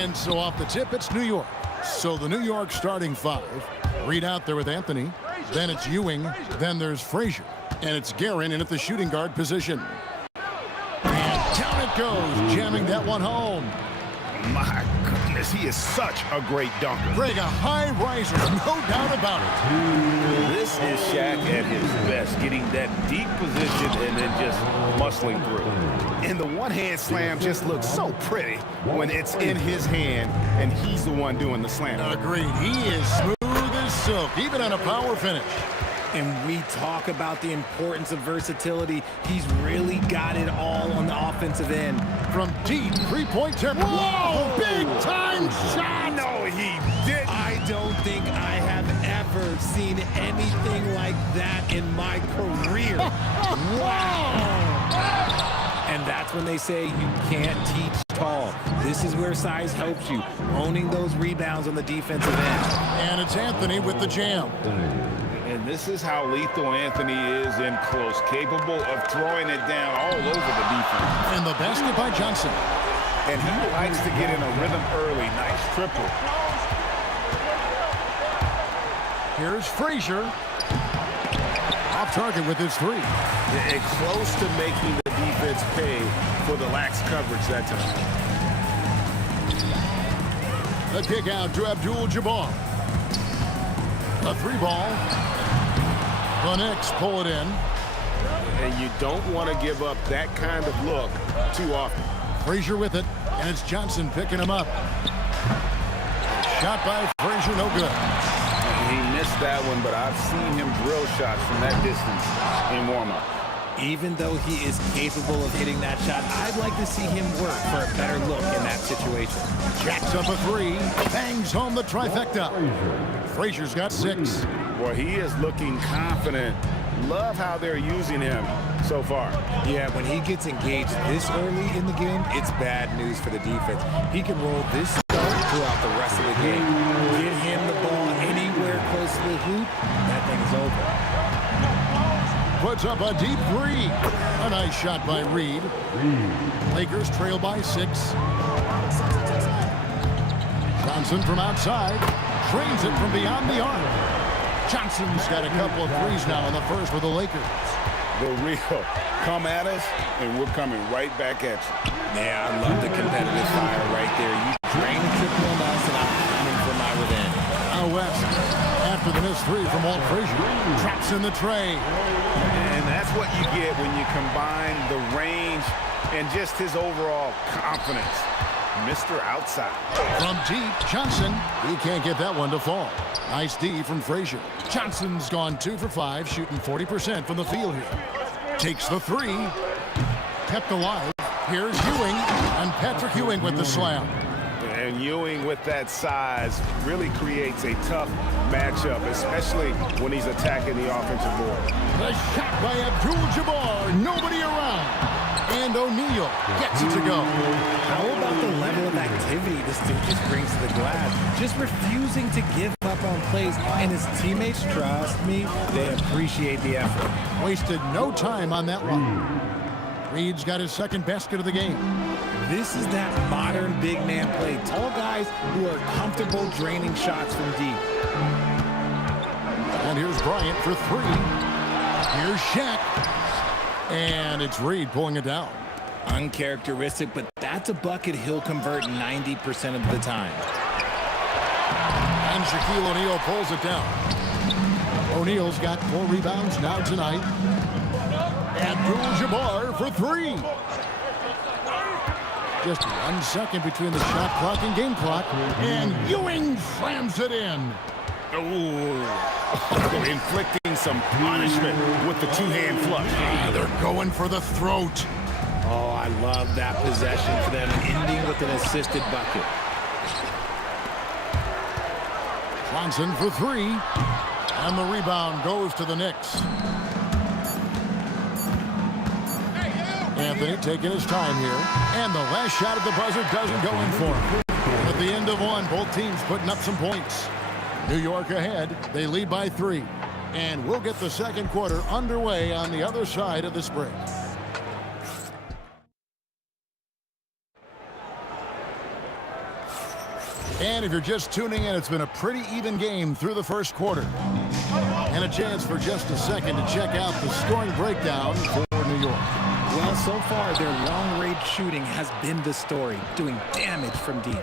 And so off the tip, it's New York. So the New York starting five. Reed out there with Anthony. Then it's Ewing. Then there's Frazier. And it's Guerin in at the shooting guard position. And down it goes, jamming that one home. My goodness, he is such a great dunker. Greg, a high riser, no doubt about it. This is Shaq at his best, getting that deep position and then just muscling through. And the one-hand slam just looks so pretty when it's in his hand and he's the one doing the slam. Agreed. He is smooth as silk, even on a power finish. And we talk about the importance of versatility. He's really got it all on the offensive end. From deep three-point territory. Whoa! Big-time shot! No, he didn't. I don't think I have ever seen anything like that in my career. Wow! And that's when they say you can't teach tall. This is where size helps you, owning those rebounds on the defensive end. And it's Anthony with the jam. And this is how lethal Anthony is in close, capable of throwing it down all over the defense. And the basket by Johnson. And he likes to get in a rhythm early. Nice triple. Here's Frazier. Off target with his three. And close to making the defense pay for the lax coverage that time. The kick out to Abdul-Jabbar. A three ball. The Knicks pull it in. And you don't want to give up that kind of look too often. Frazier with it, and it's Johnson picking him up. Shot by Frazier, no good. He missed that one, but I've seen him drill shots from that distance in warm-up. Even though he is capable of hitting that shot, I'd like to see him work for a better look in that situation. Jacks up a three, bangs home the trifecta. Frazier's got 6. Boy, he is looking confident. Love how they're using him so far. Yeah, when he gets engaged this early in the game, it's bad news for the defense. He can roll this start throughout the rest of the game. Get him the ball anywhere close to the hoop, that thing is over. Puts up a deep three. A nice shot by Reed. Lakers trail by 6. Johnson from outside. Trains it from beyond the arc. Johnson's got a couple of threes now in the first for the Lakers. The real come at us, and we're coming right back at you. Yeah, I love the competitive fire right there. You drain the triple on us, and I'm coming for my revenge. Out west, after the missed three from Walt Frazier. Traps in the tray. And that's what you get when you combine the range and just his overall confidence. Mr. Outside. From deep, Johnson. He can't get that one to fall. Nice D from Frazier. Johnson's gone 2 for 5, shooting 40% from the field here. Takes the three. Kept alive. Here's Ewing, and Patrick Ewing with the slam. And Ewing with that size really creates a tough matchup, especially when he's attacking the offensive board. The shot by Abdul-Jabbar. Nobody around. And O'Neal gets it to go. How about the level of activity this dude just brings to the glass? Just refusing to give up on plays, and his teammates, trust me, they appreciate the effort. Wasted no time on that one. Reed's got his second basket of the game. This is that modern big man play. Tall guys who are comfortable draining shots from deep. And here's Bryant for 3. Here's Shaq. And it's Reed pulling it down. Uncharacteristic, but that's a bucket he'll convert 90% of the time. And Shaquille O'Neal pulls it down. O'Neal's got 4 rebounds now tonight. Abdul-Jabbar for 3. Just 1 second between the shot clock and game clock. And Ewing slams it in. Ooh. Inflicting some punishment with the two-hand flush. They're going for the throat. Oh, I love that possession for them, ending with an assisted bucket. Johnson for 3. And the rebound goes to the Knicks. Anthony taking his time here. And the last shot at the buzzer doesn't go in for him. At the end of one, both teams putting up some points. New York ahead. They lead by 3. And we'll get the second quarter underway on the other side of this break. And if you're just tuning in, it's been a pretty even game through the first quarter. And a chance for just a second to check out the scoring breakdown for New York. Well, so far, their long-range shooting has been the story, doing damage from deep.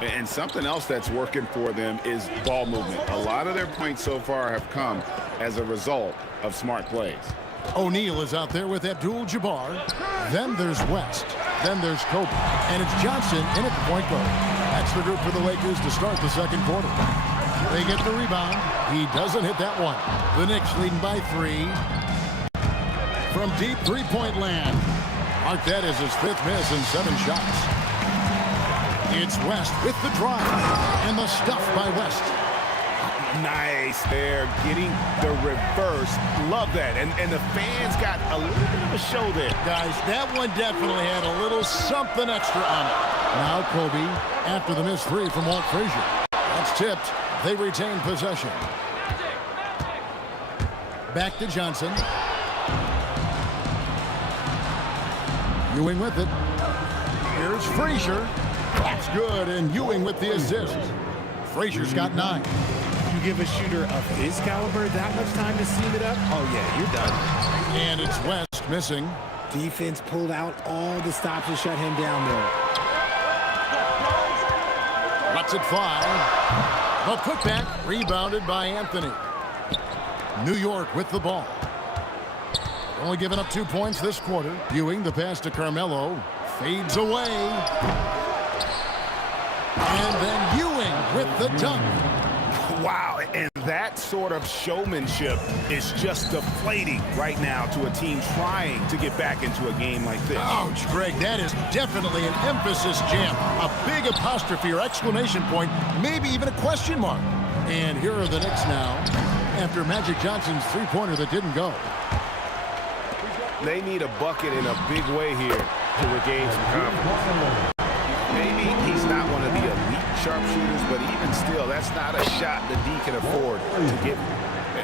And something else that's working for them is ball movement. A lot of their points so far have come as a result of smart plays. O'Neal is out there with Abdul-Jabbar. Then there's West. Then there's Kobe. And it's Johnson in at the point guard. That's the group for the Lakers to start the second quarter. They get the rebound. He doesn't hit that one. The Knicks leading by 3. From deep three-point land. Mark that as his 5th miss in 7 shots. It's West with the drive. And the stuff by West. Nice there, getting the reverse. Love that. And the fans got a little bit of a show there. Guys, that one definitely had a little something extra on it. Now Kobe after the missed 3 from Walt Frazier. That's tipped. They retain possession. Back to Johnson. Ewing with it. Here's Frazier. That's good, and Ewing with the assist. Frazier's got 9. You give a shooter of his caliber that much time to seam it up, oh yeah, you're done. And it's West missing. Defense pulled out all the stops to shut him down there. Lets it fly. A putback rebounded by Anthony. New York with the ball. Only giving up 2 points this quarter. Ewing the pass to Carmelo. Fades away. And then Ewing with the dunk. Wow, and that sort of showmanship is just deflating right now to a team trying to get back into a game like this. Ouch, Greg, that is definitely an emphasis jam. A big apostrophe or exclamation point, maybe even a question mark. And here are the Knicks now after Magic Johnson's three-pointer that didn't go. They need a bucket in a big way here to regain some confidence. Maybe he's not one of the elite sharpshooters, but even still, that's not a shot that D can afford to get.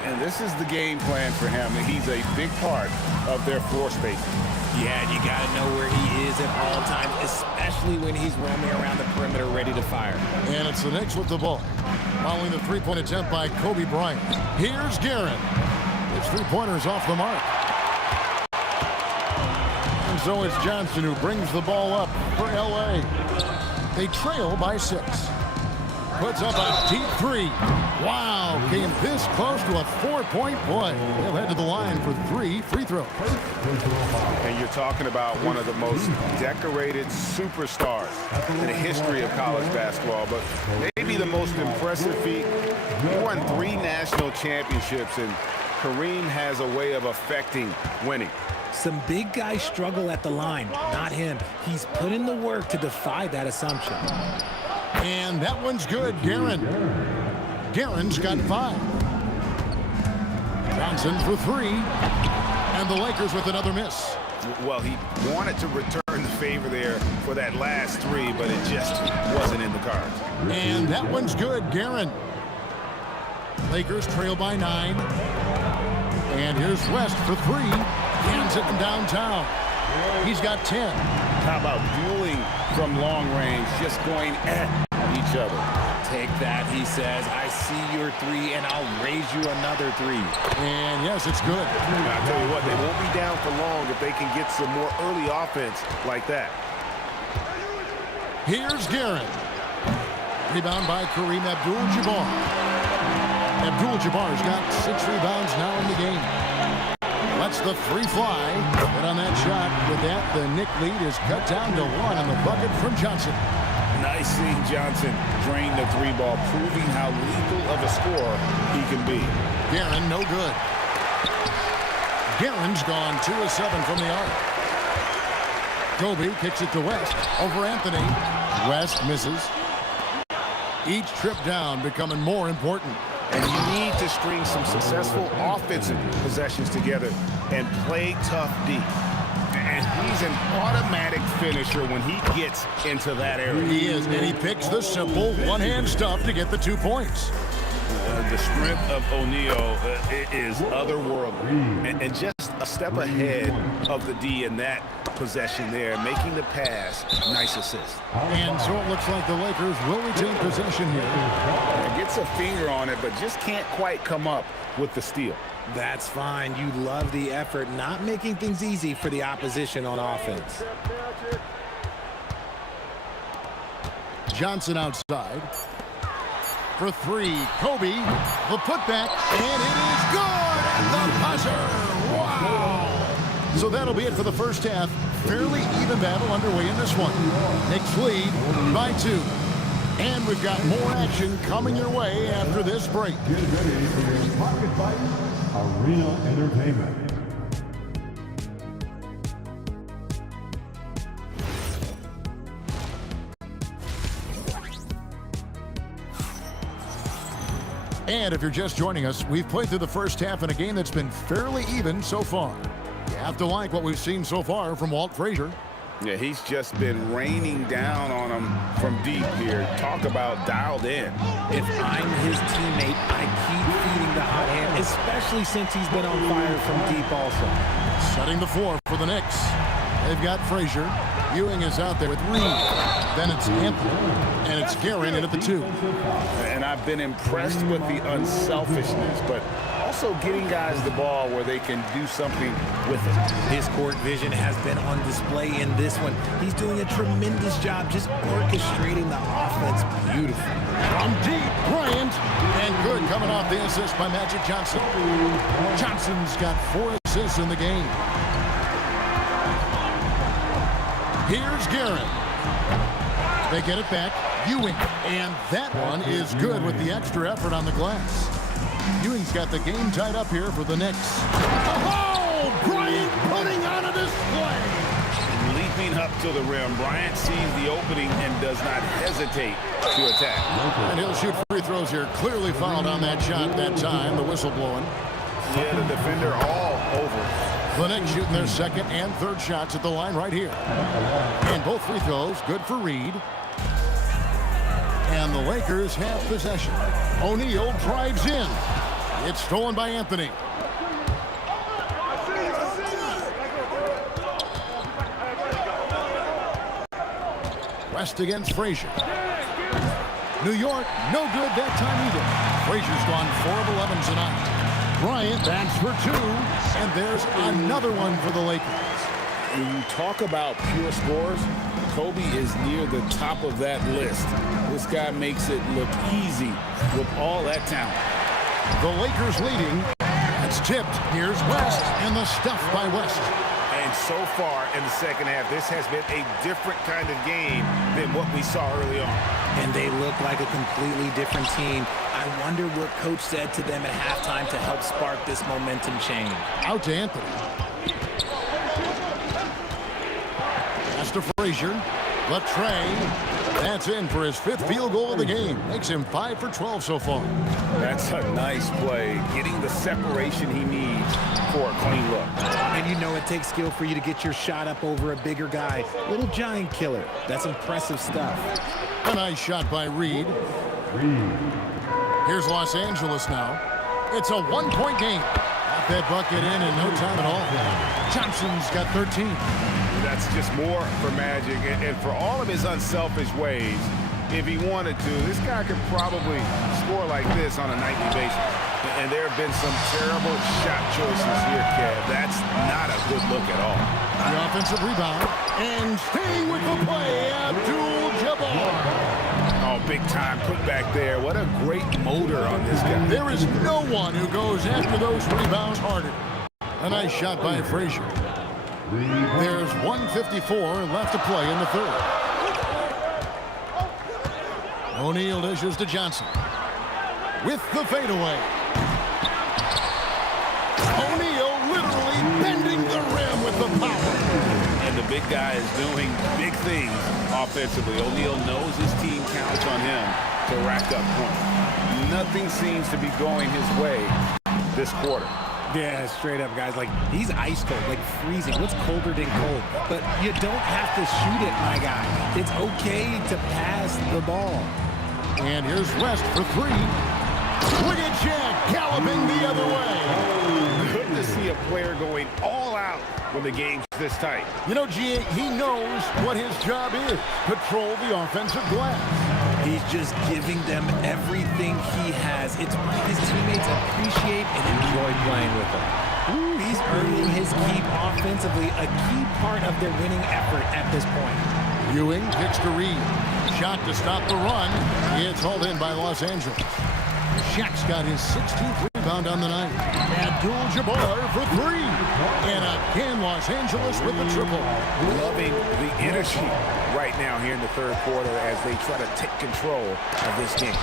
And this is the game plan for him. He's a big part of their floor spacing. Yeah, you got to know where he is at all times, especially when he's roaming around the perimeter ready to fire. And it's the Knicks with the ball. Following the three-point attempt by Kobe Bryant. Here's Guerin. His three-pointer is off the mark. And so it's Johnson who brings the ball up for L.A. They trail by 6. Puts up a deep 3. Wow, came this close to a 4-point play. They'll head to the line for 3 free throws. And you're talking about one of the most decorated superstars in the history of college basketball, but maybe the most impressive feat. He won 3 national championships, and Kareem has a way of affecting winning. Some big guys struggle at the line, not him. He's put in the work to defy that assumption. And that one's good, Guerin. Guerin's got 5. Johnson for 3. And the Lakers with another miss. Well, he wanted to return the favor there for that last 3, but it just wasn't in the cards. And that one's good, Guerin. Lakers trail by 9. And here's West for 3. Hands it from downtown. He's got 10. How about dueling from long range, just going at each other? Take that, he says. I see your 3, and I'll raise you another 3. And yes, it's good. I'll tell you what, they won't be down for long if they can get some more early offense like that. Here's Guerin. Rebound by Kareem Abdul-Jabbar. Abdul-Jabbar's got 6 rebounds now in the game. Lets the 3 fly. But on that shot, with that, the Knick lead is cut down to 1 on the bucket from Johnson. Nice seeing Johnson drain the 3 ball, proving how lethal of a scorer he can be. Guerin, no good. Guerin's gone 2 of 7 from the arc. Kobe kicks it to West over Anthony. West misses. Each trip down becoming more important. And you need to string some successful offensive possessions together and play tough D. And he's an automatic finisher when he gets into that area. He is, and he picks the simple one-hand stuff to get the 2 points. The strength of O'Neal is otherworldly. And just a step ahead of the D in that possession there, making the pass. Nice assist. And so it looks like the Lakers will retain possession here. Gets a finger on it, but just can't quite come up with the steal. That's fine. You love the effort, not making things easy for the opposition on offense. Johnson outside. For three, Kobe, the putback, and it is good at the buzzer. Wow! So that'll be it for the first half. Fairly even battle underway in this one. Knicks lead by 2. And we've got more action coming your way after this break. Get ready for your Pocket Fight Arena Entertainment. And if you're just joining us, we've played through the first half in a game that's been fairly even so far. You have to like what we've seen so far from Walt Frazier. Yeah, he's just been raining down on him from deep here. Talk about dialed in. If I'm his teammate, I keep feeding the hot hand, especially since he's been on fire from deep also. Setting the floor for the Knicks. They've got Frazier. Ewing is out there with Reed. Then it's Anthony. And it's Guerin in at the 2. And I've been impressed with the unselfishness, but also getting guys the ball where they can do something with it. His court vision has been on display in this one. He's doing a tremendous job just orchestrating the offense beautifully. From deep, Bryant. And good coming off the assist by Magic Johnson. Johnson's got 4 assists in the game. Here's Guerin. They get it back. Ewing. And that one is good with the extra effort on the glass. Ewing's got the game tied up here for the Knicks. Oh, Bryant putting on a display. Leaping up to the rim, Bryant sees the opening and does not hesitate to attack. And he'll shoot free throws here. Clearly fouled on that shot that time. The whistle blowing. Yeah, the defender all over. The Knicks shooting their second and third shots at the line right here. And both free throws good for Reed. And the Lakers have possession. O'Neal drives in. It's stolen by Anthony. West against Frazier. New York, no good that time either. Frazier's gone 4 of 11 tonight. Bryant backs for 2, and there's another one for the Lakers. When you talk about pure scores, Kobe is near the top of that list. This guy makes it look easy with all that talent. The Lakers leading. It's tipped. Here's West, and the stuff by West. And so far in the second half, this has been a different kind of game than what we saw early on. And they look like a completely different team. I wonder what coach said to them at halftime to help spark this momentum change. Out to Anthony. Pass to Frazier. Latrey. That's in for his 5th field goal of the game. Makes him 5 for 12 so far. That's a nice play. Getting the separation he needs for a clean look. And you know it takes skill for you to get your shot up over a bigger guy. Little giant killer. That's impressive stuff. A nice shot by Reed. Here's Los Angeles now. It's a 1-point game. Got that bucket in no time at all. Johnson's got 13. That's just more for Magic. And for all of his unselfish ways, if he wanted to, this guy could probably score like this on a nightly basis. And there have been some terrible shot choices here, Kev. That's not a good look at all. The offensive rebound. And staying with the play, Abdul-Jabbar. Oh, big time put back there. What a great motor on this guy. There is no one who goes after those rebounds harder. A nice shot by Frazier. There's 1:54 left to play in the third. O'Neal dishes to Johnson. With the fadeaway. O'Neal literally bending the rim with the power. And the big guy is doing big things offensively. O'Neal knows his team counts on him to rack up points. Nothing seems to be going his way this quarter. Yeah, straight up, guys. Like, he's ice cold, like freezing. What's colder than cold? But you don't have to shoot it, my guy. It's okay to pass the ball. And here's West for 3. Look at Jack galloping the other way. Couldn't to see a player going all out when the game's this tight. You know, G.A., he knows what his job is. Patrol the offensive glass. He's just giving them everything he has. It's why his teammates appreciate and enjoy playing with him. Ooh, he's earning his keep offensively, a key part of their winning effort at this point. Ewing kicks to Reed. Shot to stop the run. It's hauled in by Los Angeles. Shaq's got his 16th rebound on the night. Abdul-Jabbar for three. And again, Los Angeles with the triple. Loving the energy right now here in the third quarter as they try to take control of this game.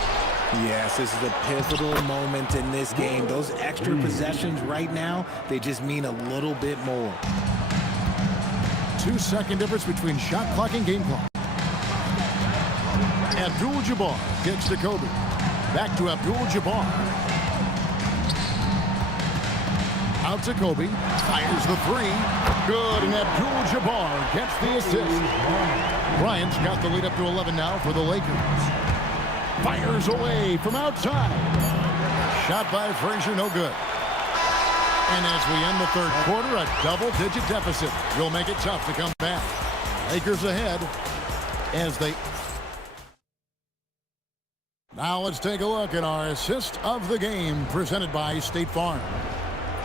Yes, this is a pivotal moment in this game. Those extra possessions right now, they just mean a little bit more. 2-second difference between shot clock and game clock. Abdul-Jabbar kicks to Kobe. Back to Abdul-Jabbar. Out to Kobe. Fires the three. Good, and Abdul-Jabbar gets the assist. Bryant's got the lead up to 11 now for the Lakers. Fires away from outside. Shot by Frazier, no good. And as we end the third quarter, a double-digit deficit will make it tough to come back. Lakers ahead as they... Now let's take a look at our assist of the game presented by State Farm.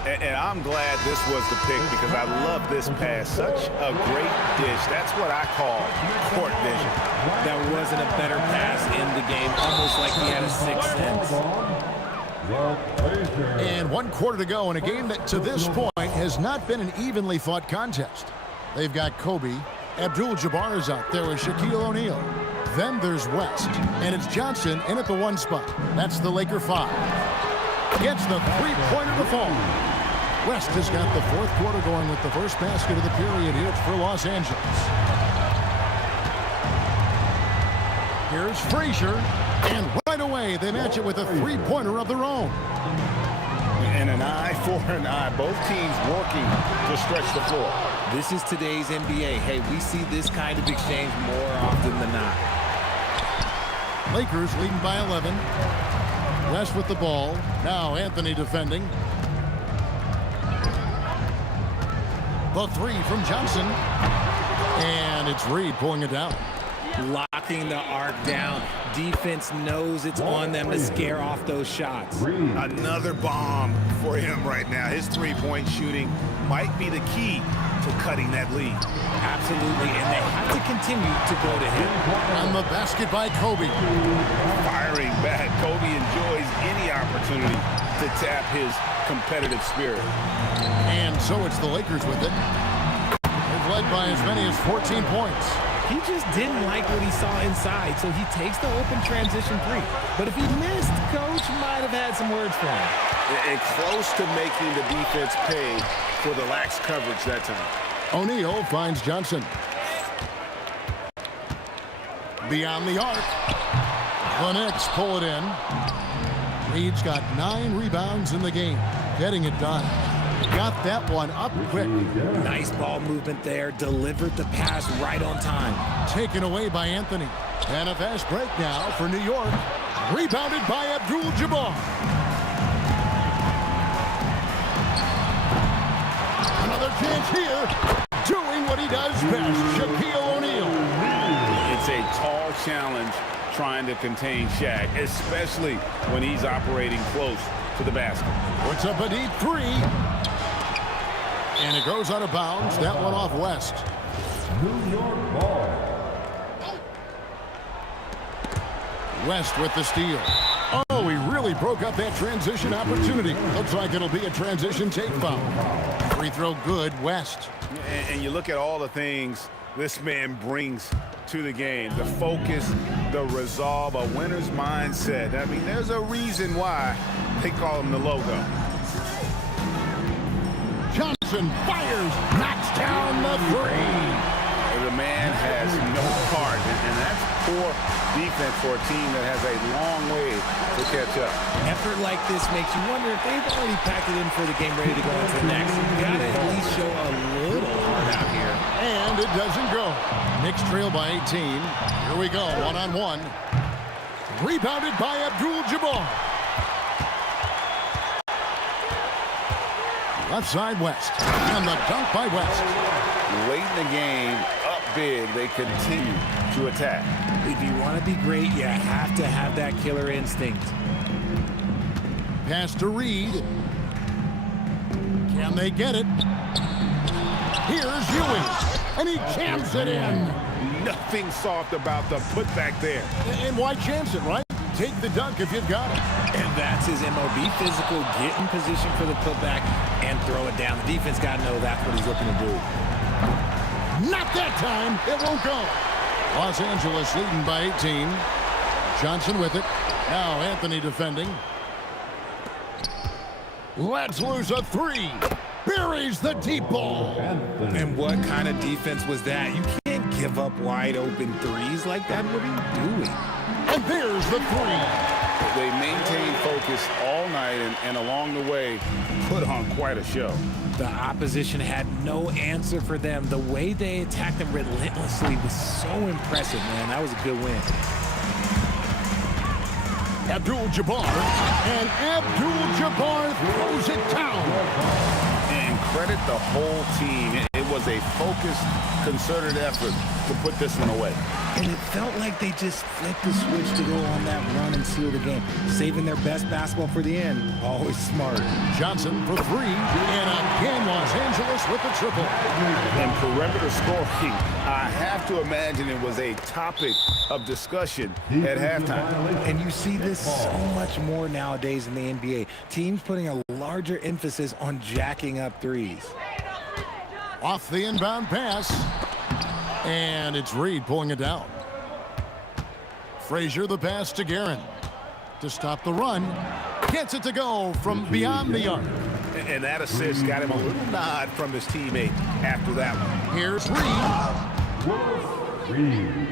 And I'm glad this was the pick because I love this pass. Such a great dish. That's what I call court vision. That wasn't a better pass in the game, almost like he had a sixth sense. And 1 quarter to go in a game that to this point has not been an evenly fought contest. They've got Kobe. Abdul-Jabbar is out there with Shaquille O'Neal. Then there's West, and it's Johnson in at the 1 spot. That's the Laker 5. Gets the three-pointer to fall. West has got the fourth quarter going with the first basket of the period here for Los Angeles. Here's Frazier, and right away they match it with a three-pointer of their own. And an eye for an eye. Both teams working to stretch the floor. This is today's NBA. Hey, we see this kind of exchange more often than not. Lakers leading by 11. West with the ball. Now Anthony defending. The three from Johnson. And it's Reed pulling it down. Locking the arc down. Defense knows it's on them to scare off those shots. Another bomb for him right now. His three-point shooting might be the key to cutting that lead. Absolutely, and they have to continue to go to him. And the basket by Kobe. Firing back. Kobe enjoys any opportunity to tap his competitive spirit. And so it's the Lakers with it. They've led by as many as 14 points. He just didn't like what he saw inside, so he takes the open transition three. But if he missed, Coach might have had some words for him. And close to making the defense pay for the lax coverage that time. O'Neal finds Johnson. Beyond the arc. The Knicks pull it in. Reed's got 9 rebounds in the game. Getting it done. Got that one up quick. Nice ball movement there. Delivered the pass right on time. Taken away by Anthony. And a fast break now for New York. Rebounded by Abdul-Jabbar. Another chance here. Doing what he does best. Shaquille O'Neal. It's a tall challenge trying to contain Shaq, especially when he's operating close to the basket. Puts up a deep three. And it goes out of bounds. That one off West. New York ball. West with the steal. Oh, he really broke up that transition opportunity. Looks like it'll be a transition take foul. Free throw good, West. And you look at all the things this man brings to the game. The focus, the resolve, a winner's mindset. I mean, there's a reason why they call him the logo. Johnson fires, knocks down the three. The man has no heart, and that's poor defense for a team that has a long way to catch up. Effort like this makes you wonder if they've already packed it in for the game, ready to go into the next. You got to at least show a little heart out here. And it doesn't go. Knicks trail by 18. Here we go, one-on-one. Rebounded by Abdul-Jabbar. Left side, West. And the dunk by West. Late in the game, up big, they continue to attack. If you want to be great, you have to have that killer instinct. Pass to Reed. Can they get it? Here's Ewing. And he jams it in. Nothing soft about the putback there. And why chance it, right? Take the dunk if you've got it. And that's his MO. Be physical, get in position for the putback, and throw it down. The defense got to know that's what he's looking to do. Not that time. It won't go. Los Angeles leading by 18. Johnson with it. Now Anthony defending. Let's lose a three. Buries the deep ball. And what kind of defense was that? You can't give up wide open threes like that. What are you doing? And there's the three. They maintained focus all night and along the way put on quite a show. The opposition had no answer for them. The way they attacked them relentlessly was so impressive, man. That was a good win. Abdul-Jabbar. And Abdul-Jabbar throws it down. And credit the whole team. It was a focused, concerted effort to put this one away. And it felt like they just flipped the switch to go on that run and seal the game. Saving their best basketball for the end. Always smart. Johnson for three. And again, Los Angeles with the triple. And perimeter scoring, I have to imagine it was a topic of discussion at halftime. And you see this so much more nowadays in the NBA. Teams putting a larger emphasis on jacking up threes. Off the inbound pass. And it's Reed pulling it down. Frazier the pass to Guerin. To stop the run. Gets it to go from beyond the arc. And that assist got him a little nod from his teammate after that one. Here's Reed.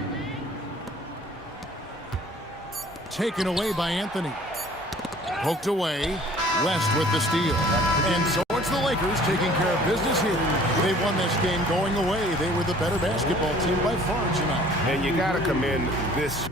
taken away by Anthony. Poked away. West with the steal. And so it's the Lakers taking care of business here. They won this game going away. They were the better basketball team by far tonight. And you got to commend this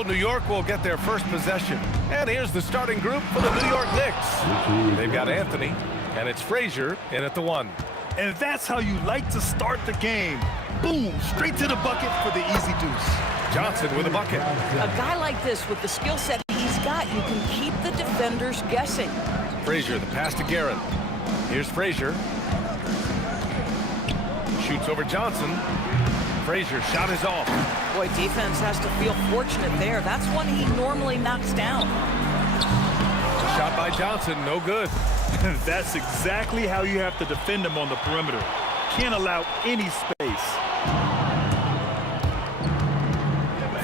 So New York will get their first possession. And here's the starting group for the New York Knicks. They've got Anthony, and it's Frazier in at the 1. And that's how you like to start the game. Boom, straight to the bucket for the easy deuce. Johnson with a bucket. A guy like this, with the skill set he's got, you can keep the defenders guessing. Frazier, the pass to Guerin. Here's Frazier. Shoots over Johnson. Frazier, shot is off. Boy, defense has to feel fortunate there. That's one he normally knocks down. Shot by Johnson, no good. That's exactly how you have to defend him on the perimeter. Can't allow any space.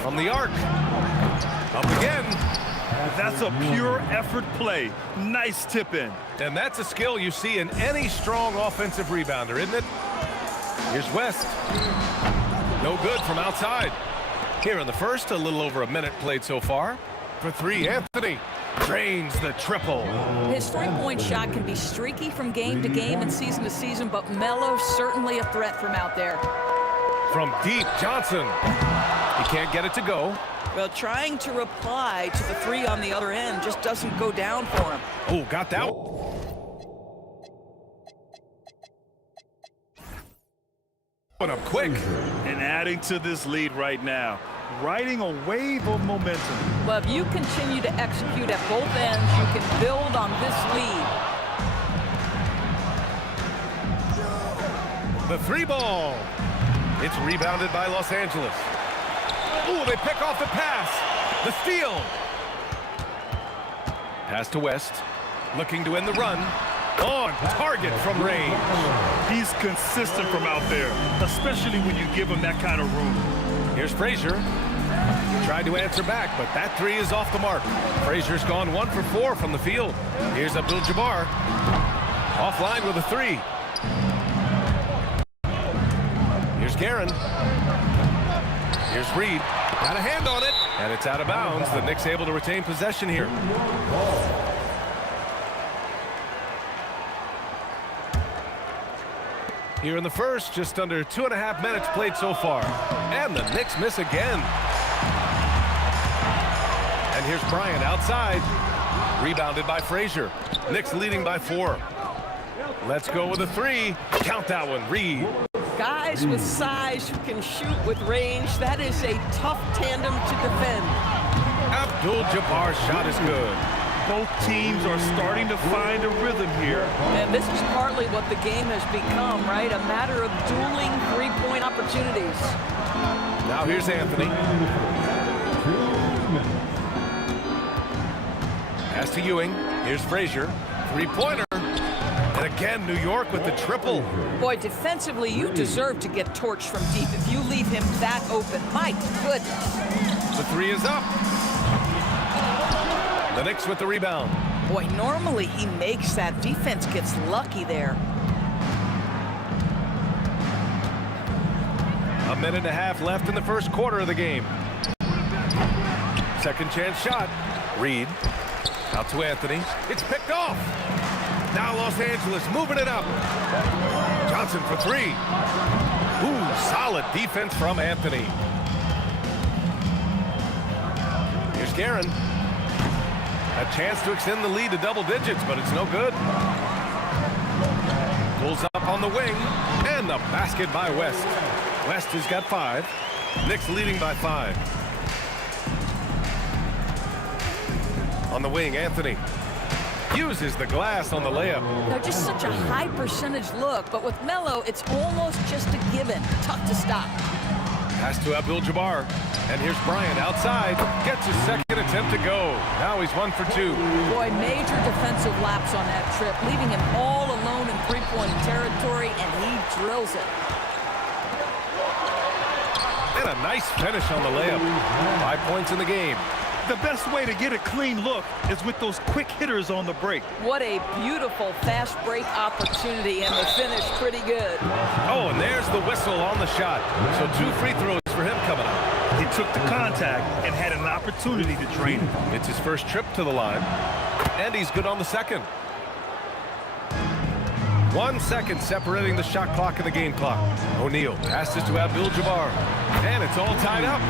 From the arc. Up again. That's a pure effort play. Nice tip in. And that's a skill you see in any strong offensive rebounder, isn't it? Here's West. No good from outside. Here in the first, a little over a minute played so far. For 3, Anthony drains the triple. His three-point shot can be streaky from game to game and season to season, but Melo certainly a threat from out there. From deep, Johnson. He can't get it to go. Well, trying to reply to the 3 on the other end just doesn't go down for him. Oh, got that. Going up quick. And adding to this lead right now. Riding a wave of momentum. Well, if you continue to execute at both ends, you can build on this lead. The 3 ball. It's rebounded by Los Angeles. Ooh, they pick off the pass. The steal. Pass to West. Looking to end the run. On target from range. He's consistent from out there, especially when you give him that kind of room. Here's Frazier. Tried to answer back, but that 3 is off the mark. Frazier's gone 1 for 4 from the field. Here's Abdul-Jabbar. Offline with a 3. Here's Guerin. Here's Reed. Got a hand on it, and it's out of bounds. The Knicks able to retain possession here. Here in the first, just under 2.5 minutes played so far. And the Knicks miss again. And here's Bryant outside. Rebounded by Frazier. Knicks leading by 4. Let's go with a 3. Count that one, Reed. Guys with size who can shoot with range, that is a tough tandem to defend. Abdul-Jabbar's shot is good. Both teams are starting to find a rhythm here. And this is partly what the game has become, right? A matter of dueling three-point opportunities. Now here's Anthony. Pass to Ewing. Here's Frazier. 3-pointer. And again, New York with the triple. Boy, defensively, you deserve to get torched from deep if you leave him that open. My goodness. The 3 is up. The Knicks with the rebound. Boy, normally he makes that. Defense gets lucky there. A minute and a half left in the first quarter of the game. Second chance shot. Reed. Out to Anthony. It's picked off. Now Los Angeles moving it up. Johnson for 3. Ooh, solid defense from Anthony. Here's Guerin. A chance to extend the lead to double digits, but it's no good. Pulls up on the wing, and the basket by West. West has got 5. Knicks leading by 5. On the wing, Anthony uses the glass on the layup. They're just such a high percentage look, but with Melo, it's almost just a given. Tough to stop. Pass to Abdul-Jabbar. And here's Bryant outside. Gets his second attempt to go. Now he's 1 for 2. Boy, major defensive lapse on that trip, leaving him all alone in three-point territory, and he drills it. And a nice finish on the layup. 5 points in the game. The best way to get a clean look is with those quick hitters on the break. What a beautiful fast break opportunity, and the finish pretty good. Oh, and there's the whistle on the shot. So 2 free throws for him coming up. He took the contact and had an opportunity to drain it. It's his first trip to the line, and he's good on the second. 1 second separating the shot clock and the game clock. O'Neal passes to Abdul-Jabbar. And it's all tied up.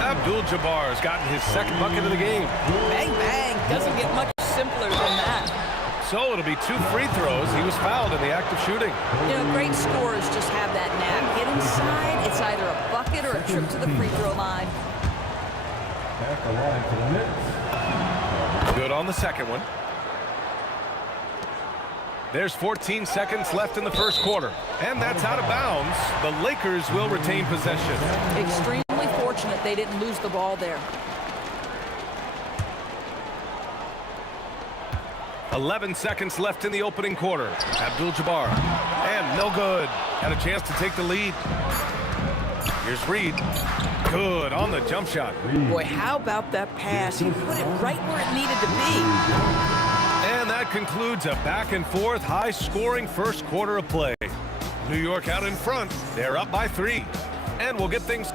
Abdul-Jabbar has gotten his second bucket of the game. Bang, bang. Doesn't get much simpler than that. So it'll be 2 free throws. He was fouled in the act of shooting. You know, great scorers just have that knack. Get inside, it's either a bucket or a trip to the free throw line. At the line for the Knicks. Good on the second one. There's 14 seconds left in the first quarter. And that's out of bounds. The Lakers will retain possession. Extremely fortunate they didn't lose the ball there. 11 seconds left in the opening quarter. Abdul-Jabbar. And no good. Had a chance to take the lead. Here's Reed. Good on the jump shot. Boy, how about that pass? He put it right where it needed to be. And that concludes a back-and-forth, high-scoring first quarter of play. New York out in front. They're up by 3. And we'll get things...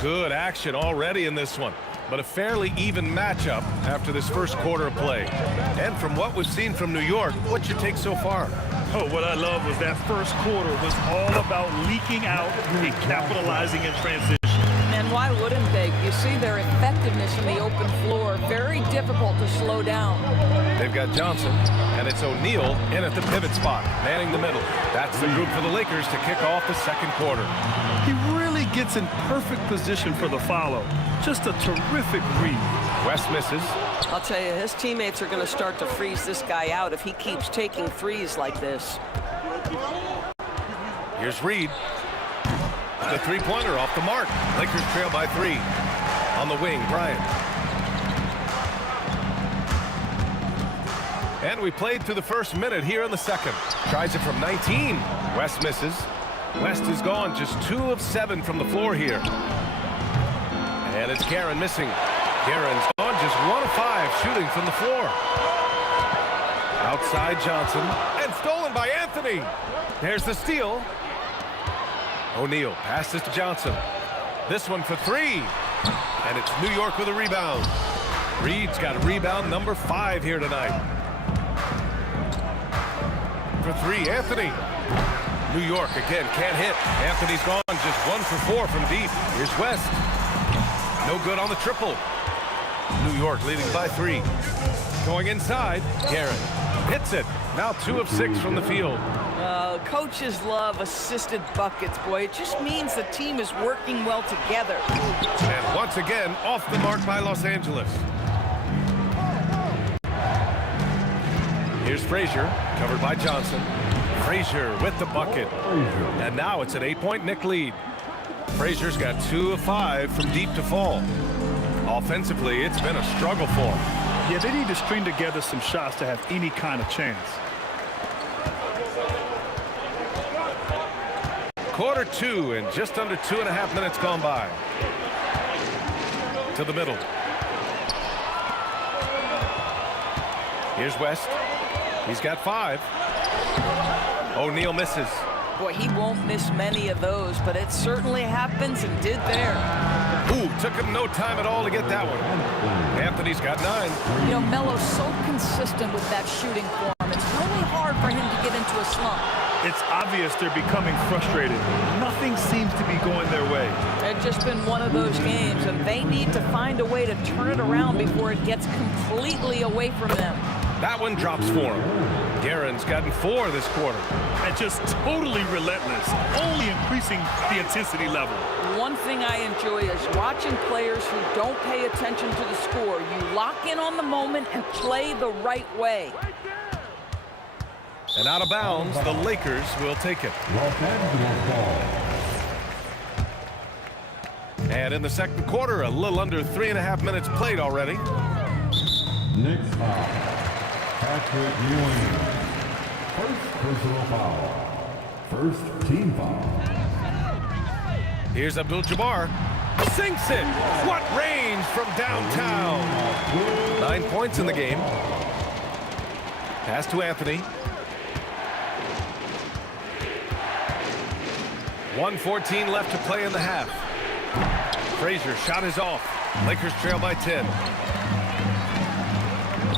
Good action already in this one, but a fairly even matchup after this first quarter of play. And from what we've seen from New York, what's your take so far? Oh, what I love was that first quarter was all about leaking out and capitalizing in transition. And why wouldn't they? You see their effectiveness in the open floor. Very difficult to slow down. They've got Johnson, and it's O'Neal in at the pivot spot, manning the middle. That's the group for the Lakers to kick off the second quarter. He really gets in perfect position for the follow. Just a terrific read. West misses. I'll tell you, his teammates are going to start to freeze this guy out if he keeps taking threes like this. Here's Reed. The three-pointer off the mark. Lakers trail by 3. On the wing, Bryant. And we played through the first minute here in the second. Tries it from 19. West misses. West is gone, just 2 of 7 from the floor here. And it's Guerin missing. Guerin's gone, just 1 of 5 shooting from the floor. Outside Johnson. And stolen by Anthony. There's the steal. O'Neal passes to Johnson. This one for 3. And it's New York with a rebound. Reed's got rebound number 5 here tonight. For 3, Anthony. New York again can't hit. Anthony's gone, just 1 for 4 from deep. Here's West. No good on the triple. New York leading by 3. Going inside, Guerin hits it. Now 2 of 6 from the field. Coaches love assisted buckets, boy. It just means the team is working well together. And once again, off the mark by Los Angeles. Here's Frazier, covered by Johnson. Frazier with the bucket. And now it's an 8-point Knick lead. Frazier's got 2 of 5 from deep to fall. Offensively, it's been a struggle for him. Yeah, they need to string together some shots to have any kind of chance. Quarter 2 and just under 2.5 minutes gone by. To the middle. Here's West. He's got 5. O'Neal misses. Boy, he won't miss many of those, but it certainly happens and did there. Ooh, took him no time at all to get that one. Anthony's got 9. You know, Melo's so consistent with that shooting form. It's really hard for him to get into a slump. It's obvious they're becoming frustrated. Nothing seems to be going their way. It's just been one of those games, and they need to find a way to turn it around before it gets completely away from them. That one drops for him. Guerin's gotten 4 this quarter. And just totally relentless, only increasing the intensity level. One thing I enjoy is watching players who don't pay attention to the score. You lock in on the moment and play the right way. And out of bounds, the Lakers will take it. Los Angeles ball. And in the second quarter, a little under 3.5 minutes played already. Knicks foul. Patrick Ewing. First personal foul. First team foul. Here's Abdul-Jabbar. Sinks it. What range from downtown. 9 points in the game. Pass to Anthony. 1:14 left to play in the half. Frazier shot is off. Lakers trail by 10.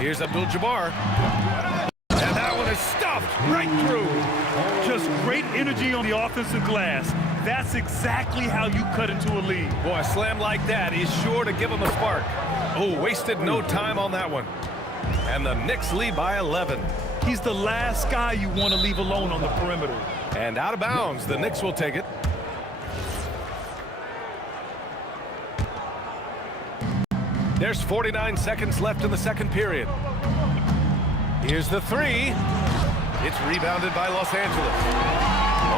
Here's Abdul-Jabbar. And that one is stuffed right through. Just great energy on the offensive glass. That's exactly how you cut into a lead. Boy, a slam like that is sure to give them a spark. Oh, wasted no time on that one. And the Knicks lead by 11. He's the last guy you want to leave alone on the perimeter. And out of bounds, the Knicks will take it. There's 49 seconds left in the second period. Here's the three. It's rebounded by Los Angeles.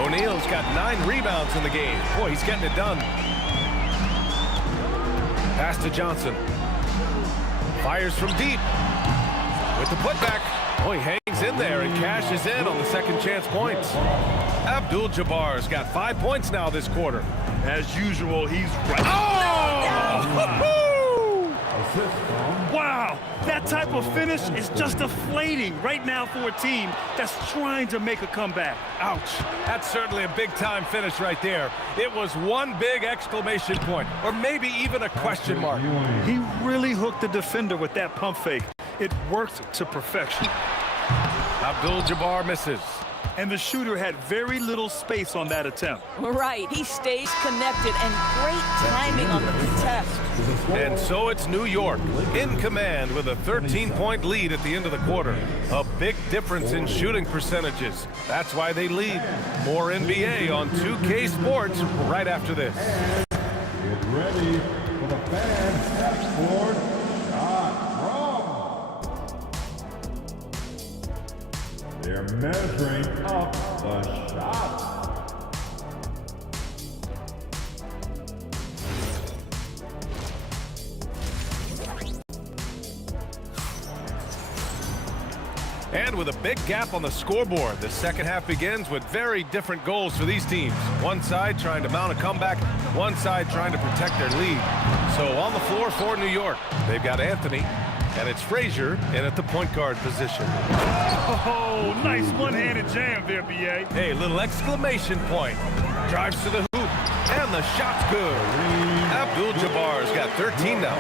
O'Neal's got 9 rebounds in the game. Boy, he's getting it done. Pass to Johnson. Fires from deep. With the putback. Oh, he hangs in there and cashes in on the second chance points. Abdul-Jabbar's got 5 points now this quarter. As usual, he's right. Oh! Wow, that type of finish is just deflating right now for a team that's trying to make a comeback. Ouch. That's certainly a big-time finish right there. It was one big exclamation point, or maybe even a question mark. He really hooked the defender with that pump fake. It worked to perfection. Abdul-Jabbar misses. And the shooter had very little space on that attempt. Right, he stays connected and great timing on the contest. And so it's New York in command with a 13-point lead at the end of the quarter. A big difference in shooting percentages. That's why they lead. More NBA on 2K Sports right after this. Get ready for the fan dashboard. They're measuring up the shots. And with a big gap on the scoreboard, the second half begins with very different goals for these teams. One side trying to mount a comeback, one side trying to protect their lead. So on the floor for New York, they've got Anthony, and it's Frazier in at the point guard position. Oh, nice one-handed jam there, B.A. Hey, little exclamation point. Drives to the hoop, and the shot's good. Abdul-Jabbar's got 13 now.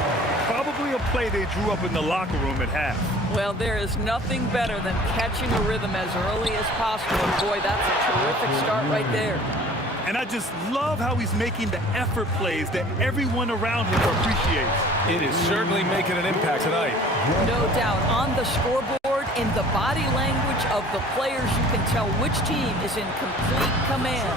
Probably a play they drew up in the locker room at half. Well, there is nothing better than catching a rhythm as early as possible. And boy, that's a terrific start right there. And I just love how he's making the effort plays that everyone around him appreciates. It is certainly making an impact tonight. No doubt. On the scoreboard, in the body language of the players, you can tell which team is in complete command.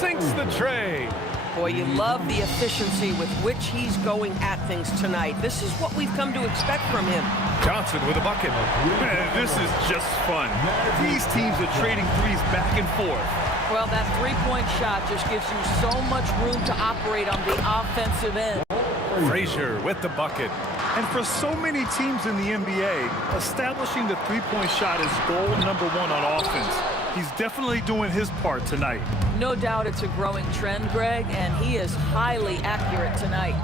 Sinks the tray. Boy, you love the efficiency with which he's going at things tonight. This is what we've come to expect from him. Johnson with a bucket. Man, this is just fun. These teams are trading threes back and forth. Well, that three-point shot just gives you so much room to operate on the offensive end. Frazier with the bucket. And for so many teams in the NBA, establishing the three-point shot is goal number one on offense. He's definitely doing his part tonight. No doubt it's a growing trend, Greg, and he is highly accurate tonight.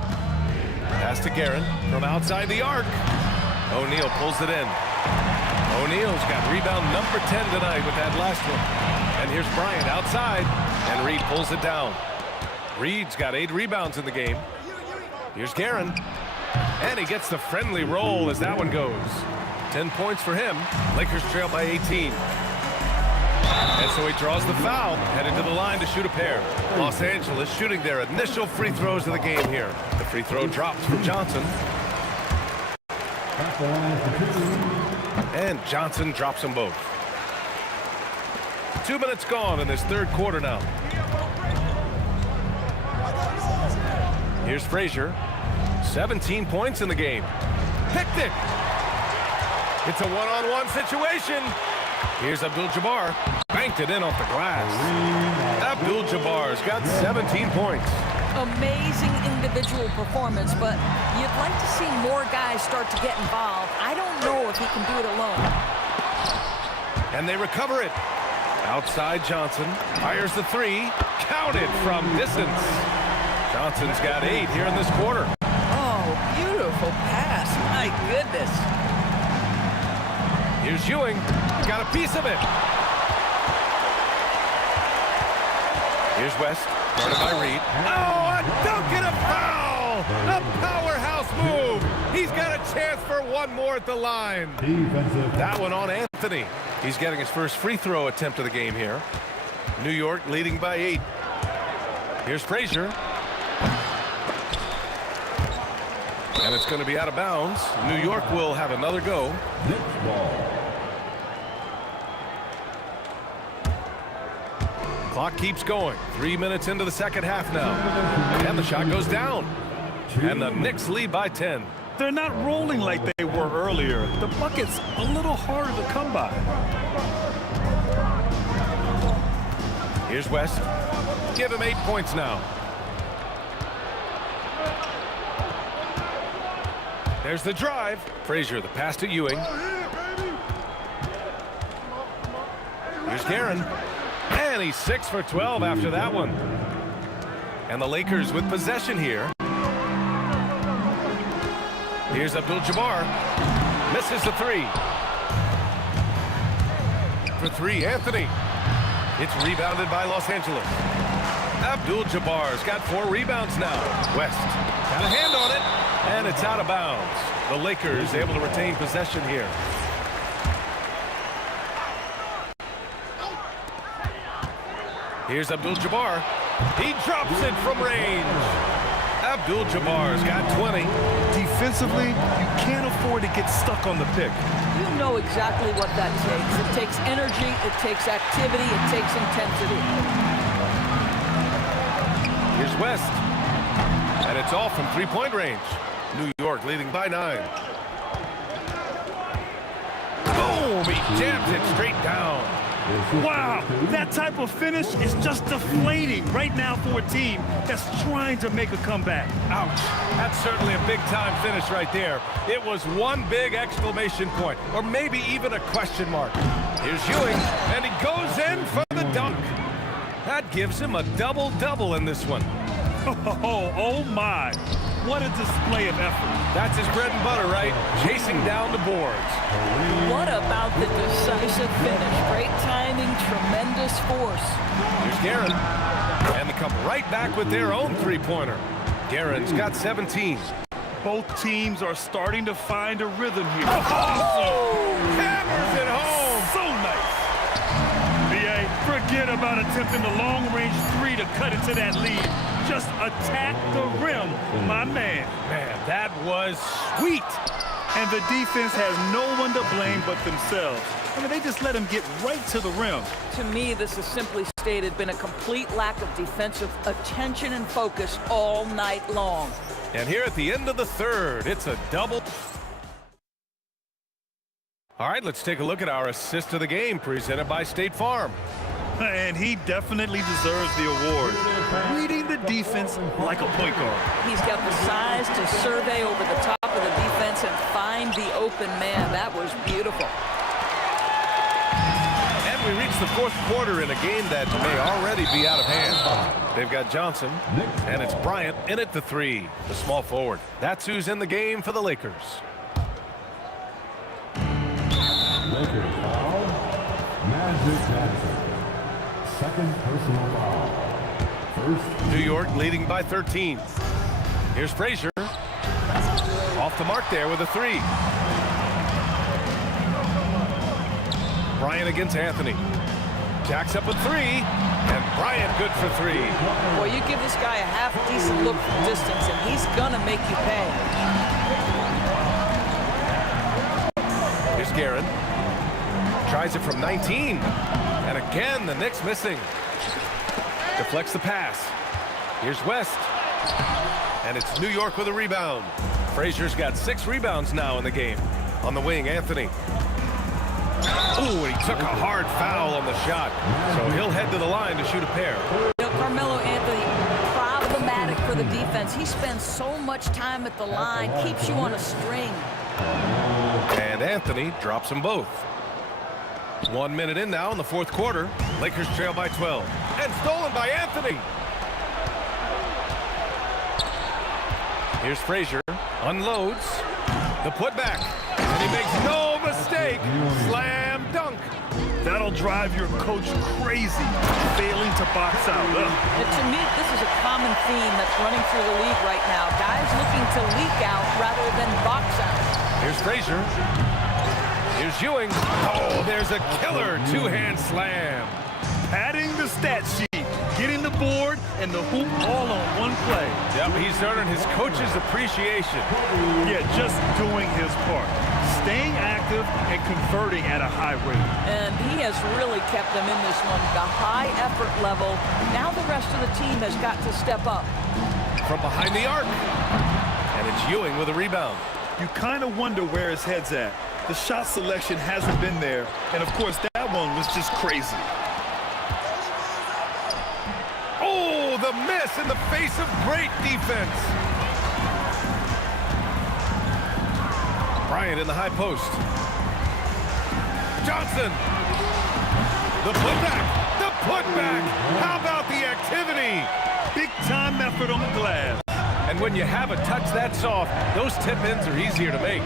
Pass to Guerin from outside the arc. O'Neal pulls it in. O'Neal's got rebound number 10 tonight with that last one. And here's Bryant outside, and Reed pulls it down. Reed's got 8 rebounds in the game. Here's Guerin, and he gets the friendly roll as that one goes. 10 points for him. Lakers trail by 18. And so he draws the foul, headed to the line to shoot a pair. Los Angeles shooting their initial free throws of the game here. The free throw drops for Johnson. And Johnson drops them both. 2 minutes gone in this third quarter now. Here's Frazier. 17 points in the game. Picked it. It's a one-on-one situation. Here's Abdul-Jabbar. Banked it in off the glass. Abdul-Jabbar's got 17 points. Amazing individual performance, but you'd like to see more guys start to get involved. I don't know if he can do it alone. And they recover it. Outside Johnson. Fires the three. Counted from distance. Johnson's got 8 here in this quarter. Oh, beautiful pass. My goodness. Here's Ewing. Got a piece of it. Here's West. Guarded by Reed. Oh, a dunk and a foul! A powerhouse move. He's He's got a chance for one more at the line. Defensive. That one on Anthony. He's getting his first free throw attempt of the game here. New York leading by 8. Here's Frazier. And it's going to be out of bounds. New York will have another go. Knicks ball. Clock keeps going. 3 minutes into the second half now. And the shot goes down. And the Knicks lead by 10. They're not rolling like they were earlier. The bucket's a little harder to come by. Here's West. Give him 8 points now. There's the drive. Frazier, the pass to Ewing. Here's Guerin. And he's 6 for 12 after that one. And the Lakers with possession here. Here's Abdul-Jabbar. Misses the 3. For 3, Anthony. It's rebounded by Los Angeles. Abdul-Jabbar's got 4 rebounds now. West got a hand on it, and it's out of bounds. The Lakers able to retain possession here. Here's Abdul-Jabbar. He drops it from range. Abdul-Jabbar's got 20. Defensively, you can't afford to get stuck on the pick. You know exactly what that takes. It takes energy, it takes activity, it takes intensity. Here's West. And it's all from 3-point range. New York leading by 9. Boom! He jams it straight down. Wow, that type of finish is just deflating right now for a team that's trying to make a comeback. Ouch. That's certainly a big-time finish right there. It was one big exclamation point, or maybe even a question mark. Here's Ewing, and he goes in for the dunk. That gives him a double-double in this one. Oh my. What a display of effort. That's his bread and butter, right? Chasing down the boards. What about the decisive finish? Great timing, tremendous force. Here's Guerin. And they come right back with their own 3-pointer. Guerin's got 17. Both teams are starting to find a rhythm here. Hammers it home. So nice. BA, forget about attempting the long-range 3 to cut into that lead. Just attack the rim, my man. Man, that was sweet. And the defense has no one to blame but themselves. I mean, they just let him get right to the rim. To me, this has simply stated been a complete lack of defensive attention and focus all night long. And here at the end of the third, it's a double. All right, let's take a look at our assist of the game presented by State Farm. And he definitely deserves the award. Reading the defense like a point guard. He's got the size to survey over the top of the defense and find the open man. That was beautiful. And we reach the fourth quarter in a game that may already be out of hand. They've got Johnson, and it's Bryant in at the 3, the small forward. That's who's in the game for the Lakers. Lakers foul. Magic Johnson. Second personal foul. First. New York leading by 13. Here's Frazier. Off the mark there with a 3. Bryant against Anthony. Jacks up a 3. And Bryant good for 3. Boy, you give this guy a half-decent look from distance, and he's going to make you pay. Here's Guerin. Tries it from 19. And again, the Knicks missing. Deflects the pass. Here's West. And it's New York with a rebound. Frazier's got 6 rebounds now in the game. On the wing, Anthony. Ooh, and he took a hard foul on the shot. So he'll head to the line to shoot a pair. You know, Carmelo Anthony, problematic for the defense. He spends so much time at the line, keeps you on a string. And Anthony drops them both. 1 minute in now in the fourth quarter. Lakers trail by 12. And stolen by Anthony. Here's Frazier. Unloads. The putback. And he makes no mistake. Slam dunk. That'll drive your coach crazy, failing to box out. Ugh. And to me, this is a common theme that's running through the league right now. Guys looking to leak out rather than box out. Here's Frazier. Here's Ewing. Oh, there's a killer two-hand slam. Padding the stat sheet, getting the board and the hoop all on one play. Yep, he's earning his coach's appreciation. Yeah, just doing his part. Staying active and converting at a high rate. And he has really kept them in this one. The high effort level. Now the rest of the team has got to step up. From behind the arc. And it's Ewing with a rebound. You kind of wonder where his head's at. The shot selection hasn't been there. And of course, that one was just crazy. Oh, the miss in the face of great defense. Bryant in the high post. Johnson. The putback. The putback. How about the activity? Big time effort on the glass. And when you have a touch that soft, those tip-ins are easier to make.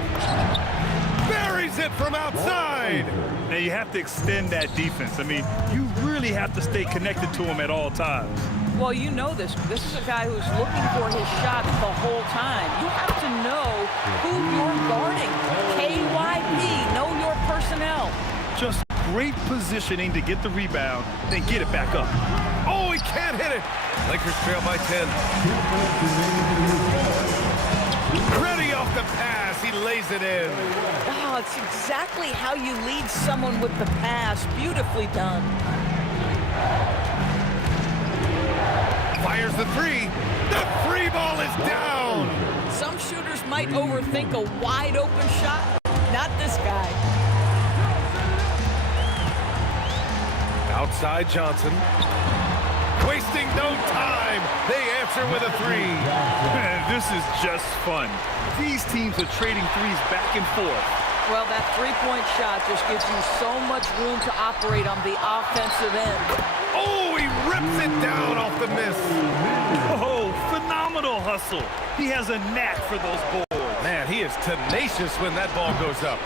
Buries it from outside. Now you have to extend that defense. I mean, you really have to stay connected to him at all times. Well, you know this. This is a guy who's looking for his shot the whole time. You have to know who you're guarding. KYP, know your personnel. Just great positioning to get the rebound, then get it back up. Oh, he can't hit it. Lakers trail by 10. Ready off the pass. He lays it in. Oh, it's exactly how you lead someone with the pass. Beautifully done. Fires the three. The three ball is down. Some shooters might overthink a wide open shot. Not this guy. Outside Johnson. Wasting no time. They answer with a three. Man, this is just fun. These teams are trading threes back and forth. Well, that three-point shot just gives you so much room to operate on the offensive end. Oh, he rips it down off the miss. Oh, phenomenal hustle. He has a knack for those boards. Man, he is tenacious when that ball goes up.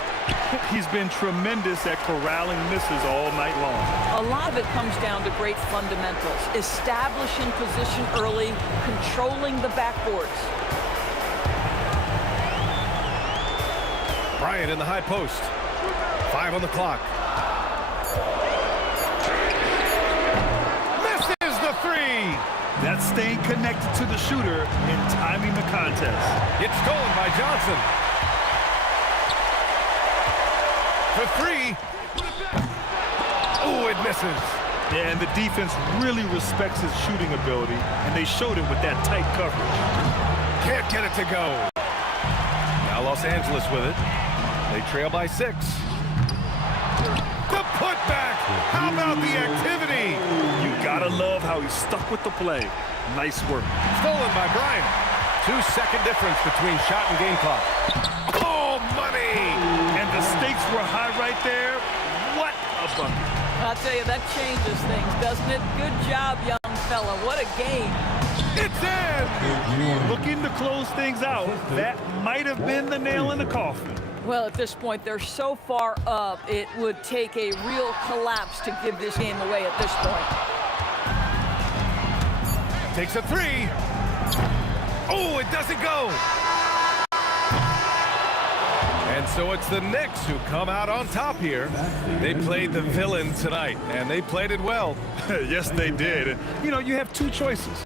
He's been tremendous at corralling misses all night long. A lot of it comes down to great fundamentals. Establishing position early, controlling the backboards. Bryant in the high post. 5 on the clock. Misses the three. That's staying connected to the shooter and timing the contest. It's stolen by Johnson. For three. Oh, it misses. Yeah, and the defense really respects his shooting ability, and they showed it with that tight coverage. Can't get it to go. Now Los Angeles with it. They trail by 6. The putback. How about the activity? You gotta love how he stuck with the play. Nice work. Stolen by Bryant. 2-second difference between shot and game clock. Oh, money! And the stakes were high right there. What a bucket. I'll tell you, that changes things, doesn't it? Good job, young fella. What a game. It's in! Looking to close things out. That might have been the nail in the coffin. Well, at this point, they're so far up, it would take a real collapse to give this game away at this point. Takes a three. Oh, it doesn't go. And so it's the Knicks who come out on top here. They played the villain tonight, and they played it well. Yes, they did. You know, you have two choices.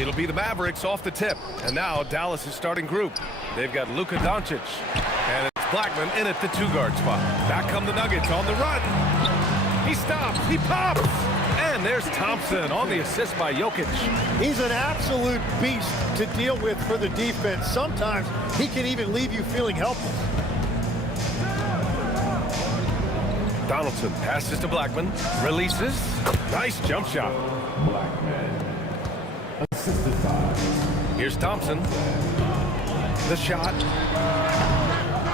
It'll be the Mavericks off the tip. And now Dallas' starting group. They've got Luka Doncic. And it's Blackman in at the 2-guard spot. Back come the Nuggets on the run. He stops. He pops. And there's Thompson on the assist by Jokic. He's an absolute beast to deal with for the defense. Sometimes he can even leave you feeling helpless. Donaldson passes to Blackman. Releases. Nice jump shot. Here's Thompson. The shot.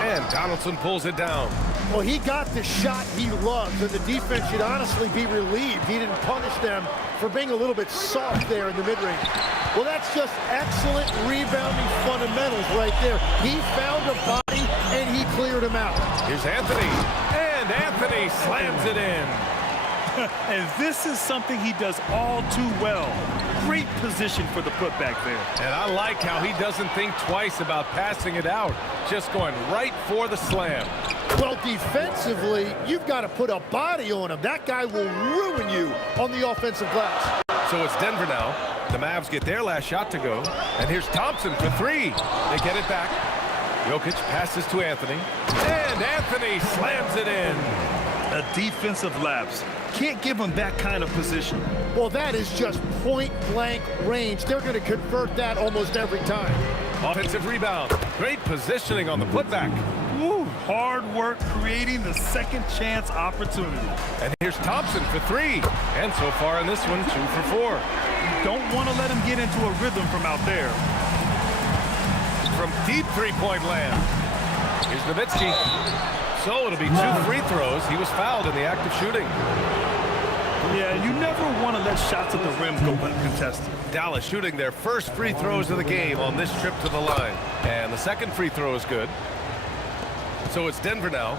And Donaldson pulls it down. Well, he got the shot he loves, and the defense should honestly be relieved he didn't punish them for being a little bit soft there in the mid-range. Well, that's just excellent rebounding fundamentals right there. He found a body, and he cleared him out. Here's Anthony. And Anthony slams it in. And this is something he does all too well. Great position for the putback there. And I like how he doesn't think twice about passing it out. Just going right for the slam. Well, defensively, you've got to put a body on him. That guy will ruin you on the offensive glass. So it's Denver now. The Mavs get their last shot to go. And here's Thompson for 3. They get it back. Jokic passes to Anthony. And Anthony slams it in. A defensive lapse. Can't give him that kind of position. Well, that is just point-blank range. They're going to convert that almost every time. Offensive rebound. Great positioning on the putback. Woo, hard work creating the second chance opportunity. And here's Thompson for 3. And so far in this one, 2 for 4. You don't want to let him get into a rhythm from out there. From deep three-point land. Here's Nowitzki. So it'll be 2 free throws. He was fouled in the act of shooting. Yeah, you never want to let shots at the rim go uncontested. Dallas shooting their first free throws of the game on this trip to the line. And the second free throw is good. So it's Denver now.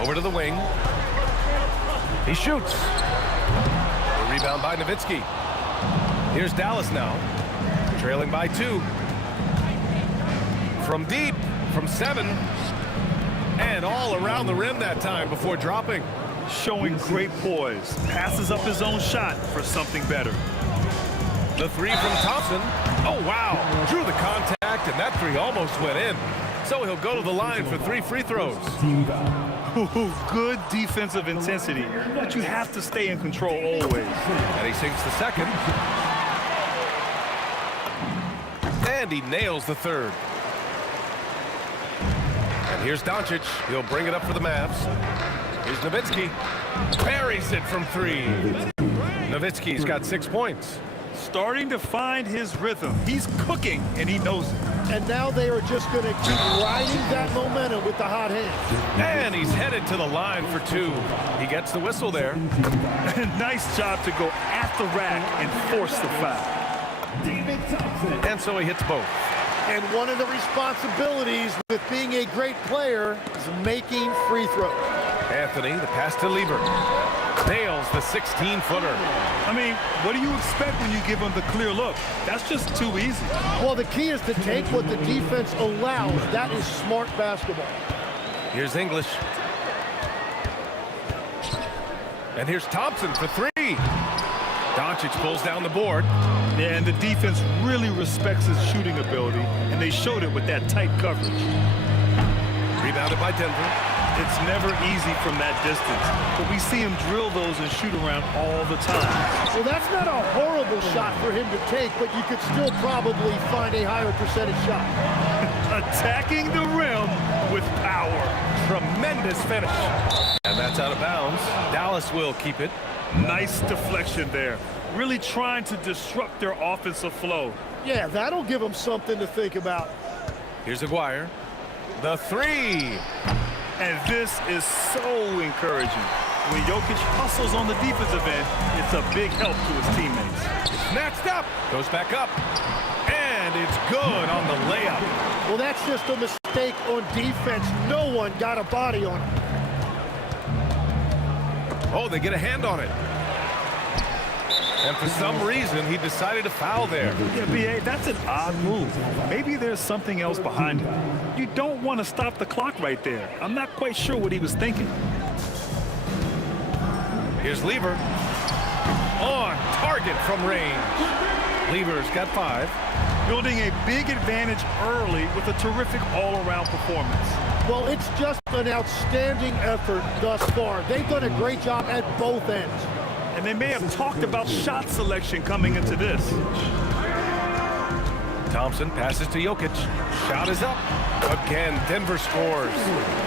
Over to the wing. He shoots. The rebound by Nowitzki. Here's Dallas now. Trailing by 2. From deep, from 7. And all around the rim that time before dropping. Showing great poise. Passes up his own shot for something better. The 3 from Thompson. Oh, wow. Drew the contact, and that 3 almost went in. So he'll go to the line for 3 free throws. Ooh, good defensive intensity, but you have to stay in control always. And he sinks the second. And he nails the 3rd. And here's Doncic. He'll bring it up for the Mavs. Here's Nowitzki. Buries it from 3. Nowitzki's got 6 points. Starting to find his rhythm. He's cooking, and he knows it. And now they are just going to keep riding that momentum with the hot hand. And he's headed to the line for 2. He gets the whistle there. Nice job to go at the rack and force the foul. And so he hits both. And one of the responsibilities with being a great player is making free throws. Anthony, the pass to Lieber. Nails the 16-footer. I mean, what do you expect when you give him the clear look? That's just too easy. Well, the key is to take what the defense allows. That is smart basketball. Here's English. And here's Thompson for 3. Doncic pulls down the board. Yeah, and the defense really respects his shooting ability, and they showed it with that tight coverage. Rebounded by Denver. It's never easy from that distance, but we see him drill those and shoot around all the time. Well, that's not a horrible shot for him to take, but you could still probably find a higher percentage shot. Attacking the rim with power. Tremendous finish. And that's out of bounds. Dallas will keep it. Nice deflection there. Really trying to disrupt their offensive flow. Yeah, that'll give them something to think about. Here's Aguirre. The 3. And this is so encouraging. When Jokic hustles on the defensive end, it's a big help to his teammates. It's snatched up. Goes back up. And it's good on the layup. Well, that's just a mistake on defense. No one got a body on it. Oh, they get a hand on it. And for some reason, he decided to foul there. Yeah, B.A., that's an odd move. Maybe there's something else behind it. You don't want to stop the clock right there. I'm not quite sure what he was thinking. Here's Lieber. On target from range. Lever's got 5. Building a big advantage early with a terrific all-around performance. Well, it's just an outstanding effort thus far. They've done a great job at both ends. And they may have talked about shot selection coming into this. Thompson passes to Jokic. Shot is up. Again, Denver scores.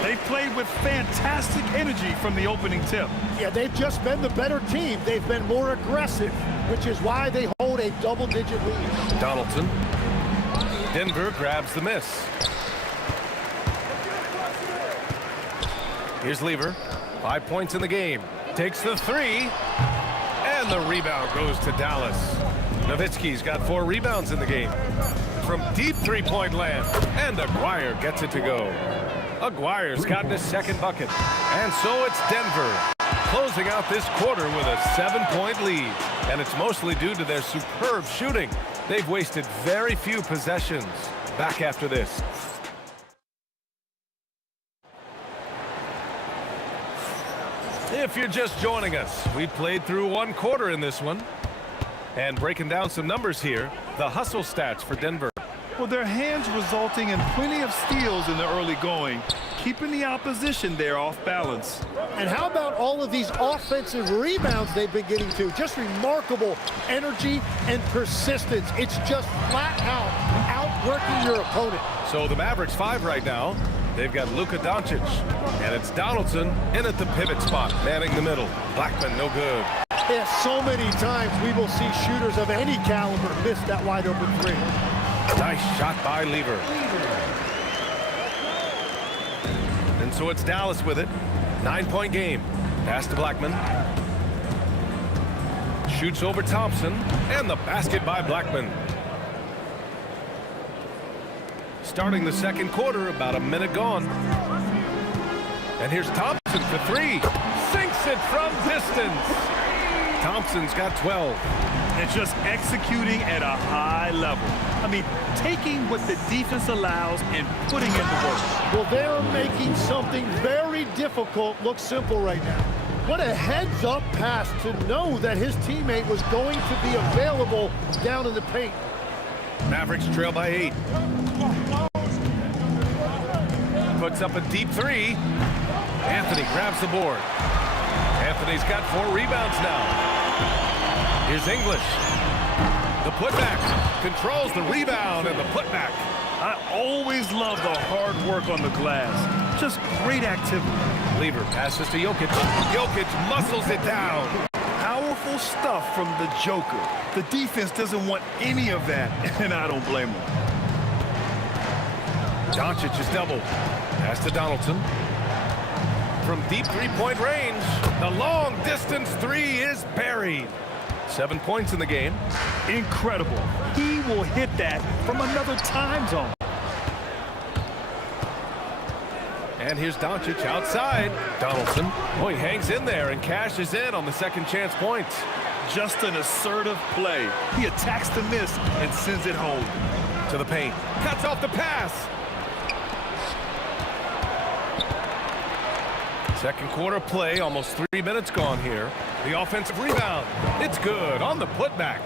They played with fantastic energy from the opening tip. Yeah, they've just been the better team. They've been more aggressive, which is why they hold a double-digit lead. Donaldson. Denver grabs the miss. Here's Lever. 5 points in the game. Takes the 3. And the rebound goes to Dallas. Nowitzki's got 4 rebounds in the game. From deep three-point land. And Aguirre gets it to go. Aguirre's gotten his second bucket. And so it's Denver closing out this quarter with a 7-point lead. And it's mostly due to their superb shooting. They've wasted very few possessions. Back after this. If you're just joining us, we played through 1 quarter in this one. And breaking down some numbers here, the hustle stats for Denver. Well, their hands resulting in plenty of steals in the early going, keeping the opposition there off balance. And how about all of these offensive rebounds they've been getting to? Just remarkable energy and persistence. It's just flat out outworking your opponent. So the Mavericks 5 right now. They've got Luka Doncic, and it's Donaldson in at the pivot spot, manning the middle. Blackman, no good. Yeah, so many times we will see shooters of any caliber miss that wide open 3. Nice shot by Lever. And so it's Dallas with it. 9-point game. Pass to Blackman. Shoots over Thompson, and the basket by Blackman. Starting the second quarter, about a minute gone. And here's Thompson for 3. Sinks it from distance. Thompson's got 12. And just executing at a high level. I mean, taking what the defense allows and putting in the work. Well, they're making something very difficult look simple right now. What a heads-up pass to know that his teammate was going to be available down in the paint. Mavericks trail by 8. Puts up a deep 3. Anthony grabs the board. Anthony's got 4 rebounds now. Here's English. The putback. Controls the rebound and the putback. I always love the hard work on the glass. Just great activity. Lever passes to Jokic. Jokic muscles it down. Powerful stuff from the Joker. The defense doesn't want any of that, and I don't blame them. Doncic is doubled. Pass to Donaldson. From deep three-point range, the long-distance 3 is buried. 7 points in the game. Incredible. He will hit that from another time zone. And here's Doncic outside. Donaldson. Oh, he hangs in there and cashes in on the second chance points. Just an assertive play. He attacks the miss and sends it home. To the paint. Cuts off the pass. Second quarter play, almost 3 minutes gone here. The offensive rebound. It's good on the putback.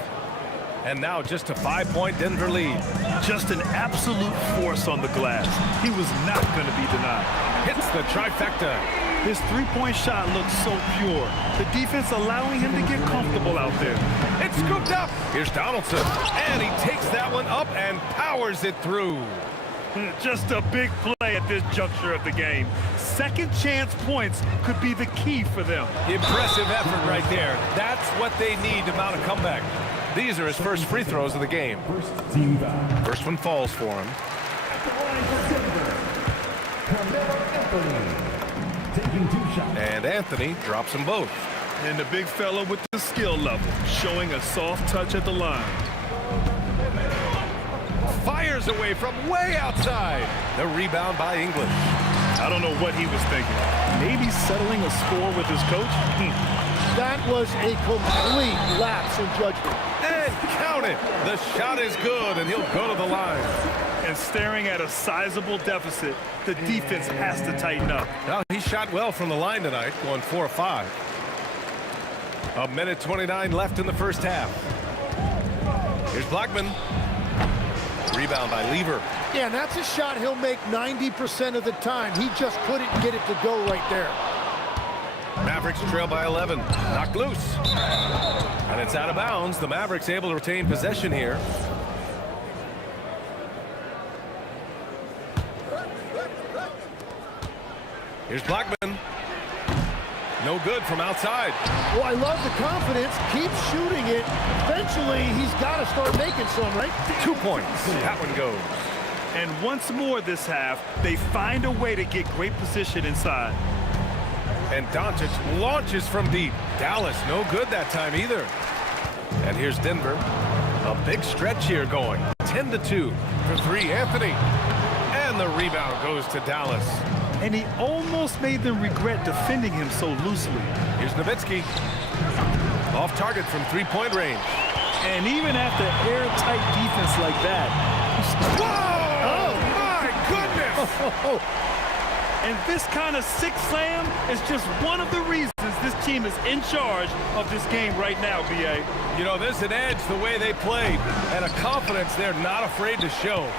And now just a 5-point Denver lead. Just an absolute force on the glass. He was not going to be denied. Hits the trifecta. His three-point shot looks so pure. The defense allowing him to get comfortable out there. It's scooped up. Here's Donaldson. And he takes that one up and powers it through. Just a big play at this juncture of the game. Second chance points could be the key for them. Impressive effort right there. That's what they need to mount a comeback. These are his first free throws of the game. First one falls for him. And Anthony drops them both. And the big fella with the skill level, showing a soft touch at the line. Fires away from way outside. The rebound by English. I don't know what he was thinking. Maybe settling a score with his coach? That was a complete lapse in judgment. And count it. The shot is good, and he'll go to the line. And staring at a sizable deficit, the defense has to tighten up. Now, he shot well from the line tonight, going 4 of 5. A minute 29 left in the first half. Here's Blackman. Rebound by Lever. Yeah, and that's a shot he'll make 90% of the time. He just couldn't get it to go right there. Mavericks trail by 11. Knocked loose. And it's out of bounds. The Mavericks able to retain possession here. Here's Blackman. No good from outside. Well, I love the confidence. Keep shooting it. Eventually, he's got to start making some, right? 2 points. That one goes. And once more this half, they find a way to get great position inside. And Doncic launches from deep. Dallas, no good that time either. And here's Denver. A big stretch here going. 10-2 for three. Anthony. And the rebound goes to Dallas. And he almost made them regret defending him so loosely. Here's Nowitzki. Off target from three-point range. And even after airtight defense like that. Whoa! Oh, my goodness! And this kind of sick slam is just one of the reasons this team is in charge of this game right now, B.A. You know, there's an edge the way they played and a confidence they're not afraid to show.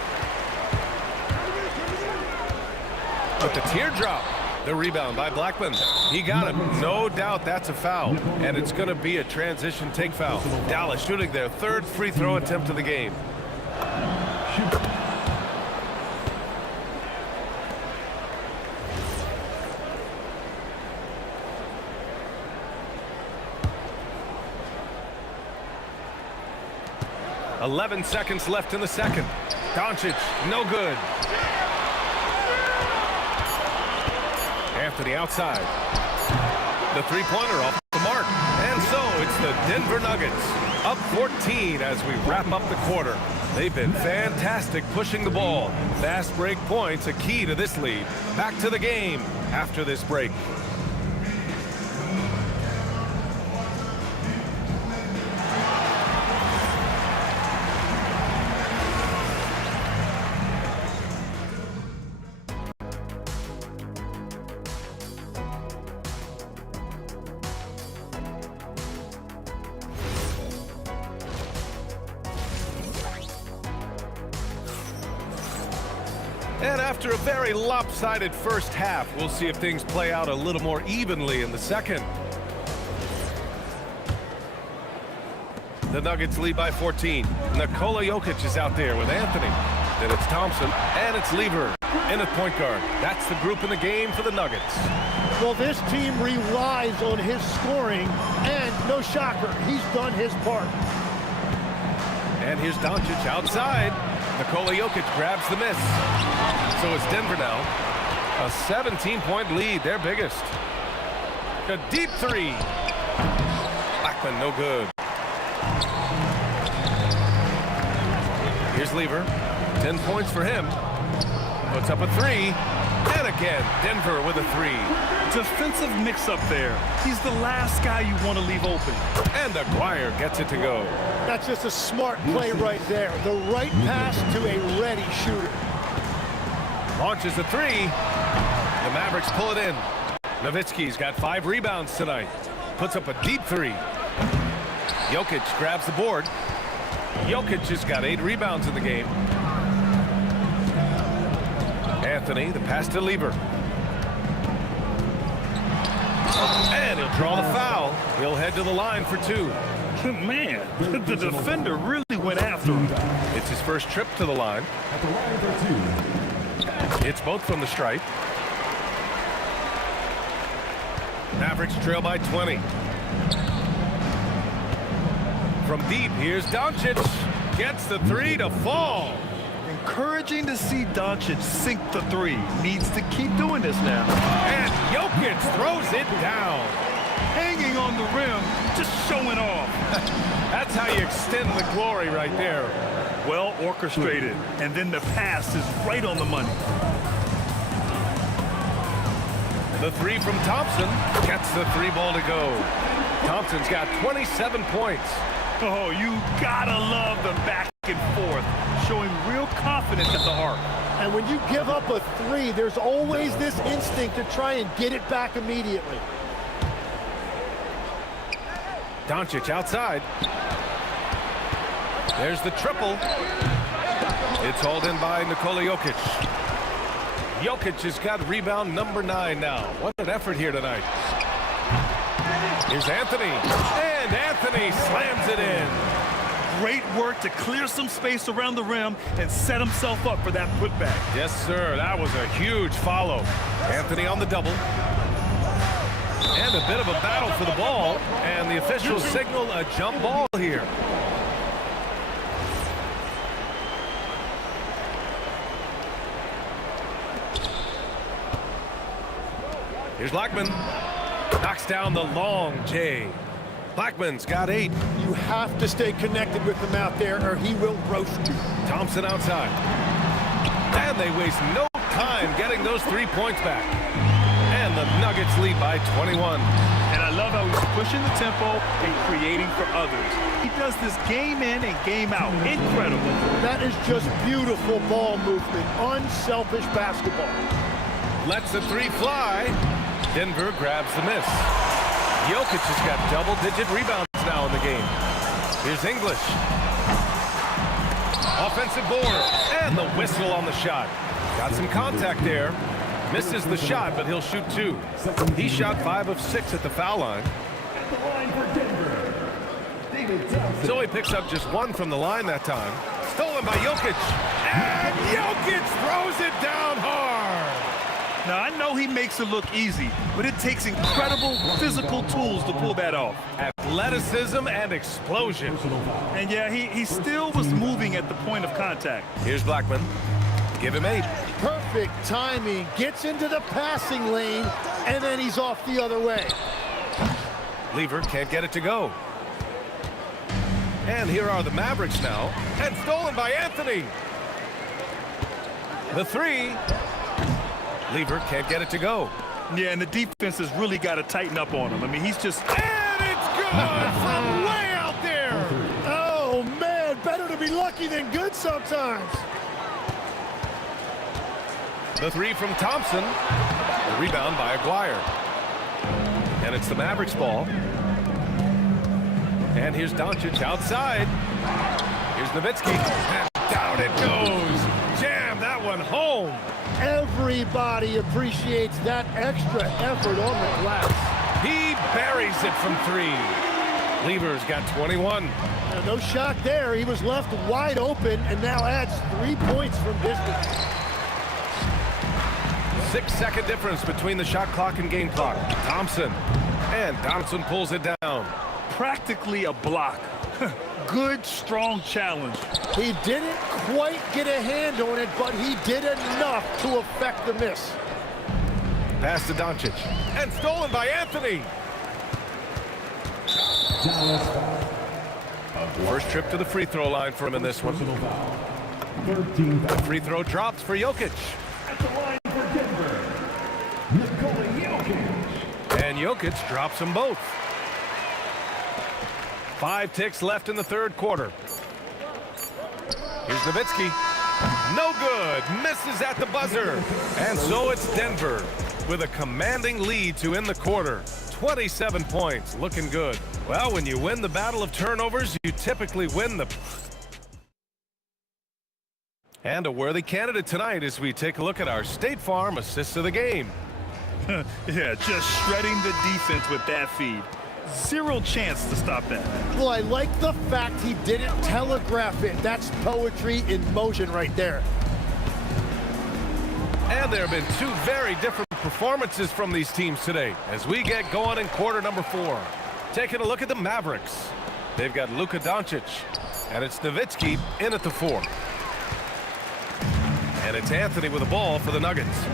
But the teardrop, the rebound by Blackman. He got it. No doubt that's a foul. And it's going to be a transition take foul. Dallas shooting their third free throw attempt of the game. .11 seconds left in the second. Doncic, no good. Anthony outside. The three-pointer off the mark. And so it's the Denver Nuggets up 14 as we wrap up the quarter. They've been fantastic pushing the ball. Fast break points a key to this lead. Back to the game after this break. And after a very lopsided first half, we'll see if things play out a little more evenly in the second. The Nuggets lead by 14. Nikola Jokic is out there with Anthony. Then it's Thompson, and it's Lever in at point guard. That's the group in the game for the Nuggets. Well, this team relies on his scoring, and no shocker, he's done his part. And here's Doncic outside. Nikola Jokic grabs the miss. So it's Denver now. A 17-point lead, their biggest. A deep three. Blackman, no good. Here's Lever. 10 points for him. Puts up a three. And again, Denver with a three. Defensive mix-up there. He's the last guy you want to leave open. And Aguirre gets it to go. That's just a smart play right there. The right pass to a ready shooter. Launches a three. The Mavericks pull it in. Nowitzki's got 5 rebounds tonight. Puts up a deep three. Jokic grabs the board. Jokic has got 8 rebounds in the game. Anthony, the pass to Lever. And he'll draw the foul. He'll head to the line for 2. Man, the defender really went after him. It's his first trip to the line. At the line for 2. It's both from the stripe. Mavericks trail by 20. From deep, here's Doncic. Gets the three to fall. Encouraging to see Doncic sink the three. Needs to keep doing this now. And Jokic throws it down. Hanging on the rim, just showing off. That's how you extend the glory right there. Well orchestrated, and then the pass is right on the money. The three from Thompson gets the 3-ball to go. Thompson's got 27 points. Oh, you gotta love the back and forth, showing real confidence at the arc. And when you give up a three, there's always this instinct to try and get it back immediately. Doncic outside. There's the triple. It's hauled in by Nikola Jokic. Jokic has got rebound number 9 now. What an effort here tonight. Here's Anthony. And Anthony slams it in. Great work to clear some space around the rim and set himself up for that putback. Yes, sir. That was a huge follow. Anthony on the double. And a bit of a battle for the ball. And the officials signal a jump ball here. Here's Blackman. Knocks down the long J. Blackman's got 8. You have to stay connected with him out there or he will roast you. Thompson outside. And they waste no time getting those 3 points back. And the Nuggets lead by 21. And I love how he's pushing the tempo and creating for others. He does this game in and game out. Incredible. That is just beautiful ball movement. Unselfish basketball. Lets the 3 fly. Denver grabs the miss. Jokic has got double-digit rebounds now in the game. Here's English. Offensive board. And the whistle on the shot. Got some contact there. Misses the shot, but he'll shoot 2. He shot 5 of 6 at the foul line. So he picks up just 1 from the line that time. Stolen by Jokic. And Jokic throws it down hard. Now, I know he makes it look easy, but it takes incredible physical tools to pull that off. Athleticism and explosion. And yeah, he still was moving at the point of contact. Here's Blackman. Give him 8. Perfect timing. Gets into the passing lane, and then he's off the other way. Lever can't get it to go. And here are the Mavericks now. And stolen by Anthony. The 3. Lever can't get it to go. Yeah, and the defense has really got to tighten up on him. I mean, he's just... And it's good from way out there. Oh, man, better to be lucky than good sometimes. The 3 from Thompson. The rebound by Aguirre. And it's the Mavericks ball. And here's Doncic outside. Here's Nowitzki. And down it goes. Jam that one home. Everybody appreciates that extra effort on the glass. He buries it from 3. Lever's got 21. Now, no shock there. He was left wide open and now adds 3 points from distance. 6-second difference between the shot clock and game clock. Thompson. And Thompson pulls it down. Practically a block. Good, strong challenge. He didn't quite get a hand on it, but he did enough to affect the miss. Pass to Doncic. And stolen by Anthony. First trip to the free throw line for him in this one. The free throw drops for Jokic. At the line for Denver, Nikola Jokic. And Jokic drops them both. 5 ticks left in the 3rd quarter. Here's Nowitzki. No good. Misses at the buzzer. And so it's Denver with a commanding lead to end the quarter. 27 points. Looking good. Well, when you win the battle of turnovers, you typically win the... And a worthy candidate tonight as we take a look at our State Farm assists of the game. Yeah, just shredding the defense with that feed. Zero chance to stop that. Well, I like the fact he didn't telegraph it. That's poetry in motion right there. And there have been 2 very different performances from these teams today as we get going in quarter number 4. Taking a look at the Mavericks. They've got Luka Doncic, and it's Nowitzki in at the 4. And it's Anthony with the ball for the Nuggets.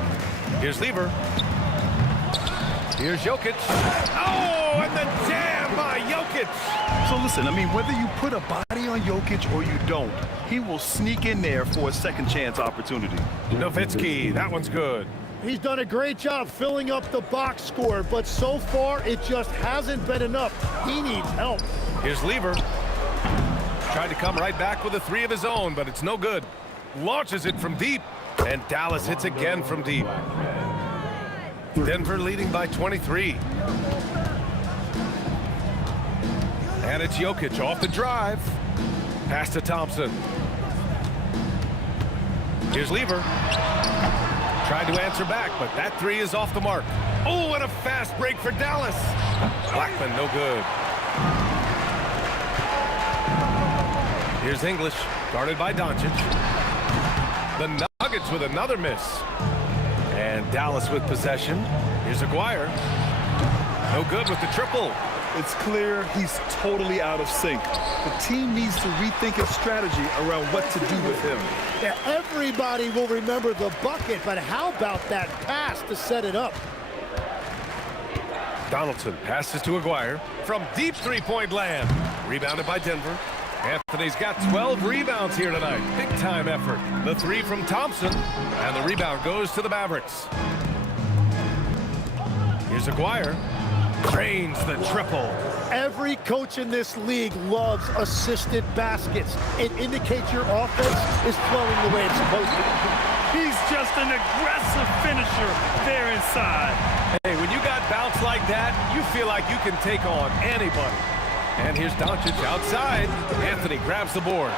Here's Lever. Here's Jokic. Oh, and the jam by Jokic. So listen, I mean, whether you put a body on Jokic or you don't, he will sneak in there for a second chance opportunity. Nowitzki, that one's good. He's done a great job filling up the box score, but so far it just hasn't been enough. He needs help. Here's Lever. Tried to come right back with a 3 of his own, but it's no good. Launches it from deep, and Dallas hits again from deep. Denver leading by 23. And it's Jokic off the drive. Pass to Thompson. Here's Lever. Tried to answer back, but that three is off the mark. Oh, and a fast break for Dallas. Blackman, no good. Here's English, guarded by Doncic. The Nuggets with another miss. And Dallas with possession. Here's Aguirre. No good with the triple. It's clear he's totally out of sync. The team needs to rethink its strategy around what to do with him. Yeah, everybody will remember the bucket, but how about that pass to set it up? Donaldson passes to Aguirre from deep three-point land. Rebounded by Denver. Anthony's got 12 rebounds here tonight. Big-time effort. The three from Thompson, and the rebound goes to the Mavericks. Here's Aguirre. Drains the triple. Every coach in this league loves assisted baskets. It indicates your offense is flowing the way it's supposed to. He's just an aggressive finisher there inside. Hey, when you got bounce like that, you feel like you can take on anybody. And here's Doncic outside. Anthony grabs the board.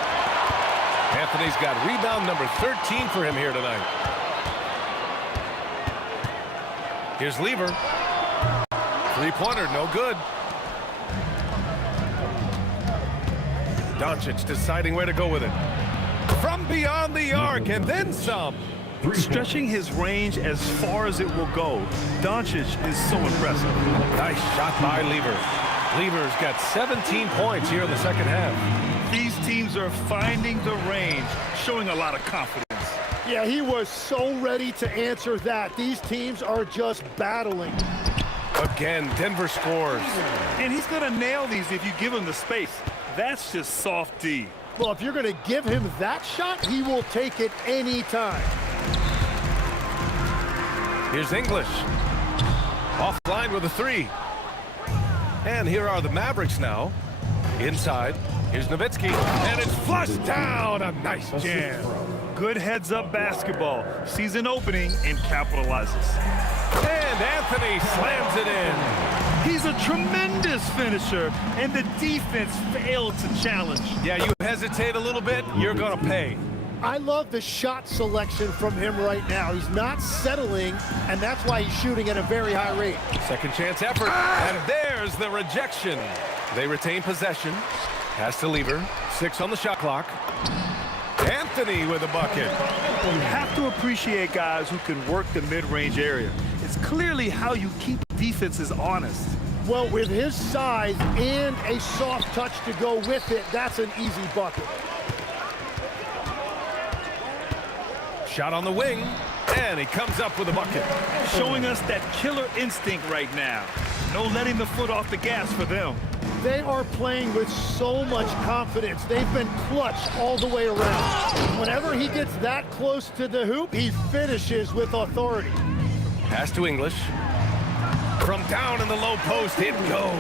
Anthony's got rebound number 13 for him here tonight. Here's Lever. Three-pointer, no good. Doncic deciding where to go with it. From beyond the arc, and then some. Stretching his range as far as it will go. Doncic is so impressive. Nice shot by Lever. Lever's got 17 points here in the second half. These teams are finding the range, showing a lot of confidence. Yeah, he was so ready to answer that. These teams are just battling. Again, Denver scores. And he's going to nail these if you give him the space. That's just soft D. Well, if you're going to give him that shot, he will take it anytime. Here's English. Offline with a three. And here are the Mavericks now. Inside. Here's Nowitzki. And it's flushed down. A nice jam. Good heads-up basketball. Sees an opening and capitalizes. And Anthony slams it in. He's a tremendous finisher, and the defense failed to challenge. Yeah, you hesitate a little bit, you're going to pay. I love the shot selection from him right now. He's not settling, and that's why he's shooting at a very high rate. Second chance effort, and there's the rejection. They retain possession. Pass to Lever. 6 on the shot clock. Anthony with a bucket. You have to appreciate guys who can work the mid-range area. It's clearly how you keep defenses honest. Well, with his size and a soft touch to go with it, that's an easy bucket. Shot on the wing, and he comes up with a bucket. Showing us that killer instinct right now. No letting the foot off the gas for them. They are playing with so much confidence. They've been clutch all the way around. Whenever he gets that close to the hoop, he finishes with authority. Pass to English. From down in the low post, it goes.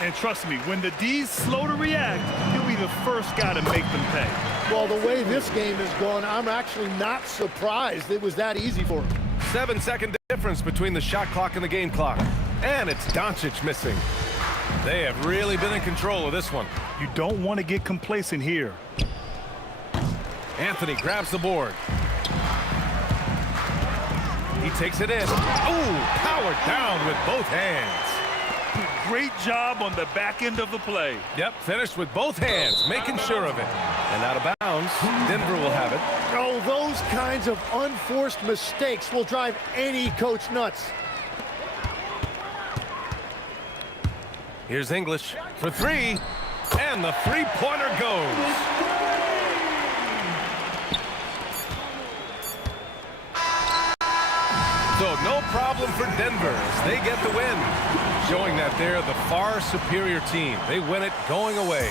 And trust me, when the D's slow to react, he'll be the first guy to make them pay. Well, the way this game is going, I'm actually not surprised it was that easy for him. 7-second difference between the shot clock and the game clock. And it's Doncic missing. They have really been in control of this one. You don't want to get complacent here. Anthony grabs the board. He takes it in. Ooh, powered down with both hands. Great job on the back end of the play. Yep, finished with both hands, making sure of it. And out of bounds, Denver will have it. Oh, those kinds of unforced mistakes will drive any coach nuts. Here's English for three, and the three-pointer goes. So no problem for Denver as they get the win, showing that they're the far superior team. They win it going away.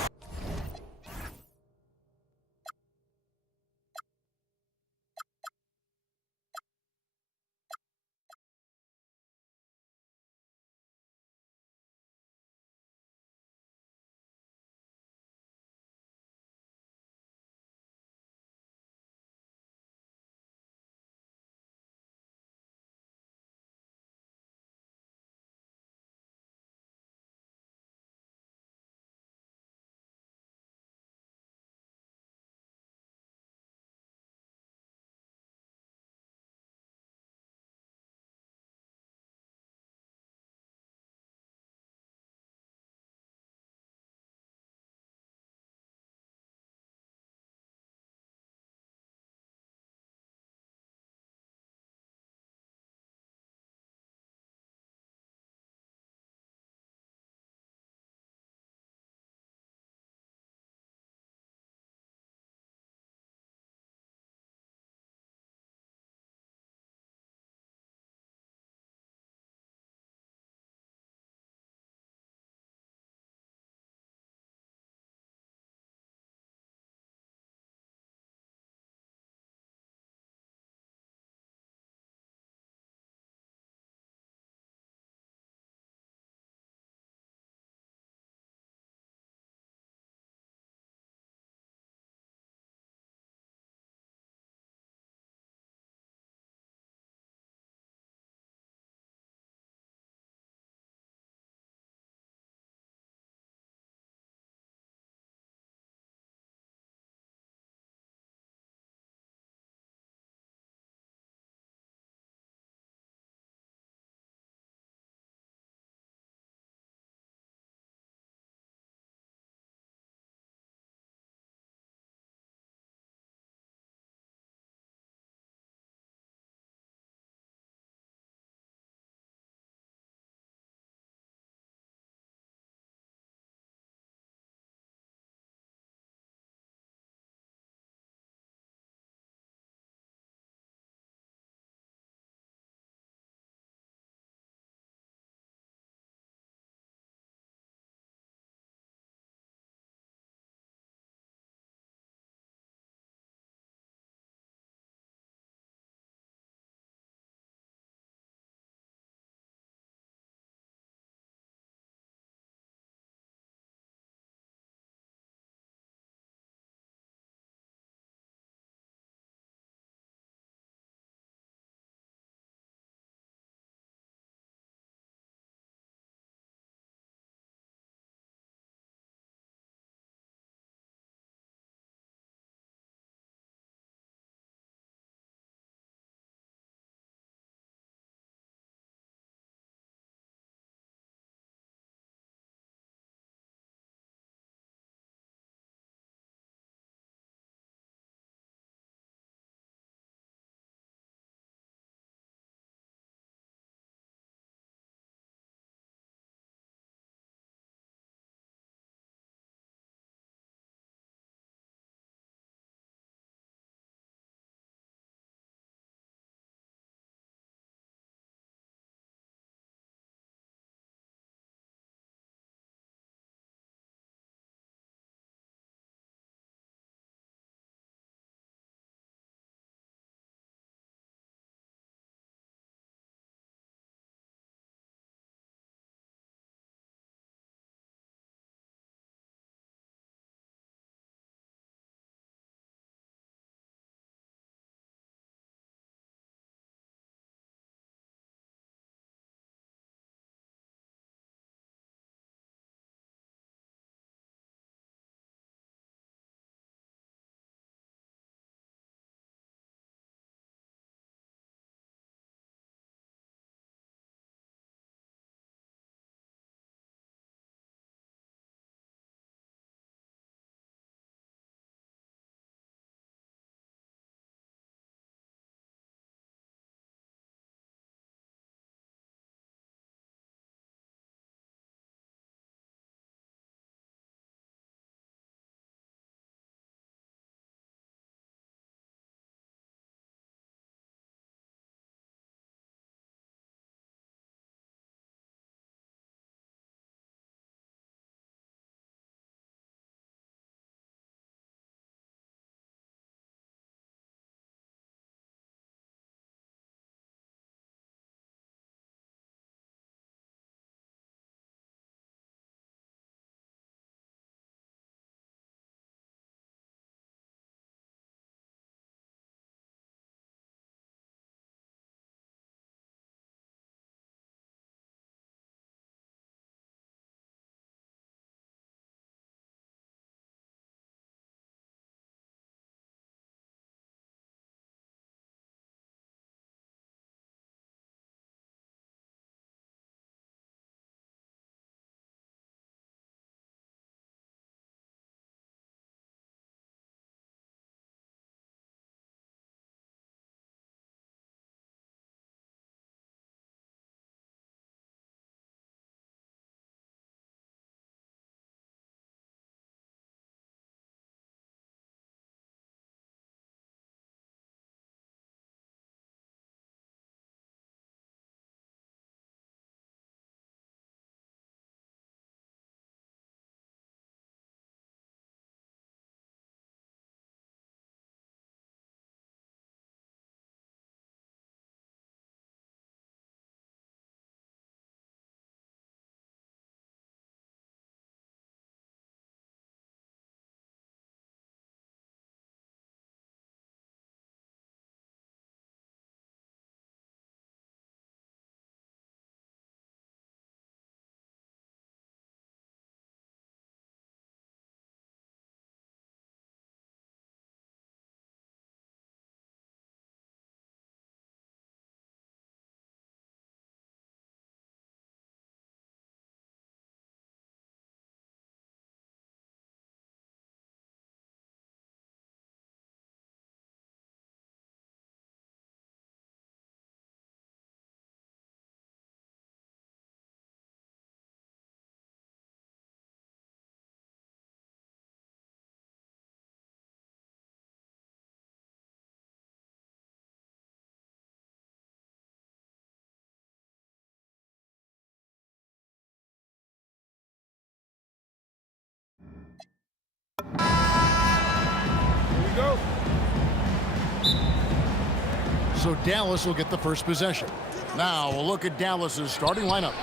So Dallas will get the first possession. Now we'll look at Dallas's starting lineup.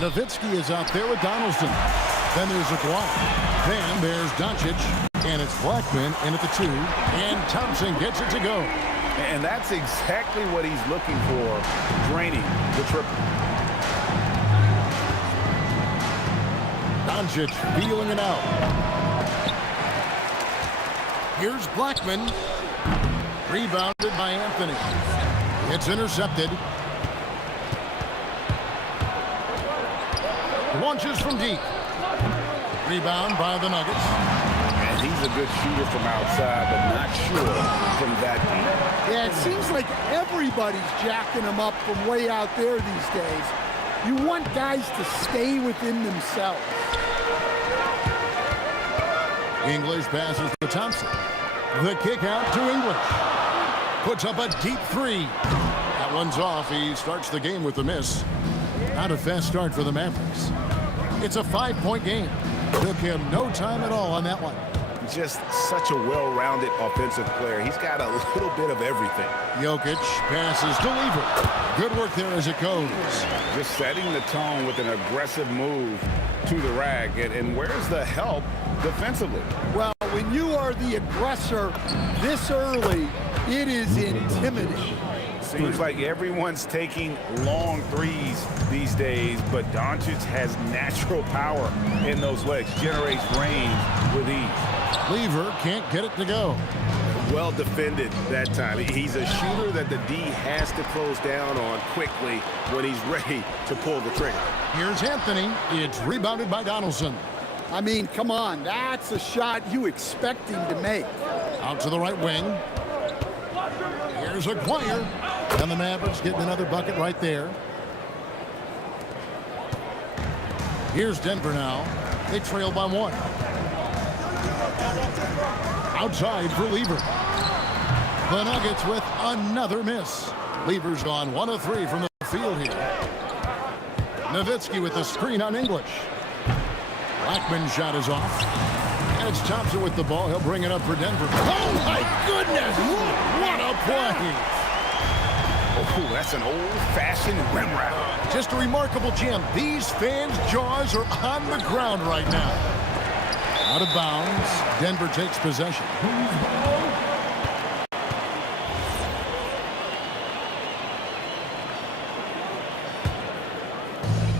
Nowitzki is out there with Donaldson. Then there's Aguirre. Then there's Doncic. And it's Blackman in at the 2. And Thompson gets it to go. And that's exactly what he's looking for, draining the triple. Doncic feeling it out. Here's Blackman. Rebounded by Anthony. It's intercepted. Launches from deep. Rebound by the Nuggets. And he's a good shooter from outside, but not sure from that deep. Yeah, it seems like everybody's jacking him up from way out there these days. You want guys to stay within themselves. English passes to Thompson. The kick out to English. Puts up a deep 3. That one's off. He starts the game with a miss. Not a fast start for the Mavericks. It's a 5-point game. Took him no time at all on that one. Just such a well-rounded offensive player. He's got a little bit of everything. Jokic passes to Lever. Good work there as it goes. Just setting the tone with an aggressive move to the rack. And where's the help defensively? Well, when you are the aggressor this early, it is intimidating. Seems like everyone's taking long threes these days, but Doncic has natural power in those legs, generates range with ease. Lever can't get it to go. Well defended that time. He's a shooter that the D has to close down on quickly when he's ready to pull the trigger. Here's Anthony. It's rebounded by Donaldson. I mean, come on, that's a shot you expect him to make. Out to the right wing. Here's Aguirre. And the Mavericks getting another bucket right there. Here's Denver now. They trail by 1. Outside for Lever. The Nuggets with another miss. Lever's gone 1 of 3 from the field here. Nowitzki with the screen on English. Blackman's shot is off. And it's Thompson with the ball. He'll bring it up for Denver. Oh, my goodness! What a play! Oh, that's an old-fashioned rim wrap. Just a remarkable jam. These fans' jaws are on the ground right now. Out of bounds. Denver takes possession.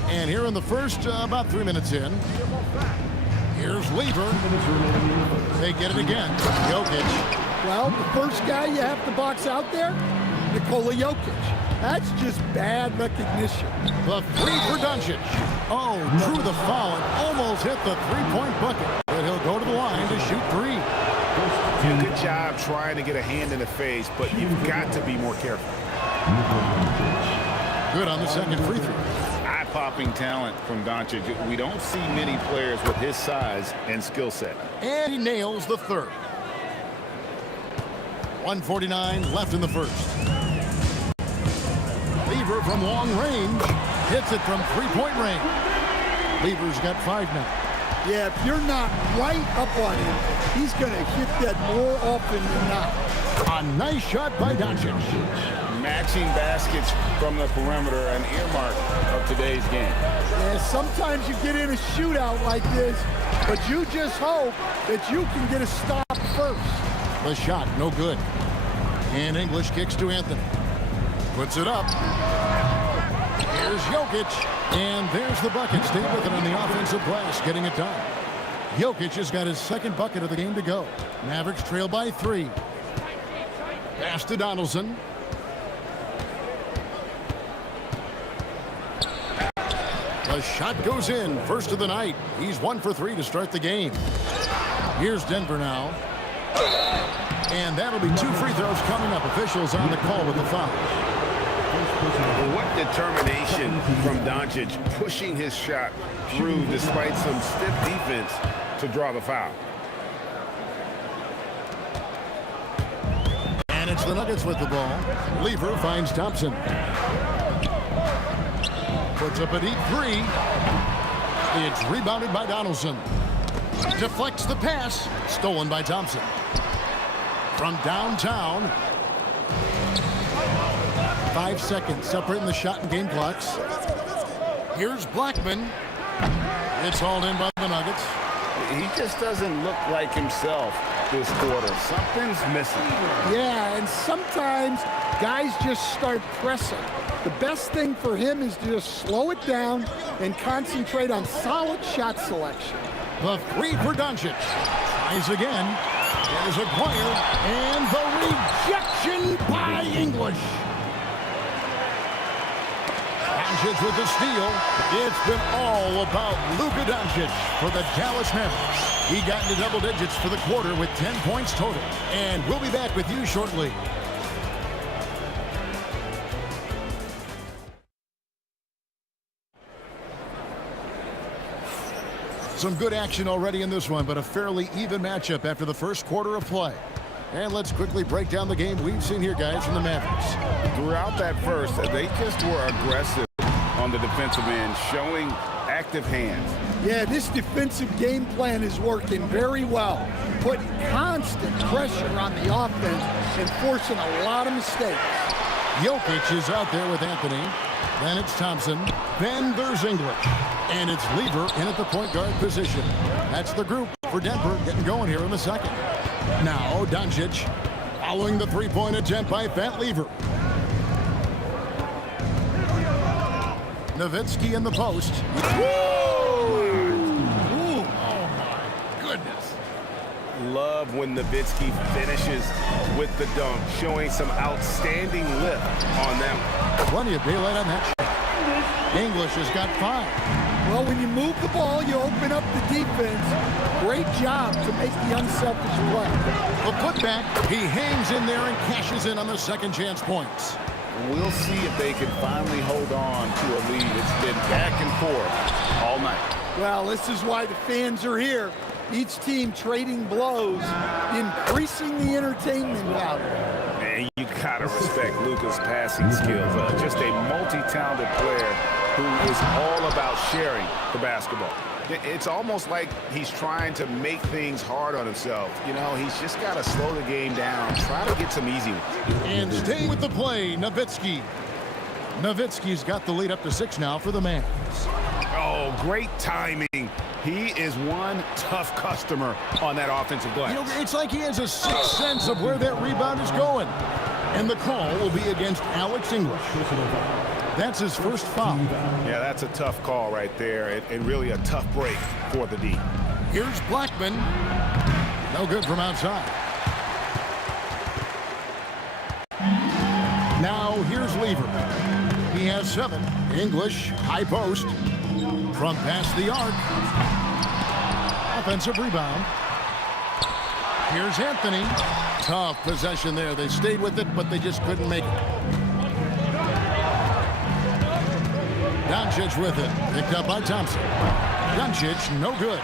And here in the first, about 3 minutes in, here's Lever. They get it again. Jokic. Well, the first guy you have to box out there, Nikola Jokic. That's just bad recognition. The 3 for Doncic. Oh, drew the foul and almost hit the 3-point bucket. But he'll go to the line to shoot 3. Good job trying to get a hand in the face, but you've got to be more careful. Good on the second free throw. Eye-popping talent from Doncic. We don't see many players with his size and skill set. And he nails the third. 1:49 left in the first. Lever from long range hits it from 3-point range. Lever's got 5 now. Yeah, if you're not right up on him, he's going to hit that more often than not. A nice shot by Doncic. Matching baskets from the perimeter, an earmark of today's game. Yeah, sometimes you get in a shootout like this, but you just hope that you can get a stop first. The shot, no good. And English kicks to Anthony. Puts it up. Here's Jokic. And there's the bucket. Stay with it on the offensive glass, getting it done. Jokic has got his second bucket of the game to go. Mavericks trail by 3. Pass to Donaldson. The shot goes in. First of the night. He's 1 for 3 to start the game. Here's Denver now. And that'll be 2 free throws coming up. Officials on the call with the foul. What determination from Doncic, pushing his shot through despite some stiff defense to draw the foul. And it's the Nuggets with the ball. Lever finds Thompson. Puts up a deep 3. It's rebounded by Donaldson. Deflects the pass. Stolen by Thompson. From downtown. 5 seconds separating the shot and game clocks. Here's Blackman. It's hauled in by the Nuggets. He just doesn't look like himself this quarter. Something's missing. Yeah, and sometimes guys just start pressing. The best thing for him is to just slow it down and concentrate on solid shot selection. The three for Doncic. Tries again. There's Aguirre, and the rejection by English. Doncic with the steal. It's been all about Luka Doncic for the Dallas Mavericks. He got into double digits for the quarter with 10 points total. And we'll be back with you shortly. Some good action already in this one, but a fairly even matchup after the first quarter of play. And let's quickly break down the game we've seen here, guys, from the Mavericks. Throughout that first, they just were aggressive on the defensive end, showing active hands. Yeah, this defensive game plan is working very well. Putting constant pressure on the offense and forcing a lot of mistakes. Jokic is out there with Anthony. Then it's Thompson. Then there's English. And it's Lever in at the point guard position. That's the group for Denver getting going here in the second. Now Doncic following the three-point attempt by Pat Lever. Nowitzki in the post. Oh, my goodness. Love when Nowitzki finishes with the dunk, showing some outstanding lift on them. Plenty of daylight on that shot. English has got 5. Well, when you move the ball, you open up the defense. Great job to make the unselfish play. The putback, he hangs in there and cashes in on the second chance points. We'll see if they can finally hold on to a lead. It's been back and forth all night. Well, this is why the fans are here. Each team trading blows, increasing the entertainment value. And you gotta respect Luka's passing skills. Just a multi-talented player who is all about sharing the basketball. It's almost like he's trying to make things hard on himself. You know, he's just got to slow the game down, try to get some easy ones. And staying with the play, Nowitzki. Nowitzki's got the lead up to 6 now for the Mavs. Oh, great timing. He is one tough customer on that offensive glass. You know, it's like he has a sixth sense of where that rebound is going. And the call will be against Alex English. That's his first foul. Yeah, that's a tough call right there, and really a tough break for the D. Here's Blackman. No good from outside. Now here's Lever. He has 7. English, high post. From past the arc. Offensive rebound. Here's Anthony. Tough possession there. They stayed with it, but they just couldn't make it. Doncic with it. Picked up by Thompson. Doncic, no good.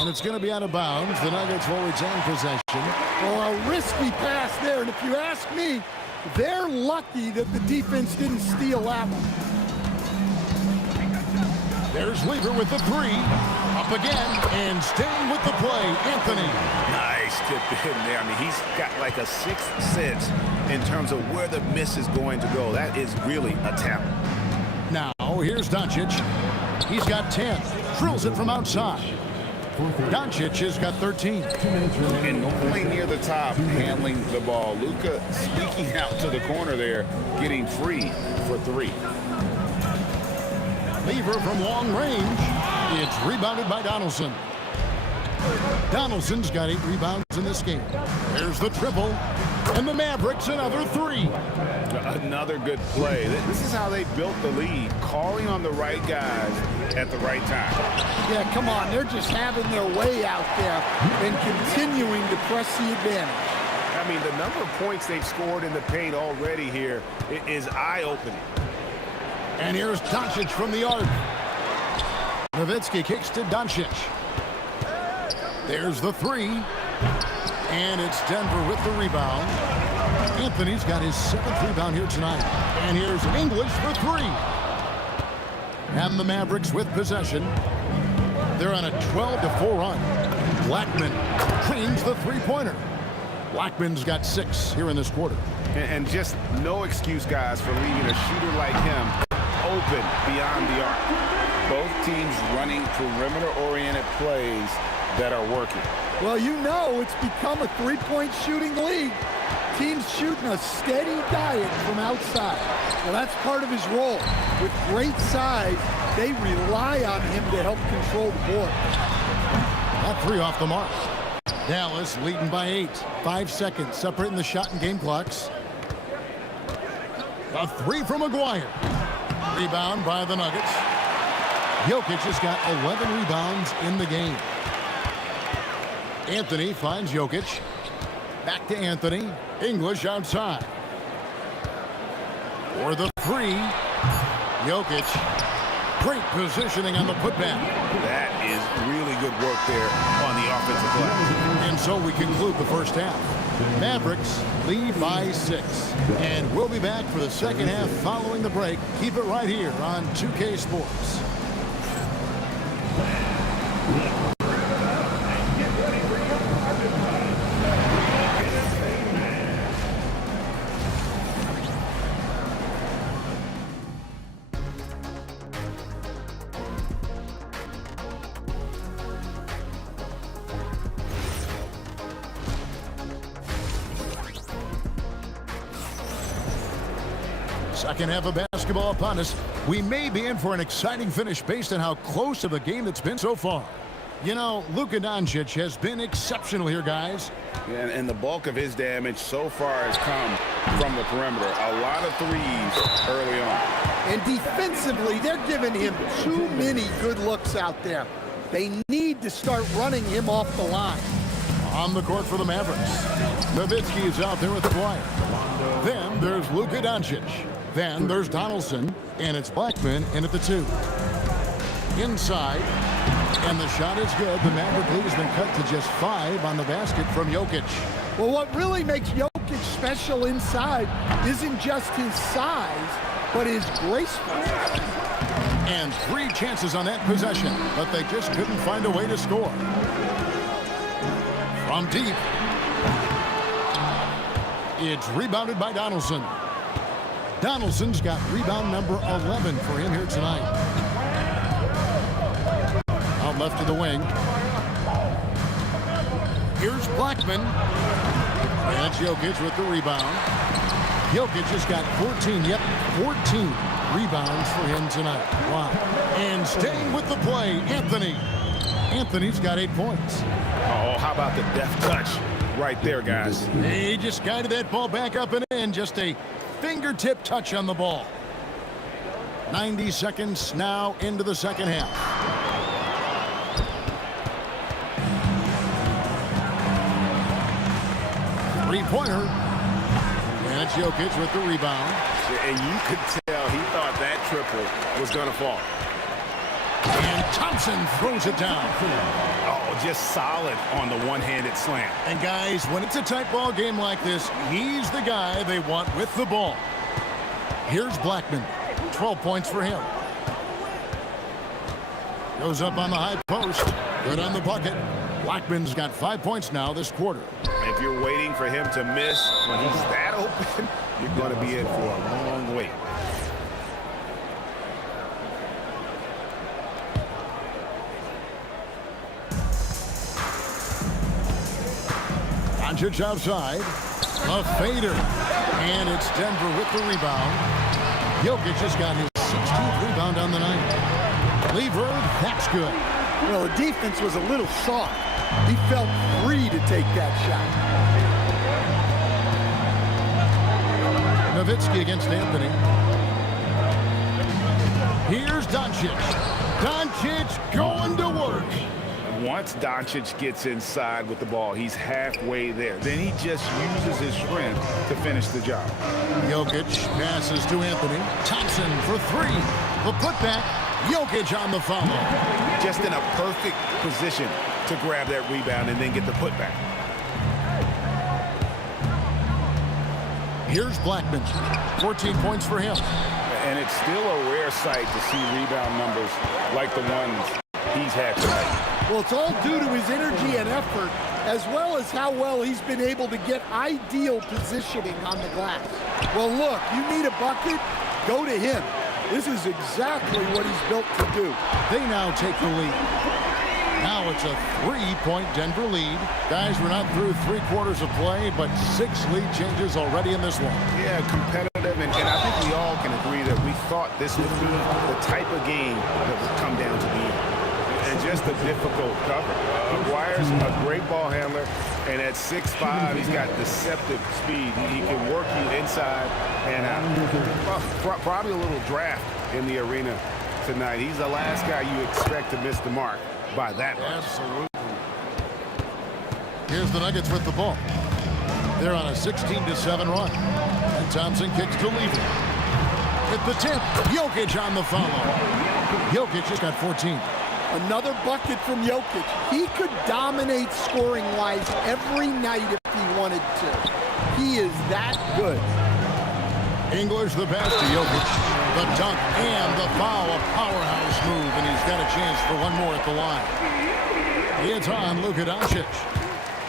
And it's going to be out of bounds. The Nuggets will retain possession. Well, a risky pass there. And if you ask me, they're lucky that the defense didn't steal that one. There's Lever with the 3. Up again. And staying with the play, Anthony. Nice tip in there. I mean, he's got like a 6th sense in terms of where the miss is going to go. That is really a talent. Now, here's Doncic. He's got 10. Drills it from outside. Doncic has got 13. And going near the top, handling the ball. Luka sneaking out to the corner there, getting free for 3. Lever from long range. It's rebounded by Donaldson. Donaldson's got 8 rebounds in this game. There's the triple. And the Mavericks another 3. Another good play. This is how they built the lead, calling on the right guys at the right time. Yeah, come on. They're just having their way out there and continuing to press the advantage. I mean, the number of points they've scored in the paint already here is eye-opening. And here's Doncic from the arc. Nowitzki kicks to Doncic. There's the 3. And it's Denver with the rebound. Anthony's got his 7th rebound here tonight. And here's English for 3. And the Mavericks with possession. They're on a 12-4 run. Blackman creams the 3-pointer. Blackman's got 6 here in this quarter. And just no excuse, guys, for leaving a shooter like him open beyond the arc. Both teams running perimeter-oriented plays that are working. Well, you know it's become a three-point shooting league. Teams shooting a steady diet from outside. Well, that's part of his role. With great size, they rely on him to help control the board. That 3 off the mark. Dallas leading by 8. 5 seconds separating the shot and game clocks. A 3 from Maguire. Rebound by the Nuggets. Jokic has got 11 rebounds in the game. Anthony finds Jokic. Back to Anthony. English outside. For the 3. Jokic. Great positioning on the putback. That is really good work there on the offensive play. And so we conclude the first half. Mavericks lead by 6. And we'll be back for the second half following the break. Keep it right here on 2K Sports. Second half of basketball upon us. We may be in for an exciting finish based on how close of a game it's been so far. You know, Luka Doncic has been exceptional here, guys. And the bulk of his damage so far has come from the perimeter. A lot of threes early on. And defensively, they're giving him too many good looks out there. They need to start running him off the line. On the court for the Mavericks. Nowitzki is out there with the Dwyer. Then there's Luka Doncic. Then there's Donaldson, and it's Blackman in at the 2. Inside, and the shot is good. The Maverick lead has been cut to just 5 on the basket from Jokic. Well, what really makes Jokic special inside isn't just his size, but his gracefulness. And 3 chances on that possession, but they just couldn't find a way to score. From deep, it's rebounded by Donaldson. Donaldson's got rebound number 11 for him here tonight. Out left to the wing. Here's Blackman. That's Jokic with the rebound. Jokic has got 14 rebounds for him tonight. Wow. And staying with the play, Anthony. Anthony's got 8 points. Oh, how about the deft touch right there, guys? He just guided that ball back up and in. Just a fingertip touch on the ball. 90 seconds now into the second half. Three-pointer. And it's Jokic with the rebound. And you could tell he thought that triple was going to fall. And Thompson throws it down. Oh, just solid on the one-handed slam. And guys, when it's a tight ball game like this, he's the guy they want with the ball. Here's Blackman. 12 points for him. Goes up on the high post. Good on the bucket. Blackman's got 5 points now this quarter. If you're waiting for him to miss when he's that open, you're going to be in for a long wait. Doncic outside. A fader. And it's Denver with the rebound. Jokic has got his 16th rebound on the night. Lever, that's good. Well, the defense was a little soft. He felt free to take that shot. Nowitzki against Anthony. Here's Doncic. Doncic going to work. Once Doncic gets inside with the ball, he's halfway there. Then he just uses his strength to finish the job. Jokic passes to Anthony. Thompson for 3. The putback. Jokic on the follow. Just in a perfect position to grab that rebound and then get the putback. Here's Blackman. 14 points for him. And it's still a rare sight to see rebound numbers like the ones he's had tonight. Well, it's all due to his energy and effort as well as how well he's been able to get ideal positioning on the glass. Well, look, you need a bucket, go to him. This is exactly what he's built to do. They now take the lead. Now it's a 3-point Denver lead. Guys, we're not through 3 quarters of play, but 6 lead changes already in this one. Yeah, competitive, and I think we all can agree that we thought this would be the type of game that would come down to the end. And just a difficult cover. Maguire's a great ball handler, and at 6'5", he's got deceptive speed. He can work you inside and out. Probably a little draft in the arena tonight. He's the last guy you expect to miss the mark by that much. Absolutely. Here's the Nuggets with the ball. They're on a 16-7 run. And Thompson kicks to Lever. At the tip, Jokic on the follow. Jokic just got 14. Another bucket from Jokic. He could dominate scoring-wise every night if he wanted to. He is that good. English the pass to Jokic. The dunk and the foul. A powerhouse move, and he's got a chance for one more at the line. It's on Luka Doncic.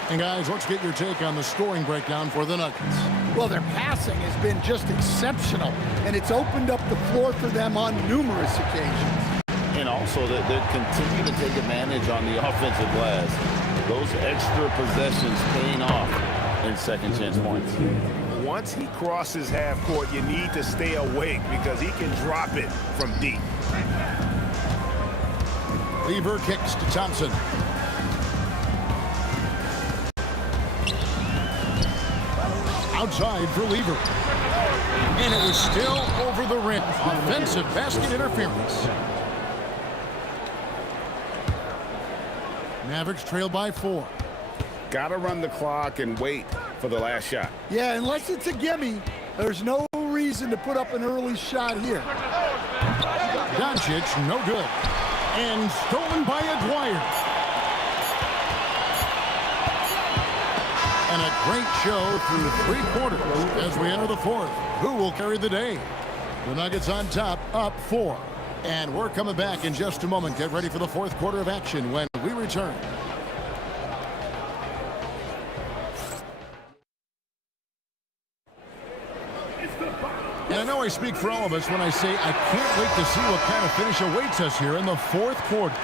And guys, let's get your take on the scoring breakdown for the Nuggets. Well, their passing has been just exceptional, and it's opened up the floor for them on numerous occasions. And also that they continue to take advantage on the offensive glass. Those extra possessions paying off in second chance points. Once he crosses half court, you need to stay awake because he can drop it from deep. Lever kicks to Thompson. Outside for Lever. And it was still over the rim. Offensive basket interference. Mavericks trail by 4. Got to run the clock and wait for the last shot. Yeah, unless it's a gimme, there's no reason to put up an early shot here. Doncic, no good. And stolen by Dwyer. And a great show through 3 quarters as we enter the 4th. Who will carry the day? The Nuggets on top, up 4. And we're coming back in just a moment. Get ready for the 4th quarter of action when we return. And I know I speak for all of us when I say I can't wait to see what kind of finish awaits us here in the 4th quarter.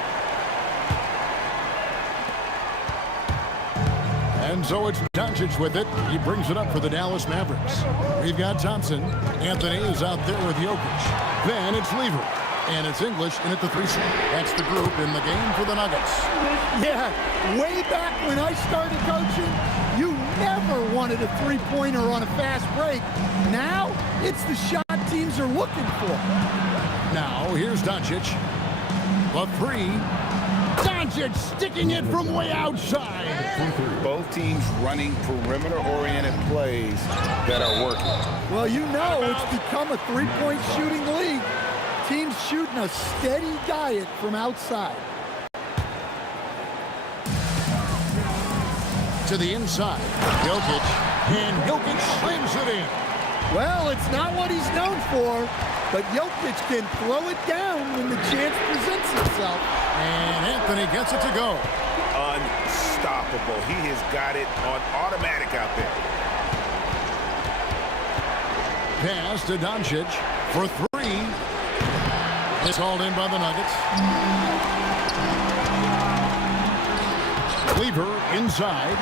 And so it's Doncic with it. He brings it up for the Dallas Mavericks. We've got Thompson. Anthony is out there with Jokic. Then it's Lever. And it's English in at the 3 slot. That's the group in the game for the Nuggets. Yeah, way back when I started coaching, you never wanted a 3-pointer on a fast break. Now, it's the shot teams are looking for. Now, here's Doncic. The 3. Doncic sticking it from way outside. Both teams running perimeter-oriented plays that are working. Well, you know it's become a 3-point shooting league. Teams shooting a steady diet from outside. To the inside. Jokic. And Jokic slams it in. Well, it's not what he's known for, but Jokic can throw it down when the chance presents itself. And Anthony gets it to go. Unstoppable. He has got it on automatic out there. Pass to Doncic for 3. It's hauled in by the Nuggets. Lever inside.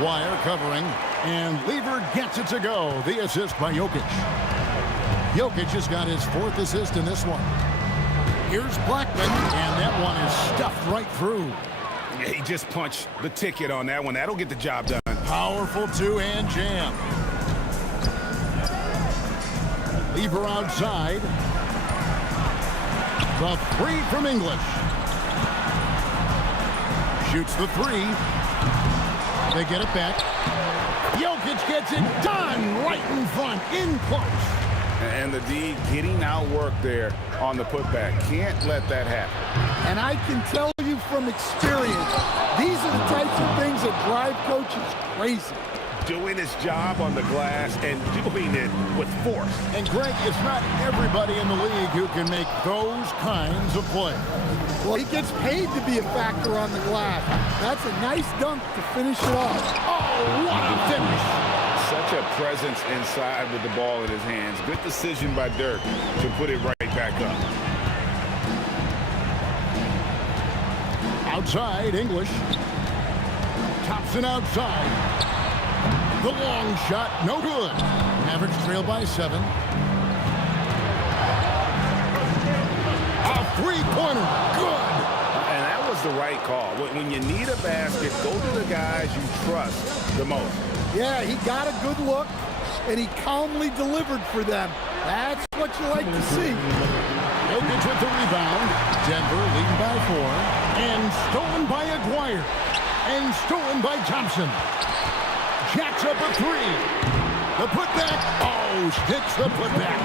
Dwyer covering. And Lever gets it to go. The assist by Jokic. Jokic has got his 4th assist in this one. Here's Blackman. And that one is stuffed right through. Yeah, he just punched the ticket on that one. That'll get the job done. Powerful 2-hand jam. Lever outside. The 3 from English. Shoots the 3. They get it back. Jokic gets it done right in front, in close. And the D getting outworked there on the putback. Can't let that happen. And I can tell you from experience, these are the types of things that drive coaches crazy. doing his job on the glass and doing it with force. And Greg, it's not everybody in the league who can make those kinds of plays. Well, he gets paid to be a factor on the glass. That's a nice dunk to finish it off. Oh, what a finish. Such a presence inside with the ball in his hands. Good decision by Dirk to put it right back up. Outside, English. Thompson outside. The long shot, no good. Mavericks trail by 7. A three-pointer, good. And that was the right call. When you need a basket, go to the guys you trust the most. Yeah, he got a good look, and he calmly delivered for them. That's what you like to see. Jokic with the rebound. Denver leading by 4. And stolen by Aguirre. And stolen by Thompson. Jacks up a 3. The putback. Oh, sticks the putback.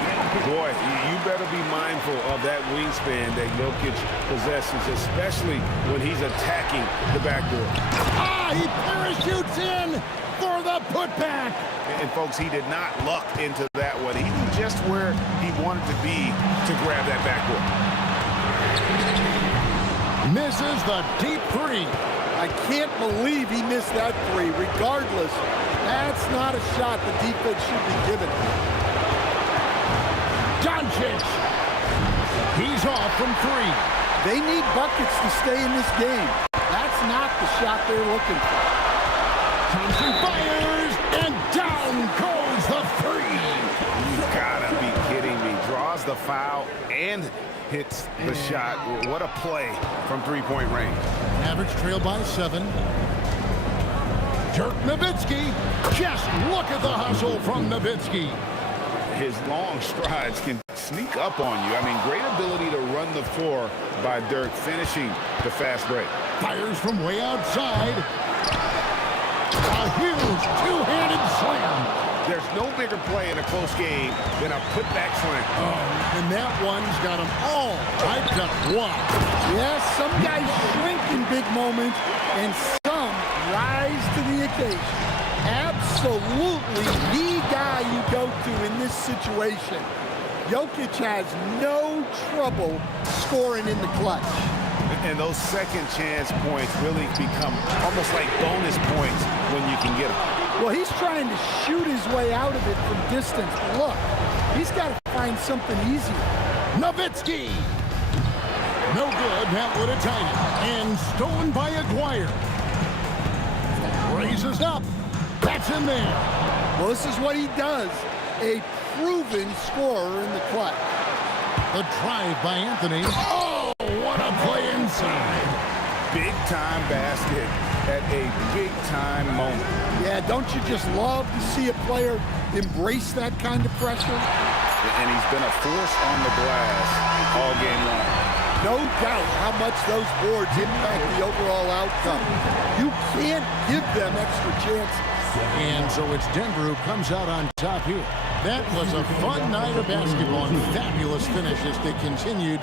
Boy, you better be mindful of that wingspan that Jokic possesses, especially when he's attacking the backboard. Ah, he parachutes in for the putback. And folks, he did not luck into that one. He knew just where he wanted to be to grab that backboard. Misses the deep 3. I can't believe he missed that 3. Regardless, that's not a shot the defense should be given. Doncic. He's off from 3. They need buckets to stay in this game. That's not the shot they're looking for. Thompson fires, and down goes the 3. You gotta be kidding me. Draws the foul and hits the shot. What a play from three-point range. Mavericks trail by 7. Dirk Nowitzki. Just look at the hustle from Nowitzki. His long strides can sneak up on you. I mean, great ability to run the floor by Dirk, finishing the fast break. Fires from way outside. A huge two-handed slam. There's no bigger play in a close game than a putback slam. Oh, and that one's got them all hyped up. Wow. Yes, some guys shrink in big moments, and some rise to the occasion. Absolutely the guy you go to in this situation. Jokic has no trouble scoring in the clutch. And those second chance points really become almost like bonus points when you can get them. Well, he's trying to shoot his way out of it from distance. But look, he's got to find something easier. Nowitzki. No good. That would have tied it. And stolen by Aguirre. Raises up. That's in there. Well, this is what he does. A proven scorer in the clutch. The drive by Anthony. Oh, what a play inside. Big-time basket at a big-time moment. Yeah, don't you just love to see a player embrace that kind of pressure? And he's been a force on the glass all game long. No doubt how much those boards impact the overall outcome. You can't give them extra chances. And so it's Denver who comes out on top here. That was a fun night of basketball and fabulous finishes that continued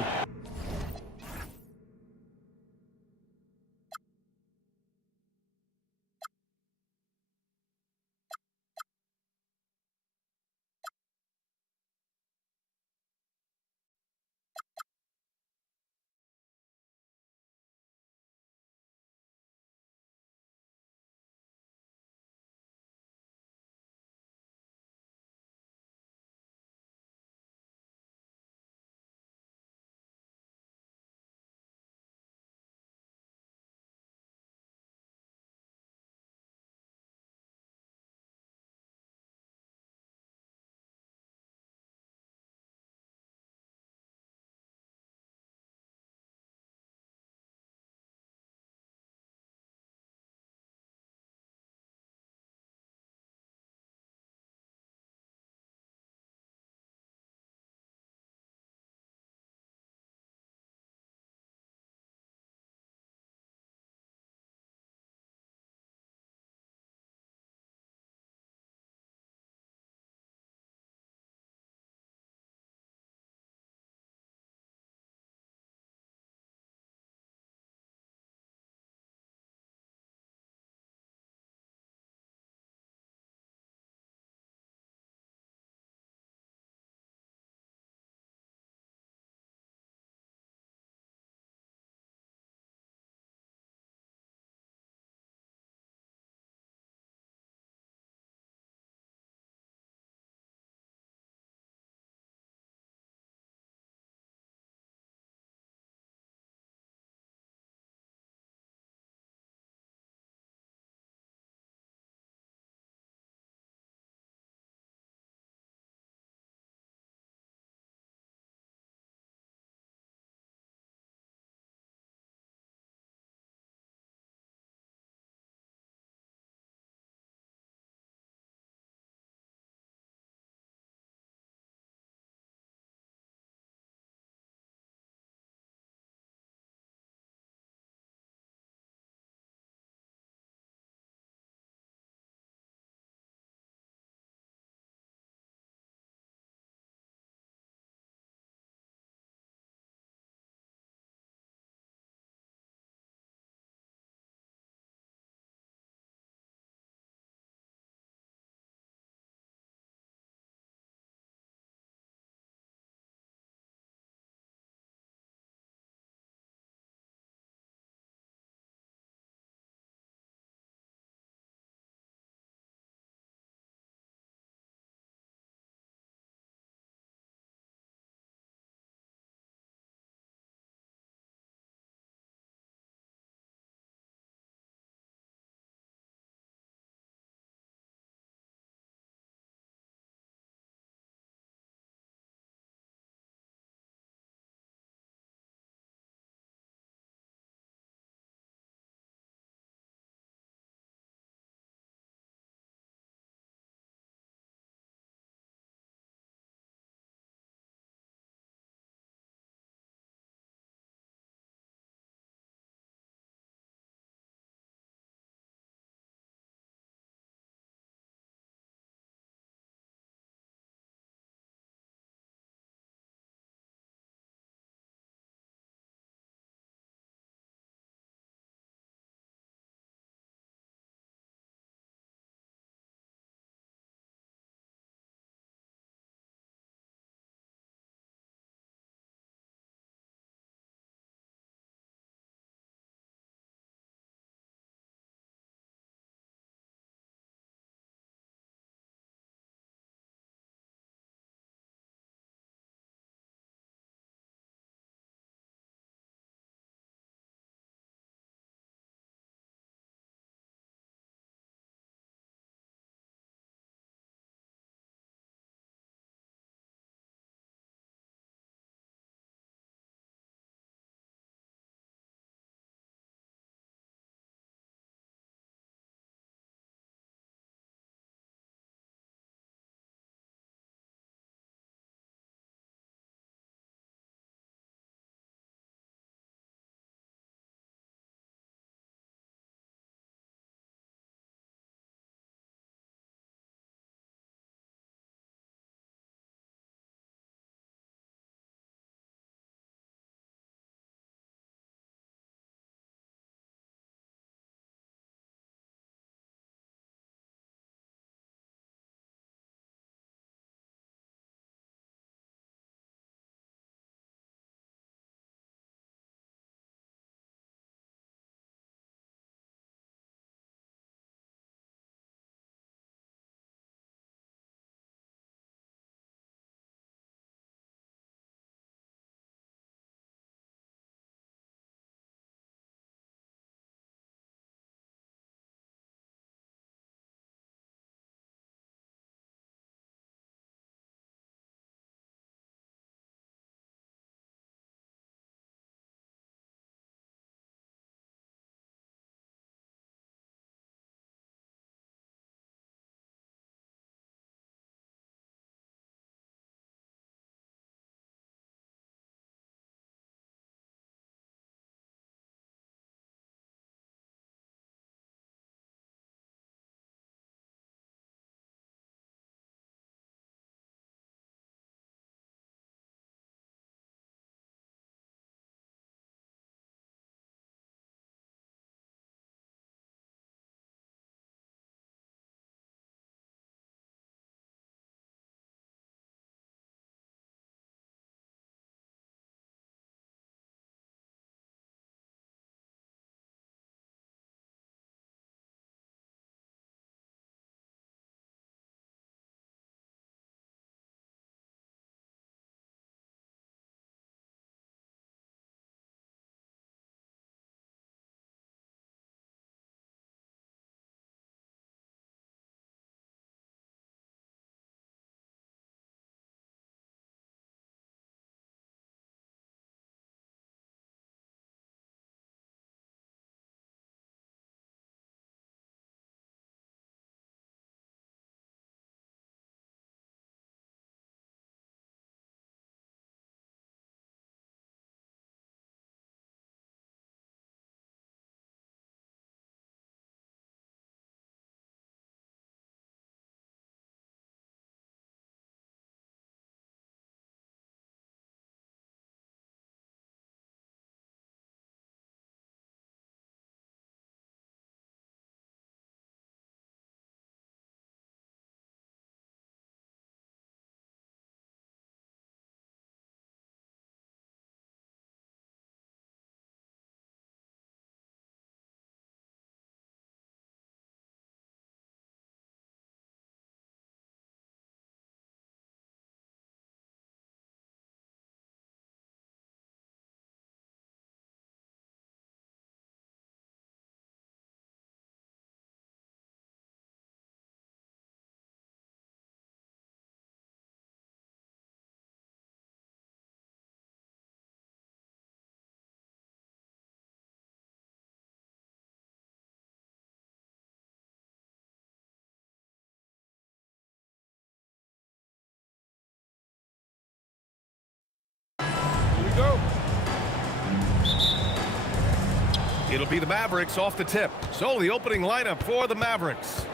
It'll be the Mavericks off the tip. So the opening lineup for the Mavericks.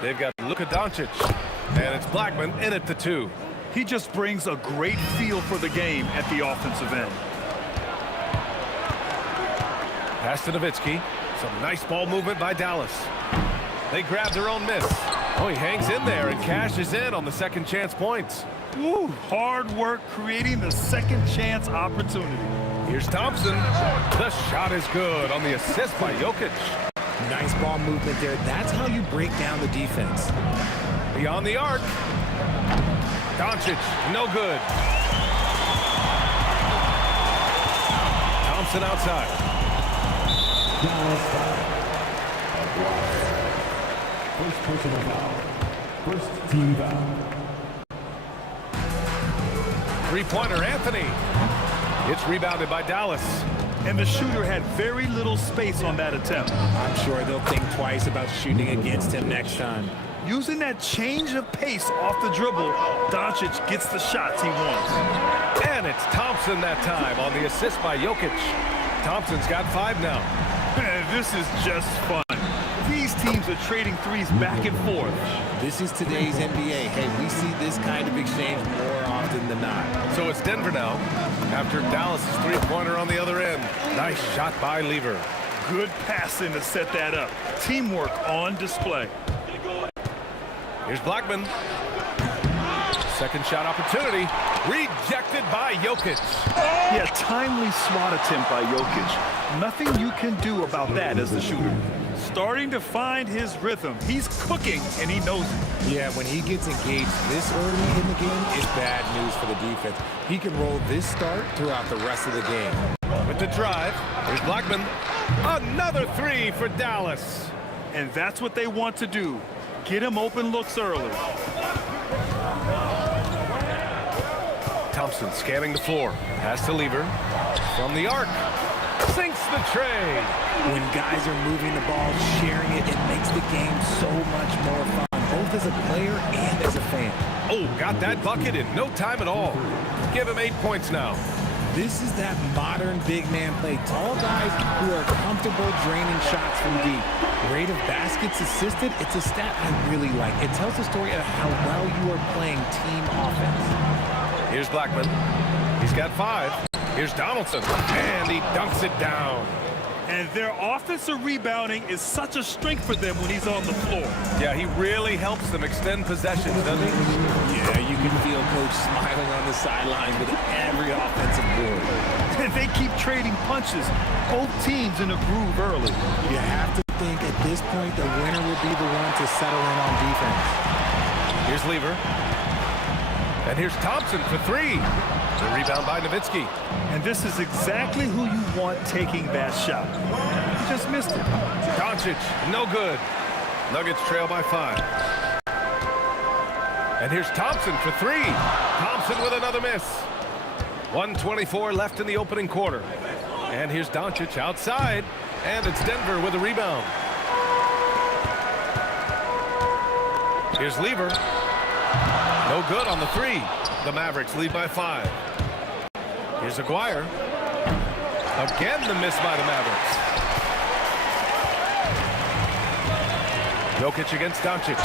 They've got Luka Doncic, and it's Blackman in at the 2. He just brings a great feel for the game at the offensive end. Pass to Nowitzki. Some nice ball movement by Dallas. They grab their own miss. Oh, he hangs in there and cashes in on the second chance points. Woo, hard work creating the second chance opportunity. Here's Thompson. The shot is good on the assist by Jokic. Nice ball movement there. That's how you break down the defense. Beyond the arc. Doncic, no good. Thompson outside. First personal foul. First team foul. Three-pointer, Anthony. It's rebounded by Dallas. And the shooter had very little space on that attempt. I'm sure they'll think twice about shooting against him next time. Using that change of pace off the dribble, Doncic gets the shots he wants. And it's Thompson that time on the assist by Jokic. Thompson's got 5 now. This is just fun. These teams are trading threes back and forth. This is today's NBA. Hey, we see this kind of exchange more often than not. So it's Denver now after Dallas' three-pointer on the other end. Nice shot by Lever. Good passing to set that up. Teamwork on display. Here's Blackman. Second shot opportunity. Rejected by Jokic. Yeah, timely swat attempt by Jokic. Nothing you can do about that as the shooter. Starting to find his rhythm. He's cooking, and he knows it. Yeah, when he gets engaged this early in the game, it's bad news for the defense. He can roll this start throughout the rest of the game. With the drive, here's Blackman. Another 3 for Dallas. And that's what they want to do. Get him open looks early. Thompson scanning the floor. Pass to Lever. From the arc. Sinks the tray. When guys are moving the ball, sharing it, it makes the game so much more fun, both as a player and as a fan. Oh, got that bucket in no time at all. Give him 8 points now. This is that modern big man play. Tall guys who are comfortable draining shots from deep. Rate of baskets assisted, it's a stat I really like. It tells the story of how well you are playing team offense. Here's Blackman. He's got 5. Here's Donaldson. And he dunks it down. And their offensive rebounding is such a strength for them when he's on the floor. Yeah, he really helps them extend possessions, doesn't he? Yeah, you can feel Coach smiling on the sidelines with every offensive board. And they keep trading punches. Both teams in a groove early. You have to think at this point the winner will be the one to settle in on defense. Here's Lever. And here's Thompson for 3. The rebound by Nowitzki. And this is exactly who you want taking that shot. He just missed it. Doncic, no good. Nuggets trail by 5. And here's Thompson for 3. Thompson with another miss. 1:24 left in the opening quarter. And here's Doncic outside. And it's Denver with a rebound. Here's Lever. No good on the 3. The Mavericks lead by 5. Here's Aguirre. Again, the miss by the Mavericks. Jokic against Doncic.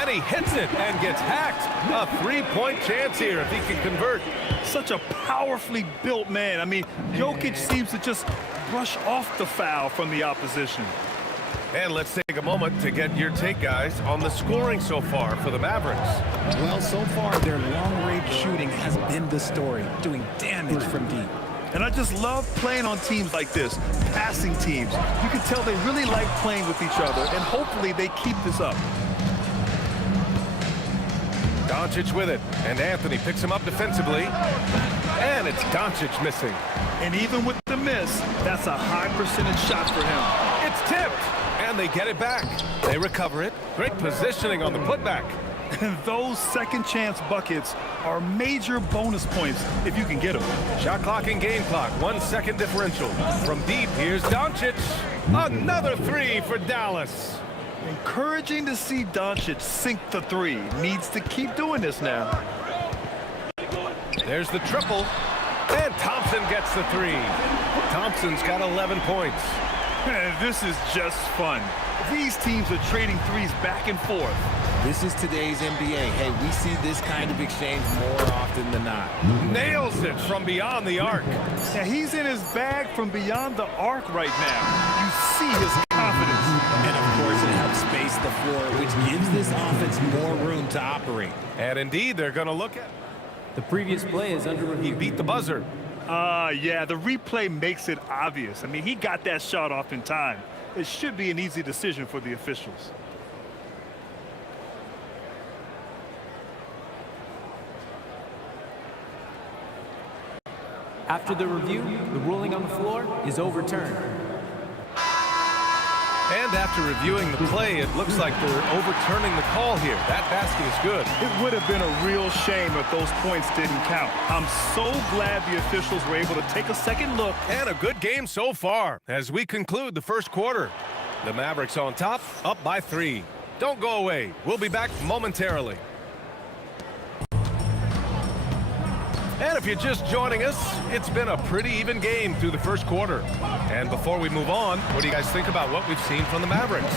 And he hits it and gets hacked. A 3-point chance here if he can convert. Such a powerfully built man. I mean, Jokic seems to just brush off the foul from the opposition. And let's take a moment to get your take, guys, on the scoring so far for the Mavericks. Well, so far, their long-range shooting has been the story, doing damage from deep. And I just love playing on teams like this, passing teams. You can tell they really like playing with each other, and hopefully they keep this up. Doncic with it, and Anthony picks him up defensively. And it's Doncic missing. And even with the miss, that's a high percentage shot for him. It's tipped, and they get it back. They recover it. Great positioning on the putback. And those second chance buckets are major bonus points if you can get them. Shot clock and game clock, 1 second differential. From deep, here's Doncic. Another 3 for Dallas. Encouraging to see Doncic sink the 3. Needs to keep doing this now. There's the triple. And Thompson gets the 3. Thompson's got 11 points. This is just fun. These teams are trading threes back and forth. This is today's NBA. Hey, we see this kind of exchange more often than not. Nails it from beyond the arc. Yeah, he's in his bag from beyond the arc right now. You see his confidence. And of course, it helps space the floor, which gives this offense more room to operate. And indeed, they're going to look at. The previous play is under review. He beat the buzzer. Yeah, the replay makes it obvious. I mean, he got that shot off in time. It should be an easy decision for the officials. After the review, the ruling on the floor is overturned. And after reviewing the play, it looks like they're overturning the call here. That basket is good. It would have been a real shame if those points didn't count. I'm so glad the officials were able to take a second look. And a good game so far as we conclude the first quarter. The Mavericks on top, up by 3. Don't go away. We'll be back momentarily. And if you're just joining us, it's been a pretty even game through the first quarter. And before we move on, what do you guys think about what we've seen from the Mavericks?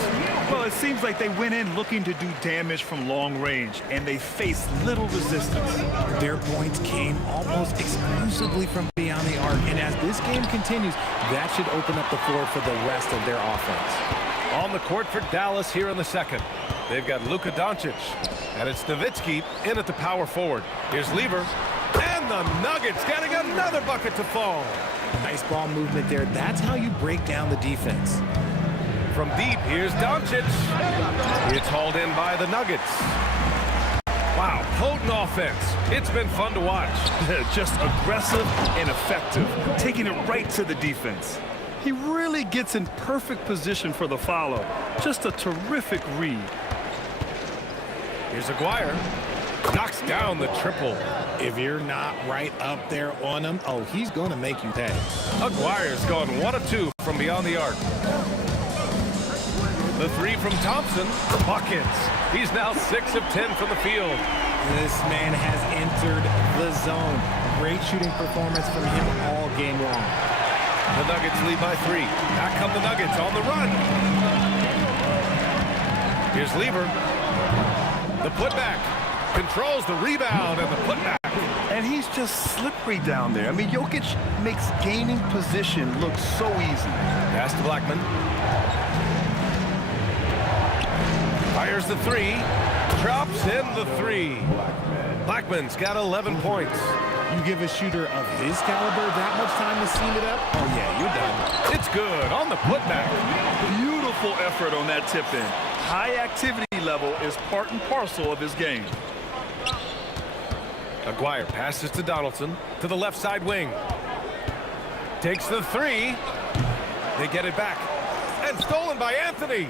Well, it seems like they went in looking to do damage from long range, and they faced little resistance. Their points came almost exclusively from beyond the arc, and as this game continues, that should open up the floor for the rest of their offense. On the court for Dallas here in the second. They've got Luka Doncic, and it's Nowitzki in at the power forward. Here's Lever. And the Nuggets getting another bucket to fall. Nice ball movement there. That's how you break down the defense. From deep, here's Doncic. It's hauled in by the Nuggets. Wow, potent offense. It's been fun to watch. Just aggressive and effective, taking it right to the defense. He really gets in perfect position for the follow. Just a terrific read. Here's Aguirre. Knocks down the triple. If you're not right up there on him, oh, he's going to make you pay. Aguirre's gone 1 of 2 from beyond the arc. The 3 from Thompson. Buckets. He's now 6 of 10 from the field. This man has entered the zone. Great shooting performance from him all game long. The Nuggets lead by 3. Back come the Nuggets on the run. Here's Lever. The putback. Controls the rebound and the putback. And he's just slippery down there. I mean, Jokic makes gaining position look so easy. Pass to Blackman. Fires the 3. Drops in the 3. Blackman's got 11 points. You give a shooter of his caliber that much time to seam it up, oh yeah, you're done. It's good on the putback. Beautiful effort on that tip-in. High activity level is part and parcel of his game. Aguirre passes to Donaldson to the left side wing. Takes the 3. They get it back. And stolen by Anthony.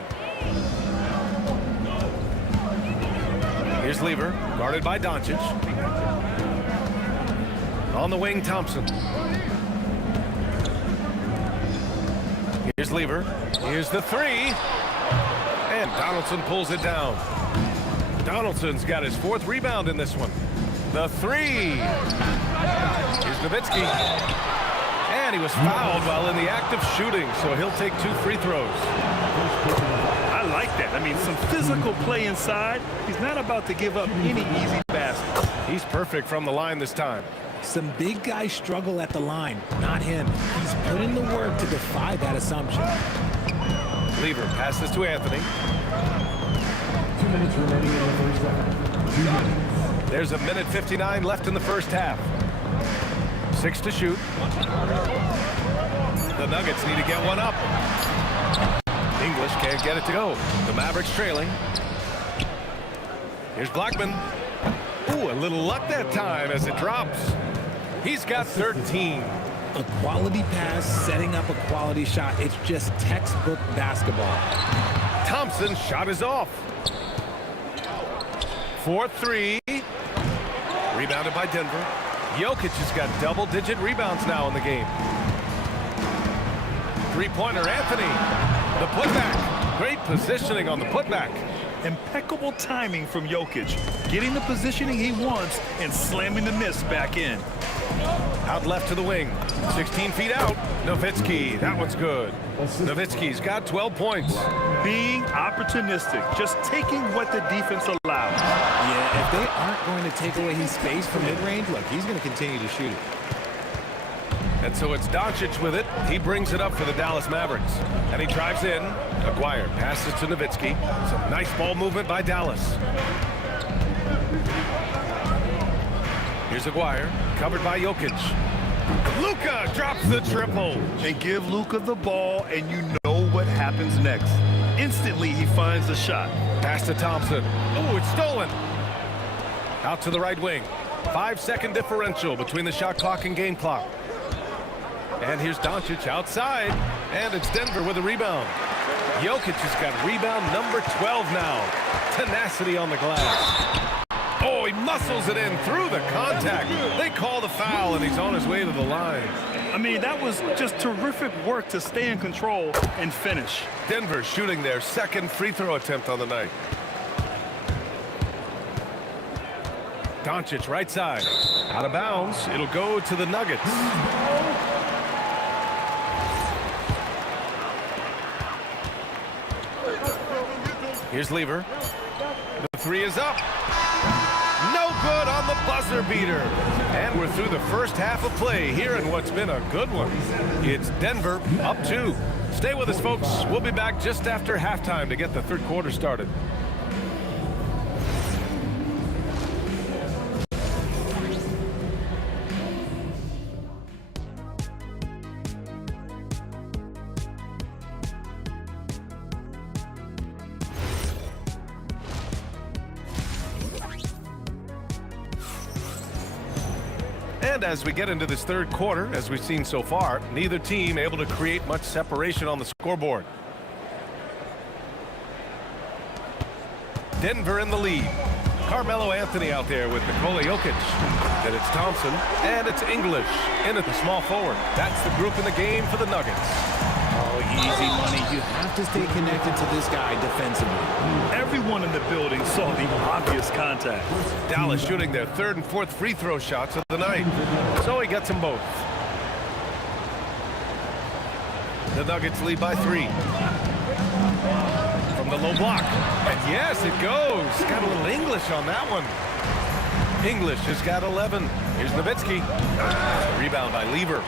Here's Lever, guarded by Doncic. On the wing, Thompson. Here's Lever. Here's the 3. And Donaldson pulls it down. Donaldson's got his 4th rebound in this one. The 3. Here's Nowitzki. And he was fouled while in the act of shooting, so he'll take 2 free throws. I like that. I mean, some physical play inside. He's not about to give up any easy baskets. He's perfect from the line this time. Some big guys struggle at the line, not him. He's put in the work to defy that assumption. Lever passes to Anthony. 2 minutes remaining in the first half. 2 minutes. There's a minute 59 left in the first half. 6 to shoot. The Nuggets need to get one up. English can't get it to go. The Mavericks trailing. Here's Blackman. Ooh, a little luck that time as it drops. He's got 13. A quality pass, setting up a quality shot. It's just textbook basketball. Thompson's shot is off. 4-3. Rebounded by Denver. Jokic has got double-digit rebounds now in the game. Three-pointer, Anthony. The putback. Great positioning on the putback. Impeccable timing from Jokic, getting the positioning he wants and slamming the miss back in. Out left to the wing. 16 feet out. Nowitzki. That one's good. Nowitzki's got 12 points. Being opportunistic, just taking what the defense allows. Yeah, if they aren't going to take away his space from mid-range, look, he's going to continue to shoot it. And so it's Doncic with it. He brings it up for the Dallas Mavericks. And he drives in. Aguirre passes to Nowitzki. Some nice ball movement by Dallas. Here's Aguirre, covered by Jokic. Luka drops the triple. And give Luka the ball, and you know what happens next. Instantly, he finds a shot. Pass to Thompson. Oh, it's stolen. Out to the right wing. 5-second differential between the shot clock and game clock. And here's Doncic outside. And it's Denver with a rebound. Jokic has got rebound number 12 now. Tenacity on the glass. Oh, he muscles it in through the contact. They call the foul, and he's on his way to the line. I mean, that was just terrific work to stay in control and finish. Denver shooting their second free throw attempt on the night. Doncic right side. Out of bounds. It'll go to the Nuggets. Here's Lever. The three is up. No good on the buzzer beater. And we're through the first half of play here in what's been a good one. It's Denver up 2. Stay with us, folks. We'll be back just after halftime to get the third quarter started. And as we get into this third quarter, as we've seen so far, neither team able to create much separation on the scoreboard. Denver in the lead. Carmelo Anthony out there with Nikola Jokic. Then it's Thompson, and it's English in at the small forward. That's the group in the game for the Nuggets. Oh, easy money. You have to stay connected to this guy defensively. Everyone in the building saw the obvious contact. Dallas shooting their third and fourth free throw shots of the night. So he gets them both. The Nuggets lead by 3. From the low block. And yes, it goes. Got a little English on that one. English has got 11. Here's Nowitzki. Rebound by Lever.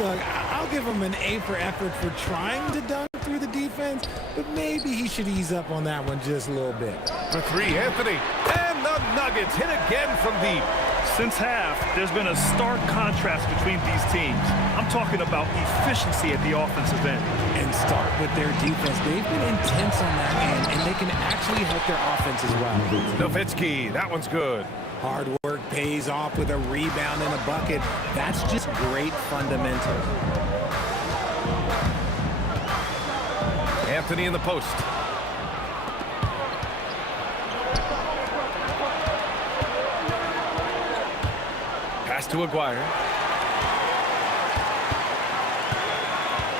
Look, I'll give him an A for effort for trying to dunk through the defense, but maybe he should ease up on that one just a little bit. For 3, Anthony. And the Nuggets hit again from deep. Since half, there's been a stark contrast between these teams. I'm talking about efficiency at the offensive end. And start with their defense. They've been intense on that end, and they can actually help their offense as well. Nowitzki, that one's good. Hard work pays off with a rebound and a bucket. That's just great fundamentals. Anthony in the post. Pass to Aguirre.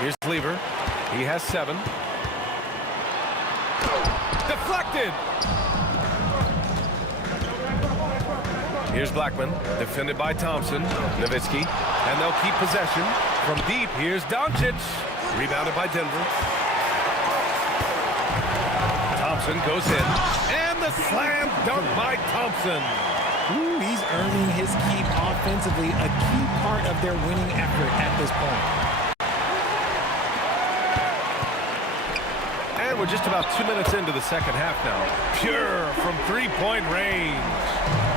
Here's Lever. He has 7. Deflected. Here's Blackman, defended by Thompson. Nowitzki, and they'll keep possession. From deep, here's Doncic. Rebounded by Denver. Thompson goes in. And the slam dunk by Thompson. Ooh, he's earning his keep offensively, a key part of their winning effort at this point. And we're just about 2 minutes into the second half now. Pure from three-point range.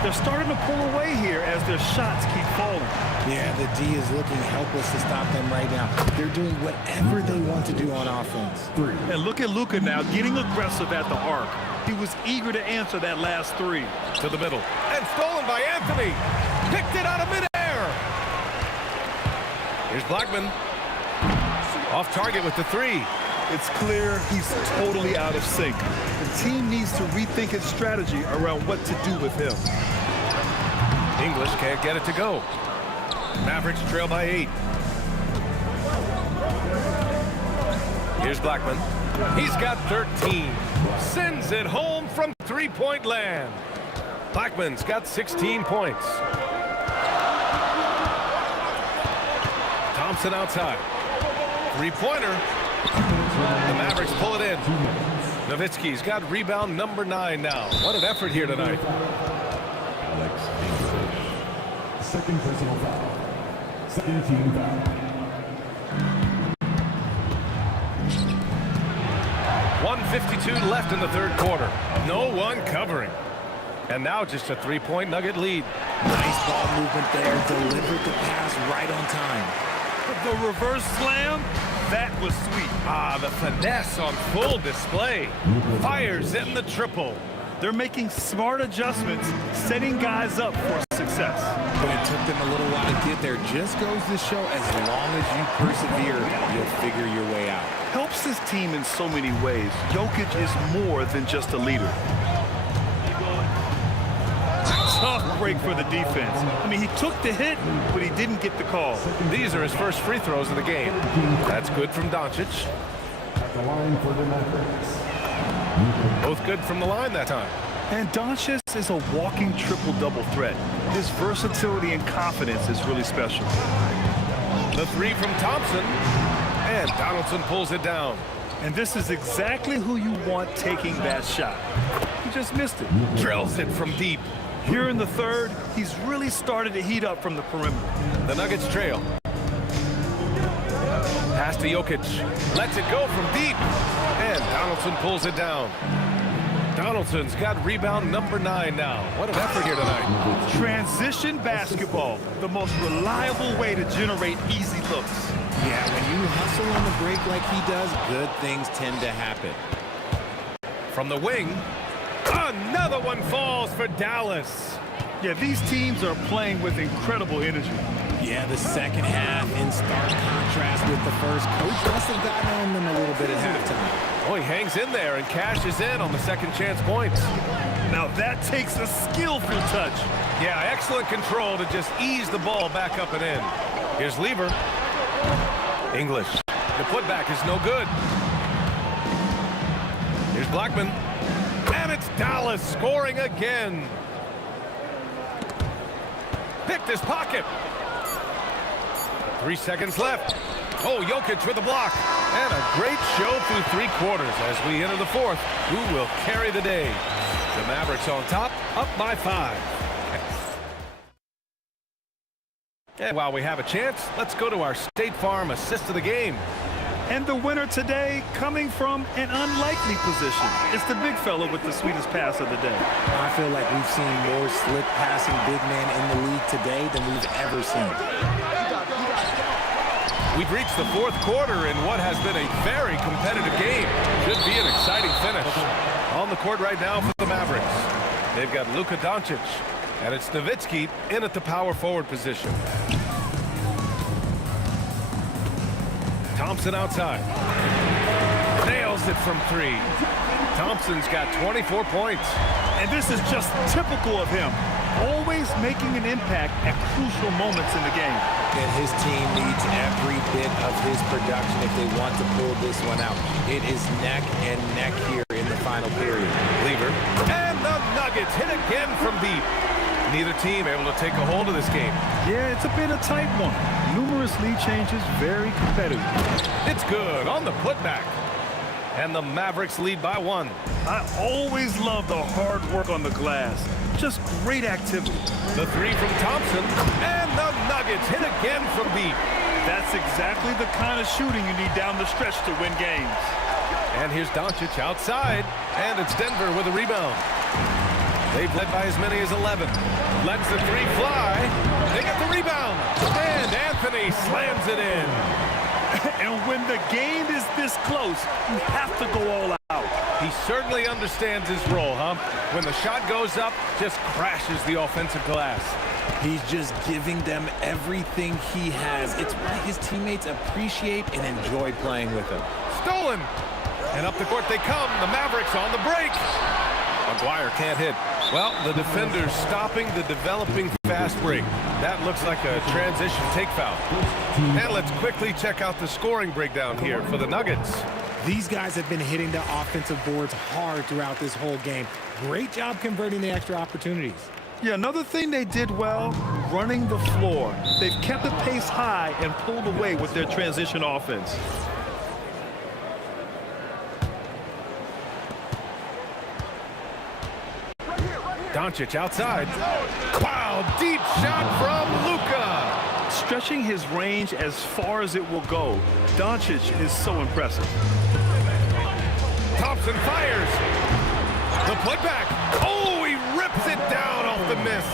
They're starting to pull away here as their shots keep falling. Yeah, the D is looking helpless to stop them right now. They're doing whatever they want to do on offense. And look at Luka now getting aggressive at the arc. He was eager to answer that last 3. To the middle. And stolen by Anthony. Picked it out of midair. Here's Blackman. Off target with the 3. It's clear he's totally out of sync. The team needs to rethink its strategy around what to do with him. English can't get it to go. Mavericks trail by 8. Here's Blackman. He's got 13. Sends it home from three-point land. Blackman's got 16 points. Thompson outside. Three-pointer. The Mavericks pull it in. Nowitzki's got rebound number 9 now. What an effort here tonight. Second personal foul. Second team foul. 1:52 left in the third quarter. No one covering. And now just a three-point Nugget lead. Nice ball movement there. Delivered the pass right on time. The reverse slam, that was sweet. Ah, the finesse on full display. Fires in the triple. They're making smart adjustments, setting guys up for success. But it took them a little while to get there. Just goes to show as long as you persevere, you'll figure your way out. Helps his team in so many ways. Jokic is more than just a leader. Tough break for the defense. I mean, he took the hit, but he didn't get the call. These are his first free throws of the game. That's good from Doncic. At the line for the Mavericks. Both good from the line that time. And Doncic is a walking triple-double threat. His versatility and confidence is really special. The three from Thompson. And Donaldson pulls it down. And this is exactly who you want taking that shot. He just missed it. Drills it from deep. Here in the third, he's really started to heat up from the perimeter. The Nuggets trail. Pass to Jokic. Lets it go from deep. And Donaldson pulls it down. Donaldson's got rebound number 9 now. What an effort here tonight. Transition basketball, the most reliable way to generate easy looks. Yeah, when you hustle on the break like he does, good things tend to happen. From the wing, another one falls for Dallas. Yeah, these teams are playing with incredible energy. Yeah, the second half in stark contrast with the first. Coach must have gotten on them a little bit at halftime. Oh, he hangs in there and cashes in on the second chance points. Now that takes a skillful touch. Yeah, excellent control to just ease the ball back up and in. Here's Lever. English. The putback is no good. Here's Blackman. And it's Dallas scoring again. Picked his pocket. 3 seconds left. Oh, Jokic with a block. And a great show through 3 quarters as we enter the fourth. Who will carry the day? The Mavericks on top, up by 5. And while we have a chance, let's go to our State Farm assist of the game. And the winner today coming from an unlikely position. It's the big fella with the sweetest pass of the day. I feel like we've seen more slick passing big men in the league today than we've ever seen. We've reached the fourth quarter in what has been a very competitive game. Should be an exciting finish. On the court right now for the Mavericks. They've got Luka Doncic, and it's Nowitzki in at the power forward position. Thompson outside. Nails it from 3. Thompson's got 24 points. And this is just typical of him. Always making an impact at crucial moments in the game. And his team needs every bit of his production if they want to pull this one out. It is neck and neck here in the final period. Lever. And the Nuggets hit again from deep. Neither team able to take a hold of this game. Yeah, it's a bit of a tight one. Numerous lead changes, very competitive. It's good on the putback. And the Mavericks lead by 1. I always love the hard work on the glass. Just great activity. The 3 from Thompson. And the Nuggets hit again from deep. That's exactly the kind of shooting you need down the stretch to win games. And here's Doncic outside. And it's Denver with a rebound. They've led by as many as 11. Lets the 3 fly. They get the rebound. And Anthony slams it in. And when the game is this close, you have to go all out. He certainly understands his role, huh? When the shot goes up, just crashes the offensive glass. He's just giving them everything he has. It's why his teammates appreciate and enjoy playing with him. Stolen. And up the court they come. The Mavericks on the break. McGuire can't hit. Well, the defender's stopping the developing fast break. That looks like a transition take foul. And let's quickly check out the scoring breakdown here for the Nuggets. These guys have been hitting the offensive boards hard throughout this whole game. Great job converting the extra opportunities. Yeah, another thing they did well, running the floor. They've kept the pace high and pulled away with their transition offense. Doncic outside. Wow, deep shot from Luka. Stretching his range as far as it will go. Doncic is so impressive. Thompson fires. The putback. Oh, he rips it down off the miss.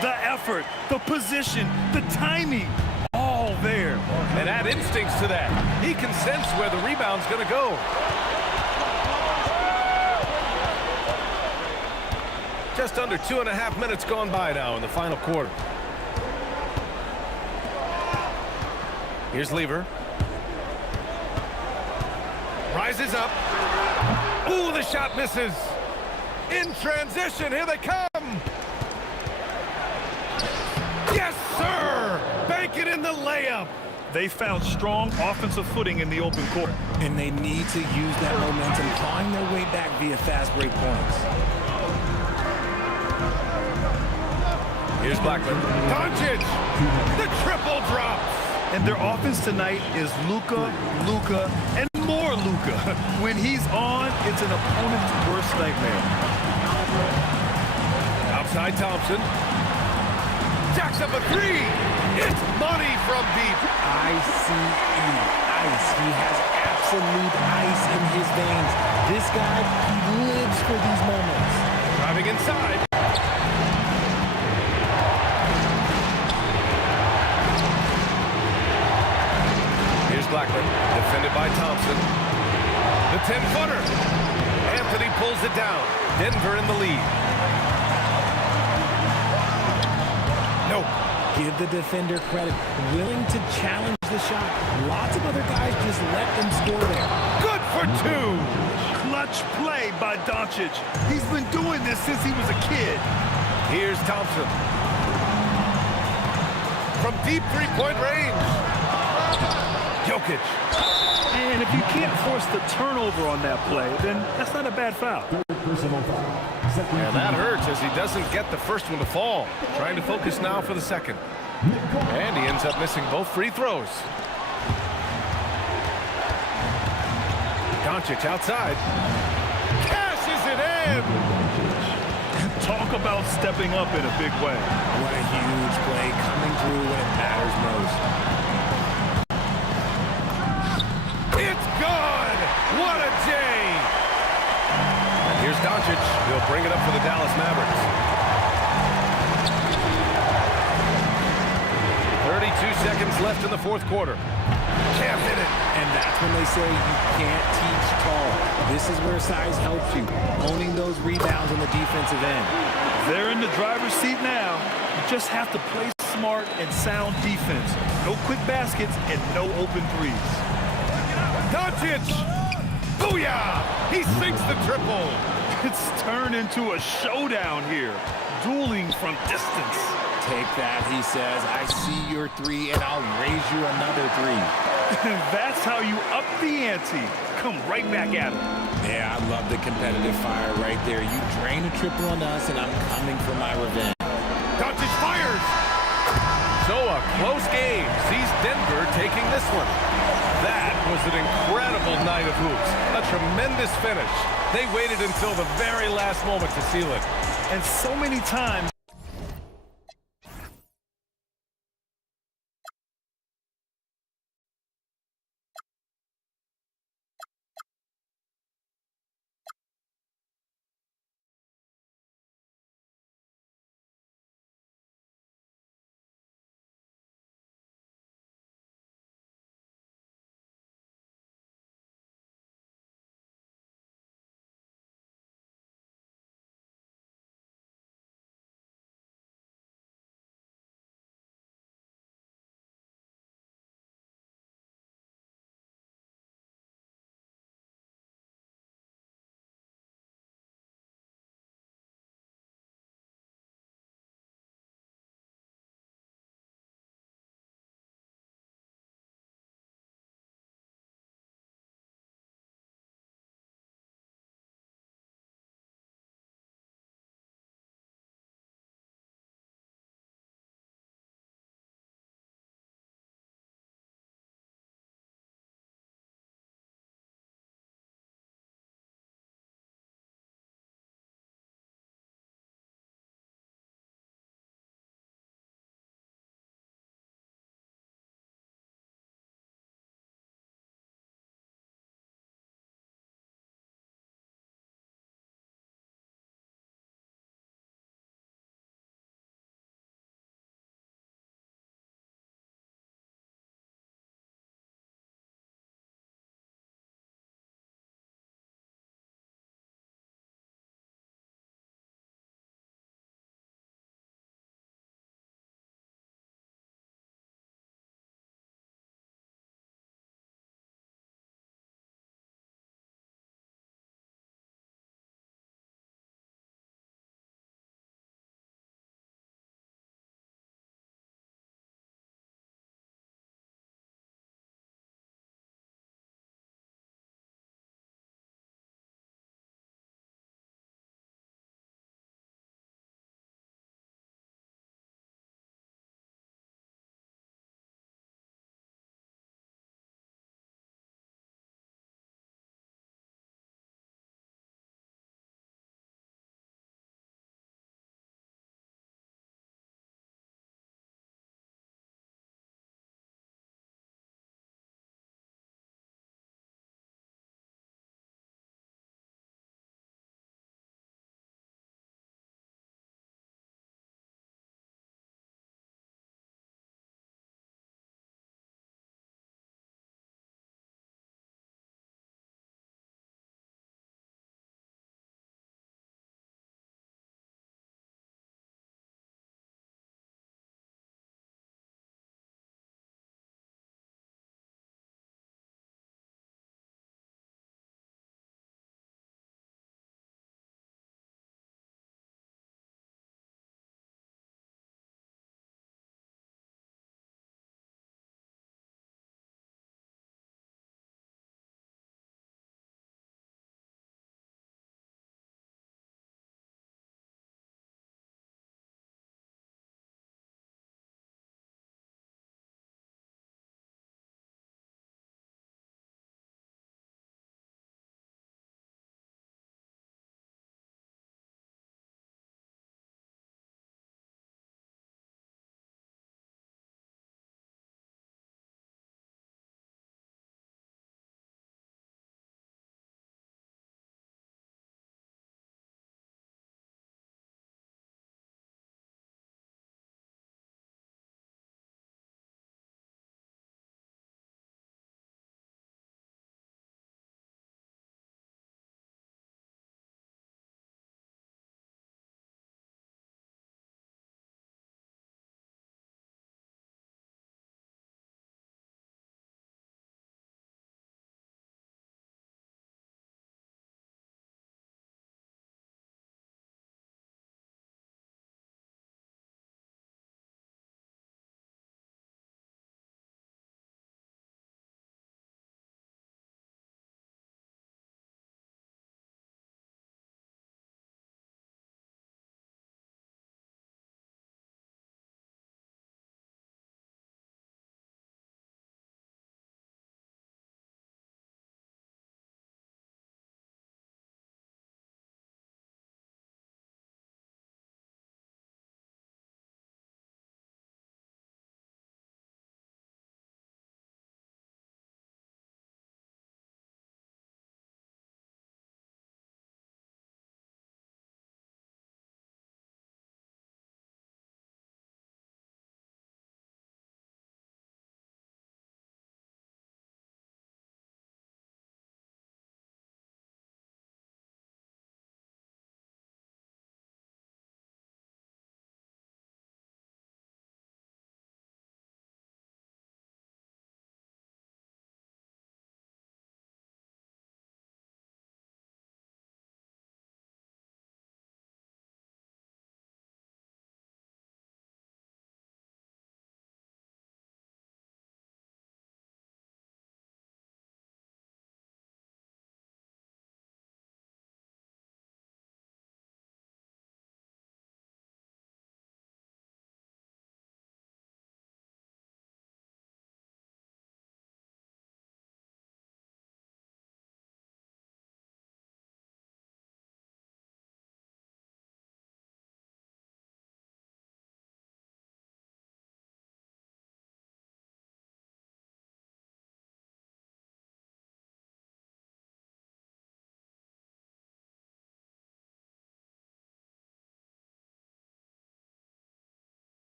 The effort, the position, the timing, all there. And add instincts to that. He can sense where the rebound's going to go. Just under 2.5 minutes gone by now in the final quarter. Here's Lever. Rises up. Ooh, the shot misses. In transition, here they come. Yes, sir! Bank it in the layup. They found strong offensive footing in the open court. And they need to use that momentum, clawing their way back via fast break points. Here's Blackman. Doncic! The triple drops! And their offense tonight is Luka, Luka, and more Luka. When he's on, it's an opponent's worst nightmare. Outside Thompson. Jacks up a three. It's money from deep. ICE. Ice. He has absolute ice in his veins. This guy, he lives for these moments. Driving inside. Blackman, defended by Thompson. The 10-footer. Anthony pulls it down. Denver in the lead. Nope. Give the defender credit. Willing to challenge the shot. Lots of other guys just let them score there. Good for two. Clutch play by Doncic. He's been doing this since he was a kid. Here's Thompson. From deep three-point range. Jokic. And if you can't force the turnover on that play, then that's not a bad foul. And that hurts as he doesn't get the first one to fall. Trying to focus now for the second. And he ends up missing both free throws. Doncic outside. Cashes it in! Talk about stepping up in a big way. What a huge play, coming through when it matters most. It's good! What a day! And here's Doncic. He'll bring it up for the Dallas Mavericks. 32 seconds left in the fourth quarter. Can't hit it. And that's when they say you can't teach tall. This is where size helps you. Owning those rebounds on the defensive end. They're in the driver's seat now. You just have to play smart and sound defense. No quick baskets and no open threes. Doncic! Booyah! He sinks the triple. It's turned into a showdown here. Dueling from distance. Take that, he says. I see your three, and I'll raise you another three. That's how you up the ante. Come right back at him. Yeah, I love the competitive fire right there. You drain a triple on us, and I'm coming for my revenge. Doncic fires! So a close game sees Denver taking this one. That was an incredible night of hoops. A tremendous finish. They waited until the very last moment to seal it. And so many times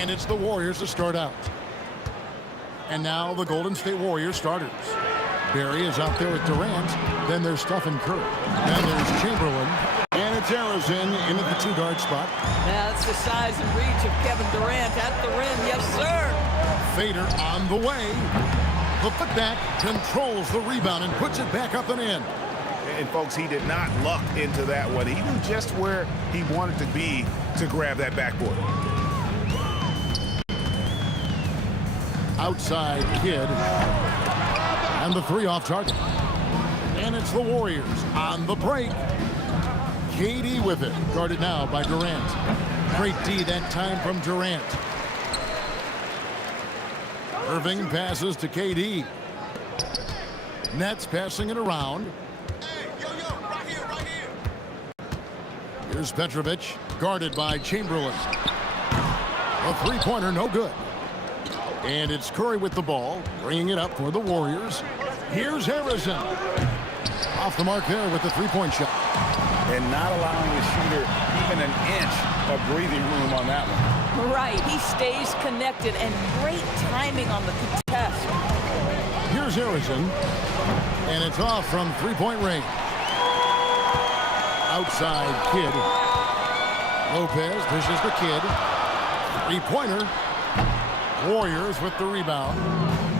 And it's the Warriors to start out. And now the Golden State Warriors starters. Barry is out there with Durant. Then there's Stephen Curry. Then there's Chamberlain. And it's Harrison in at the two-guard spot. Now that's the size and reach of Kevin Durant at the rim. Yes, sir. Fader on the way. The putback controls the rebound and puts it back up and in. And, folks, he did not luck into that one. He knew just where he wanted to be to grab that backboard. Outside Kid. And the three off target. And it's the Warriors on the break. KD with it. Guarded now by Durant. Great D that time from Durant. Irving passes to KD. Nets passing it around. Here's Petrovic, guarded by Chamberlain. A three-pointer, no good. And it's Curry with the ball, bringing it up for the Warriors. Here's Harrison. Off the mark there with the three-point shot. And not allowing the shooter even an inch of breathing room on that one. Right, he stays connected, and great timing on the contest. Here's Harrison, and it's off from three-point range. Outside Kid. Lopez pushes the Kid. Three-pointer. Warriors with the rebound.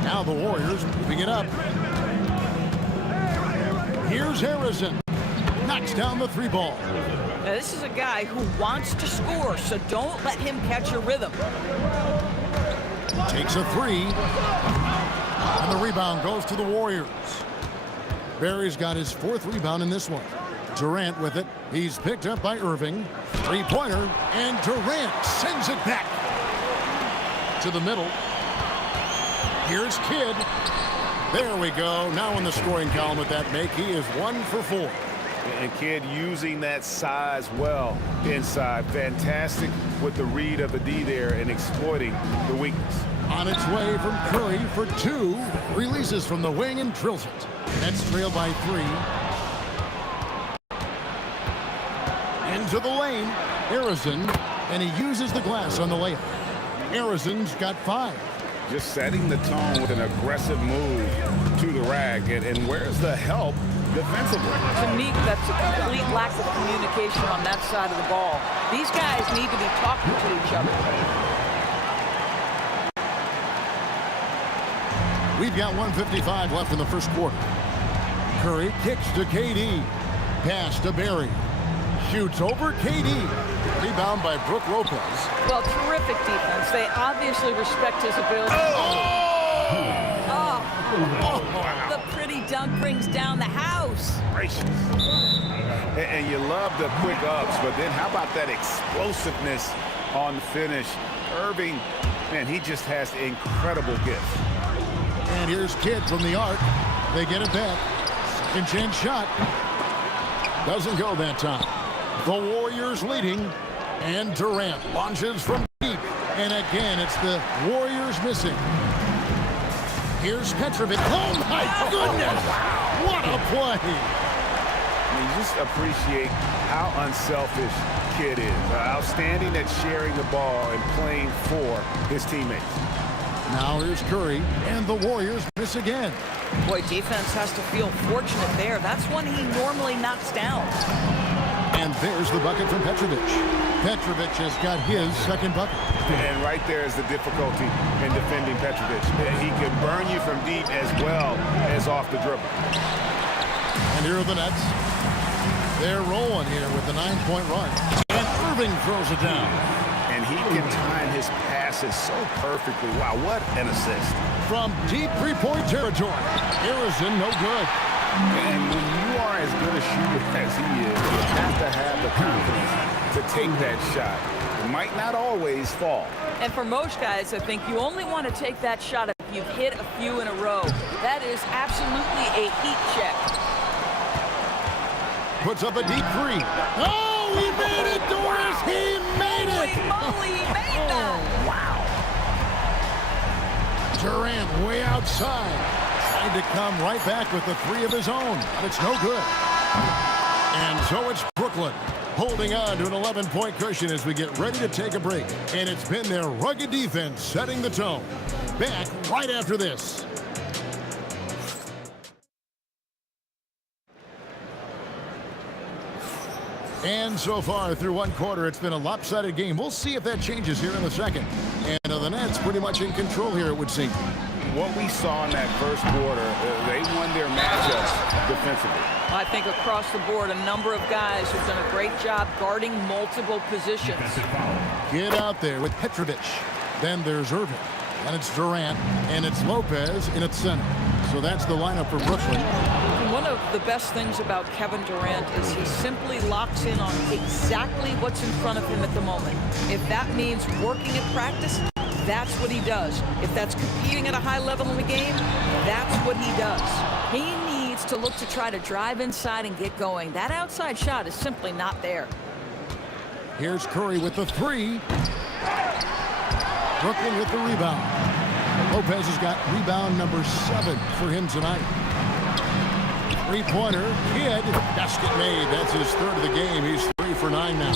Now the Warriors moving it up. Here's Harrison. Knocks down the three ball. Now this is a guy who wants to score, so don't let him catch a rhythm. Takes a three. And the rebound goes to the Warriors. Barry's got his fourth rebound in this one. Durant with it. He's picked up by Irving. Three-pointer. And Durant sends it back to the middle. Here's Kidd. There we go. Now in the scoring column with that make. He is 1 for 4. And Kidd using that size well inside. Fantastic with the read of the D there and exploiting the weakness. On its way from Curry for two. Releases from the wing and drills it. Nets trail by 3. Into the lane. Harrison. And he uses the glass on the layup. Harrison's got 5. Just setting the tone with an aggressive move to the rack. And where's the help defensively? To me, that's a complete lack of communication on that side of the ball. These guys need to be talking to each other. We've got 1:55 left in the first quarter. Curry kicks to KD. Pass to Barry. Shoots over KD. Rebound by Brook Lopez. Well, terrific defense. They obviously respect his ability. The pretty dunk brings down the house. Gracious. And you love the quick ups, but then how about that explosiveness on the finish? Irving, man, he just has incredible gifts. And here's Kidd from the arc. They get it back. Second chance shot. Doesn't go that time. The Warriors leading. And Durant launches from deep. And again, it's the Warriors missing. Here's Petrovic. Oh, my goodness. What a play. I mean, just appreciate how unselfish Kidd is. Outstanding at sharing the ball and playing for his teammates. Now here's Curry, and the Warriors miss again. Boy, defense has to feel fortunate there. That's one he normally knocks down. And there's the bucket from Petrovic. Petrovic has got his second bucket. And right there is the difficulty in defending Petrovic. He can burn you from deep as well as off the dribble. And here are the Nets. They're rolling here with the 9-point run. And Irving throws it down. And he can time his passes so perfectly. Wow, what an assist. From deep three-point territory. Harrison, no good. And when you are as good a shooter as he is, you have to have the confidence to take that shot. It might not always fall. And for most guys, I think you only want to take that shot if you've hit a few in a row. That is absolutely a heat check. Puts up a deep three. Oh, he made it, Doris! He made it! Holy moly, he made that! Wow. Durant way outside. Trying to come right back with the three of his own, but it's no good. And so it's Brooklyn. holding on to an 11-point cushion as we get ready to take a break. And it's been their rugged defense setting the tone. Back right after this. And so far through one quarter, it's been a lopsided game. We'll see if that changes here in the second. And the Nets pretty much in control here, it would seem. What we saw in that first quarter, they won their matchups defensively. I think across the board, a number of guys have done a great job guarding multiple positions. Get out there with Petrovic. Then there's Irving. And it's Durant. And it's Lopez in its center. So that's the lineup for Brooklyn. One of the best things about Kevin Durant is he simply locks in on exactly what's in front of him at the moment. If that means working at practice, that's what he does. If that's competing at a high level in the game, that's what he does. He needs to look to try to drive inside and get going. That outside shot is simply not there. Here's Curry with the three. Brooklyn with the rebound. Lopez has got rebound number 7 for him tonight. Three-pointer, Kidd, basket made. That's his third of the game. He's 3 for 9 now.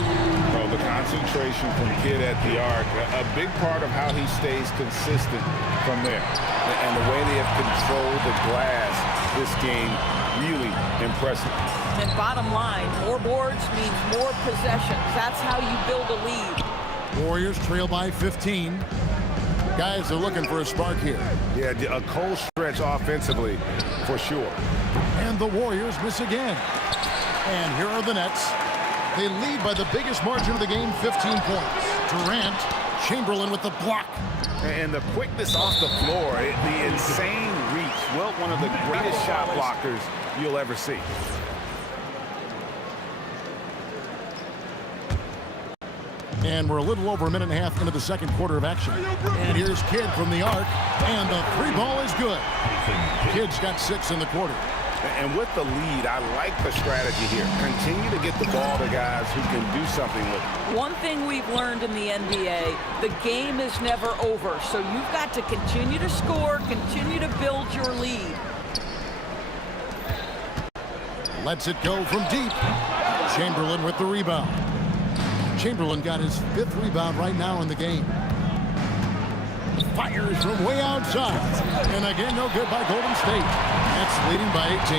Oh, the concentration from Kidd at the arc, a big part of how he stays consistent from there. And the way they have controlled the glass this game, really impressive. And bottom line, more boards means more possessions. That's how you build a lead. Warriors trail by 15. Guys are looking for a spark here. Yeah, a cold stretch offensively for sure. And the Warriors miss again. And here are the Nets. They lead by the biggest margin of the game, 15 points. Durant, Chamberlain with the block. And the quickness off the floor, the insane reach. Well, one of the greatest shot blockers you'll ever see. And we're a little over a minute and a half into the second quarter of action. And here's Kidd from the arc. And the three ball is good. Kidd's got 6 in the quarter. And with the lead, I like the strategy here. Continue to get the ball to guys who can do something with it. One thing we've learned in the NBA, the game is never over. So you've got to continue to score, continue to build your lead. Lets it go from deep. Chamberlain with the rebound. Chamberlain got his 5th rebound right now in the game. Fires from way outside. And again, no good by Golden State. That's leading by 18.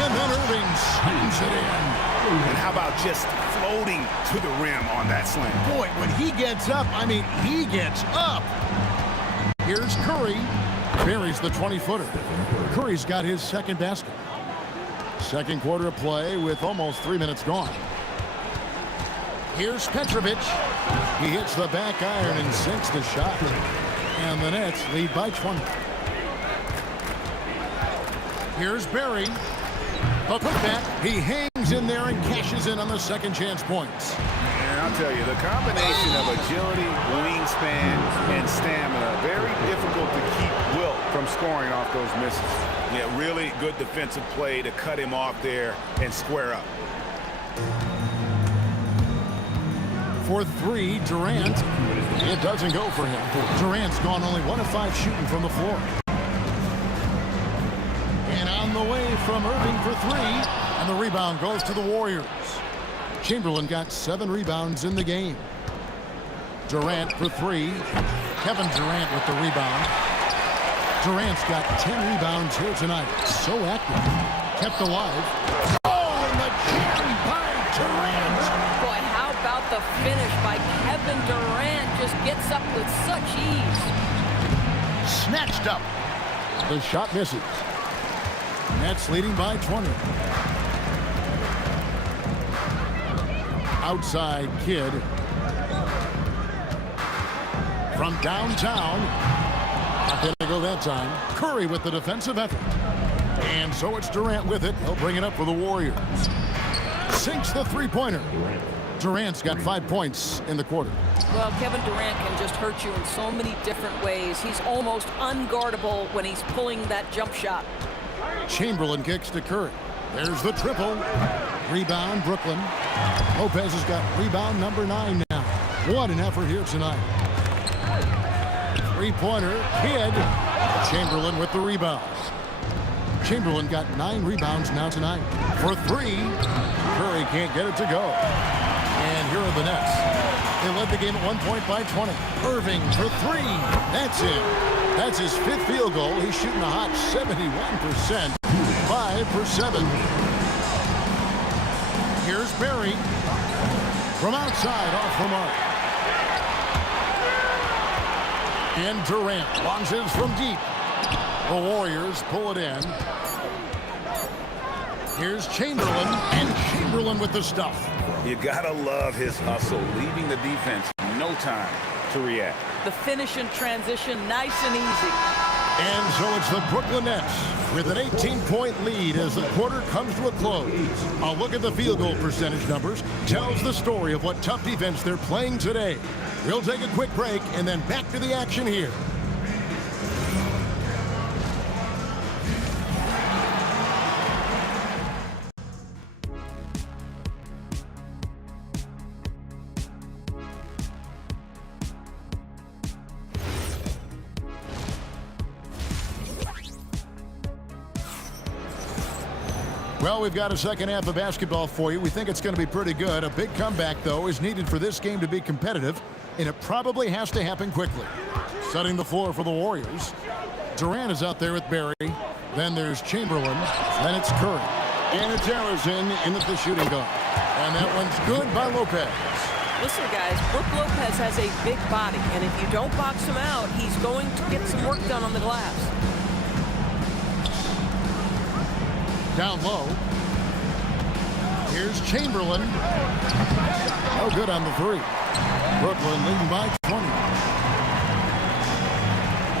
And then Irving slams it in. And how about just floating to the rim on that slam? Boy, when he gets up, I mean, he gets up. Here's Curry. Buries the 20-footer. Curry's got his 2nd basket. Second quarter of play with almost 3 minutes gone. Here's Petrovic. He hits the back iron and sinks the shot. And the Nets lead by 20. Here's Barry. The putback. He hangs in there and cashes in on the second chance points. And I'll tell you, the combination of agility, wingspan, and stamina, very difficult to keep Wilt from scoring off those misses. Yeah, really good defensive play to cut him off there and square up. For 3, Durant. It doesn't go for him. Durant's gone only 1 of 5 shooting from the floor. And on the way from Irving for 3. And the rebound goes to the Warriors. Chamberlain got 7 rebounds in the game. Durant for 3. Kevin Durant with the rebound. Durant's got 10 rebounds here tonight. So active. Kept alive. Oh, and the jam by Durant. The finish by Kevin Durant just gets up with such ease. Snatched up. The shot misses. Nets leading by 20. Outside Kidd. From downtown. Not going to go that time. Curry with the defensive effort. And so it's Durant with it. He'll bring it up for the Warriors. Sinks the three-pointer. Durant's got 5 points in the quarter. Well, Kevin Durant can just hurt you in so many different ways. He's almost unguardable when he's pulling that jump shot. Chamberlain kicks to Curry. There's the triple. Rebound, Brooklyn. Lopez has got rebound number 9 now. What an effort here tonight. Three-pointer, Kidd. Chamberlain with the rebound. Chamberlain got 9 rebounds now tonight. For 3, Curry can't get it to go. And here are the Nets. They led the game at 1 point by 20. Irving for 3. That's in. That's his 5th field goal. He's shooting a hot 71%. 5 for 7. Here's Barry. From outside, off the mark. And Durant launches from deep. The Warriors pull it in. Here's Chamberlain, and Chamberlain with the stuff. You gotta love his hustle, leaving the defense no time to react. The finish in transition, nice and easy. And so it's the Brooklyn Nets with an 18-point lead as the quarter comes to a close. A look at the field goal percentage numbers tells the story of what tough defense they're playing today. We'll take a quick break and then back to the action here. Well, we've got a second half of basketball for you. We think it's going to be pretty good. A big comeback, though, is needed for this game to be competitive, and it probably has to happen quickly. Setting the floor for the Warriors. Durant is out there with Barry. Then there's Chamberlain. Then it's Curry. And it's Harrison in at the shooting guard. And that one's good by Lopez. Listen, guys, Brook Lopez has a big body, and if you don't box him out, he's going to get some work done on the glass. Down low. Here's Chamberlain. No good on the 3. Brooklyn leading by 20.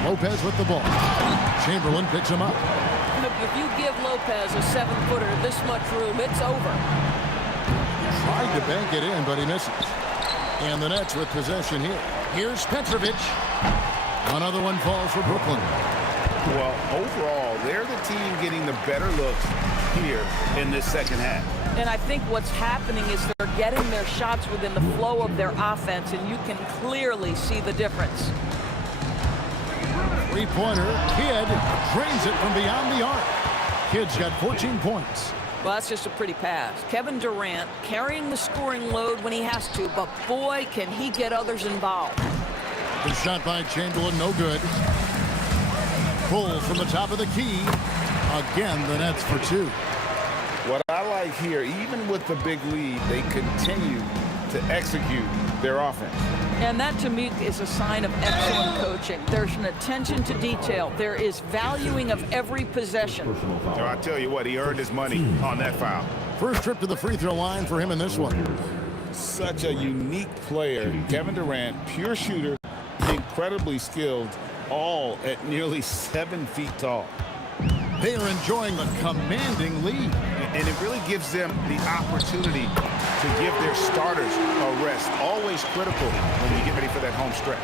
Lopez with the ball. Chamberlain picks him up. Look, if you give Lopez a 7-footer this much room, it's over. Tried to bank it in, but he misses. And the Nets with possession here. Here's Petrovic. Another one falls for Brooklyn. Well, overall, they're the team getting the better looks here in this second half. And I think what's happening is they're getting their shots within the flow of their offense, and you can clearly see the difference. Three-pointer. Kidd drains it from beyond the arc. Kidd's got 14 points. Well, that's just a pretty pass. Kevin Durant carrying the scoring load when he has to, but boy, can he get others involved. The shot by Chamberlain, no good. Pull from the top of the key. Again, the Nets for 2. What I like here, even with the big lead, they continue to execute their offense. And that, to me, is a sign of excellent coaching. There's an attention to detail. There is valuing of every possession. So I tell you what, he earned his money on that foul. First trip to the free throw line for him in this one. Such a unique player. Kevin Durant, pure shooter, incredibly skilled, all at nearly 7 feet tall. They are enjoying the commanding lead. And it really gives them the opportunity to give their starters a rest. Always critical when you get ready for that home stretch.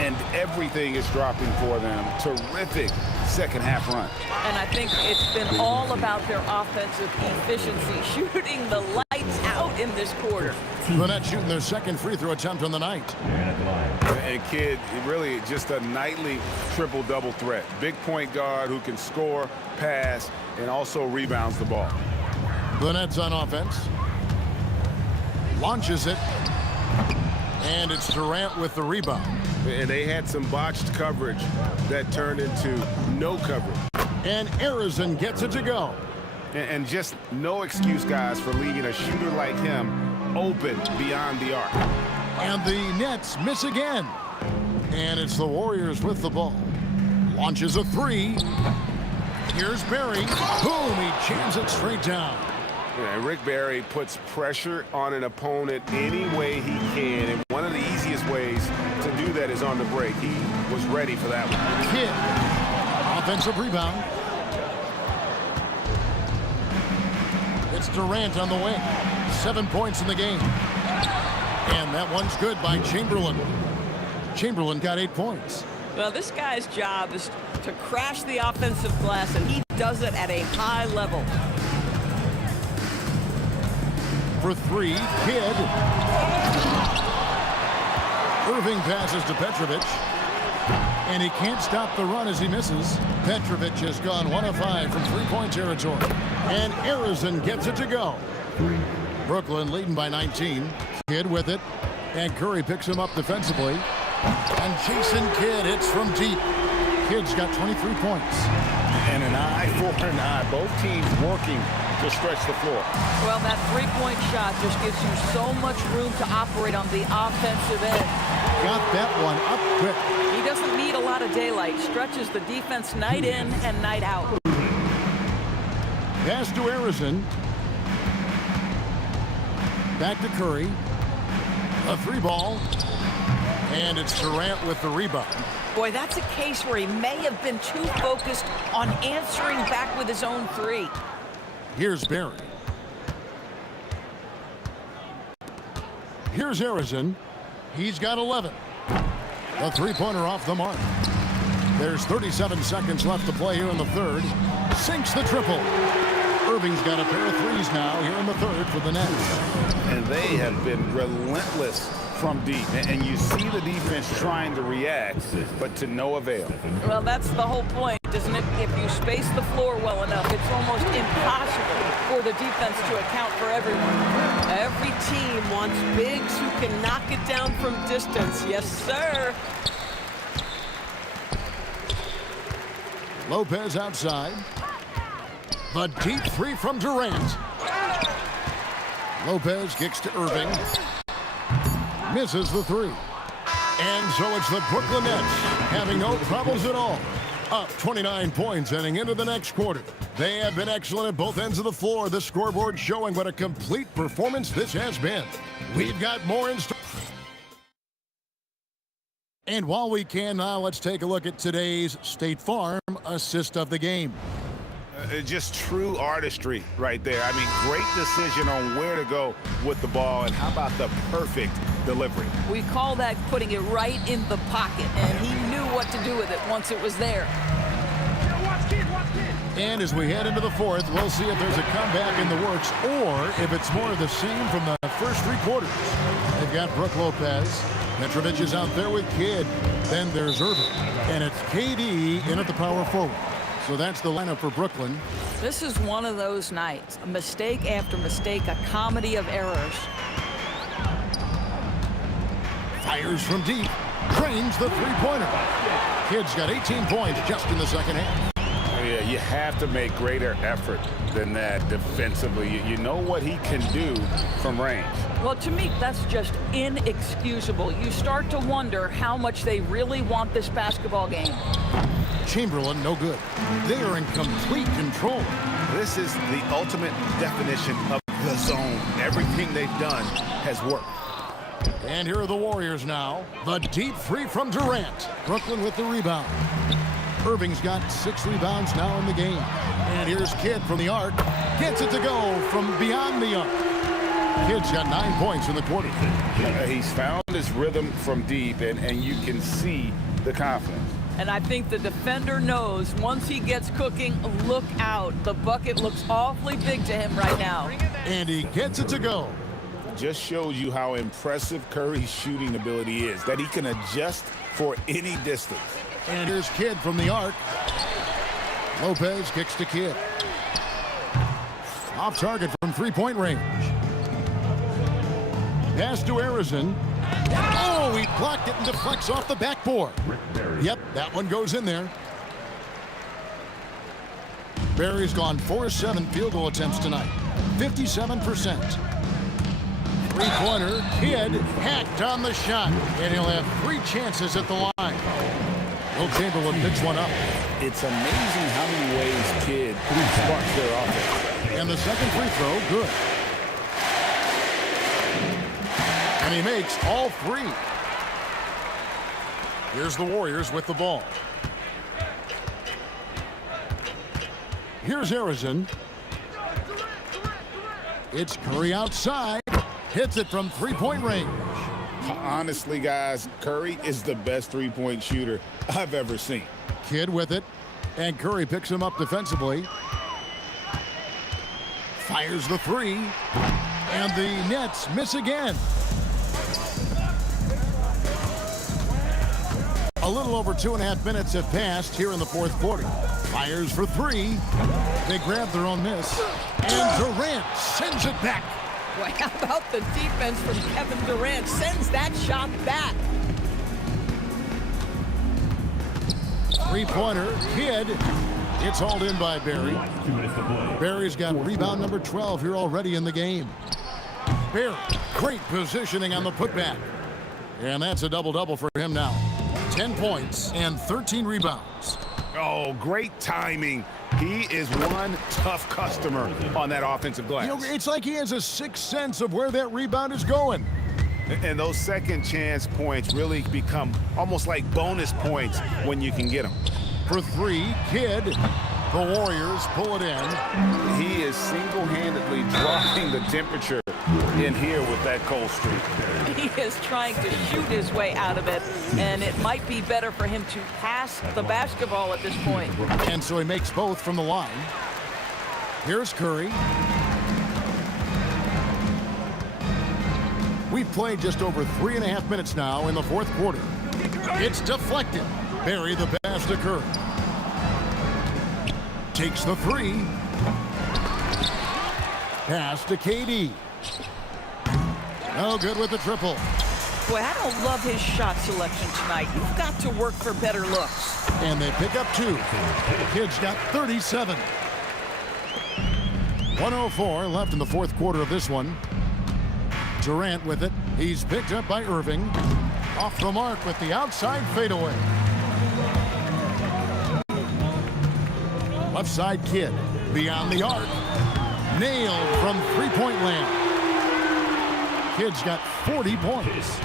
And everything is dropping for them. Terrific second half run. And I think it's been all about their offensive efficiency, shooting the lights out in this quarter. The Nets shooting their second free throw attempt on the night. And Kidd, really just a nightly triple-double threat. Big point guard who can score, pass, and also rebounds the ball. The Nets on offense. Launches it. And it's Durant with the rebound. And they had some botched coverage that turned into no coverage. And Harrison gets it to go. And just no excuse, guys, for leaving a shooter like him open beyond the arc. And the Nets miss again. And it's the Warriors with the ball. Launches a 3. Here's Barry. Boom, he jams it straight down. Yeah, Rick Barry puts pressure on an opponent any way he can, and one of the easiest ways to do that is on the break. He was ready for that one. Kidd, offensive rebound. It's Durant on the wing. 7 points in the game. And that one's good by Chamberlain. Chamberlain got 8 points. Well, this guy's job is to crash the offensive glass, and he does it at a high level. For 3, Kidd. Irving passes to Petrovic. And he can't stop the run as he misses. Petrovic has gone 1 of 5 from three-point territory. And Arizin gets it to go. Brooklyn leading by 19. Kidd with it. And Curry picks him up defensively. And Jason Kidd hits from deep. Kidd's got 23 points. And an eye for an eye. Both teams working to stretch the floor. Well, that three-point shot just gives you so much room to operate on the offensive end. Got that one up quick. He doesn't need a lot of daylight. Stretches the defense night in and night out. Pass to Arizin. Back to Curry. A three ball. And it's Durant with the rebound. Boy, that's a case where he may have been too focused on answering back with his own three. Here's Barry. Here's Arizin. He's got 11. A three-pointer off the mark. There's 37 seconds left to play here in the third. Sinks the triple. Irving's got a pair of threes now here in the third for the Nets. And they have been relentless from deep. And you see the defense trying to react, but to no avail. Well, that's the whole point, isn't it? If you space the floor well enough, it's almost impossible for the defense to account for everyone. Every team wants bigs who can knock it down from distance. Yes, sir. Lopez outside. The deep three from Durant. Lopez kicks to Irving. Misses the three. And so it's the Brooklyn Nets having no troubles at all. Up 29 points heading into the next quarter. They have been excellent at both ends of the floor. The scoreboard showing what a complete performance this has been. We've got more in store. And while we can now, let's take a look at today's State Farm assist of the game. Just true artistry right there. I mean, great decision on where to go with the ball, and how about the perfect delivery? We call that putting it right in the pocket, and he knew what to do with it once it was there. And as we head into the fourth, we'll see if there's a comeback in the works or if it's more of the same from the first three quarters. They've got Brook Lopez. Petrovic is out there with Kidd. Then there's Irving. And it's KD in at the power forward. So that's the lineup for Brooklyn. This is one of those nights. Mistake after mistake, a comedy of errors. Fires from deep. Drains the three-pointer. Kidd's got 18 points just in the second half. Yeah, you have to make greater effort than that defensively. You know what he can do from range. Well, to me, that's just inexcusable. You start to wonder how much they really want this basketball game. Chamberlain, no good. They are in complete control. This is the ultimate definition of the zone. Everything they've done has worked. And here are the Warriors now. The deep three from Durant. Brooklyn with the rebound. Irving's got 6 rebounds now in the game. And here's Kidd from the arc. Gets it to go from beyond the arc. Kidd's got 9 points in the quarter. He's found his rhythm from deep, and you can see the confidence. And I think the defender knows once he gets cooking, look out. The bucket looks awfully big to him right now. And he gets it to go. Just shows you how impressive Curry's shooting ability is, that he can adjust for any distance. And here's Kidd from the arc. Lopez kicks to Kidd. Off target from three-point range. Pass to Arizin. Oh, he blocked it and deflects off the backboard. Yep, that one goes in there. Barry's gone 4-7 field goal attempts tonight. 57%. Three-pointer. Kidd hacked on the shot. And he'll have 3 chances at the line. Will Chamberlain picks one up. It's amazing how many ways Kidd sparks their offense. And the second free throw, good. And he makes all 3. Here's the Warriors with the ball. Here's Arizin. It's Curry outside. Hits it from three-point range. Honestly, guys, Curry is the best three-point shooter I've ever seen. Kidd with it. And Curry picks him up defensively. Fires the 3. And the Nets miss again. A little over 2.5 minutes have passed here in the fourth quarter. Fires for three. They grab their own miss. And Durant sends it back. Boy, how about the defense from Kevin Durant? Sends that shot back. Three-pointer, Kidd. It's hauled in by Barry. Barry's got rebound number 12 here already in the game. Barry, great positioning on the putback. And that's a double-double for him now. 10 points and 13 rebounds. Oh, great timing. He is one tough customer on that offensive glass. You know, it's like he has a sixth sense of where that rebound is going. And those second chance points really become almost like bonus points when you can get them. For three, Kidd. The Warriors pull it in. He is single-handedly dropping the temperature in here with that cold streak. He is trying to shoot his way out of it, and it might be better for him to pass the basketball at this point. And so he makes both from the line. Here's Curry. We've played just over 3.5 minutes now in the fourth quarter. It's deflected. Barry the pass to Curry. Takes the three. Pass to KD. No good with the triple. Boy, I don't love his shot selection tonight. You've got to work for better looks. And they pick up two. Kidd's got 37. 1:04 left in the fourth quarter of this one. Durant with it. He's picked up by Irving. Off the mark with the outside fadeaway. Left side Kidd. Beyond the arc. Nailed from three-point land. Kidd's got 40 points.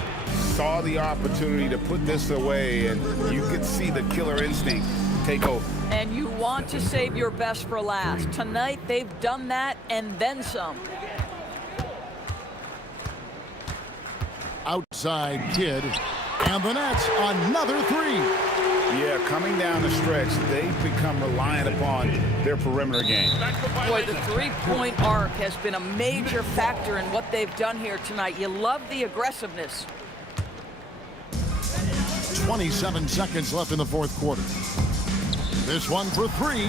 Saw the opportunity to put this away, and you could see the killer instinct take over. And you want to save your best for last. Tonight, they've done that and then some. Outside Kidd. And the Nets, another three. Yeah, coming down the stretch, they've become reliant upon their perimeter game. Boy, the three-point arc has been a major factor in what they've done here tonight. You love the aggressiveness. 27 seconds left in the fourth quarter. This one for three.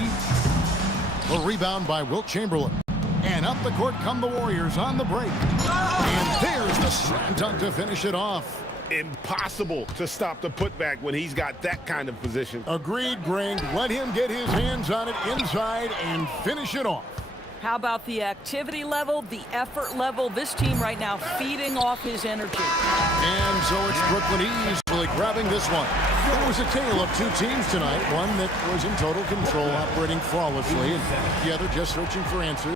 The rebound by Wilt Chamberlain. And up the court come the Warriors on the break. And there's the slam dunk to finish it off. Impossible to stop the putback when he's got that kind of position. Agreed, Greg. Let him get his hands on it inside and finish it off. How about the activity level, the effort level? This team right now feeding off his energy. And so it's Brooklyn easily grabbing this one. It was a tale of two teams tonight. One that was in total control, operating flawlessly, and the other just searching for answers.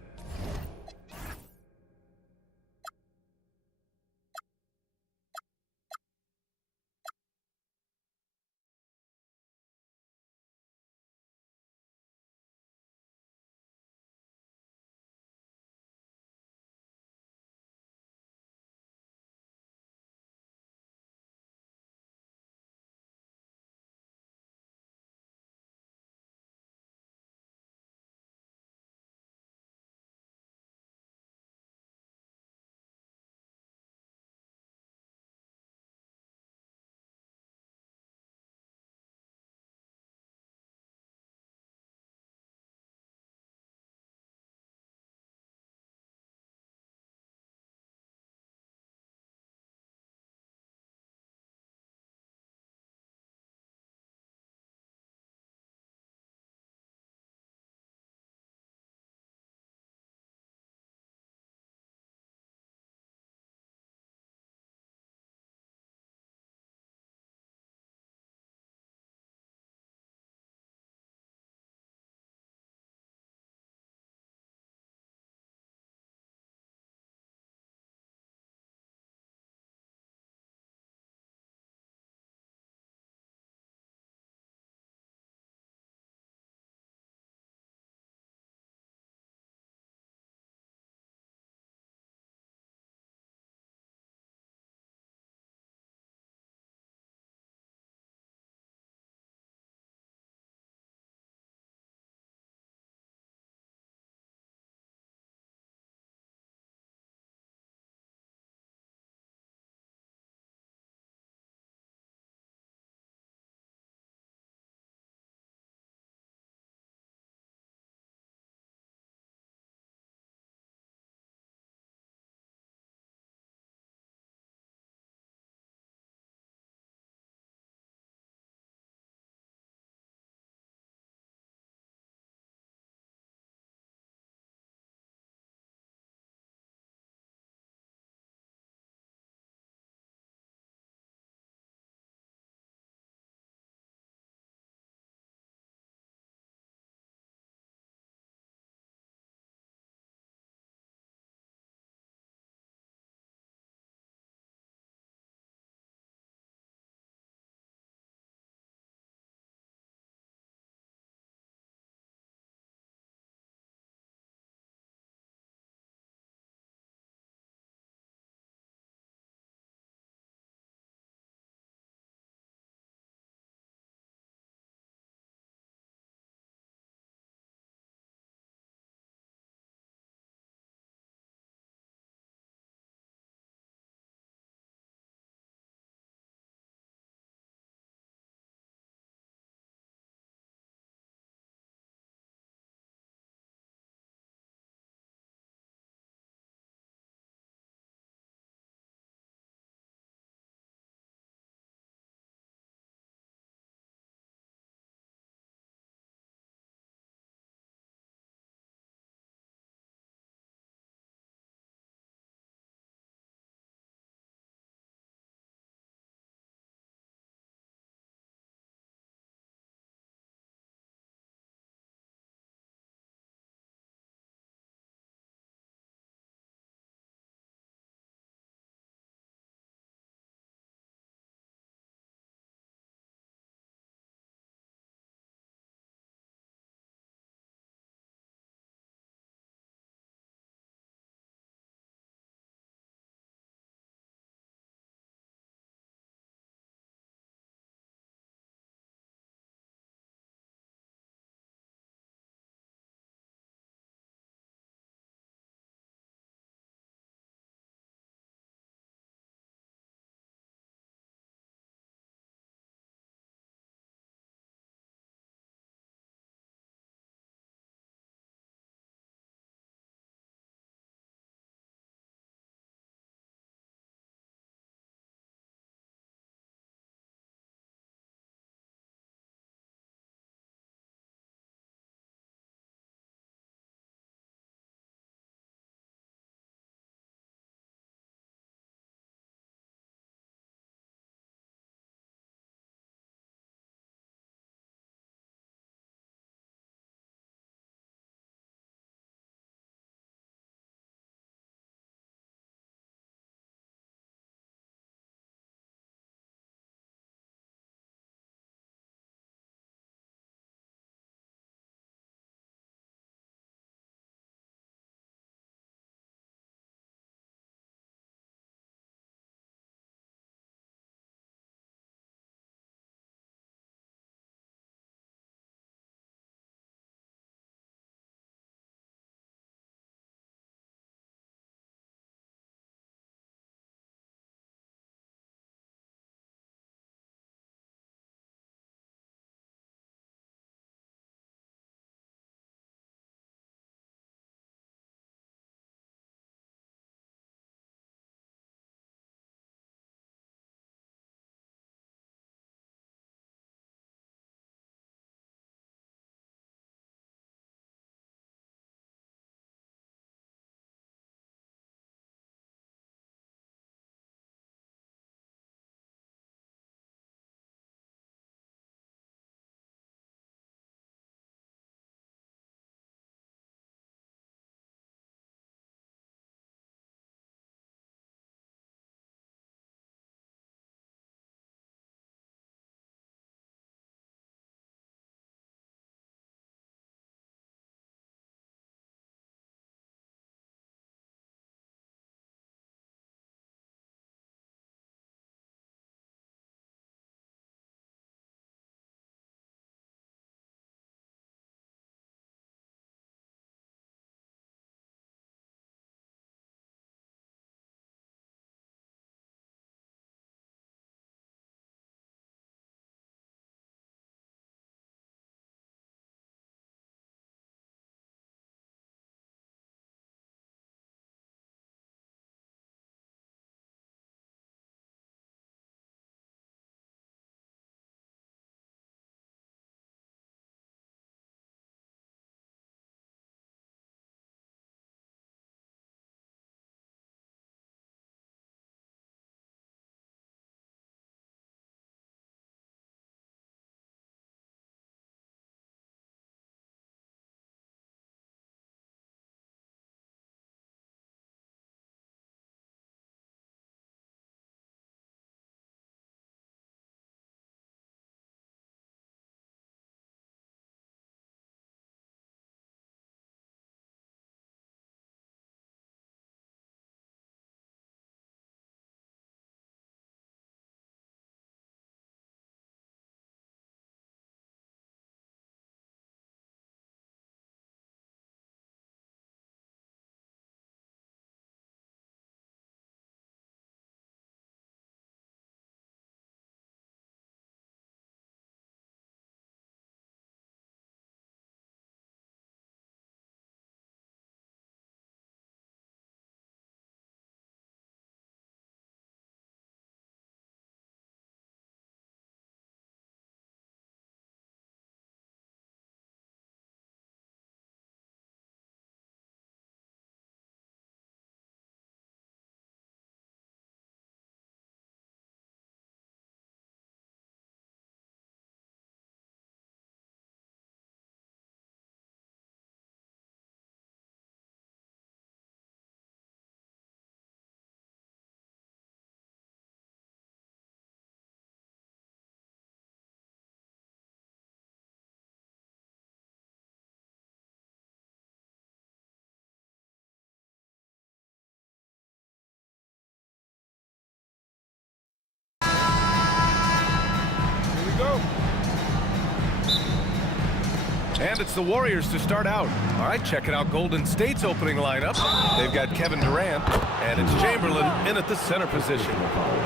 And it's the Warriors to start out. All right, checking out Golden State's opening lineup. They've got Kevin Durant, and it's Chamberlain in at the center position.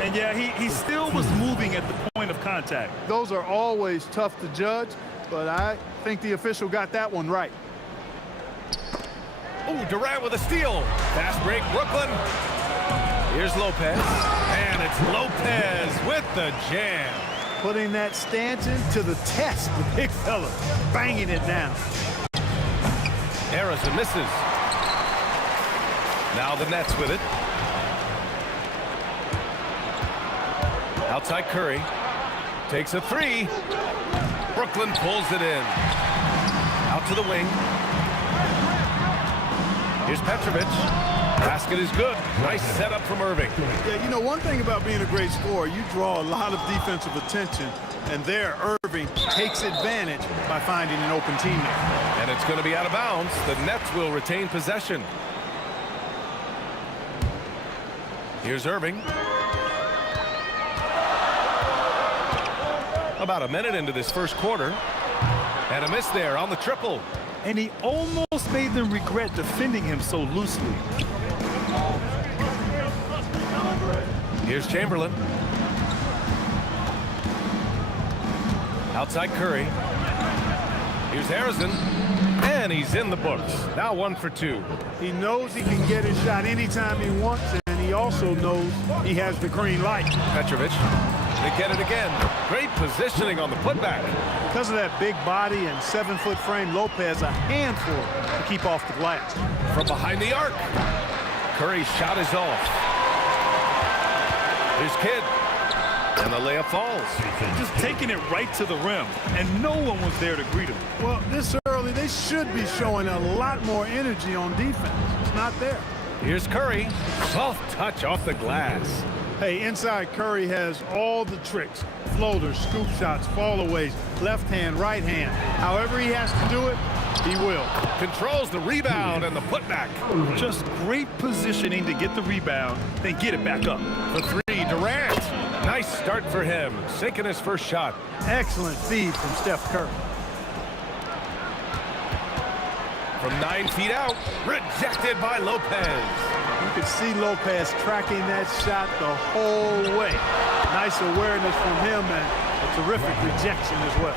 And yeah, he still was moving at the point of contact. Those are always tough to judge, but I think the official got that one right. Oh, Durant with a steal. Fast break, Brooklyn. Here's Lopez, and it's Lopez with the jam. Putting that Stanton to the test, the big fella, banging it down. Harrison misses. Now the Nets with it. Outside Curry. Takes a three. Brooklyn pulls it in. Out to the wing. Here's Petrovic. Basket is good. Nice setup from Irving. Yeah, you know, one thing about being a great scorer, you draw a lot of defensive attention, and there Irving takes advantage by finding an open teammate. And it's going to be out of bounds. The Nets will retain possession. Here's Irving. About a minute into this first quarter. And a miss there on the triple. And he almost made them regret defending him so loosely. Here's Chamberlain. Outside Curry. Here's Harrison. And he's in the books. Now 1 for 2. He knows he can get his shot anytime he wants, and he also knows he has the green light. Petrovic. They get it again. Great positioning on the putback. Because of that big body and 7-foot frame, Lopez a handful to keep off the glass. From behind the arc. Curry's shot is off. Here's Kidd. And the layup falls. Just taking it right to the rim, and no one was there to greet him. Well, this early, they should be showing a lot more energy on defense. It's not there. Here's Curry. Soft touch off the glass. Hey, inside Curry has all the tricks. Floaters, scoop shots, fallaways, left hand, right hand. However he has to do it, he will. Controls the rebound and the putback. Just great positioning to get the rebound, then get it back up. The three, Durant. Nice start for him. Sinking his first shot. Excellent feed from Steph Curry. From 9 feet out, rejected by Lopez. You could see Lopez tracking that shot the whole way. Nice awareness from him and a terrific rejection as well.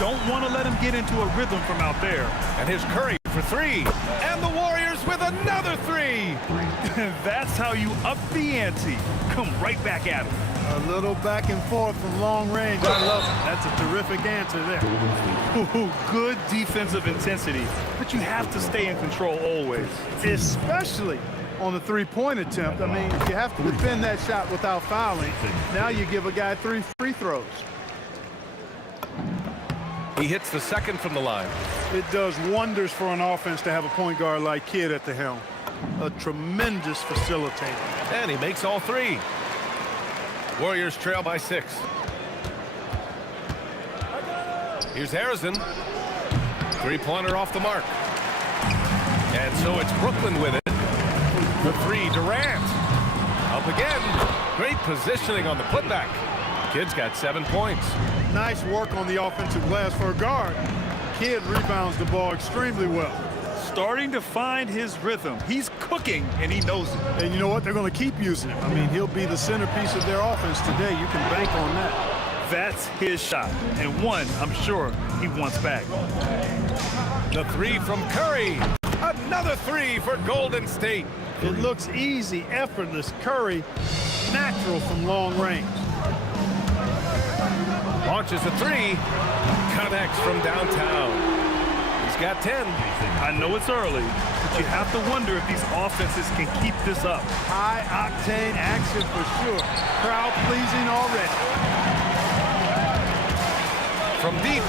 Don't want to let him get into a rhythm from out there. And here's Curry for three. And the Warriors with another three. That's how you up the ante. Come right back at him. A little back and forth from long range. I love it. That's a terrific answer there. Ooh, good defensive intensity, but you have to stay in control always. Especially on the three-point attempt. I mean, you have to defend that shot without fouling. Now you give a guy 3 free throws. He hits the second from the line. It does wonders for an offense to have a point guard like Kidd at the helm. A tremendous facilitator. And he makes all three. Warriors trail by 6. Here's Harrison. Three-pointer off the mark. And so it's Brooklyn with it. The three, Durant. Up again. Great positioning on the putback. Kidd's got 7 points. Nice work on the offensive glass for a guard. Kidd rebounds the ball extremely well. Starting to find his rhythm. He's cooking, and he knows it. And you know what? They're going to keep using him. I mean, he'll be the centerpiece of their offense today. You can bank on that. That's his shot, and one I'm sure he wants back. The three from Curry. Another three for Golden State. It looks easy, effortless. Curry, natural from long range. Launches a three. Connects from downtown. He's got 10. I know it's early, but you have to wonder if these offenses can keep this up. High-octane action for sure. Crowd-pleasing already. From deep.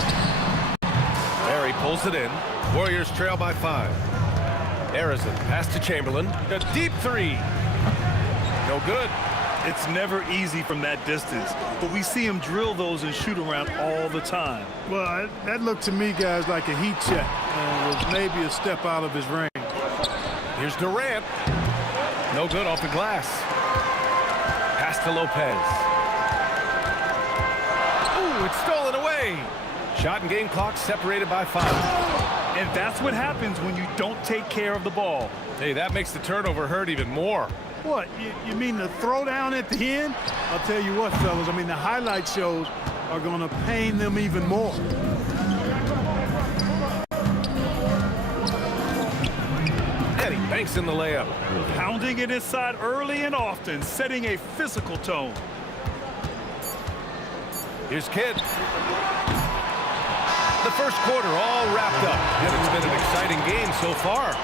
Barry pulls it in. Warriors trail by 5. Harrison pass to Chamberlain. A deep three. No good. It's never easy from that distance, but we see him drill those and shoot around all the time. Well, that looked to me, guys, like a heat check. And was maybe a step out of his range. Here's Durant. No good off the glass. Pass to Lopez. Ooh, it's stolen away. Shot and game clock separated by 5. And that's what happens when you don't take care of the ball. Hey, that makes the turnover hurt even more. What, you mean the throwdown at the end? I'll tell you what, fellas, I mean, the highlight shows are going to pain them even more. And he banks in the layup. Pounding it inside early and often, setting a physical tone. Here's Kidd. The first quarter all wrapped up, and it's been an exciting game so far.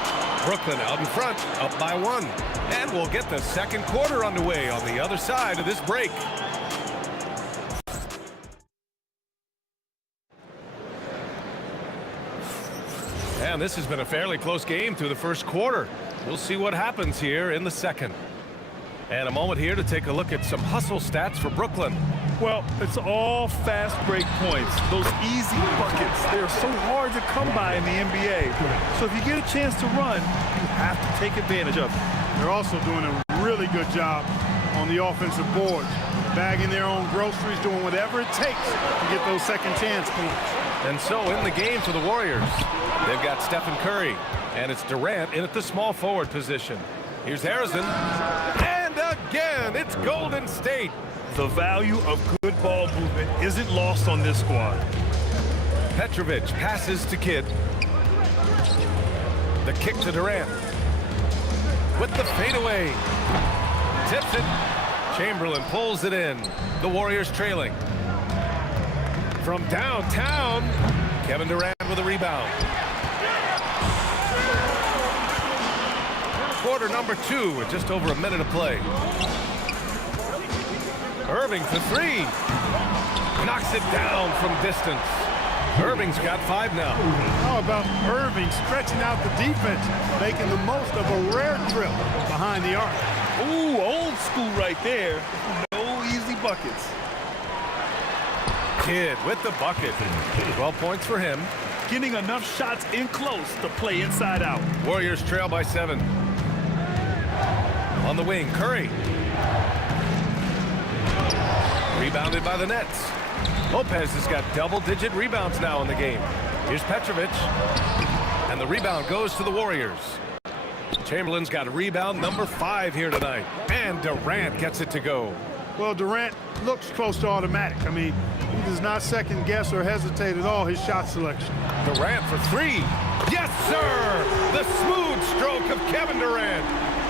Brooklyn out in front, up by 1. And we'll get the second quarter underway on the other side of this break. And this has been a fairly close game through the first quarter. We'll see what happens here in the second. And a moment here to take a look at some hustle stats for Brooklyn. Well, it's all fast break points. Those easy buckets, they're so hard to come by in the NBA. So if you get a chance to run, you have to take advantage of it. They're also doing a really good job on the offensive boards, bagging their own groceries, doing whatever it takes to get those second chance points. And so in the game for the Warriors, they've got Stephen Curry, and it's Durant in at the small forward position. Here's Harrison, and again, it's Golden State. The value of good ball movement isn't lost on this squad. Petrovic passes to Kidd. The kick to Durant. With the fadeaway. Tips it. Chamberlain pulls it in. The Warriors trailing. From downtown, Kevin Durant with a rebound. Quarter number 2 with just over a minute of play. Irving for 3. Knocks it down from distance. Irving's got 5 now. How about Irving stretching out the defense, making the most of a rare trip behind the arc? Ooh, old school right there. No easy buckets. Kidd with the bucket. 12 points for him. Getting enough shots in close to play inside out. Warriors trail by 7. On the wing, Curry. Rebounded by the Nets. Lopez has got double-digit rebounds now in the game. Here's Petrovic. And the rebound goes to the Warriors. Chamberlain's got a rebound number 5 here tonight. And Durant gets it to go. Well, Durant looks close to automatic. I mean, he does not second guess or hesitate at all his shot selection. Durant for 3. Yes, sir! The smooth stroke of Kevin Durant.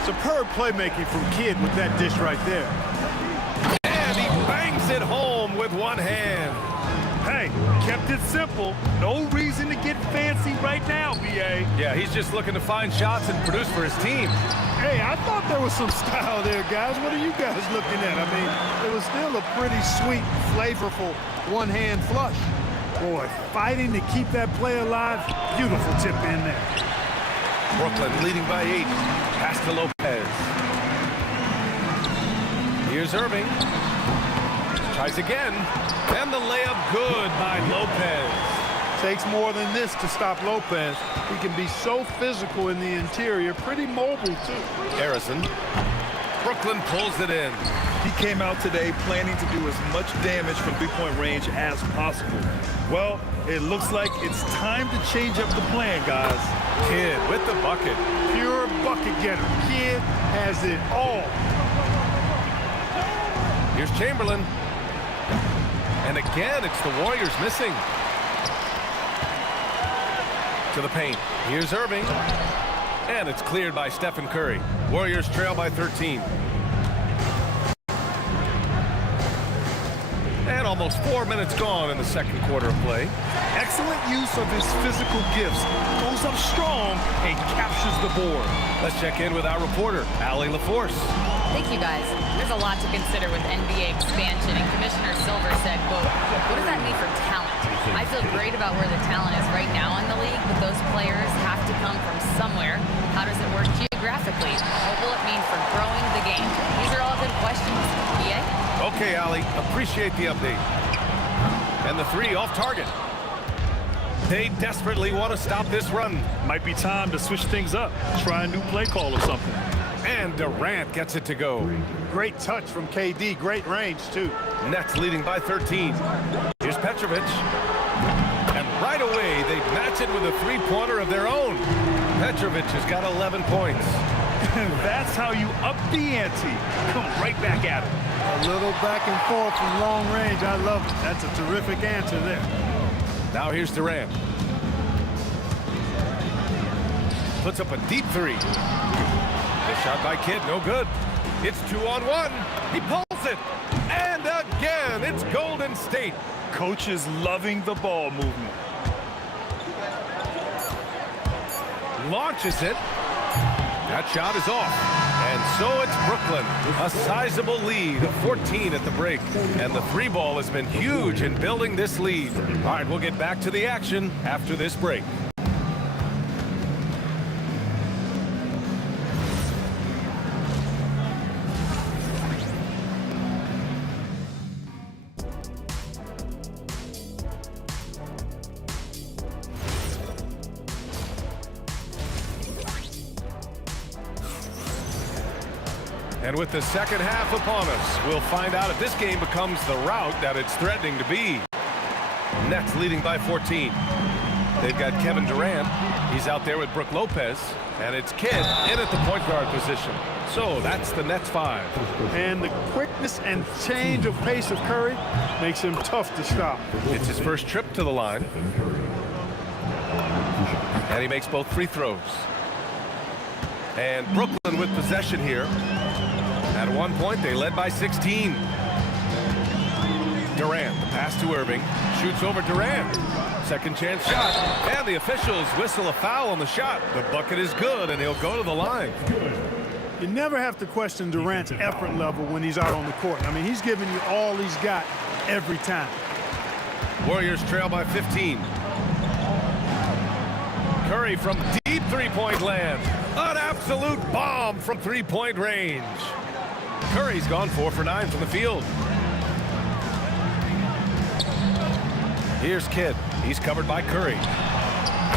Superb playmaking from Kidd with that dish right there. And he bangs it home with one hand. Hey, kept it simple. No reason to get fancy right now, B.A. Yeah, he's just looking to find shots and produce for his team. Hey, I thought there was some style there, guys. What are you guys looking at? I mean, it was still a pretty sweet, flavorful one-hand flush. Boy, fighting to keep that play alive. Beautiful tip in there. Brooklyn leading by 8. Pass to Lopez. Here's Irving. Tries again. And the layup good by Lopez. Takes more than this to stop Lopez. He can be so physical in the interior, pretty mobile too. Harrison. Brooklyn pulls it in. He came out today planning to do as much damage from three-point range as possible. Well, it looks like it's time to change up the plan, guys. Kidd with the bucket. Pure bucket getter. Kidd has it all. Here's Chamberlain. And again, it's the Warriors missing. To the paint. Here's Irving. And it's cleared by Stephen Curry. Warriors trail by 13. And almost 4 minutes gone in the second quarter of play. Excellent use of his physical gifts. Goes up strong and captures the board. Let's check in with our reporter, Allie LaForce. Thank you, guys. There's a lot to consider with NBA expansion, and Commissioner Silver said, quote, what does that mean for talent? I feel great about where the talent is right now in the league, but those players have to come from somewhere. How does it work geographically? What will it mean for growing the game? These are all good questions. BA? Okay, Allie. Appreciate the update. And the 3 off target. They desperately want to stop this run. Might be time to switch things up. Try a new play call or something. And Durant gets it to go. Great touch from KD. Great range, too. Nets leading by 13. Here's Petrovic. transition with a three-pointer of their own. Petrovic has got 11 points. That's how you up the ante. Come right back at it. A little back and forth from long range. I love it. That's a terrific answer there. Now here's Durant. Puts up a deep three. The shot by Kidd, no good. It's 2-on-1. He pulls it. And again, it's Golden State. Coach is loving the ball movement. Launches it. That shot is off. And so it's Brooklyn. A sizable lead of 14 at the break. And the three ball has been huge in building this lead. All right, we'll get back to the action after this break. And with the second half upon us, we'll find out if this game becomes the rout that it's threatening to be. Nets leading by 14. They've got Kevin Durant. He's out there with Brook Lopez. And it's Kidd in at the point guard position. So that's the Nets 5. And the quickness and change of pace of Curry makes him tough to stop. It's his first trip to the line. And he makes both free throws. And Brooklyn with possession here. At one point, they led by 16. Durant, the pass to Irving. Shoots over Durant. Second chance shot. And the officials whistle a foul on the shot. The bucket is good, and he'll go to the line. You never have to question Durant's effort level when he's out on the court. I mean, he's giving you all he's got every time. Warriors trail by 15. Curry from deep three-point land. An absolute bomb from three-point range. Curry's gone 4 for 9 from the field. Here's Kidd. He's covered by Curry.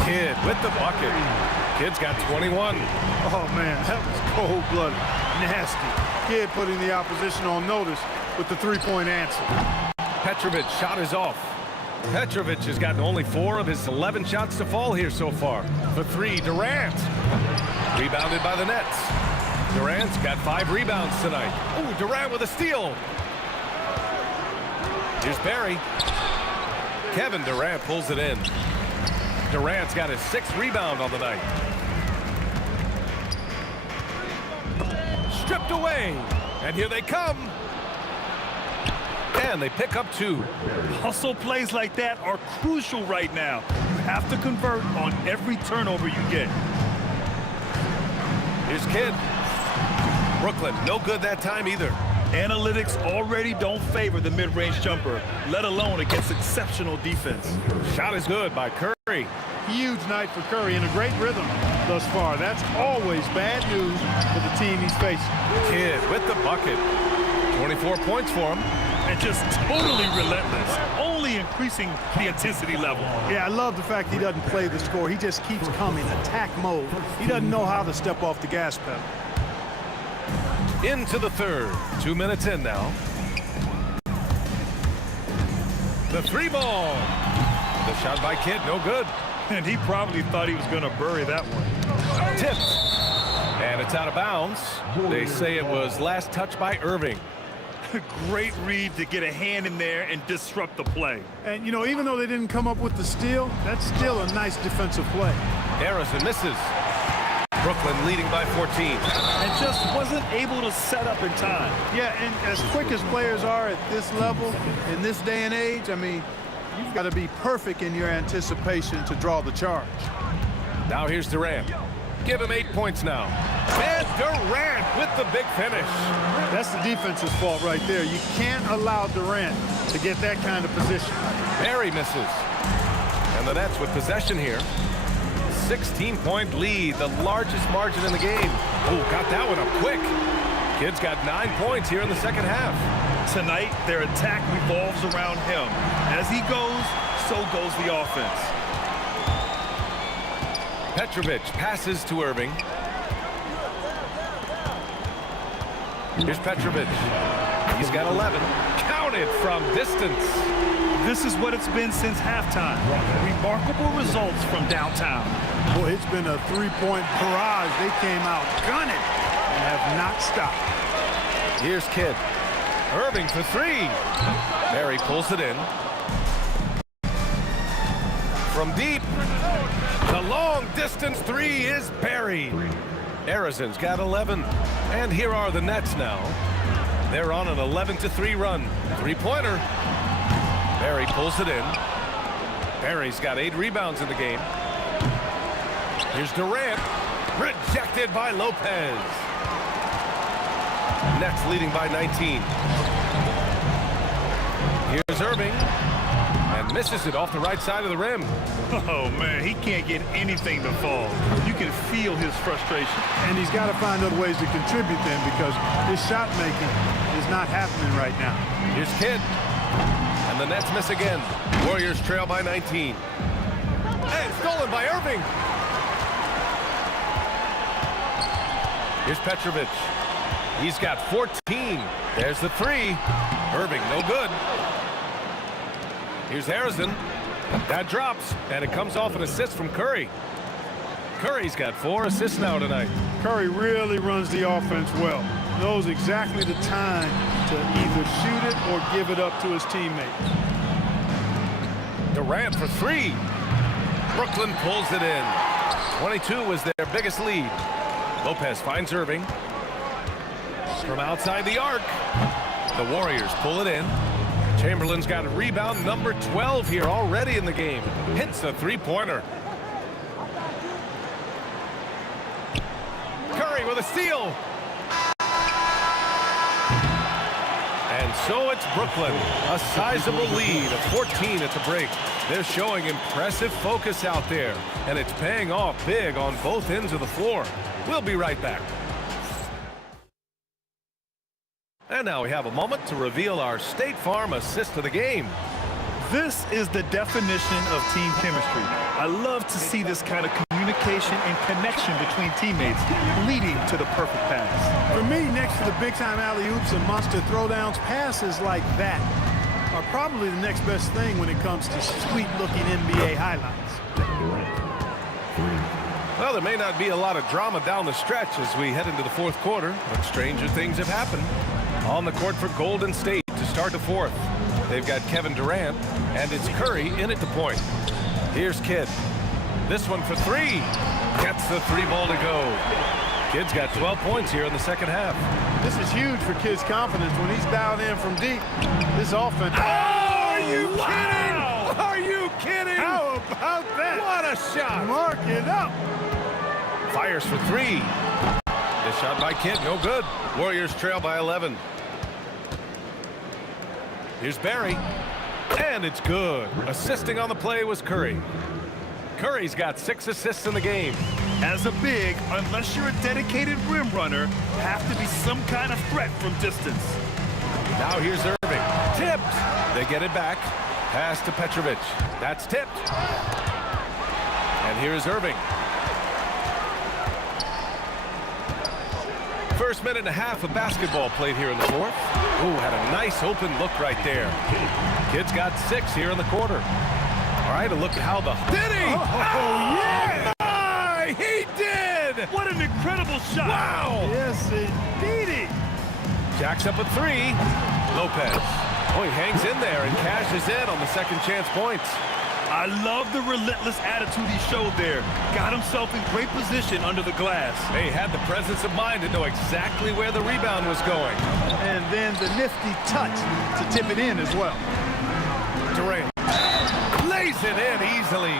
Kidd with the bucket. Kidd's got 21. Oh, man, that was cold-blooded. Nasty. Kidd putting the opposition on notice with the three-point answer. Petrovic shot is off. Petrovic has gotten only 4 of his 11 shots to fall here so far. For 3, Durant. Rebounded by the Nets. Durant's got 5 rebounds tonight. Oh, Durant with a steal. Here's Barry. Kevin Durant pulls it in. Durant's got his 6th rebound on the night. Stripped away. And here they come. And they pick up 2. Hustle plays like that are crucial right now. You have to convert on every turnover you get. Here's Kidd. Brooklyn, no good that time either. Analytics already don't favor the mid-range jumper, let alone against exceptional defense. Shot is good by Curry. Huge night for Curry and a great rhythm thus far. That's always bad news for the team he's facing. Kidd with the bucket. 24 points for him. And just totally relentless, only increasing the intensity level. Yeah, I love the fact he doesn't play the score. He just keeps coming, attack mode. He doesn't know how to step off the gas pedal. Into the third. 2 minutes in now. The 3 ball. The shot by Kidd, no good. And he probably thought he was going to bury that one. Tipped. And it's out of bounds. They say it was last touched by Irving. Great read to get a hand in there and disrupt the play. And, you know, even though they didn't come up with the steal, that's still a nice defensive play. Errors and misses. Brooklyn leading by 14. And just wasn't able to set up in time. Yeah, and as quick as players are at this level, in this day and age, I mean, you've got to be perfect in your anticipation to draw the charge. Now here's Durant. Give him 8 points now. And Durant with the big finish. That's the defense's fault right there. You can't allow Durant to get that kind of position. Barry misses. And the Nets with possession here. 16-point lead, the largest margin in the game. Oh, got that one up quick. Kidd's got 9 points here in the second half. Tonight, their attack revolves around him. As he goes, so goes the offense. Petrovic passes to Irving. Here's Petrovic. He's got 11. Counted from distance. This is what it's been since halftime. Remarkable results from downtown. Boy, it's been a three-point barrage. They came out gunning and have not stopped. Here's Kidd. Irving for three. Barry pulls it in. From deep, the long-distance three is buried. Arizon's got 11. And here are the Nets now. They're on an 11-3 run. Three-pointer. Barry pulls it in. Barry's got 8 rebounds in the game. Here's Durant. Rejected by Lopez. Nets leading by 19. Here's Irving. And misses it off the right side of the rim. Oh, man, he can't get anything to fall. You can feel his frustration. And he's got to find other ways to contribute then, because his shot making is not happening right now. Here's Kidd. And the Nets miss again. Warriors trail by 19. And stolen by Irving. Here's Petrovic. He's got 14. There's the three. Irving, no good. Here's Harrison. That drops, and it comes off an assist from Curry. Curry's got 4 assists now tonight. Curry really runs the offense well. Knows exactly the time to either shoot it or give it up to his teammates. Durant for three. Brooklyn pulls it in. 22 was their biggest lead. Lopez finds Irving. From outside the arc. The Warriors pull it in. Chamberlain's got a rebound, number 12 here already in the game. Hits a three-pointer. Curry with a steal. And so it's Brooklyn, a sizable lead of 14 at the break. They're showing impressive focus out there, and it's paying off big on both ends of the floor. We'll be right back. And now we have a moment to reveal our State Farm assist of the game. This is the definition of team chemistry. I love to see this kind of communication and connection between teammates leading to the perfect pass. For me, next to the big-time alley-oops and monster throwdowns, passes like that are probably the next best thing when it comes to sweet-looking NBA highlights. Well, there may not be a lot of drama down the stretch as we head into the fourth quarter, but stranger things have happened. On the court for Golden State to start the fourth. They've got Kevin Durant, and it's Curry in at the point. Here's Kidd. This one for three. Gets the three ball to go. Kidd's got 12 points here in the second half. This is huge for Kidd's confidence when he's dialed in from deep. This offense. Oh, are you kidding? Are you kidding? How about that? What a shot. Mark it up. Fires for three. The shot by Kidd, no good. Warriors trail by 11. Here's Barry. And it's good. Assisting on the play was Curry. Curry's got 6 assists in the game. As a big, unless you're a dedicated rim runner, have to be some kind of threat from distance. Now here's Irving. Tipped. They get it back. Pass to Petrovic. That's tipped. And here's Irving. First minute and a half of basketball played here in the fourth. Ooh, had a nice open look right there. Kidd's got 6 here in the quarter. All right, a look at how the... Did he? Oh, yeah! He did! What an incredible shot! Wow! Yes, indeed. Jacks up a 3. Lopez. Oh, he hangs in there and cashes in on the second chance points. I love the relentless attitude he showed there. Got himself in great position under the glass. They had the presence of mind to know exactly where the rebound was going. And then the nifty touch to tip it in as well. Durant lays it in easily.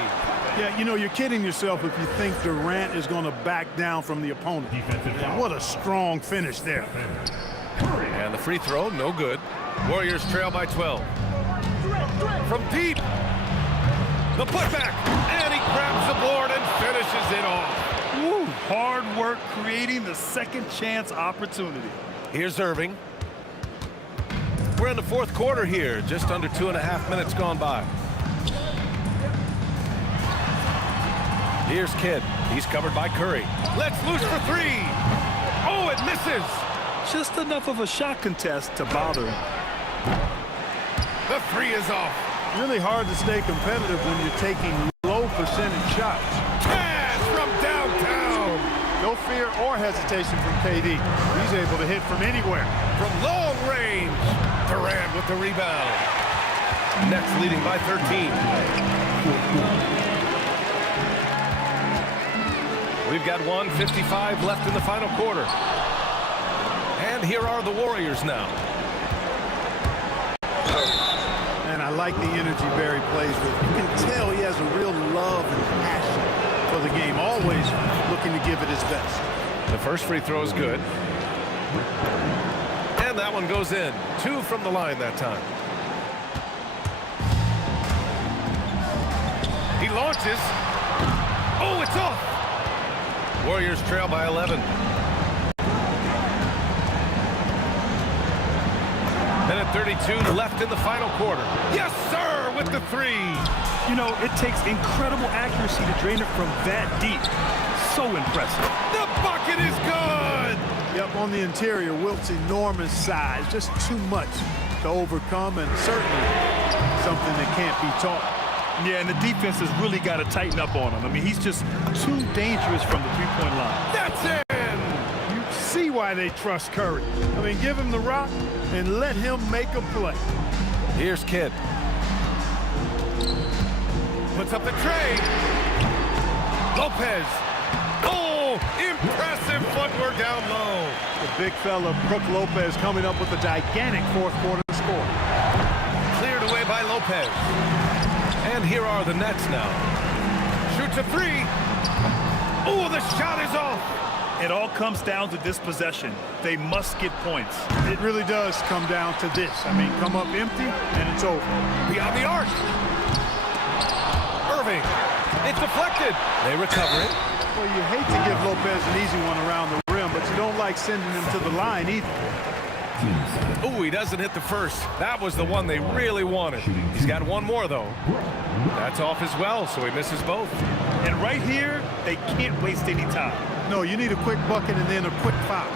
Yeah, you know, you're kidding yourself if you think Durant is going to back down from the opponent. And what a strong finish there. And the free throw, no good. Warriors trail by 12. From deep. The putback, and he grabs the board and finishes it off. Woo, hard work creating the second chance opportunity. Here's Irving. We're in the fourth quarter here, just under 2.5 minutes gone by. Here's Kidd. He's covered by Curry. Let's loose for three. Oh, it misses. Just enough of a shot contest to bother him. The three is off. Really hard to stay competitive when you're taking low percentage shots. Cash from downtown. No fear or hesitation from KD. He's able to hit from anywhere. From long range. Durant with the rebound. Nets leading by 13. We've got 1:55 left in the final quarter. And here are the Warriors now. And I like the energy Barry plays with. You can tell he has a real love and passion for the game, always looking to give it his best. The first free throw is good. And that one goes in. 2 from the line that time. He launches. Oh, it's off. Warriors trail by 11. Minute 32 left in the final quarter. Yes, sir, with the 3. You know, it takes incredible accuracy to drain it from that deep. So impressive. The bucket is good. Yep, on the interior, Wilt's enormous size. Just too much to overcome, and certainly something that can't be taught. Yeah, and the defense has really got to tighten up on him. I mean, he's just too dangerous from the three-point line. That's in. You see why they trust Curry. I mean, give him the rock and let him make a play. Here's Kidd. Puts up the tray. Lopez. Oh, impressive footwork down low. The big fella, Brook Lopez, coming up with a gigantic fourth quarter score. Cleared away by Lopez. And here are the Nets now. Shoots a 3. Oh, the shot is off. It all comes down to this possession. They must get points. It really does come down to this. I mean, come up empty, and it's over. Beyond the arc. Irving. It's deflected. They recover it. Well, you hate to give Lopez an easy one around the rim, but you don't like sending him to the line either. Oh, he doesn't hit the first. That was the one they really wanted. He's got one more, though. That's off as well, so he misses both. And right here, they can't waste any time. No, you need a quick bucket and then a quick foul.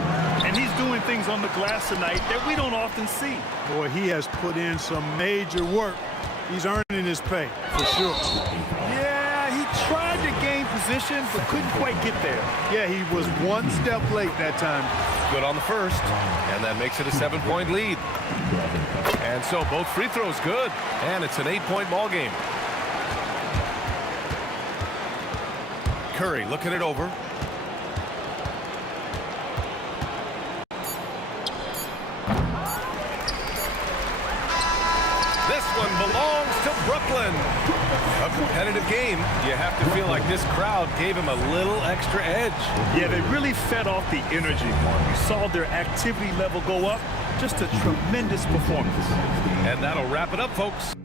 And he's doing things on the glass tonight that we don't often see. Boy, he has put in some major work. He's earning his pay, for sure. Yeah, he tried to gain position, but couldn't quite get there. Yeah, he was one step late that time. Good on the first, and that makes it a 7-point lead. And so both free throws good, and it's an 8-point ball game. Curry looking it over. This one belongs to Brooklyn. A competitive game. You have to feel like this crowd gave him a little extra edge. Yeah, they really fed off the energy. You saw their activity level go up. Just a tremendous performance. And that'll wrap it up, folks.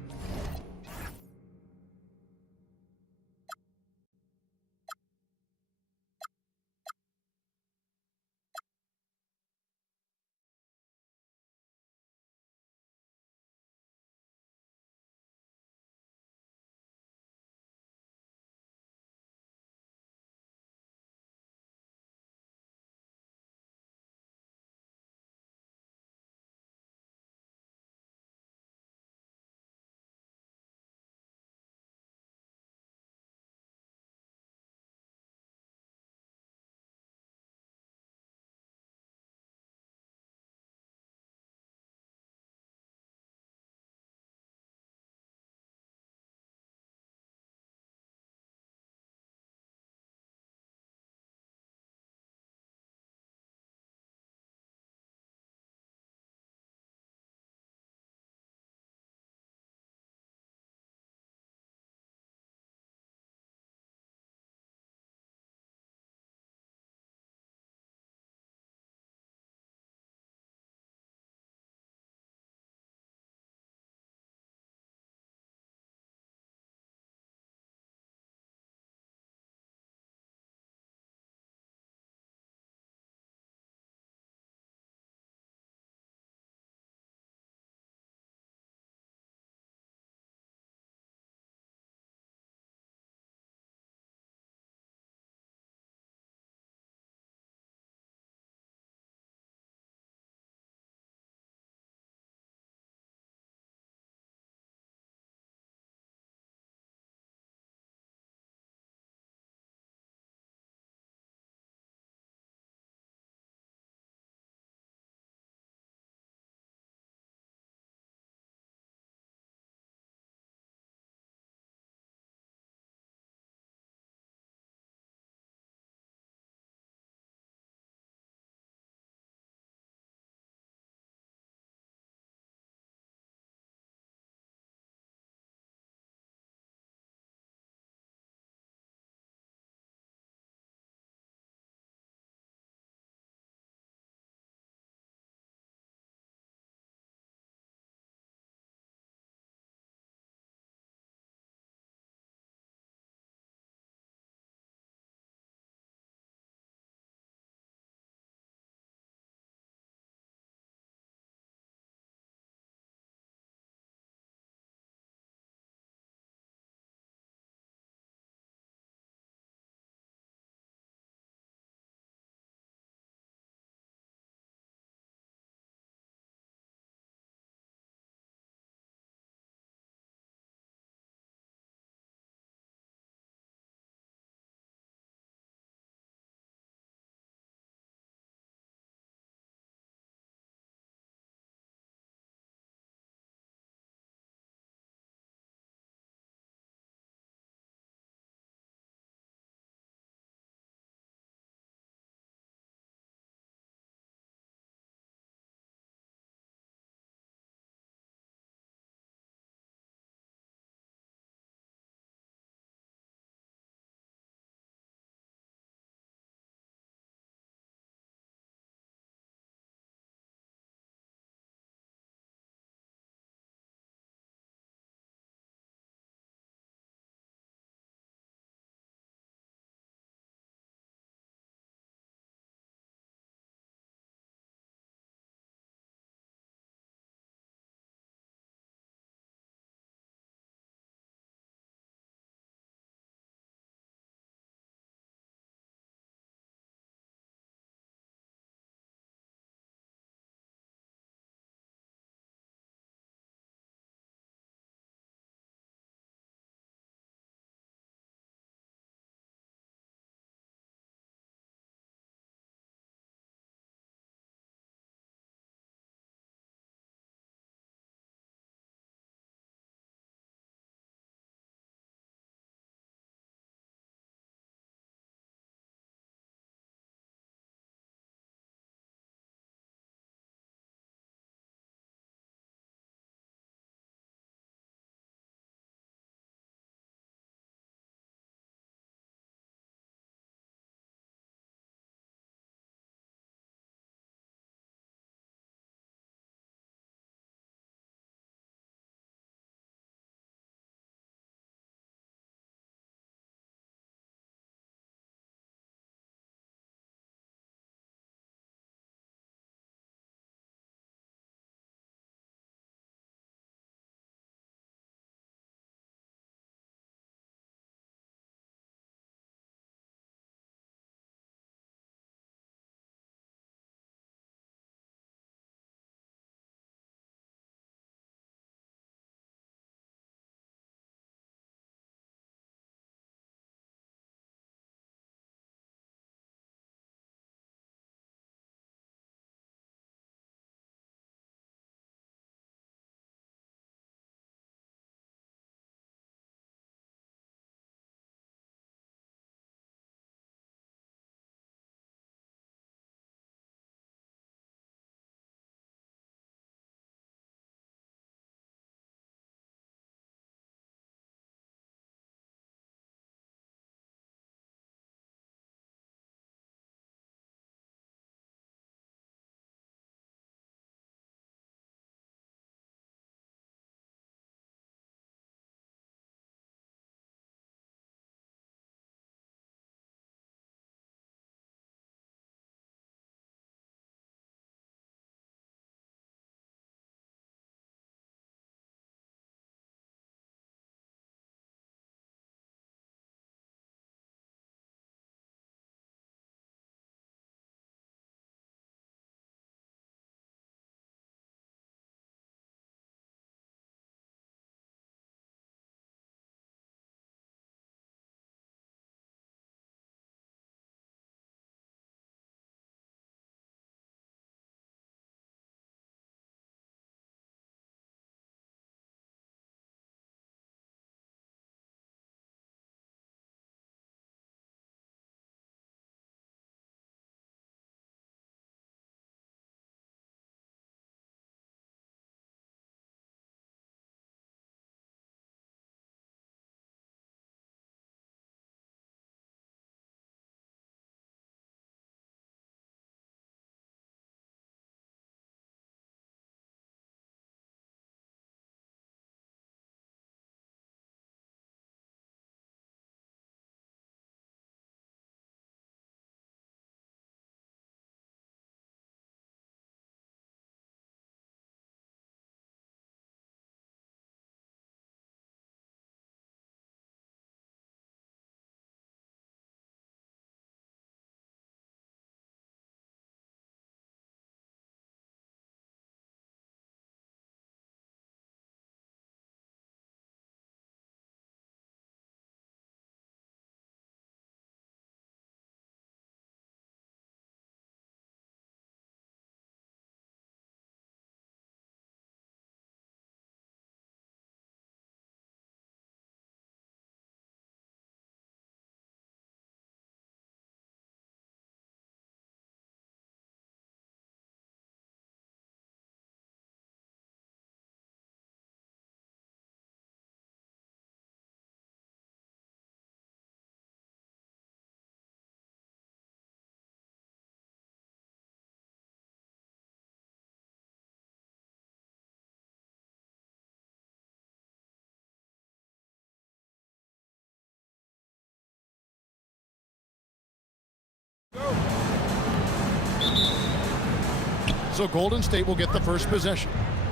So Golden State will get the first possession.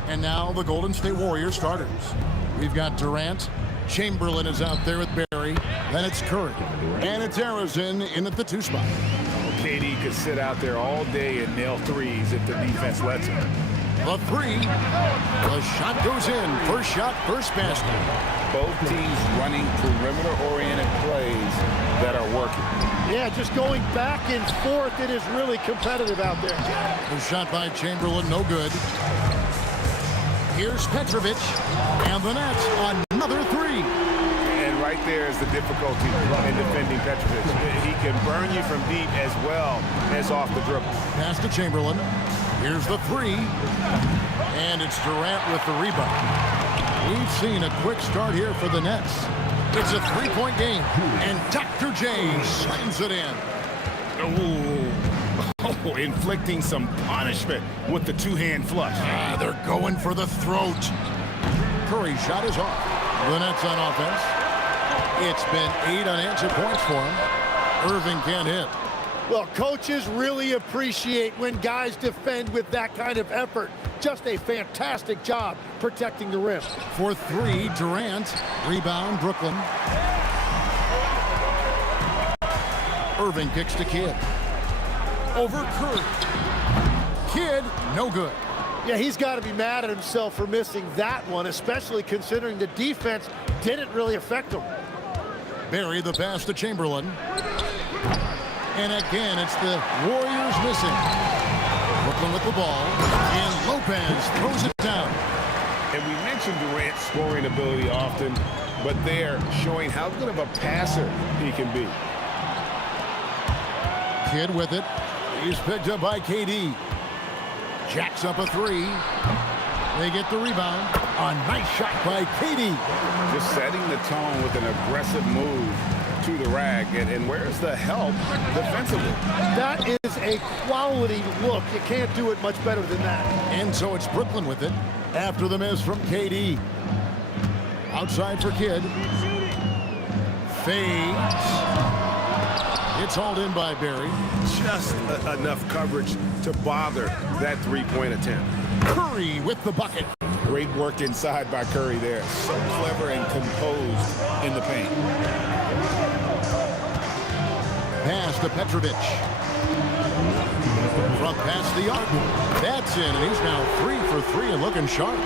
And now the Golden State Warriors starters. We've got Durant. Chamberlain is out there with Barry. Then it's Curry. And it's Arizona in at the 2 spot. KD could sit out there all day and nail threes if the defense lets him. The 3. The shot goes in. First shot, first basket. Both teams running perimeter-oriented plays that are working. Yeah, just going back and forth, it is really competitive out there. The shot by Chamberlain, no good. Here's Petrovic, and the net, another 3. And right there is the difficulty in defending Petrovic. He can burn you from deep as well as off the dribble. Pass to Chamberlain. Here's the 3. And it's Durant with the rebound. We've seen a quick start here for the Nets. It's a 3-point game, and Dr. J slams it in. Oh, inflicting some punishment with the 2-hand flush. They're going for the throat. Curry's shot is off. The Nets on offense. It's been 8 unanswered points for him. Irving can't hit. Well, coaches really appreciate when guys defend with that kind of effort. Just a fantastic job protecting the rim. For 3, Durant. Rebound, Brooklyn. Irving kicks to Kidd. Over Curry. Kidd, no good. Yeah, he's got to be mad at himself for missing that one, especially considering the defense didn't really affect him. Barry the pass to Chamberlain. And again, it's the Warriors missing. Brooklyn with the ball. And Lopez throws it down. And we mentioned Durant's scoring ability often, but they're showing how good of a passer he can be. Kidd with it. He's picked up by KD. Jacks up a 3. They get the rebound. A nice shot by KD. Just setting the tone with an aggressive move to the rack. And where's the help defensively? That is a quality look. You can't do it much better than that. And so it's Brooklyn with it after the miss from KD. Outside for Kidd. Fades. It's hauled in by Barry. Just enough coverage to bother that 3-point attempt. Curry with the bucket. Great work inside by Curry there. So clever and composed in the paint. Pass to Petrovic. From past the arc. That's in, and he's now 3 for 3 and looking sharp.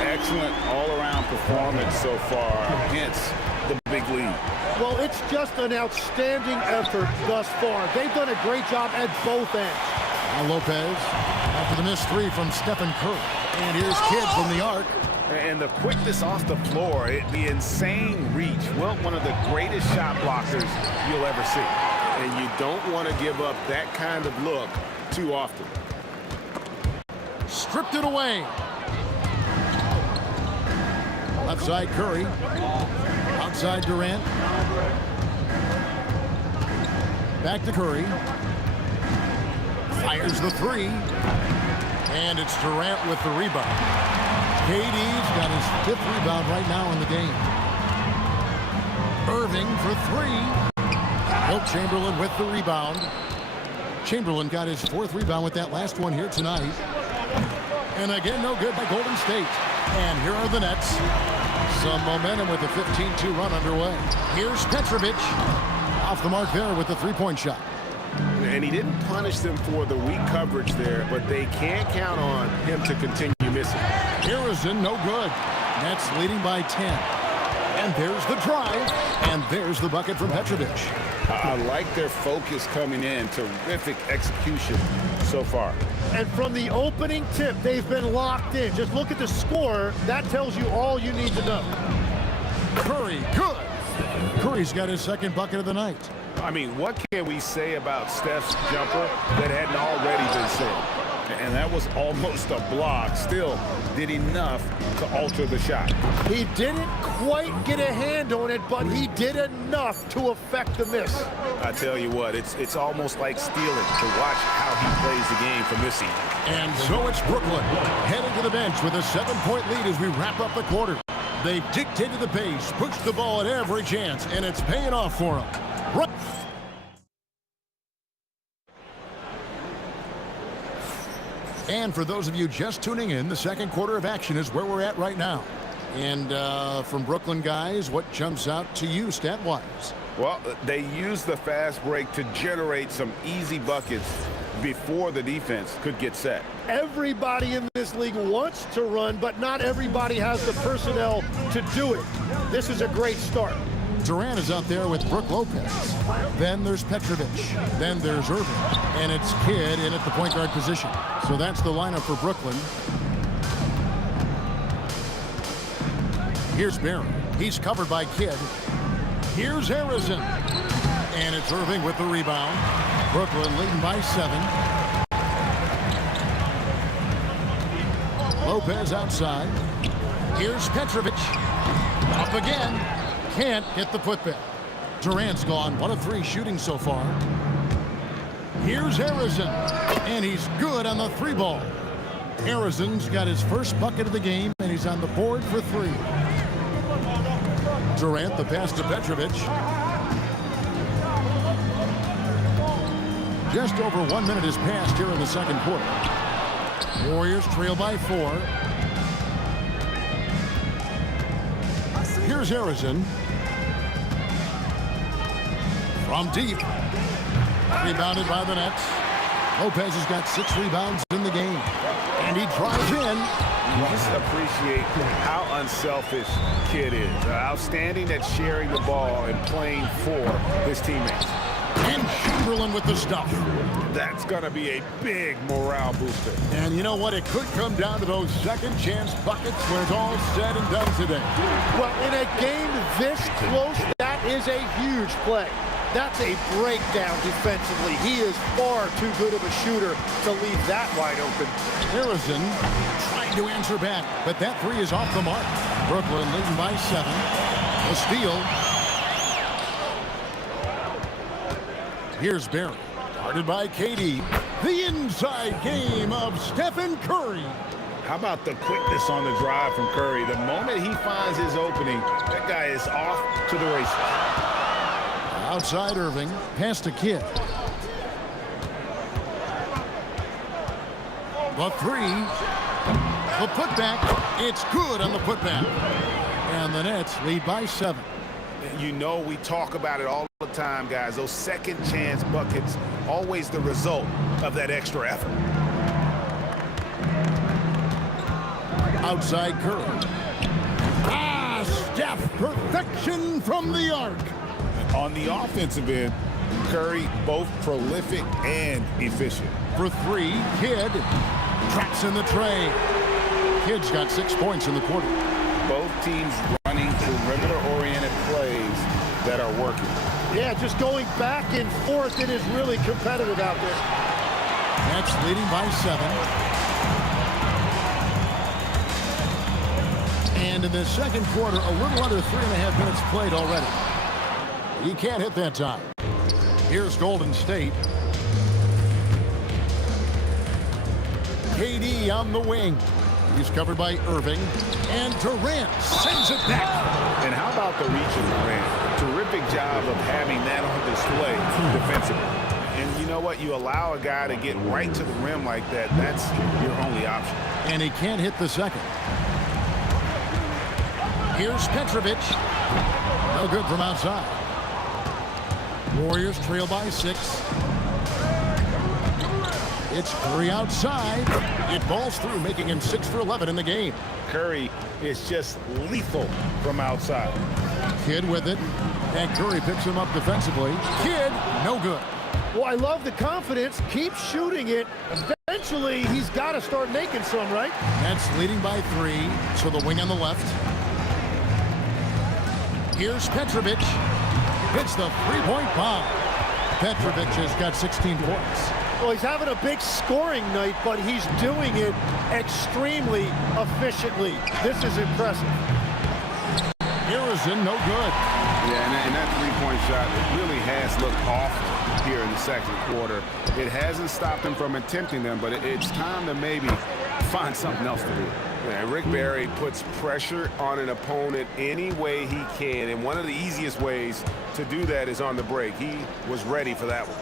Excellent all-around performance so far, hence the big lead. Well, it's just an outstanding effort thus far. They've done a great job at both ends. Now Lopez after the missed 3 from Stephen Curry. And here's Kidd from the arc. And the quickness off the floor, the insane reach. Well, one of the greatest shot blockers you'll ever see. And you don't want to give up that kind of look too often. Stripped it away. Left side Curry. Outside Durant. Back to Curry. Fires the 3. And it's Durant with the rebound. KD's got his 5th rebound right now in the game. Irving for 3. Wilt Chamberlain with the rebound. Chamberlain got his 4th rebound with that last one here tonight. And again, no good by Golden State. And here are the Nets. Some momentum with a 15-2 run underway. Here's Petrovic. Off the mark there with the 3-point shot. And he didn't punish them for the weak coverage there, but they can't count on him to continue missing. Harrison, no good. Nets leading by 10. And there's the drive. And there's the bucket from Petrovic. I like their focus coming in. Terrific execution so far. And from the opening tip, they've been locked in. Just look at the score. That tells you all you need to know. Curry, good. Curry's got his 2nd bucket of the night. I mean, what can we say about Steph's jumper that hadn't already been said? And that was almost a block. Still did enough to alter the shot. He didn't quite get a hand on it, but he did enough to affect the miss. I tell you what, it's almost like stealing to watch how he plays the game from this end. And so it's Brooklyn heading to the bench with a 7-point lead as we wrap up the quarter. They've dictated the pace, pushed the ball at every chance, and it's paying off for them. And for those of you just tuning in, the second quarter of action is where we're at right now. And from Brooklyn, guys, what jumps out to you stat-wise? Well, they use the fast break to generate some easy buckets before the defense could get set. Everybody in this league wants to run, but not everybody has the personnel to do it. This is a great start. Durant is out there with Brook Lopez. Then there's Petrovic. Then there's Irving. And it's Kidd in at the point guard position. So that's the lineup for Brooklyn. Here's Barron. He's covered by Kidd. Here's Harrison. And it's Irving with the rebound. Brooklyn leading by 7. Lopez outside. Here's Petrovic. Up again. Can't get the putback. Durant's gone 1 of 3 shooting so far. Here's Harrison. And he's good on the 3 ball. Harrison's got his first bucket of the game, and he's on the board for 3. Durant, the pass to Petrovic. Just over 1 minute has passed here in the second quarter. Warriors trail by 4. Here's Harrison. From deep. Rebounded by the Nets. Lopez has got 6 rebounds in the game. And he drives in. You just appreciate how unselfish Kidd is. Outstanding at sharing the ball and playing for his teammates. And Chamberlain with the stuff. That's going to be a big morale booster. And you know what? It could come down to those second chance buckets when it's all said and done today. Well, in a game this close, that is a huge play. That's a breakdown defensively. He is far too good of a shooter to leave that wide open. Harrison trying to answer back, but that 3 is off the mark. Brooklyn leading by 7. A steal. Here's Barron, guarded by KD. The inside game of Stephen Curry. How about the quickness on the drive from Curry? The moment he finds his opening, that guy is off to the races. Outside Irving, pass to Kidd. The 3. The putback. It's good on the putback. And the Nets lead by 7. You know we talk about it all the time, guys. Those second chance buckets, always the result of that extra effort. Outside Curry. Steph, perfection from the arc. On the offensive end, Curry both prolific and efficient. For 3, Kidd traps in the tray. Kidd's got 6 points in the quarter. Both teams running perimeter-oriented plays that are working. Yeah, just going back and forth, it is really competitive out there. Nets leading by 7. And in the second quarter, a little under 3.5 minutes played already. He can't hit that time. Here's Golden State. KD on the wing. He's covered by Irving. And Durant sends it back. And how about the reach of Durant? Terrific job of having that on display defensively. And you know what? You allow a guy to get right to the rim like that, that's your only option. And he can't hit the second. Here's Petrovic. No good from outside. Warriors trail by 6. It's Curry outside. It balls through, making him 6 for 11 in the game. Curry is just lethal from outside. Kidd with it. And Curry picks him up defensively. Kidd, no good. Well, I love the confidence. Keep shooting it. Eventually, he's got to start making some, right? That's leading by 3. So the wing on the left. Here's Petrovic. Hits the 3-point bomb. Petrovic has got 16 points. Well, he's having a big scoring night, but he's doing it extremely efficiently. This is impressive. Harrison, no good. Yeah, and that 3-point shot, it really has looked awful here in the second quarter. It hasn't stopped him from attempting them, but it's time to maybe find something else to do. Yeah, Rick Barry puts pressure on an opponent any way he can, and one of the easiest ways to do that is on the break. He was ready for that one.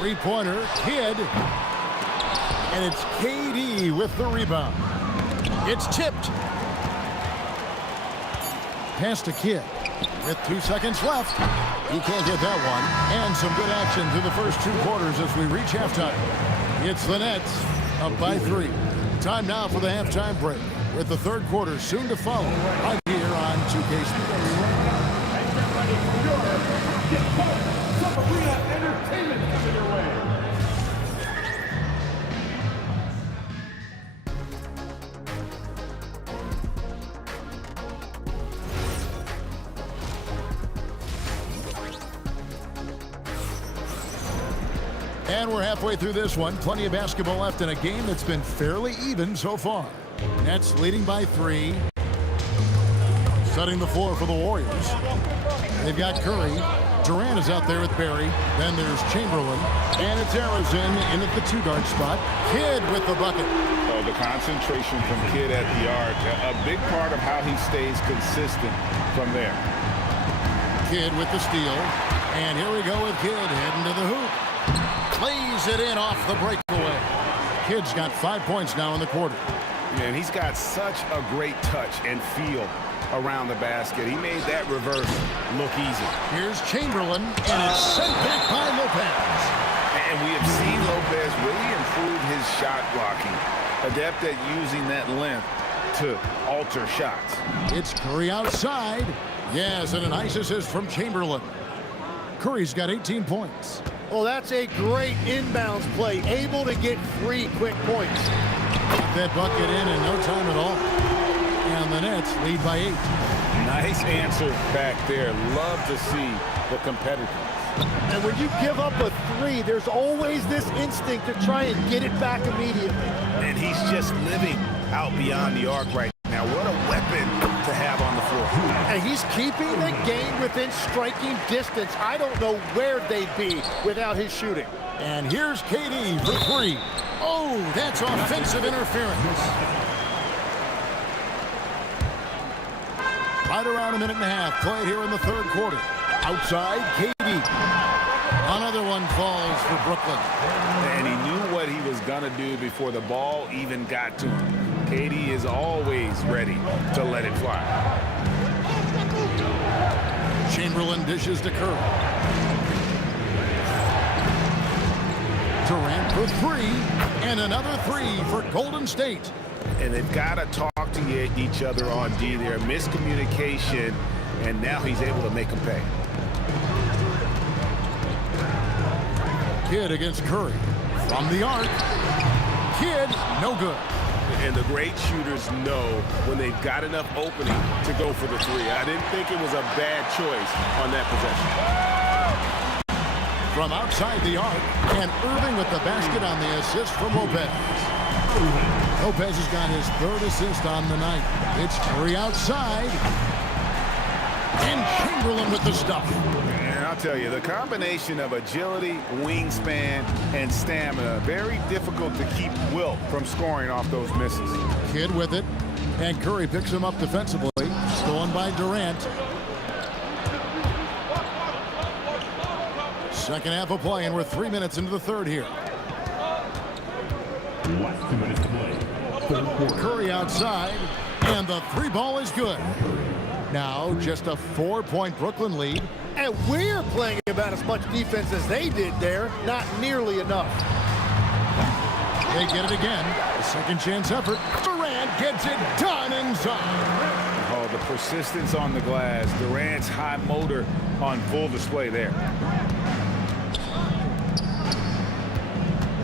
3-pointer, Kidd. And it's KD with the rebound. It's tipped. Pass to Kidd. With 2 seconds left. He can't get that one. And some good action through the first 2 quarters as we reach halftime. It's the Nets up by 3. Time now for the halftime break, with the third quarter soon to follow right here on 2K Sports. Entertainment coming your way. And we're halfway through this one. Plenty of basketball left in a game that's been fairly even so far. Nets leading by 3. Setting the floor for the Warriors. They've got Curry. Durant is out there with Barry. Then there's Chamberlain. And it's Arizin in at the 2-guard spot. Kidd with the bucket. Oh, the concentration from Kidd at the arc. A big part of how he stays consistent from there. Kidd with the steal. And here we go with Kidd heading to the hoop. Plays it in off the breakaway. Kidd's got 5 points now in the quarter. And he's got such a great touch and feel around the basket. He made that reverse look easy. Here's Chamberlain, and it's sent back by Lopez. And we have seen Lopez really improve his shot blocking. Adept at using that length to alter shots. It's Curry outside. Yes, and a nice assist from Chamberlain. Curry's got 18 points. Well, that's a great inbounds play. Able to get 3 quick points. Got that bucket in no time at all. And the Nets lead by 8. Nice answer back there. Love to see the competitiveness. And when you give up a 3, there's always this instinct to try and get it back immediately. And he's just living out beyond the arc right now. What a weapon to have on the floor. And he's keeping the game within striking distance. I don't know where they'd be without his shooting. And here's KD for 3. Oh, that's offensive interference. Right around a minute and a half played here in the third quarter. Outside, KD. Another one falls for Brooklyn. And he knew what he was going to do before the ball even got to him. KD is always ready to let it fly. Chamberlain dishes to Curry. Durant for 3, and another 3 for Golden State. And they've got to talk to each other on D there. Miscommunication, and now he's able to make them pay. Kidd against Curry. From the arc. Kidd, no good. And the great shooters know when they've got enough opening to go for the 3. I didn't think it was a bad choice on that possession. From outside the arc, and Irving with the basket on the assist from Lopez. Lopez has got his 3rd assist on the night. It's Curry outside. And Chamberlain with the stuff. And I'll tell you, the combination of agility, wingspan, and stamina, very difficult to keep Wilt from scoring off those misses. Kidd with it, and Curry picks him up defensively. Stolen by Durant. Second half of play, and we're 3 minutes into the third here. Last 2 minutes to play. Third quarter. Curry outside, and the 3 ball is good. Now just a 4-point Brooklyn lead. And we're playing about as much defense as they did there. Not nearly enough. They get it again. A second chance effort. Durant gets it done inside. Oh, the persistence on the glass. Durant's high motor on full display there.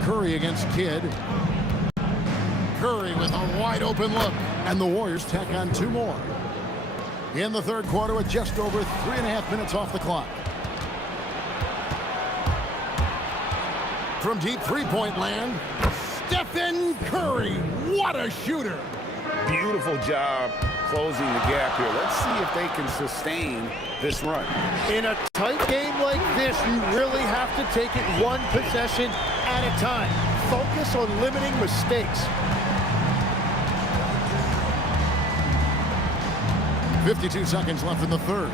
Curry against Kidd. Curry with a wide open look. And the Warriors tack on 2 more. In the third quarter with just over 3.5 minutes off the clock. From deep 3-point land, Stephen Curry. What a shooter. Beautiful job closing the gap here. Let's see if they can sustain this run. In a tight game like this, you really have to take it 1 possession at a time. Focus on limiting mistakes. 52 seconds left in the third.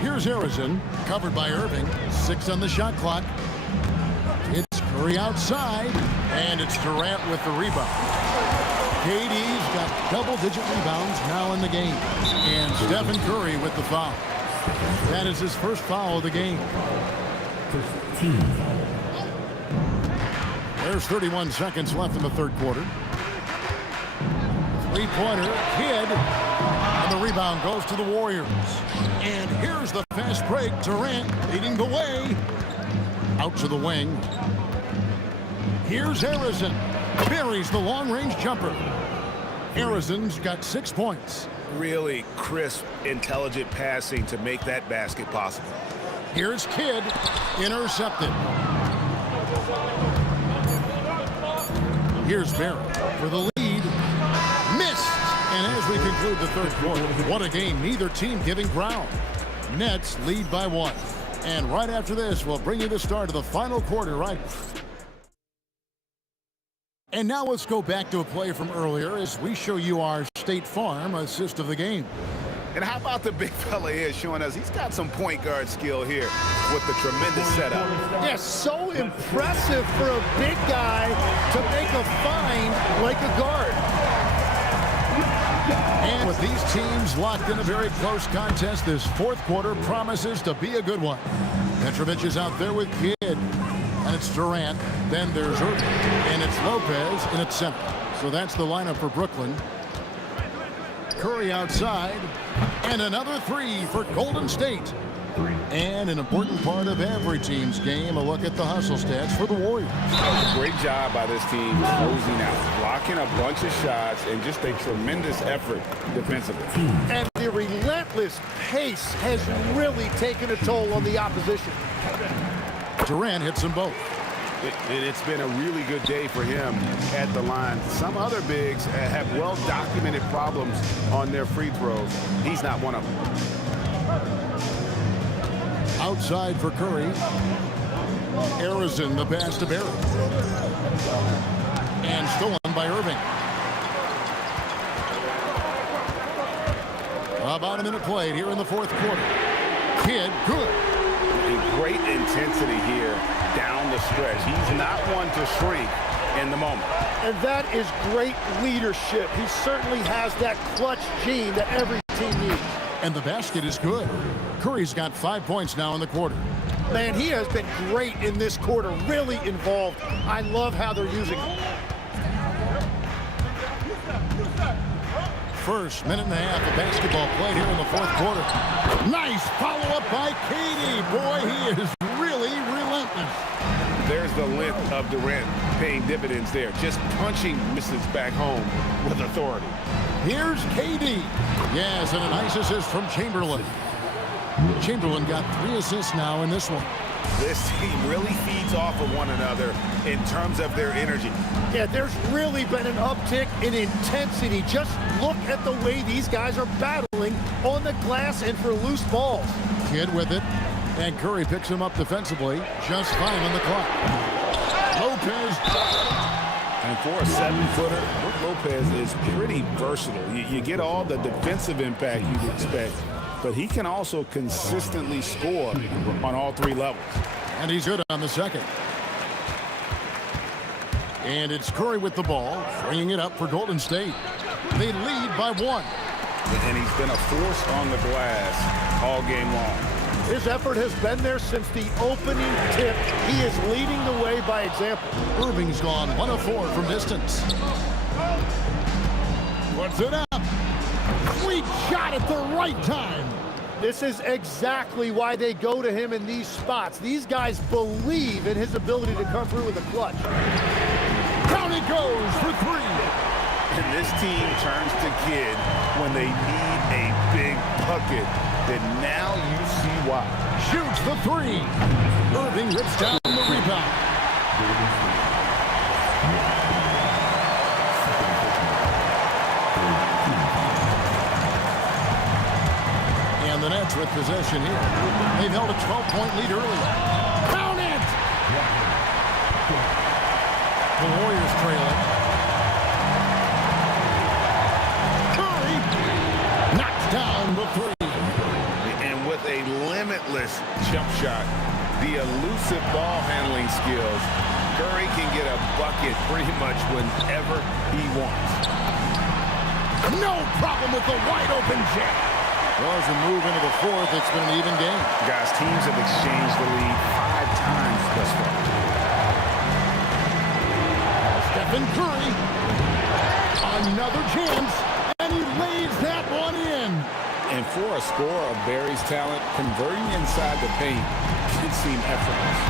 Here's Arizin, covered by Irving. 6 on the shot clock. Curry outside, and it's Durant with the rebound. KD's got double-digit rebounds now in the game. And Stephen Curry with the foul. That is his first foul of the game. There's 31 seconds left in the third quarter. Three-pointer, Kidd. And the rebound goes to the Warriors. And here's the fast break. Durant leading the way. Out to the wing. Here's Harrison. Buries the long-range jumper. Harrison's got 6 points. Really crisp, intelligent passing to make that basket possible. Here's Kidd. Intercepted. Here's Barrett for the lead. Missed. And as we conclude the third quarter, what a game. Neither team giving ground. Nets lead by 1. And right after this, we'll bring you the start of the final quarter, right? And now let's go back to a play from earlier as we show you our State Farm assist of the game. And how about the big fella here showing us he's got some point guard skill here with the tremendous setup. Yeah, so impressive for a big guy to make a find like a guard. And with these teams locked in a very close contest, this fourth quarter promises to be a good one. Petrovic is out there with Kidd. And it's Durant. Then there's Irving. And it's Lopez in its center. So that's the lineup for Brooklyn. Curry outside. And another three for Golden State. And an important part of every team's game, a look at the hustle stats for the Warriors. Great job by this team closing out, blocking a bunch of shots, and just a tremendous effort defensively. And the relentless pace has really taken a toll on the opposition. Durant hits them both. It's been a really good day for him at the line. Some other bigs have well-documented problems on their free throws. He's not one of them. Outside for Curry. Harrison, the pass to Barrett. And stolen by Irving. About a minute played here in the fourth quarter. Kidd, good. Great intensity here down the stretch. He's not one to shrink in the moment. And that is great leadership. He certainly has that clutch gene that every team needs. And the basket is good. Curry's got 5 points now in the quarter. Man, he has been great in this quarter, really involved. I love how they're using him. First minute and a half of basketball played here in the fourth quarter. Nice follow-up by KD. Boy, he is really relentless. There's the length of Durant paying dividends there. Just punching misses back home with authority. Here's KD. Yes, and a nice assist from Chamberlain. Chamberlain got 3 assists now in this one. This team really feeds off of one another in terms of their energy. Yeah, there's really been an uptick in intensity. Just look at the way these guys are battling on the glass and for loose balls. Kidd with it, and Curry picks him up defensively. Just 5 on the clock. Lopez. And for a 7-footer, Lopez is pretty versatile. You get all the defensive impact you'd expect, but he can also consistently score on all 3 levels. And he's good on the second. And it's Curry with the ball, bringing it up for Golden State. They lead by 1. And he's been a force on the glass all game long. His effort has been there since the opening tip. He is leading the way by example. Irving's gone 1 of 4 from distance. Puts it up. Sweet shot at the right time. This is exactly why they go to him in these spots. These guys believe in his ability to come through with a clutch. Down he goes for 3. And this team turns to Kidd when they need a big bucket. And now you see why. Shoots the 3. Irving rips down the rebound. And the Nets with possession here. They've held a 12-point lead earlier. Count it! The Warriors trail it. Curry knocks down the 3. And with a limitless jump shot, the elusive ball handling skills, Curry can get a bucket pretty much whenever he wants. No problem with the wide-open jam. Well, as we move into the fourth, it's been an even game. Guys, teams have exchanged the lead 5 times thus far. Stephen Curry. Another chance, and he lays that one in. And for a scorer of Barry's talent, converting inside the paint can seem effortless.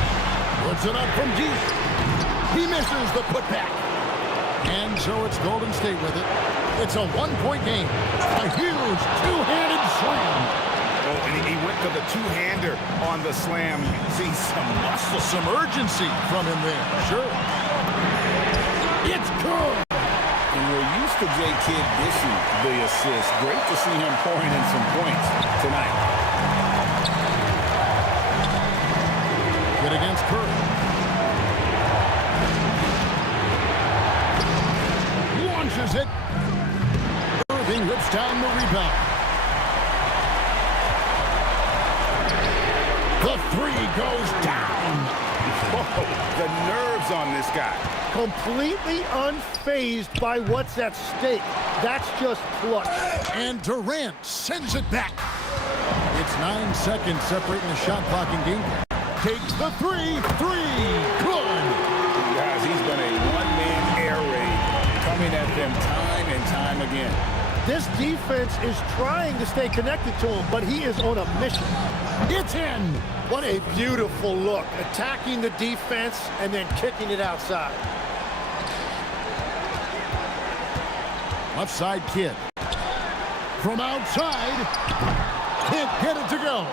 Puts it up from deep. He misses the putback. And so it's Golden State with it. It's a one-point game. A huge two-handed slam. Oh, and he went for the two-hander on the slam. You see some muscle. Some urgency from him there. Sure. It's good. And we're used to J. Kidd dishing the assist. Great to see him pouring in some points tonight. Good against Curry. Launches it. Irving rips down the rebound. The three goes down. Whoa, the nerves on this guy. Completely unfazed by what's at stake. That's just clutch. And Durant sends it back. It's 9 seconds separating the shot clock and game. Takes the three. Good. Guys, he's been a one-man air raid coming at them time and time again. This defense is trying to stay connected to him, but he is on a mission. It's in. What a beautiful look. Attacking the defense and then kicking it outside. Left side Kidd. From outside. Can't get it to go.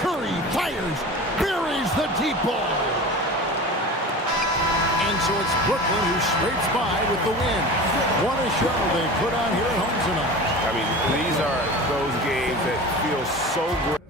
Curry fires. Buries the deep ball. And so it's Brooklyn who scrapes by with the win. What a show they put on here at home tonight. I mean, these are those games that feel so great.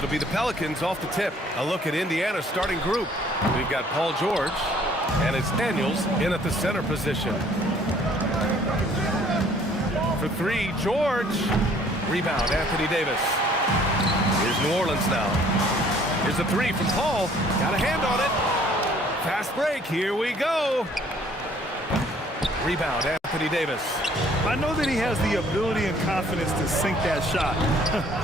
It'll be the Pelicans off the tip. A look at Indiana's starting group. We've got Paul George, and it's Daniels in at the center position. For three, George. Rebound, Anthony Davis. Here's New Orleans now. Here's a three from Paul. Got a hand on it. Fast break. Here we go. Rebound, Anthony Davis. I know that he has the ability and confidence to sink that shot.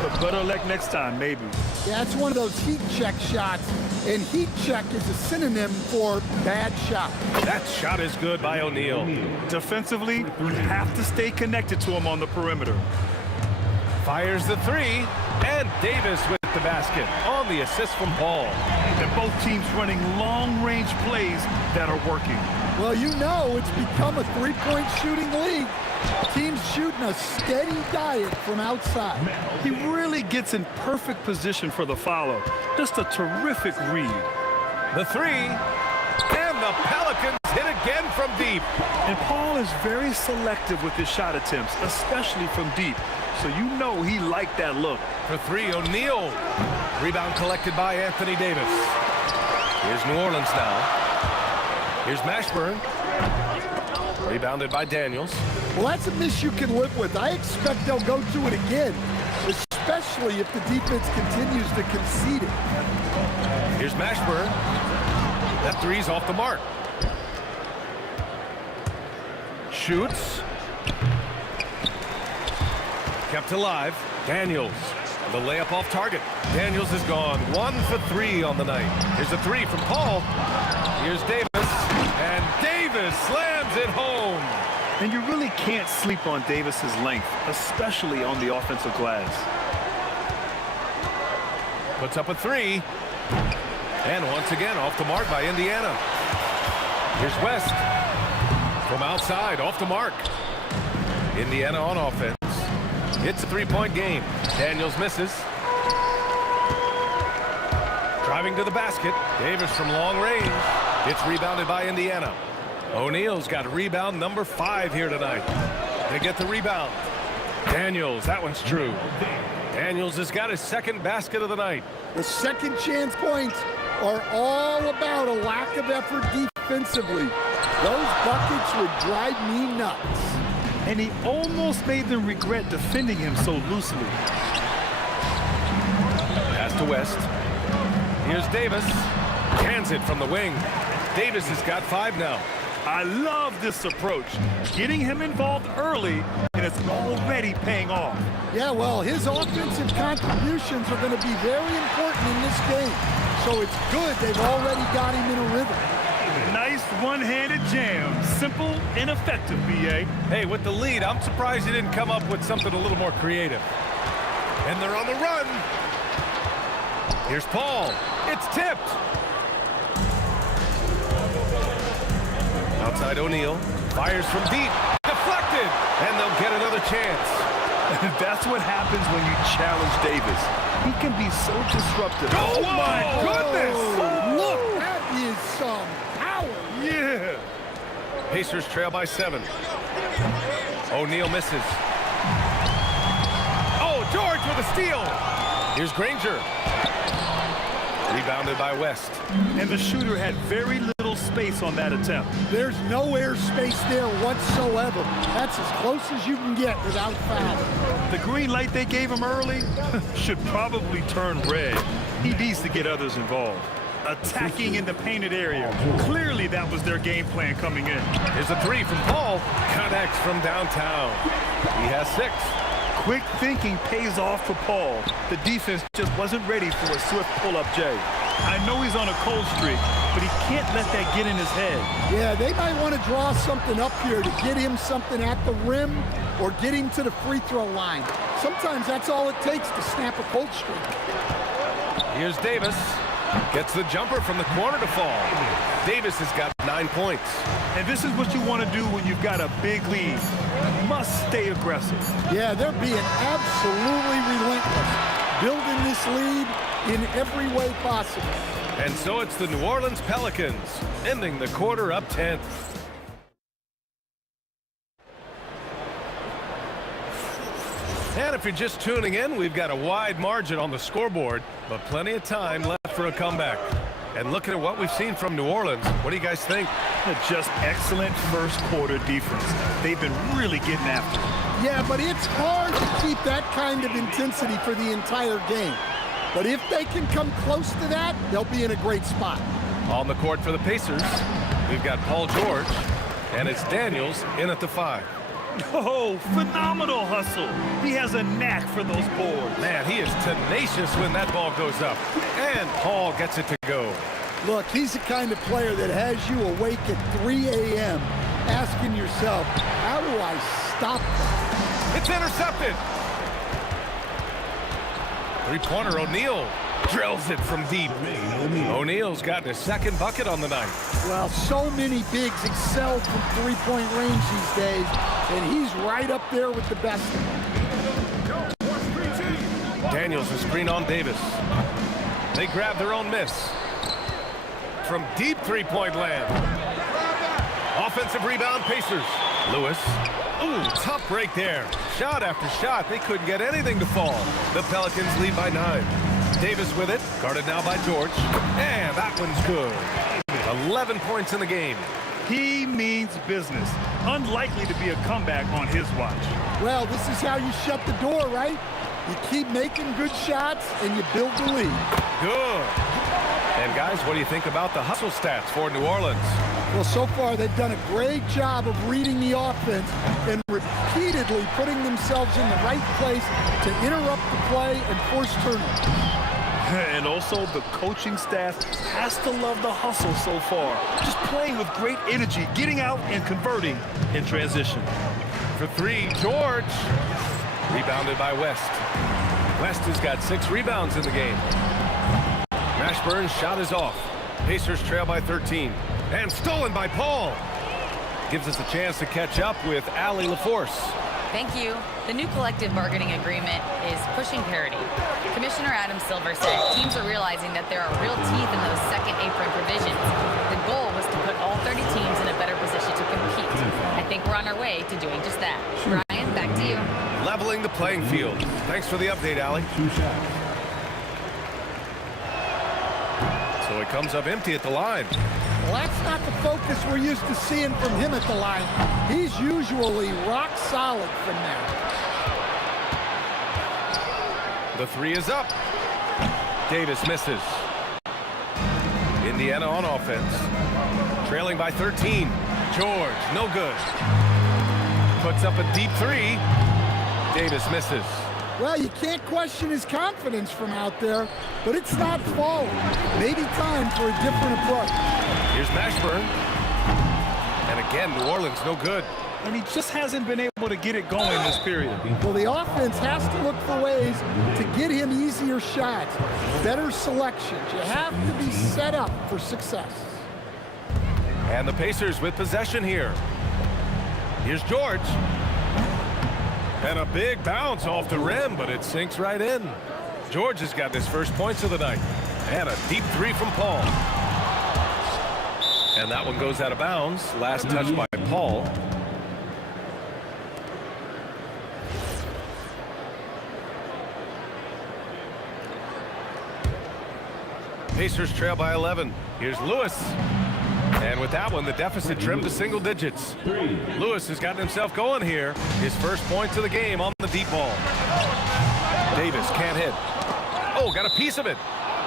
But better luck next time, maybe. Yeah, it's one of those heat check shots. And heat check is a synonym for bad shot. That shot is good by O'Neal. Defensively, you have to stay connected to him on the perimeter. Fires the three, and Davis with the basket on the assist from Paul. And both teams running long-range plays that are working. Well, you know it's become a three-point shooting league. Teams shooting a steady diet from outside. He really gets in perfect position for the follow. Just a terrific read. The three, and the Pelicans hit again from deep. And Paul is very selective with his shot attempts, especially from deep. So you know he liked that look. For three, O'Neal. Rebound collected by Anthony Davis. Here's New Orleans now. Here's Mashburn. Rebounded by Daniels. Well, that's a miss you can live with. I expect they'll go to it again, especially if the defense continues to concede it. Here's Mashburn. That three's off the mark. Shoots. Kept alive. Daniels. The layup off target. Daniels is gone. 1 for 3 on the night. Here's a three from Paul. Here's Davis. And Davis slams it home. And you really can't sleep on Davis's length, especially on the offensive glass. Puts up a three. And once again, off the mark by Indiana. Here's West. From outside, off the mark. Indiana on offense. It's a three-point game. Daniels misses. Driving to the basket. Davis from long range. It's rebounded by Indiana. O'Neal's got rebound number 5 here tonight. They get the rebound. Daniels, that one's true. Daniels has got his second basket of the night. The second chance points are all about a lack of effort defensively. Those buckets would drive me nuts. And he almost made them regret defending him so loosely. Pass to West. Here's Davis. Hands it from the wing. Davis has got 5 now. I love this approach. Getting him involved early, and it's already paying off. Yeah, well, his offensive contributions are going to be very important in this game. So it's good they've already got him in a rhythm. Nice one-handed jam. Simple and effective, B.A. Hey, with the lead, I'm surprised he didn't come up with something a little more creative. And they're on the run. Here's Paul. It's tipped. Outside O'Neal. Fires from deep. Deflected. And they'll get another chance. That's what happens when you challenge Davis. He can be so disruptive. Oh, my goodness. Look, that is some power. Yeah. Pacers trail by 7. O'Neal misses. Oh, George with a steal. Here's Granger. Rebounded by West. And the shooter had very little space on that attempt. There's no air space there whatsoever. That's as close as you can get without foul. The green light they gave him early should probably turn red. He needs to get others involved. Attacking in the painted area. Clearly that was their game plan coming in. Here's a three from Paul. Connects from downtown. He has 6. Quick thinking pays off for Paul. The defense just wasn't ready for a swift pull-up J. I know he's on a cold streak, but he can't let that get in his head. Yeah, they might want to draw something up here to get him something at the rim or get him to the free throw line. Sometimes that's all it takes to snap a cold streak. Here's Davis. Gets the jumper from the corner to fall. Davis has got 9 points. And this is what you want to do when you've got a big lead. You must stay aggressive. Yeah, they're being absolutely relentless, building this lead in every way possible. And so it's the New Orleans Pelicans, ending the quarter up 10. And if you're just tuning in, we've got a wide margin on the scoreboard, but plenty of time left for a comeback. And looking at what we've seen from New Orleans, what do you guys think? Just excellent first quarter defense. They've been really getting after it. Yeah, but it's hard to keep that kind of intensity for the entire game. But if they can come close to that, they'll be in a great spot. On the court for the Pacers, we've got Paul George, and it's Daniels in at the 5. Oh, phenomenal hustle. He has a knack for those boards. Man, he is tenacious when that ball goes up. And Paul gets it to go. Look, he's the kind of player that has you awake at 3 a.m. asking yourself, how do I stop that? It's intercepted. Three-pointer, O'Neal drills it from deep. O'Neal's gotten his second bucket on the night. Well, so many bigs excel from three-point range these days, and he's right up there with the best. Daniels a screen on Davis. They grab their own miss. From deep three-point land. Offensive rebound, Pacers. Lewis. Ooh, tough break there. Shot after shot. They couldn't get anything to fall. The Pelicans lead by 9. Davis with it. Guarded now by George. And that one's good. 11 points in the game. He means business. Unlikely to be a comeback on his watch. Well, this is how you shut the door, right? You keep making good shots, and you build the lead. Good. And guys, what do you think about the hustle stats for New Orleans? Well, so far they've done a great job of reading the offense and repeatedly putting themselves in the right place to interrupt the play and force turnovers. And also the coaching staff has to love the hustle so far. Just playing with great energy, getting out and converting in transition. For 3, George. Rebounded by West. West has got 6 rebounds in the game. Mashburn's shot is off. Pacers trail by 13. And stolen by Paul. Gives us a chance to catch up with Allie LaForce. Thank you. The new collective bargaining agreement is pushing parity. Commissioner Adam Silver said teams are realizing that there are real teeth in those second apron provisions. The goal was to put all 30 teams in a better position to compete. I think we're on our way to doing just that. Ryan, back to you. Leveling the playing field. Thanks for the update, Allie. So it comes up empty at the line. Well, that's not the focus we're used to seeing from him at the line. He's usually rock solid from there. The 3 is up. Davis misses. Indiana on offense. Trailing by 13. George, no good. Puts up a deep 3. Davis misses. Well, you can't question his confidence from out there, but it's not falling. Maybe time for a different approach. Here's Mashburn. And again, New Orleans no good. And he just hasn't been able to get it going this period. Well, the offense has to look for ways to get him easier shots, better selections. You have to be set up for success. And the Pacers with possession here. Here's George. And a big bounce off the rim, but it sinks right in. George has got his first points of the night. And a deep 3 from Paul. And that one goes out of bounds. Last touch by Paul. Pacers trail by 11. Here's Lewis. And with that one, the deficit trimmed to single digits. Lewis has gotten himself going here. His first points of the game on the deep ball. Davis can't hit. Oh, got a piece of it.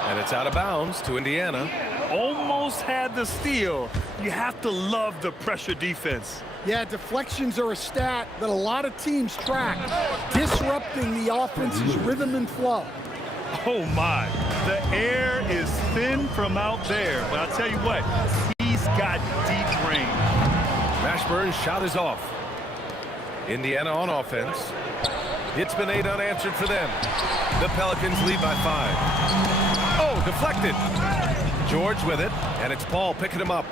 And it's out of bounds to Indiana. Almost had the steal. You have to love the pressure defense. Yeah, deflections are a stat that a lot of teams track, disrupting the offense's rhythm and flow. Oh, my. The air is thin from out there. But I'll tell you what, he's got deep range. Mashburn's shot is off. Indiana on offense. It's been 8 unanswered for them. The Pelicans lead by 5. Oh, deflected. George with it, and it's Paul picking him up.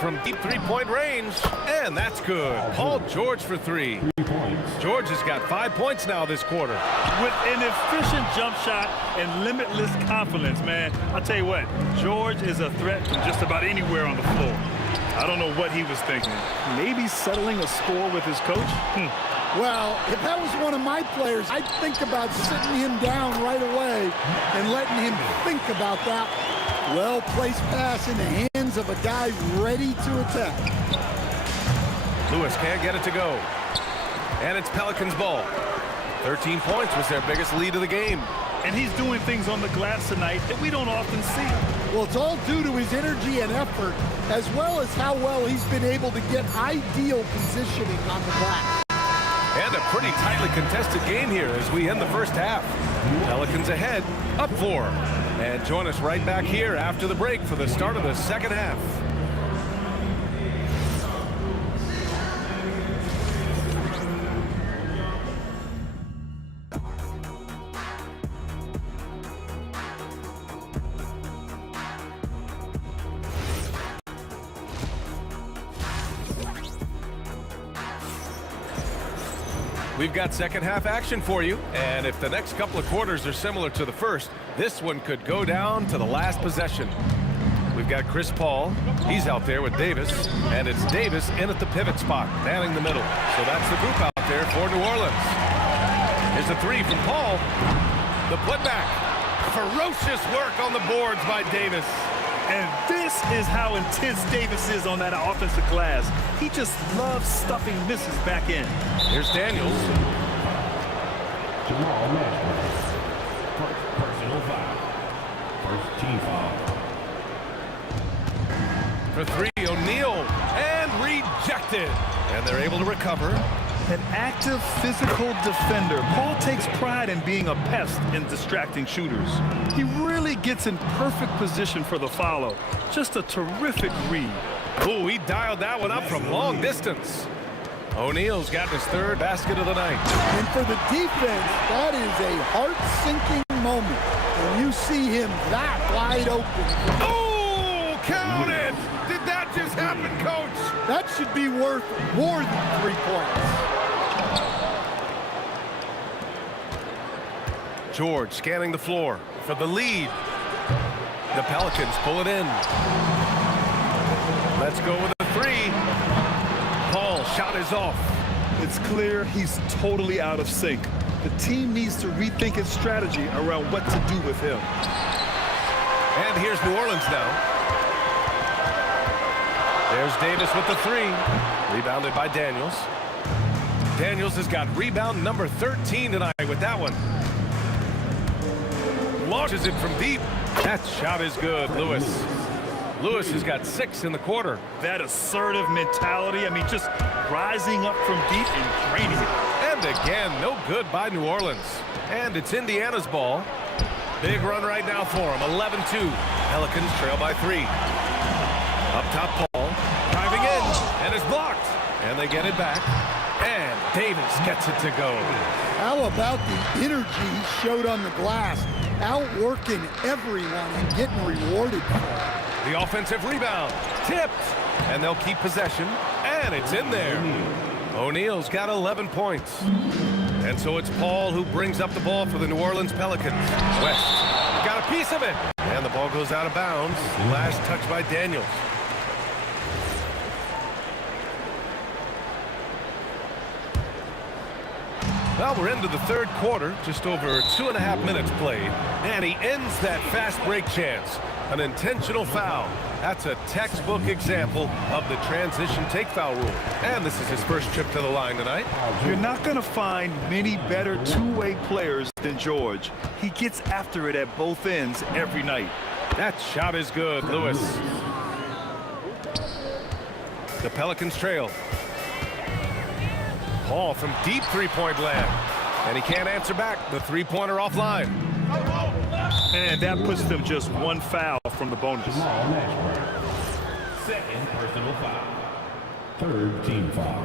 From deep three-point range, and that's good. Paul George for 3. George has got 5 points now this quarter. With an efficient jump shot and limitless confidence, man. I'll tell you what, George is a threat from just about anywhere on the floor. I don't know what he was thinking. Maybe settling a score with his coach? Well, if that was one of my players, I'd think about sitting him down right away and letting him think about that. Well-placed pass in the hands of a guy ready to attack. Lewis can't get it to go. And it's Pelicans ball. 13 points was their biggest lead of the game. And he's doing things on the glass tonight that we don't often see. Well, it's all due to his energy and effort, as well as how well he's been able to get ideal positioning on the glass. And a pretty tightly contested game here as we end the first half. Pelicans ahead, up 4. And join us right back here after the break for the start of the second half. We've got second half action for you, and if the next couple of quarters are similar to the first, this one could go down to the last possession. We've got Chris Paul. He's out there with Davis, and it's Davis in at the pivot spot, manning the middle. So that's the group out there for New Orleans. Here's a three from Paul. The putback. Ferocious work on the boards by Davis. And this is how intense Davis is on that offensive glass. He just loves stuffing misses back in. Here's Daniels. Jamal Nashville. Personal foul. First team foul. For three, O'Neal. And rejected. And they're able to recover. An active physical defender. Paul takes pride in being a pest in distracting shooters. He really gets in perfect position for the follow. Just a terrific read. Ooh, he dialed that one up from long distance. O'Neal's got his third basket of the night. And for the defense, that is a heart-sinking moment when you see him that wide open. Oh, count it! Did that just happen, Coach? That should be worth more than 3 points. George scanning the floor for the lead. The Pelicans pull it in. Let's go with a three. Paul shot is off. It's clear he's totally out of sync. The team needs to rethink its strategy around what to do with him. And here's New Orleans now. There's Davis with the three. Rebounded by Daniels. Daniels has got rebound number 13 tonight with that one. Launches it from deep. That shot is good, Lewis. Lewis has got 6 in the quarter. That assertive mentality, I mean, just rising up from deep and draining it. And again, no good by New Orleans. And it's Indiana's ball. Big run right now for them, 11-2. Pelicans trail by 3. Up top, Paul, driving in, and is blocked. And they get it back. And Davis gets it to go. How about the energy he showed on the glass, outworking everyone and getting rewarded for it. The offensive rebound, tipped, and they'll keep possession, and it's in there. O'Neal's got 11 points. And so it's Paul who brings up the ball for the New Orleans Pelicans. West got a piece of it, and the ball goes out of bounds. Last touch by Daniels. Well, we're into the third quarter, just over 2.5 minutes played, and he ends that fast break chance. An intentional foul. That's a textbook example of the transition take foul rule. And this is his first trip to the line tonight. You're not going to find many better two-way players than George. He gets after it at both ends every night. That shot is good, Lewis. The Pelicans trail. Paul from deep three-point land. And he can't answer back. The three-pointer offline. And that puts them just one foul from the bonus. Second personal foul. Third team foul.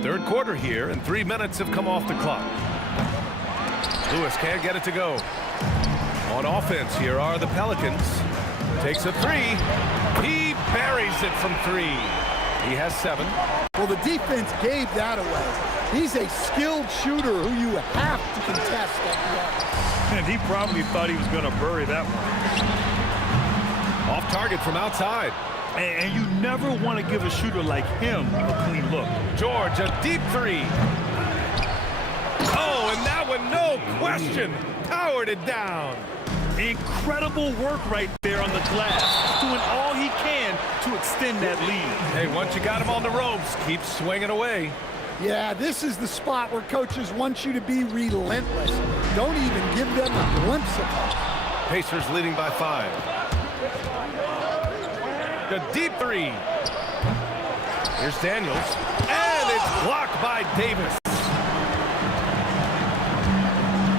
Third quarter here, and 3 minutes have come off the clock. Lewis can't get it to go. On offense, here are the Pelicans. Takes a three. He buries it from 3. He has 7. Well, the defense gave that away. He's a skilled shooter who you have to contest that And he probably thought he was going to bury that one. Off target from outside. And you never want to give a shooter like him a clean look. George, a deep three. Oh, and that one, no question, powered it down. Incredible work right there on the glass. Doing all he can to extend that lead. Hey, once you got him on the ropes, keep swinging away. Yeah, this is the spot where coaches want you to be relentless. Don't even give them a glimpse of it. Pacers leading by 5. The deep three. Here's Daniels. And it's blocked by Davis.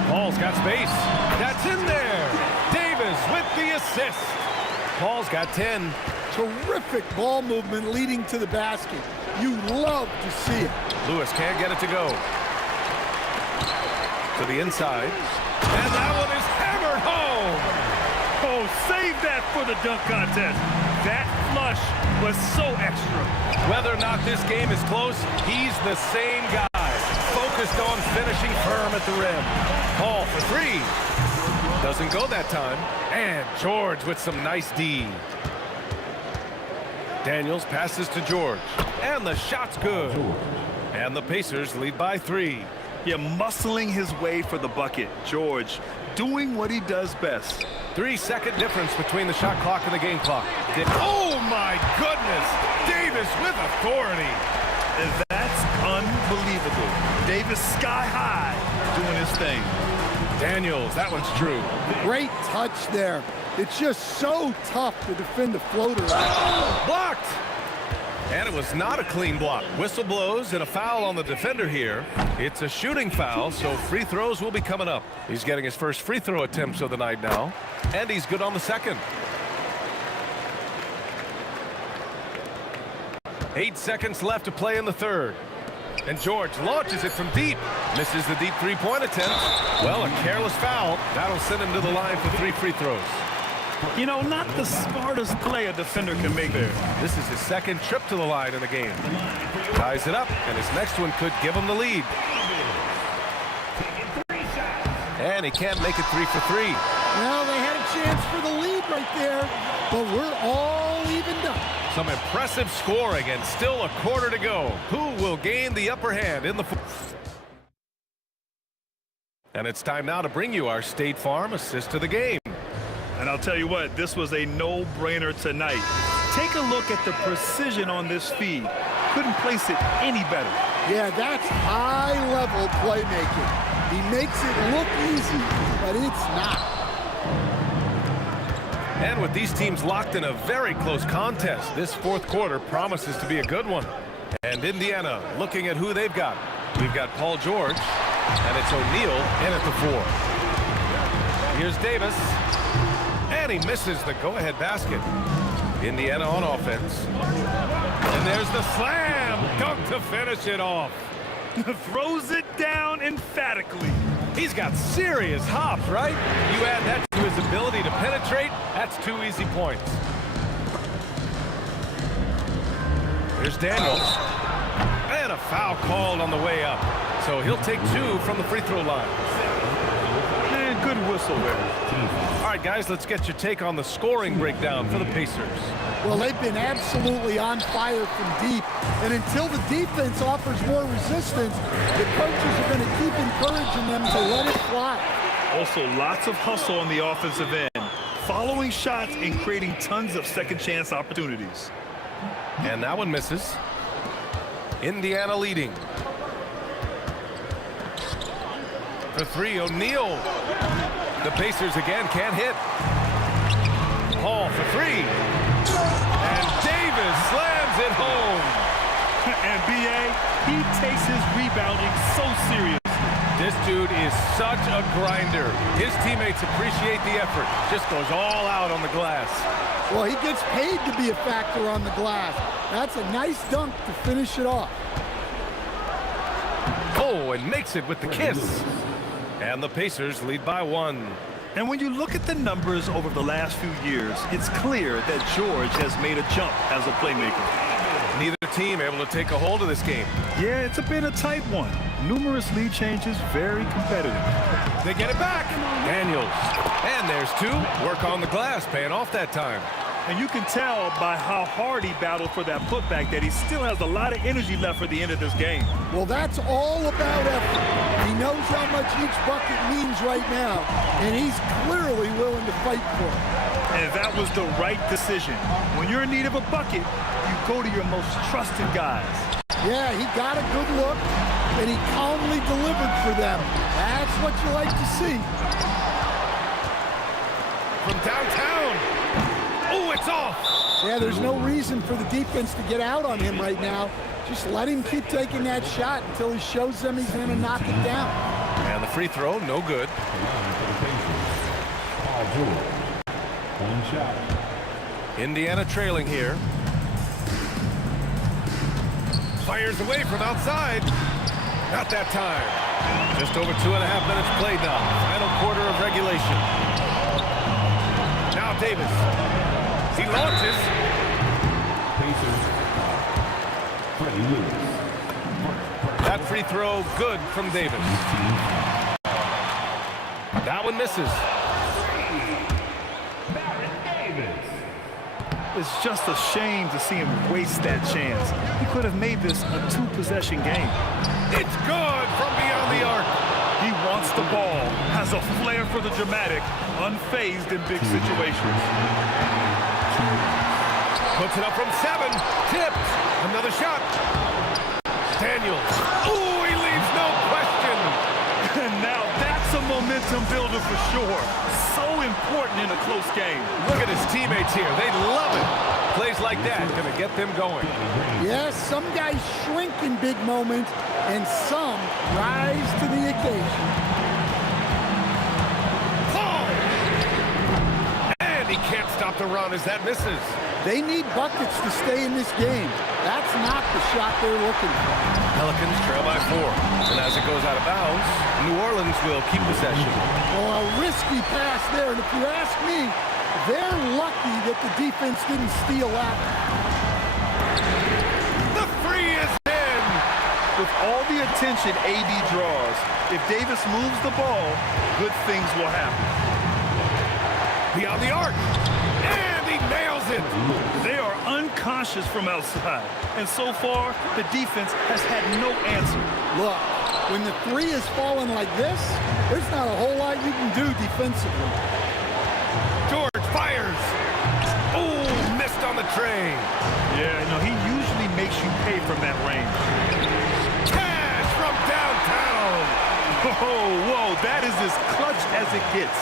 Paul's got space. That's in there. Davis with the assist. Paul's got 10. Terrific ball movement leading to the basket. You love to see it. Lewis can't get it to go. To the inside. And that one is hammered home. Oh, save that for the dunk contest. That flush was so extra. Whether or not this game is close, he's the same guy. Focused on finishing firm at the rim. Paul for 3. Doesn't go that time. And George with some nice D. Daniels passes to George. And the shot's good. And the Pacers lead by 3. Yeah, muscling his way for the bucket. George doing what he does best. 3-second difference between the shot clock and the game clock. Oh, my goodness. Davis with authority. And that's unbelievable. Davis sky high doing his thing. Daniels, that one's true. Great touch there. It's just so tough to defend a floater. Blocked. And it was not a clean block. Whistle blows and a foul on the defender here. It's a shooting foul, so free throws will be coming up. He's getting his first free throw attempts of the night now. And he's good on the second. 8 seconds left to play in the third. And George launches it from deep. Misses the deep three-point attempt. Well, a careless foul. That'll send him to the line for 3 free throws. You know, not the smartest play a defender can make there. This is his second trip to the line in the game. Ties it up, and his next one could give him the lead. And he can't make it 3 for 3. Well, they had a chance for the lead right there, but we're all evened up. Some impressive scoring, and still a quarter to go. Who will gain the upper hand in the fourth? And it's time now to bring you our State Farm assist to the game. And I'll tell you what, this was a no-brainer tonight. Take a look at the precision on this feed. Couldn't place it any better. Yeah, that's high-level playmaking. He makes it look easy, but it's not. And with these teams locked in a very close contest, this fourth quarter promises to be a good one. And Indiana looking at who they've got. We've got Paul George, and it's O'Neal in at the 4. Here's Davis. And he misses the go-ahead basket. Indiana on offense. And there's the slam dunk to finish it off. Throws it down emphatically. He's got serious hops, right? You add that to his ability to penetrate, that's 2 easy points. Here's Daniels. And a foul called on the way up. So he'll take 2 from the free throw line. And good whistle there. All right, guys, let's get your take on the scoring breakdown for the Pacers. Well, they've been absolutely on fire from deep. And until the defense offers more resistance, the coaches are going to keep encouraging them to let it fly. Also, lots of hustle on the offensive end. Following shots and creating tons of second chance opportunities. And that one misses. Indiana leading. For 3, O'Neal. The Pacers again can't hit. Paul for 3. And Davis slams it home. And B.A., he takes his rebounding so seriously. This dude is such a grinder. His teammates appreciate the effort. Just goes all out on the glass. Well, he gets paid to be a factor on the glass. That's a nice dunk to finish it off. Oh, and makes it with the kiss. And the Pacers lead by 1. And when you look at the numbers over the last few years, it's clear that George has made a jump as a playmaker. Neither team able to take a hold of this game. Yeah, it's been a tight one. Numerous lead changes, very competitive. They get it back. Daniels. And there's 2. Work on the glass, paying off that time. And you can tell by how hard he battled for that putback that he still has a lot of energy left for the end of this game. Well, that's all about effort. He knows how much each bucket means right now, and he's clearly willing to fight for it. And that was the right decision. When you're in need of a bucket, you go to your most trusted guys. Yeah, he got a good look, and he calmly delivered for them. That's what you like to see. From downtown. Oh, it's off. Yeah, there's no reason for the defense to get out on him right now. Just let him keep taking that shot until he shows them he's going to knock it down. And the free throw, no good. One shot. Indiana trailing here. Fires away from outside. Not that time. Just over 2.5 minutes played now. Final quarter of regulation. Now Davis. He launches. That free throw good from Davis. That one misses. It's just a shame to see him waste that chance. He could have made this a 2-possession game. It's good from beyond the arc. He wants the ball, has a flair for the dramatic, unfazed in big situations. Puts it up from 7. Tipped. Another shot. Daniels. Oh, he leaves no question. And now that's a momentum builder for sure. So important in a close game. Look at his teammates here. They love it. Plays like that going to get them going. Yes, some guys shrink in big moments, and some rise to the occasion. Oh! And he can't stop the run as that misses. They need buckets to stay in this game. That's not the shot they're looking for. Pelicans trail by 4. And as it goes out of bounds, New Orleans will keep possession. Well, a risky pass there, and if you ask me, they're lucky that the defense didn't steal that. The three is in! With all the attention AD draws, if Davis moves the ball, good things will happen. Beyond the arc. And he nails it. They are unconscious from outside. And so far, the defense has had no answer. Look, when the three is falling like this, there's not a whole lot you can do defensively. George fires. Oh, missed on the tray. Yeah, no, he usually makes you pay from that range. Cash from downtown. Oh, whoa, that is as clutch as it gets.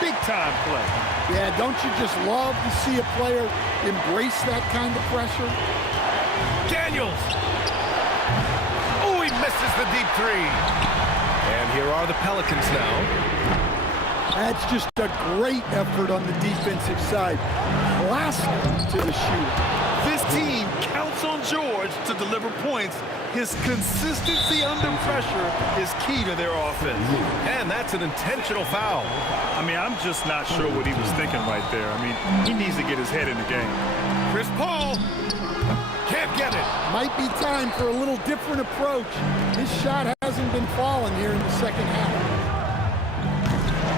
Big time play. Yeah, don't you just love to see a player embrace that kind of pressure? Daniels. Oh, he misses the deep 3. And here are the Pelicans now. That's just a great effort on the defensive side. Classic to the shooter. This team counts on George to deliver points. His consistency under pressure is key to their offense. And that's an intentional foul. I mean, I'm just not sure what he was thinking right there. I mean, he needs to get his head in the game. Chris Paul can't get it. Might be time for a little different approach. His shot hasn't been falling here in the second half.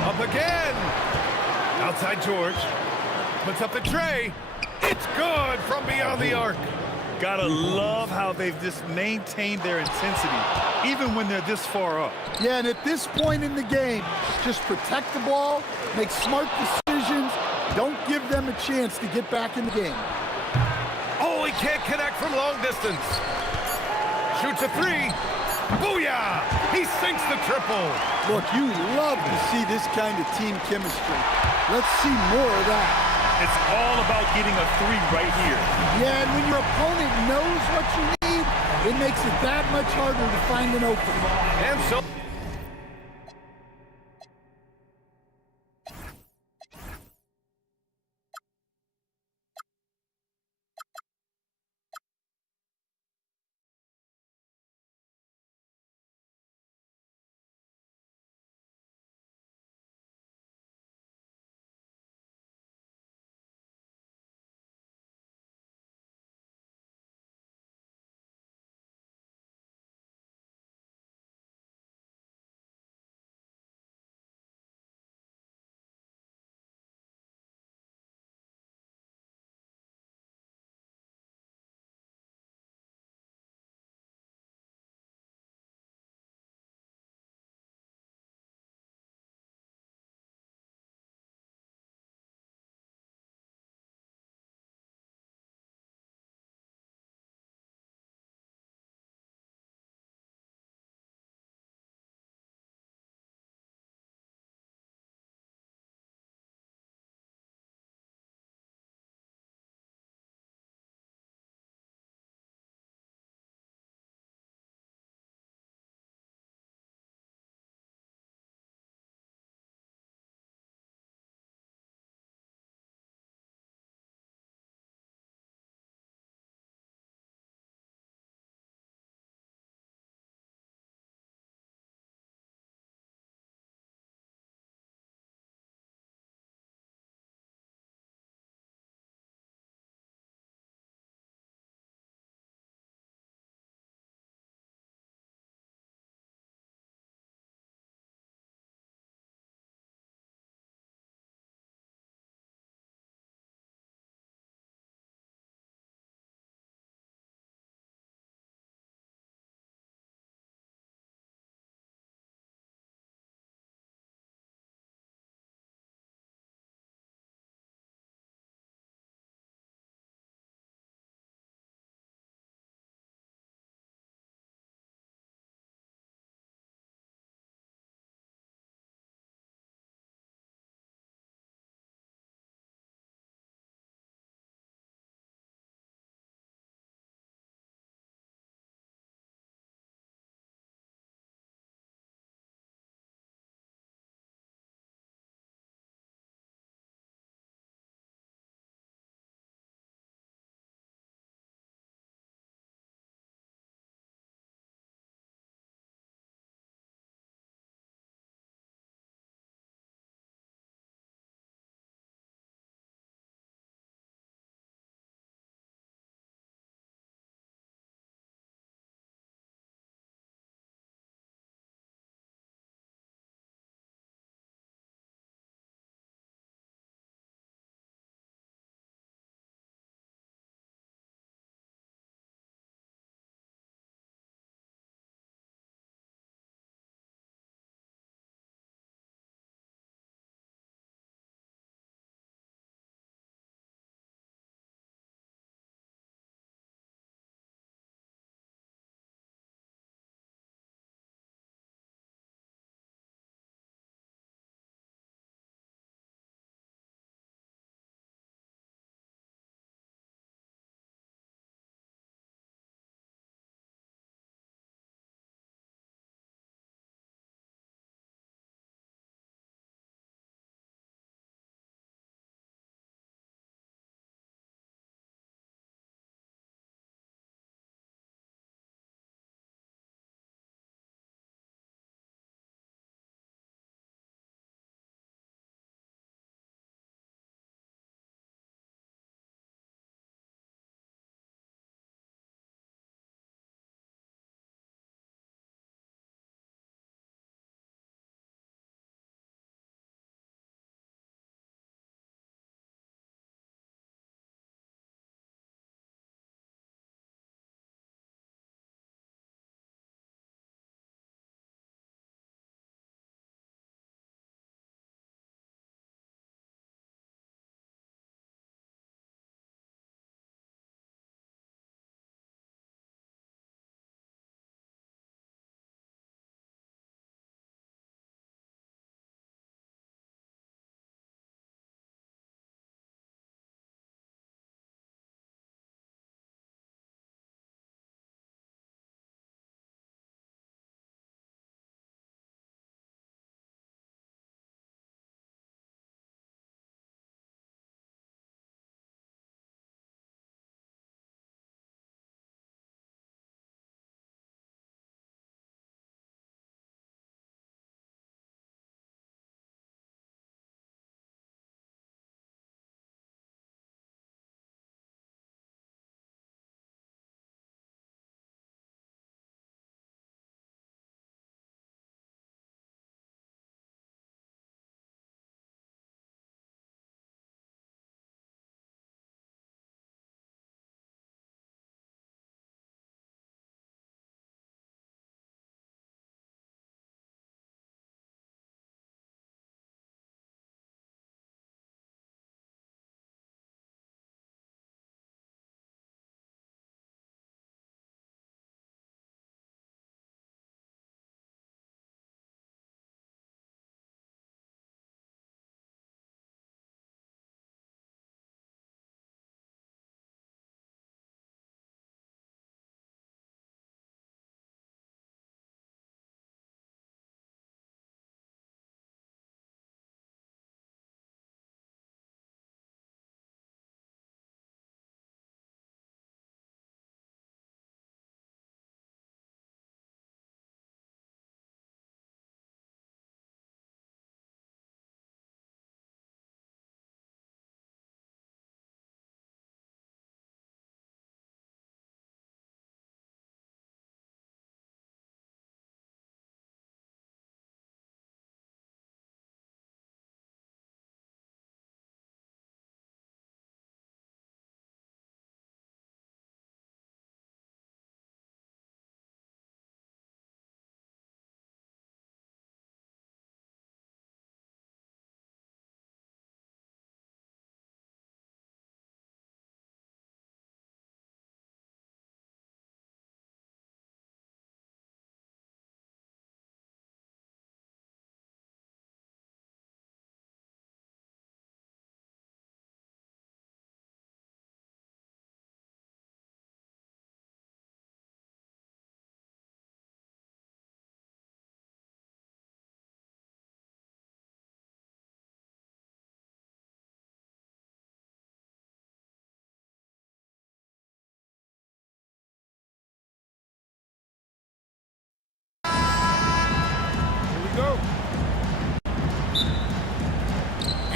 Up again. Outside George. Puts up the tray. It's good from beyond the arc. Gotta love how they've just maintained their intensity, even when they're this far up. Yeah, and at this point in the game, just protect the ball, make smart decisions, don't give them a chance to get back in the game. Oh, he can't connect from long distance. Shoots a 3. Booyah! He sinks the triple. Look, you love to see this kind of team chemistry. Let's see more of that. It's all about getting a 3 right here. Yeah, and when your opponent knows what you need, it makes it that much harder to find an opening. And so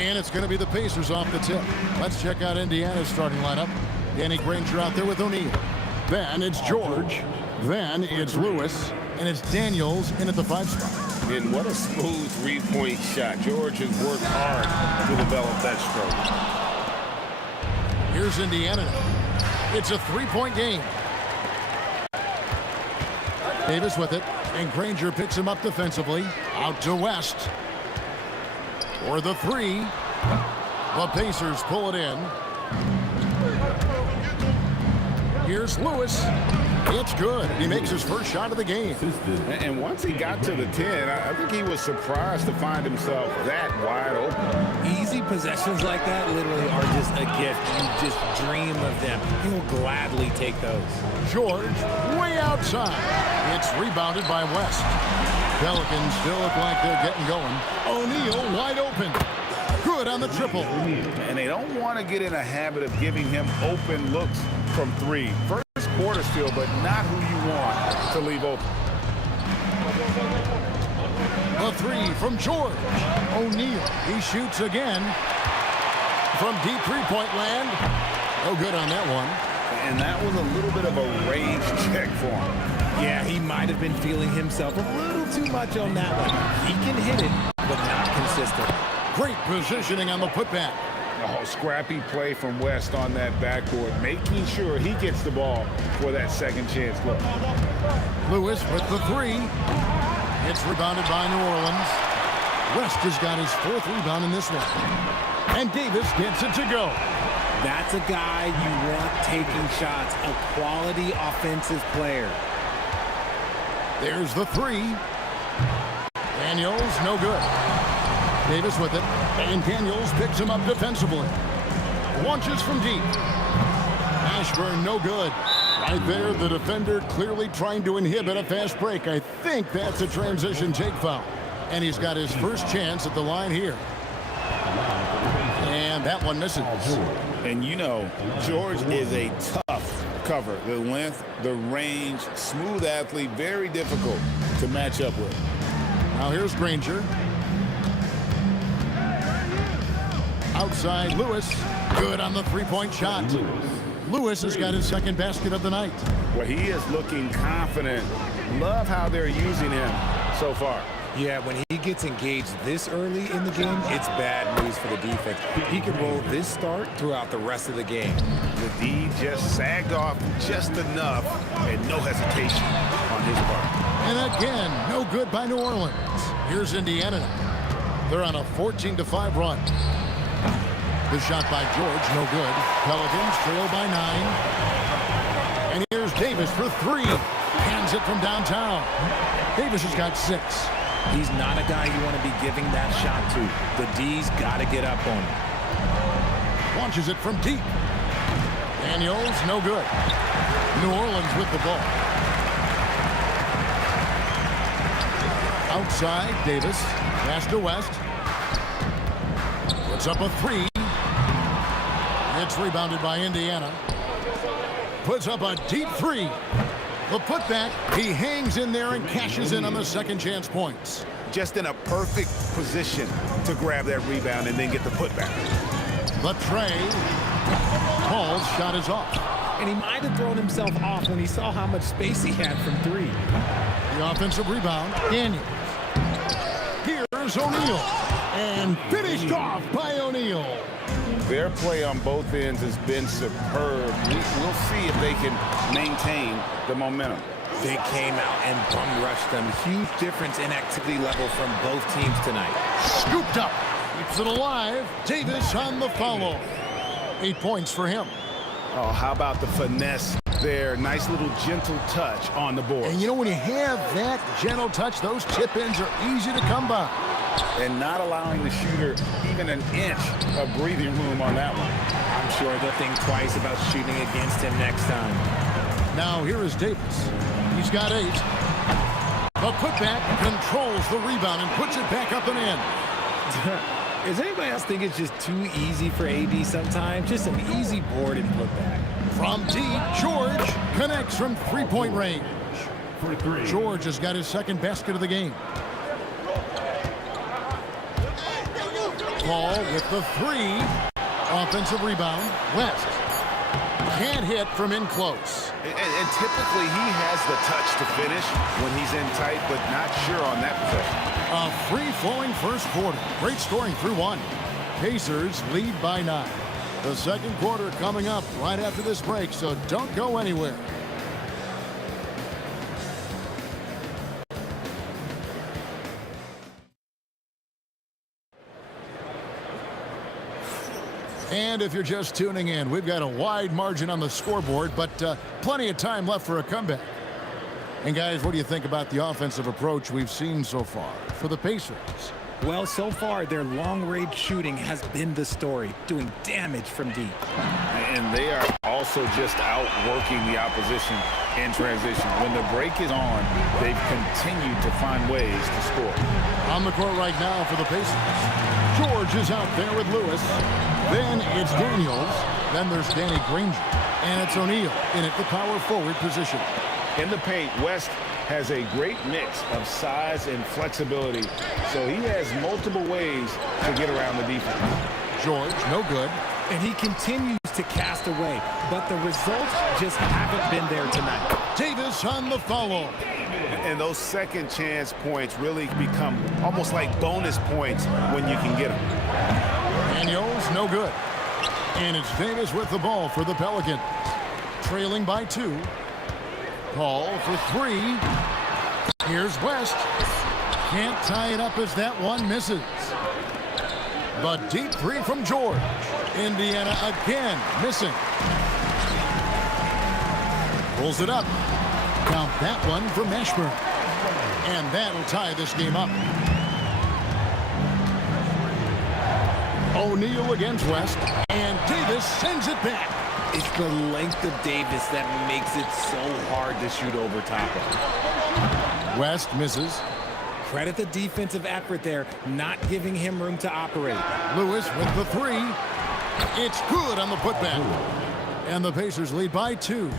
And it's going to be the Pacers off the tip. Let's check out Indiana's starting lineup. Danny Granger out there with O'Neal. Then it's George. Then it's Lewis. And it's Daniels in at the 5 spot. And what a smooth three-point shot. George has worked hard to develop that stroke. Here's Indiana now. It's a 3-point game. Davis with it. And Granger picks him up defensively. Out to West. For the 3. The Pacers pull it in. Here's Lewis. It's good. He makes his first shot of the game. And once he got to the 10, I think he was surprised to find himself that wide open. Easy possessions like that literally are just a gift. You just dream of them. He'll gladly take those. George way outside. It's rebounded by West. Pelicans still look like they're getting going. O'Neal wide open. Good on the triple. And they don't want to get in a habit of giving him open looks from 3. First quarter still, but not who you want to leave open. A 3 from George. O'Neal. He shoots again. From deep three-point land. No good on that one. And that was a little bit of a range check for him. Yeah, he might have been feeling himself a little too much on that one. He can hit it, but not consistent. Great positioning on the putback. Oh, scrappy play from West on that backboard, making sure he gets the ball for that second chance look. Lewis with the 3. It's rebounded by New Orleans. West has got his 4th rebound in this one. And Davis gets it to go. That's a guy you want taking shots, a quality offensive player. There's the 3. Daniels, no good. Davis with it, and Daniels picks him up defensively. Launches from deep. Ashburn, no good. Right there, the defender clearly trying to inhibit a fast break. I think that's a transition take foul. And he's got his first chance at the line here. And that one misses. And you know, George is a tough cover. The length, the range, smooth athlete, very difficult to match up with. Now here's Granger. Outside Lewis. Good on the 3-point shot. Lewis has got his 2nd basket of the night. Well, he is looking confident. Love how they're using him so far. Yeah, when he gets engaged this early in the game, it's bad news for the defense. He can roll this start throughout the rest of the game. The D just sagged off just enough and no hesitation on his part. And again, no good by New Orleans. Here's Indiana now. They're on a 14-5 run. The shot by George, no good. Pelicans trail by 9. And here's Davis for 3. Hands it from downtown. Davis has got 6. He's not a guy you want to be giving that shot to. The D's got to get up on him. Launches it from deep. Daniels, no good. New Orleans with the ball. Outside, Davis. Pass to West. Puts up a 3. It's rebounded by Indiana. Puts up a deep 3. The putback, he hangs in there and cashes in on the second chance points. Just in a perfect position to grab that rebound and then get the putback. The tray. Paul's shot is off. And he might have thrown himself off when he saw how much space he had from 3. The offensive rebound, Daniels. Here's O'Neal. And finished off by O'Neal. Their play on both ends has been superb. We'll see if they can maintain the momentum. They came out and bum rushed them. Huge difference in activity level from both teams tonight. Scooped up. Keeps it alive. Davis on the follow. 8 points for him. Oh, how about the finesse there? Nice little gentle touch on the board. And you know, when you have that gentle touch, those tip-ins are easy to come by. And not allowing the shooter even an inch of breathing room on that one. I'm sure they'll think twice about shooting against him next time. Now here is Davis. He's got 8. The putback controls the rebound and puts it back up and in. Does anybody else think it's just too easy for AD sometimes? Just an easy board and putback. From deep, George connects from 3-point range. George has got his 2nd basket of the game. Paul with the 3. Offensive rebound. West can't hit from in close. And typically he has the touch to finish when he's in tight, but not sure on that possession. A free-flowing first quarter. Great scoring through 1. Pacers lead by 9. The second quarter coming up right after this break, so don't go anywhere. And if you're just tuning in, we've got a wide margin on the scoreboard, but plenty of time left for a comeback. And guys, what do you think about the offensive approach we've seen so far for the Pacers? Well, so far, their long-range shooting has been the story, doing damage from deep. And they are also just outworking the opposition in transition. When the break is on, they've continued to find ways to score. On the court right now for the Pacers. George is out there with Lewis. Then it's Daniels. Then there's Danny Granger. And it's O'Neal in at the power forward position. In the paint, West has a great mix of size and flexibility, so he has multiple ways to get around the defense. George, no good. And he continues to cast away, but the results just haven't been there tonight. Davis on the follow. And those second chance points really become almost like bonus points when you can get them. Daniels, no good. And it's Davis with the ball for the Pelicans. Trailing by 2. Paul for 3. Here's West. Can't tie it up as that one misses. The deep 3 from George. Indiana again missing. Pulls it up. Count that one for Mashburn. And that'll tie this game up. O'Neal against West. And Davis sends it back. It's the length of Davis that makes it so hard to shoot over top of. West misses. Credit the defensive effort there, not giving him room to operate. Lewis with the 3. It's good on the putback. And the Pacers lead by 2.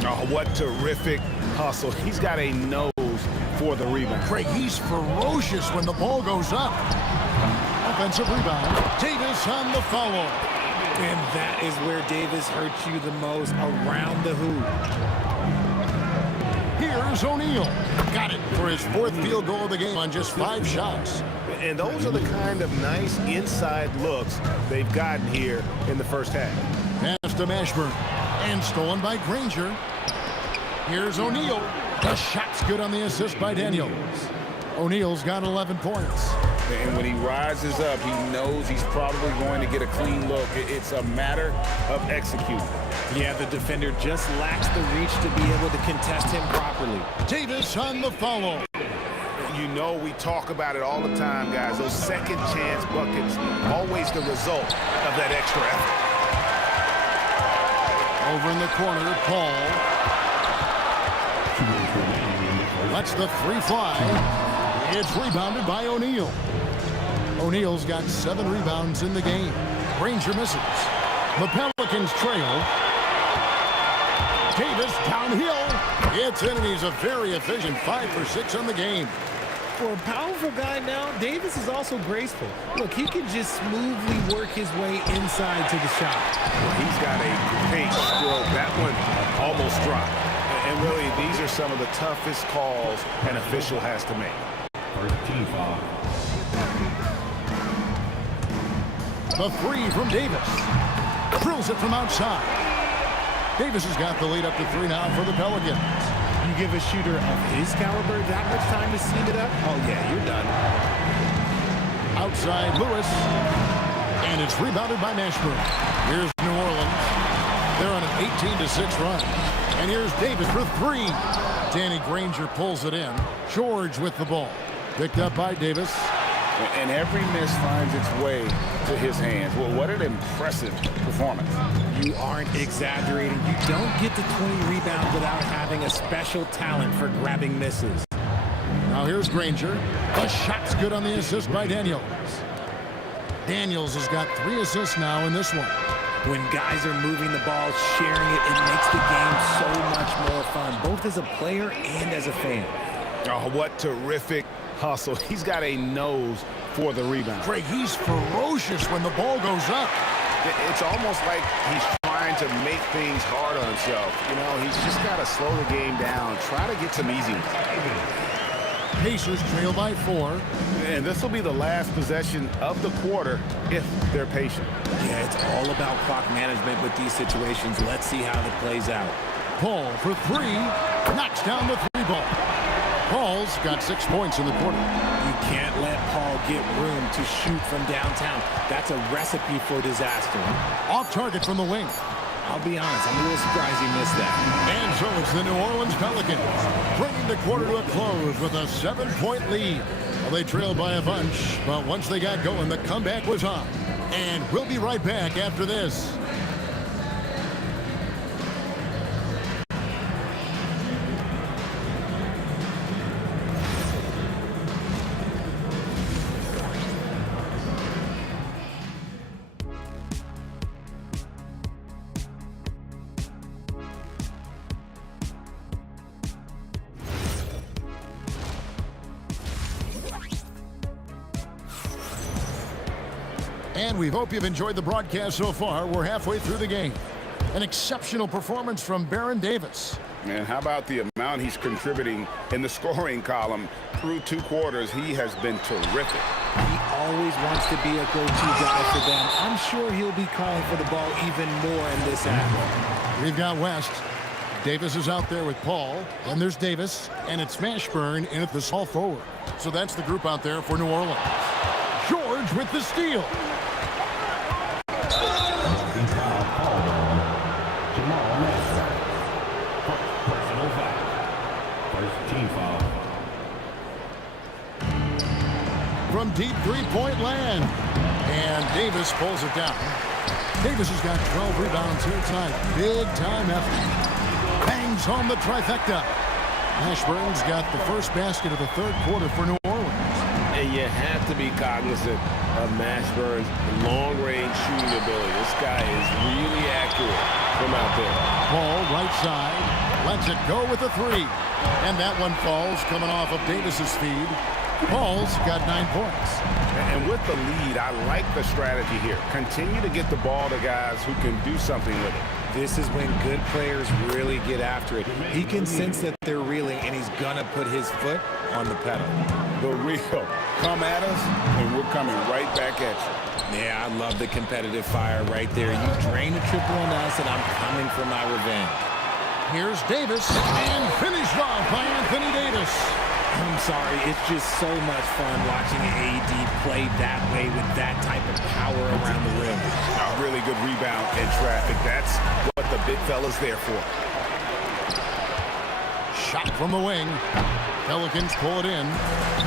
Oh, what terrific hustle. He's got a nose for the rebound. Craig, he's ferocious when the ball goes up. Offensive rebound. Davis on the follow. And that is where Davis hurts you the most, around the hoop. Here's O'Neal. Got it for his 4th field goal of the game on just 5 shots. And those are the kind of nice inside looks they've gotten here in the first half. Pass to Mashburn. And stolen by Granger. Here's O'Neal. The shot's good on the assist by Daniels. O'Neal's got 11 points. And when he rises up, he knows he's probably going to get a clean look. It's a matter of executing. Yeah, the defender just lacks the reach to be able to contest him properly. Davis on the follow. You know we talk about it all the time, guys. Those second chance buckets, always the result of that extra effort. Over in the corner, Paul. Lets the 3 fly. It's rebounded by O'Neal. O'Neal's got 7 rebounds in the game. Granger misses. The Pelicans trail. Davis downhill. It's in, and he's a very efficient 5 for 6 on the game. For a powerful guy now, Davis is also graceful. Look, he can just smoothly work his way inside to the shot. Well, he's got a great stroke. That one almost dropped. And really, these are some of the toughest calls an official has to make. The 3 from Davis. Drills it from outside. Davis has got the lead up to 3 now for the Pelicans. You give a shooter of his caliber that much time to seam it up? Oh, yeah, you're done. Outside Lewis. And it's rebounded by Mashburn. Here's New Orleans. They're on an 18-6 run. And here's Davis for 3. Danny Granger pulls it in. George with the ball. Picked up by Davis. And every miss finds its way to his hands. Well, what an impressive performance. You aren't exaggerating. You don't get to 20 rebounds without having a special talent for grabbing misses. Now here's Granger. The shot's good on the assist by Daniels. Daniels has got 3 assists now in this one. When guys are moving the ball, sharing it, it makes the game so much more fun, both as a player and as a fan. Oh, what terrific hustle. He's got a nose for the rebound. Craig, he's ferocious when the ball goes up. It's almost like he's trying to make things hard on himself. You know, he's just got to slow the game down, try to get some easy ones. Pacers trail by 4. And this will be the last possession of the quarter if they're patient. Yeah, it's all about clock management with these situations. Let's see how it plays out. Paul for 3. Knocks down the 3 ball. Paul's got 6 points in the quarter. You can't let Paul get room to shoot from downtown. That's a recipe for disaster. Off target from the wing. I'll be honest, I'm a little surprised he missed that. And so it's the New Orleans Pelicans bringing the quarter to a close with a 7-point lead. Well, they trailed by a bunch, but once they got going, the comeback was on. And we'll be right back after this. And we hope you've enjoyed the broadcast so far. We're halfway through the game. An exceptional performance from Baron Davis. And how about the amount he's contributing in the scoring column through 2 quarters? He has been terrific. He always wants to be a go-to guy for them. I'm sure he'll be calling for the ball even more in this half. We've got West. Davis is out there with Paul. Then there's Davis. And it's Mashburn in at the small forward. So that's the group out there for New Orleans. George with the steal. From deep 3-point land. And Davis pulls it down. Davis has got 12 rebounds here tonight. Big time effort. Bangs home the trifecta. Mashburn's got the first basket of the 3rd quarter for New Orleans. And you have to be cognizant of Mashburn's long-range shooting ability. This guy is really accurate from out there. Ball right side. Lets it go with a 3. And that one falls coming off of Davis's feed. Paul's got 9 points. And with the lead, I like the strategy here. Continue to get the ball to guys who can do something with it. This is when good players really get after it. He can sense that they're reeling, and he's going to put his foot on the pedal. The reel. Come at us, and we're coming right back at you. Yeah, I love the competitive fire right there. You drain a triple on us, and I'm coming for my revenge. Here's Davis, and finished off by Anthony Davis. I'm sorry, it's just so much fun watching AD play that way with that type of power around the rim. A really good rebound in traffic. That's what the big fella's there for. Shot from the wing. Pelicans pull it in.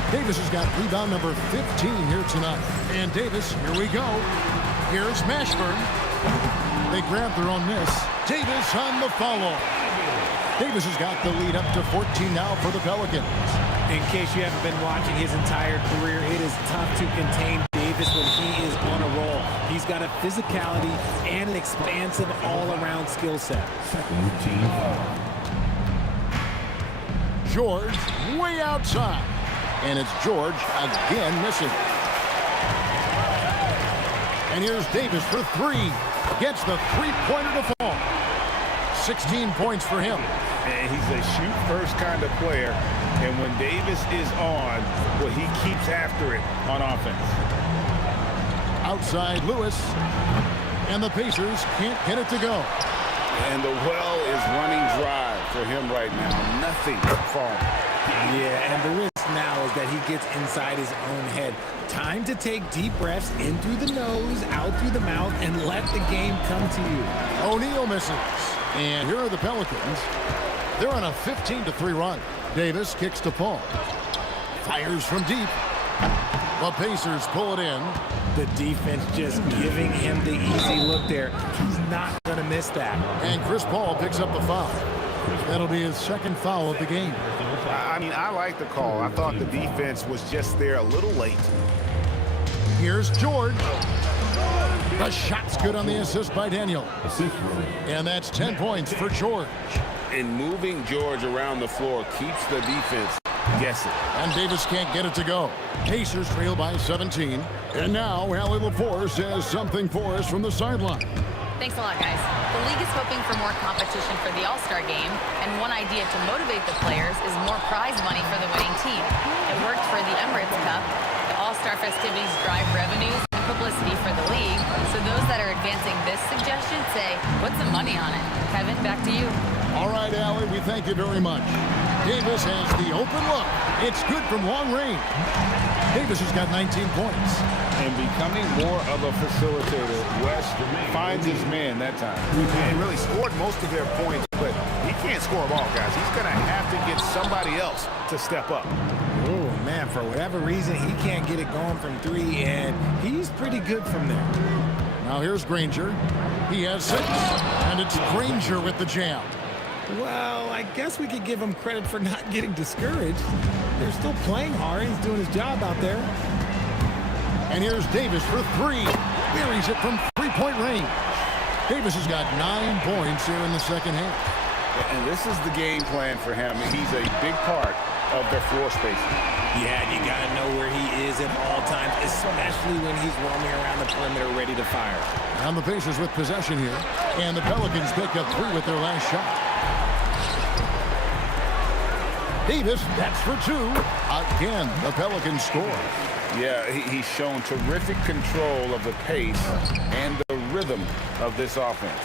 Davis has got rebound number 15 here tonight. And Davis, here we go. Here's Mashburn. They grab their own miss. Davis on the follow. Davis has got the lead up to 14 now for the Pelicans. In case you haven't been watching his entire career, it is tough to contain Davis when he is on a roll. He's got a physicality and an expansive all-around skill set. George way outside. And it's George again missing. And here's Davis for 3. Gets the 3-pointer to fall. 16 points for him. And he's a shoot-first kind of player. And when Davis is on, well, he keeps after it on offense. Outside Lewis. And the Pacers can't get it to go. And the well is running dry for him right now. Nothing falling. Yeah, and the risk now is that he gets inside his own head. Time to take deep breaths in through the nose, out through the mouth, and let the game come to you. O'Neal misses. And here are the Pelicans. They're on a 15-3 run. Davis kicks to Paul. Fires from deep. The Pacers pull it in. The defense just giving him the easy look there. He's not going to miss that. And Chris Paul picks up the foul. That'll be his 2nd foul of the game. I mean, I like the call. I thought the defense was just there a little late. Here's George. The shot's good on the assist by Daniel. And that's 10 points for George. And moving George around the floor keeps the defense guess it. And Davis can't get it to go. Pacers trail by 17. And now Allie LaForce has something for us from the sideline. Thanks a lot, guys. The league is hoping for more competition for the All-Star game, and one idea to motivate the players is more prize money for the winning team. It worked for the Emirates Cup. The All-Star festivities drive revenues and publicity for the league, so those that are advancing this suggestion say, put some money on it. Kevin, back to you. All right, Allie, we thank you very much. Davis has the open look. It's good from long range. Davis has got 19 points. And becoming more of a facilitator, West finds his man that time. He really scored most of their points, but he can't score them all, guys. He's going to have to get somebody else to step up. Oh, man, for whatever reason, he can't get it going from 3, and he's pretty good from there. Now here's Granger. He has 6, and it's Granger with the jam. Well, I guess we could give him credit for not getting discouraged. They're still playing hard. He's doing his job out there. And here's Davis for 3. Buries it from three-point range. Davis has got 9 points here in the second half. And this is the game plan for him. He's a big part of their floor spacing. Yeah, you got to know where he is at all times, especially when he's roaming around the perimeter ready to fire. And the Pacers with possession here. And the Pelicans pick up 3 with their last shot. Davis, that's for 2. Again, the Pelicans score. Yeah, he's shown terrific control of the pace and the rhythm of this offense.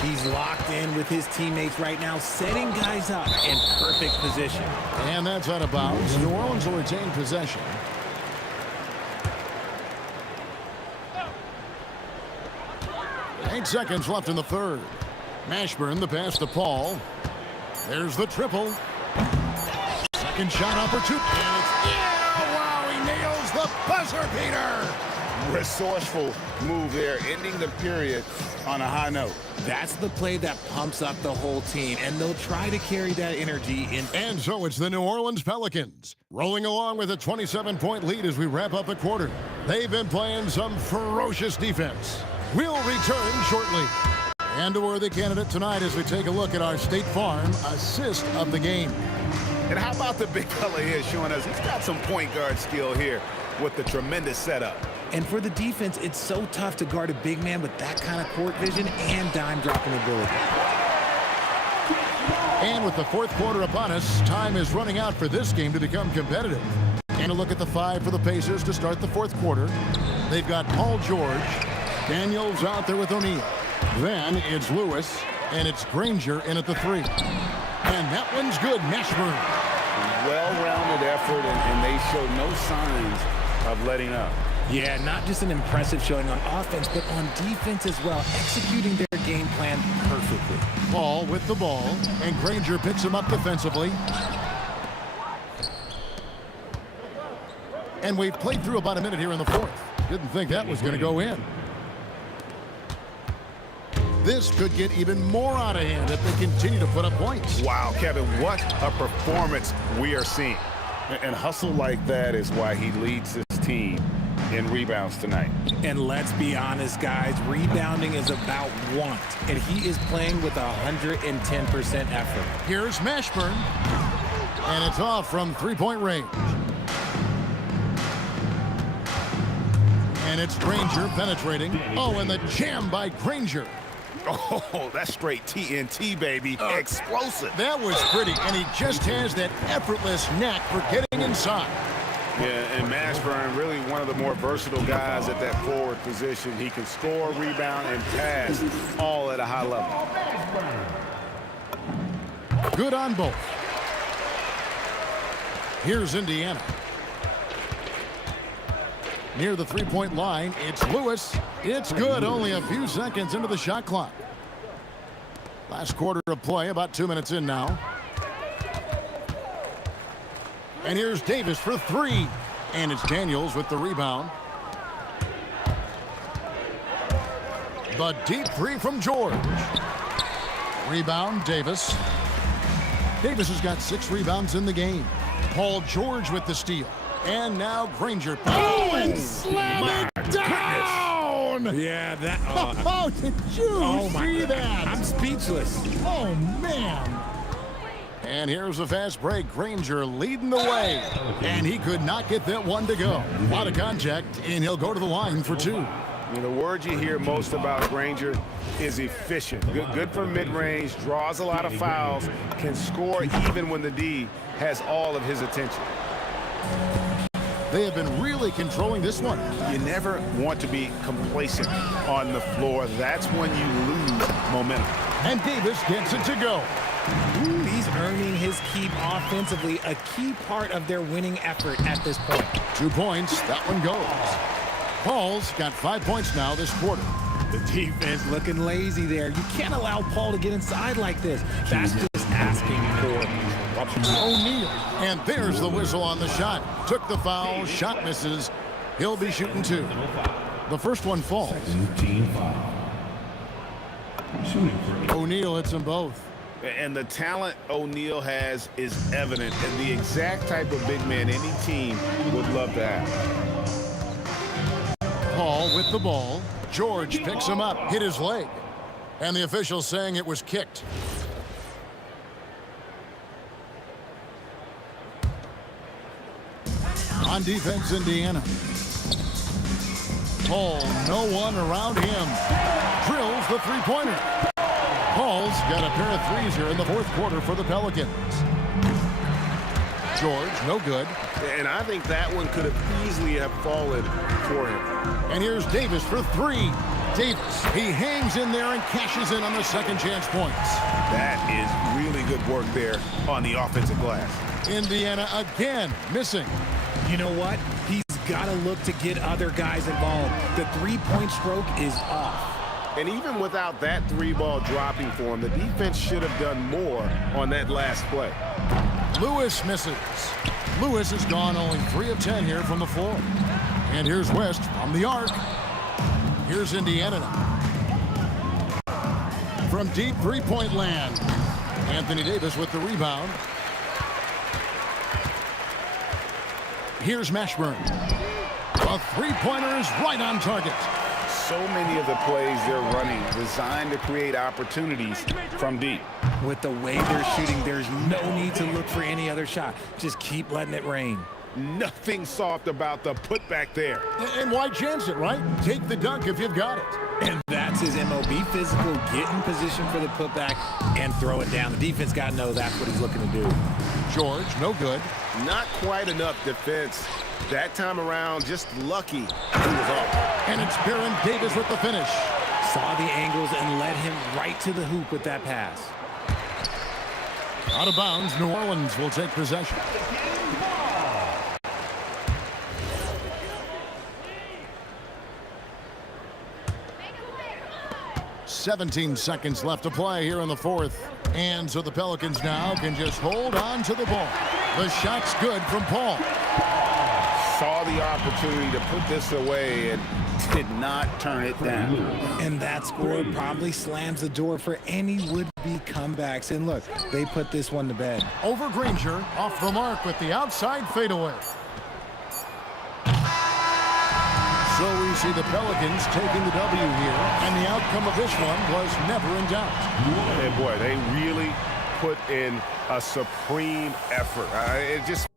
He's locked in with his teammates right now, setting guys up in perfect position. And that's out of bounds. New Orleans will retain possession. Eight seconds left in the third. Mashburn, the pass to Paul. There's the triple. Second shot opportunity. And it's, yeah, wow, he nails the buzzer beater. Resourceful move there, ending the period on a high note. That's the play that pumps up the whole team, and they'll try to carry that energy in. And so it's the New Orleans Pelicans rolling along with a 27-point lead as we wrap up the quarter. They've been playing some ferocious defense. We'll return shortly. And a worthy candidate tonight as we take a look at our State Farm assist of the game. And how about the big fella here showing us he's got some point guard skill here with the tremendous setup. And for the defense, it's so tough to guard a big man with that kind of court vision and dime dropping ability. And with the fourth quarter upon us, time is running out for this game to become competitive. And a look at the 5 for the Pacers to start the fourth quarter. They've got Paul George, Daniels out there with O'Neal. Then it's Lewis, and it's Granger in at the 3. And that one's good, Mashburn. Well-rounded effort, and they show no signs of letting up. Yeah, not just an impressive showing on offense, but on defense as well, executing their game plan perfectly. Paul with the ball, and Granger picks him up defensively. And we've played through about a minute here in the fourth. Didn't think that was going to go in. This could get even more out of hand if they continue to put up points. Wow, Kevin, what a performance we are seeing. And hustle like that is why he leads his team in rebounds tonight. And let's be honest, guys, rebounding is about want, and he is playing with 110% effort. Here's Mashburn, and it's off from three-point range. And it's Granger penetrating. Oh, and the jam by Granger. Oh, that's straight TNT, baby. Explosive. That was pretty, and he just has that effortless knack for getting inside. Yeah, and Mashburn, really one of the more versatile guys at that forward position. He can score, rebound, and pass all at a high level. Good on both. Here's Indiana. Near the three-point line, it's Lewis. It's good, only a few seconds into the shot clock. Last quarter of play, about 2 minutes in now. And here's Davis for 3. And it's Daniels with the rebound. The deep 3 from George. Rebound, Davis. Davis has got 6 rebounds in the game. Paul George with the steal. And now Granger. Oh, and slam it down! Yeah, that... Oh, did you see that? I'm speechless. Oh, man. And here's a fast break. Granger leading the way. And he could not get that one to go. A lot of contact, and he'll go to the line for two. The word you hear most about Granger is efficient. Good from mid-range, draws a lot of fouls, can score even when the D has all of his attention. They have been really controlling this one. You never want to be complacent on the floor. That's when you lose momentum. And Davis gets it to go. He's earning his keep offensively, a key part of their winning effort at this point. 2 points. That one goes. Paul's got 5 points now this quarter. The defense looking lazy there. You can't allow Paul to get inside like this. That's just asking for O'Neal. And there's the whistle on the shot. Took the foul. Shot misses. He'll be shooting two. The first one falls. O'Neal hits them both. And the talent O'Neal has is evident, and the exact type of big man any team would love to have. Paul with the ball. George picks him up, hit his leg. And the official saying it was kicked. On defense, Indiana. Paul, no one around him. Drills the three-pointer. Paul's got a pair of threes here in the fourth quarter for the Pelicans. George, no good. And I think that one could have easily have fallen for him. And here's Davis for three. Davis, he hangs in there and cashes in on the second chance points. That is really good work there on the offensive glass. Indiana again missing. You know what? He's got to look to get other guys involved. The three-point stroke is off. And even without that three ball dropping for him, the defense should have done more on that last play. Lewis misses. Lewis has gone only 3 of 10 here from the floor. And here's West from the arc. Here's Indiana now. From deep three-point land. Anthony Davis with the rebound. Here's Mashburn. A three-pointer is right on target. So many of the plays they're running designed to create opportunities from deep. With the way they're shooting, there's no need to look for any other shot. Just keep letting it rain. Nothing soft about the putback there. And why chance it, right? Take the dunk if you've got it. And that's his MO. Be physical, get in position for the putback, and throw it down. The defense got to know that's what he's looking to do. George, no good. Not quite enough defense. That time around, just lucky he was off. And it's Baron Davis with the finish. Saw the angles and led him right to the hoop with that pass. Out of bounds, New Orleans will take possession. "17 seconds left to play here in the fourth. And so the Pelicans now can just hold on to the ball. The shot's good from Paul. Saw the opportunity to put this away and did not turn it down. And that score probably slams the door for any would-be comebacks. And look, they put this one to bed. Over Granger, off the mark with the outside fadeaway. So we see the Pelicans taking the W here, and the outcome of this one was never in doubt. And boy, they really put in a supreme effort. It just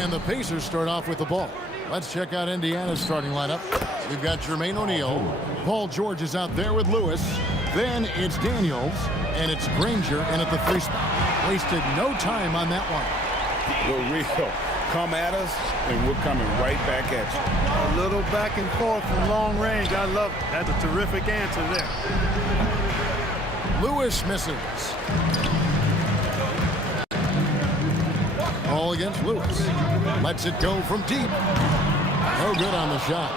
And the Pacers start off with the ball. Let's check out Indiana's starting lineup. We've got Jermaine O'Neal. Paul George is out there with Lewis. Then it's Daniels, and it's Granger in at the 3 spot. Wasted no time on that one. The real come at us, and we're coming right back at you. A little back and forth from long range. I love it. That's a terrific answer there. Lewis misses. Ball against Lewis. Lets it go from deep. No good on the shot.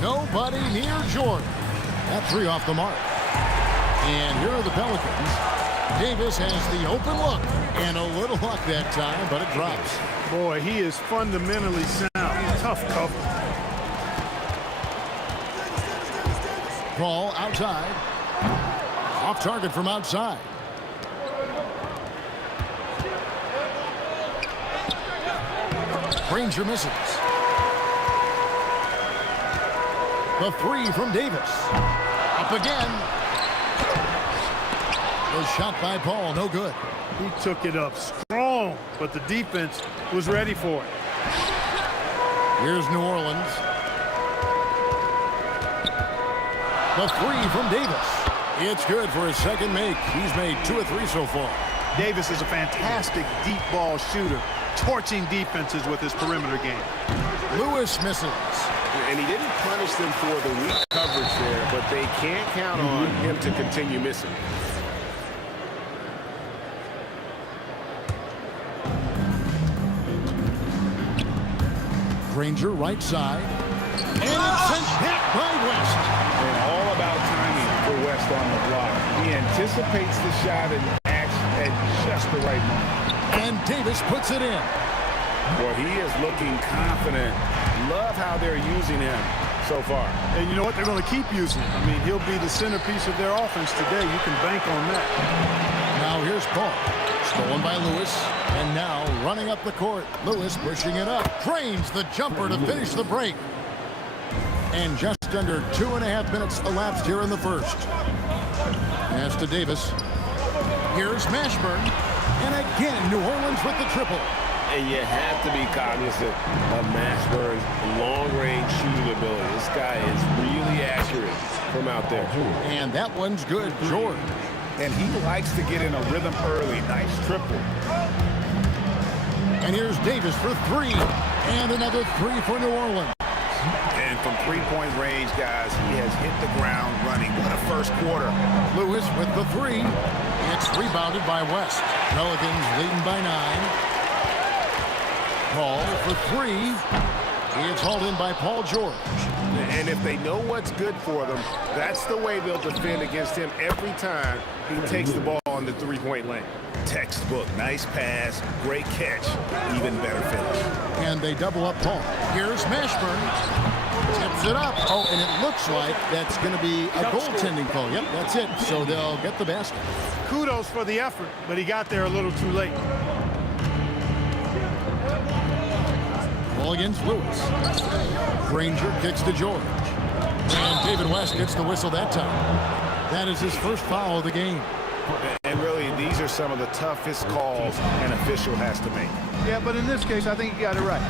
Nobody near Jordan. That 3 off the mark. And here are the Pelicans. Davis has the open look. And a little luck that time, but it drops. Boy, he is fundamentally sound. Tough cover. Ball outside. Off target from outside. Granger misses. The 3 from Davis. Up again. The shot by Paul, no good. He took it up strong, but the defense was ready for it. Here's New Orleans. The 3 from Davis. It's good for his second make. He's made 2 of 3 so far. Davis is a fantastic deep ball shooter, torching defenses with his perimeter game. Lewis misses. And he didn't punish them for the weak coverage there, but they can't count on him to continue missing. Granger right side. And it's sent back by West. And all about timing for West on the block. He anticipates the shot and acts at just the right moment. And Davis puts it in. Well, he is looking confident. Love how they're using him so far. And you know what? They're going to keep using him. I mean, he'll be the centerpiece of their offense today. You can bank on that. Now here's Paul. Stolen by Lewis. And now running up the court. Lewis pushing it up. Cranes the jumper to finish the break. And just under 2.5 minutes elapsed here in the first. Pass to Davis. Here's Mashburn. And again, New Orleans with the triple. And you have to be cognizant of Mashburn's long-range shooting ability. This guy is really accurate from out there. And that one's good, George. And he likes to get in a rhythm early. Nice triple. And here's Davis for 3. And another 3 for New Orleans. And from 3-point range, guys, he has hit the ground running. What a first quarter. Lewis with the 3. It's rebounded by West. Pelicans leading by 9. Paul for 3. It's hauled in by Paul George. And if they know what's good for them, that's the way they'll defend against him every time he takes the ball on the 3-point lane. Textbook, nice pass, great catch, even better finish. And they double up Paul. Here's Mashburn. Tips it up. Oh, and it looks like that's going to be a goaltending call. Yep, that's it. So they'll get the basket. Kudos for the effort, but he got there a little too late. Ball against Lewis. Granger kicks to George. And David West gets the whistle that time. That is his first foul of the game. And really, these are some of the toughest calls an official has to make. Yeah, but in this case, I think he got it right.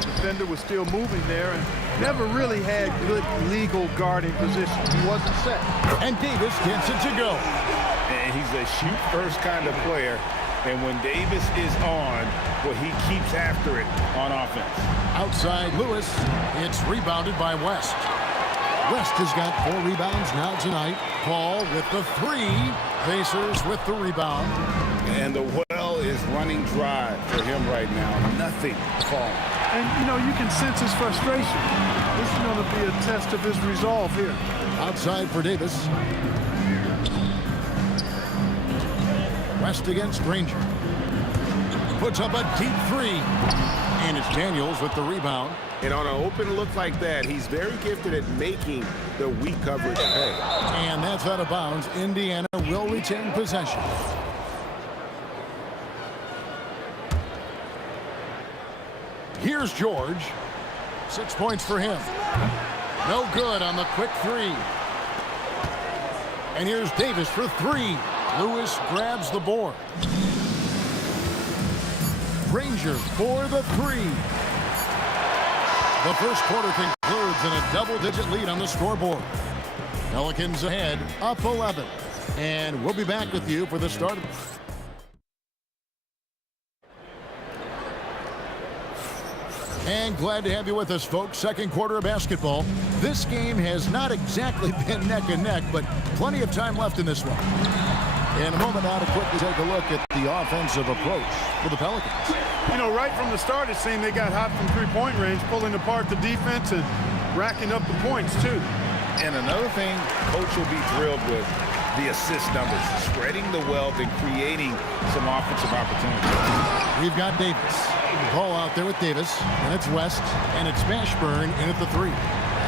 The defender was still moving there and never really had good legal guarding position. He wasn't set. And Davis gets it to go. And he's a shoot-first kind of player. And when Davis is on, well, he keeps after it on offense. Outside Lewis. It's rebounded by West. West has got 4 rebounds now tonight. Paul with the 3. Pacers with the rebound. And the well is running dry for him right now. Nothing falling. And, you know, you can sense his frustration. This is going to be a test of his resolve here. Outside for Davis. West against Granger. Puts up a deep 3. And it's Daniels with the rebound. And on an open look like that, he's very gifted at making the weak coverage pay. And that's out of bounds. Indiana will retain possession. Here's George. 6 points for him. No good on the quick 3. And here's Davis for 3. Lewis grabs the board. Granger for the three. The first quarter concludes in a double-digit lead on the scoreboard. Pelicans ahead, up 11. And we'll be back with you for the start of... And glad to have you with us, folks. Second quarter of basketball. This game has not exactly been neck and neck, but plenty of time left in this one. In a moment now to quickly take a look at the offensive approach for the Pelicans. You know, right from the start, it seemed they got hot from three-point range, pulling apart the defense and racking up the points, too. And another thing, Coach will be thrilled with the assist numbers, spreading the wealth and creating some offensive opportunities. We've got Davis. Ball out there with Davis, and it's West, and it's Mashburn in at the three.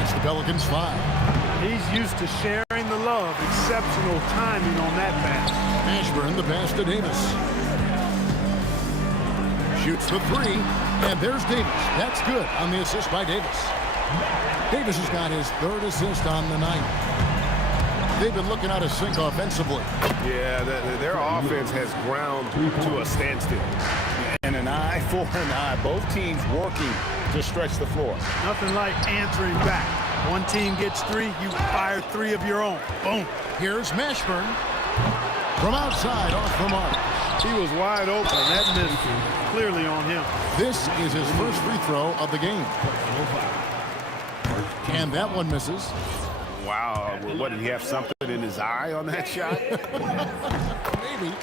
That's the Pelicans 5. He's used to sharing the love. Exceptional timing on that pass. Mashburn, the pass to Davis. Shoots the three, and there's Davis. That's good on the assist by Davis. Davis has got his third assist on the night. They've been looking out of sync offensively. Yeah, their offense has ground to a standstill. And an eye for an eye. Both teams working to stretch the floor. Nothing like answering back. One team gets three, you fire three of your own. Boom. Here's Mashburn. From outside, off the mark. He was wide open. That missed clearly on him. This is his first free throw of the game. And that one misses. Wow, what, did he have something in his eye on that shot? Maybe.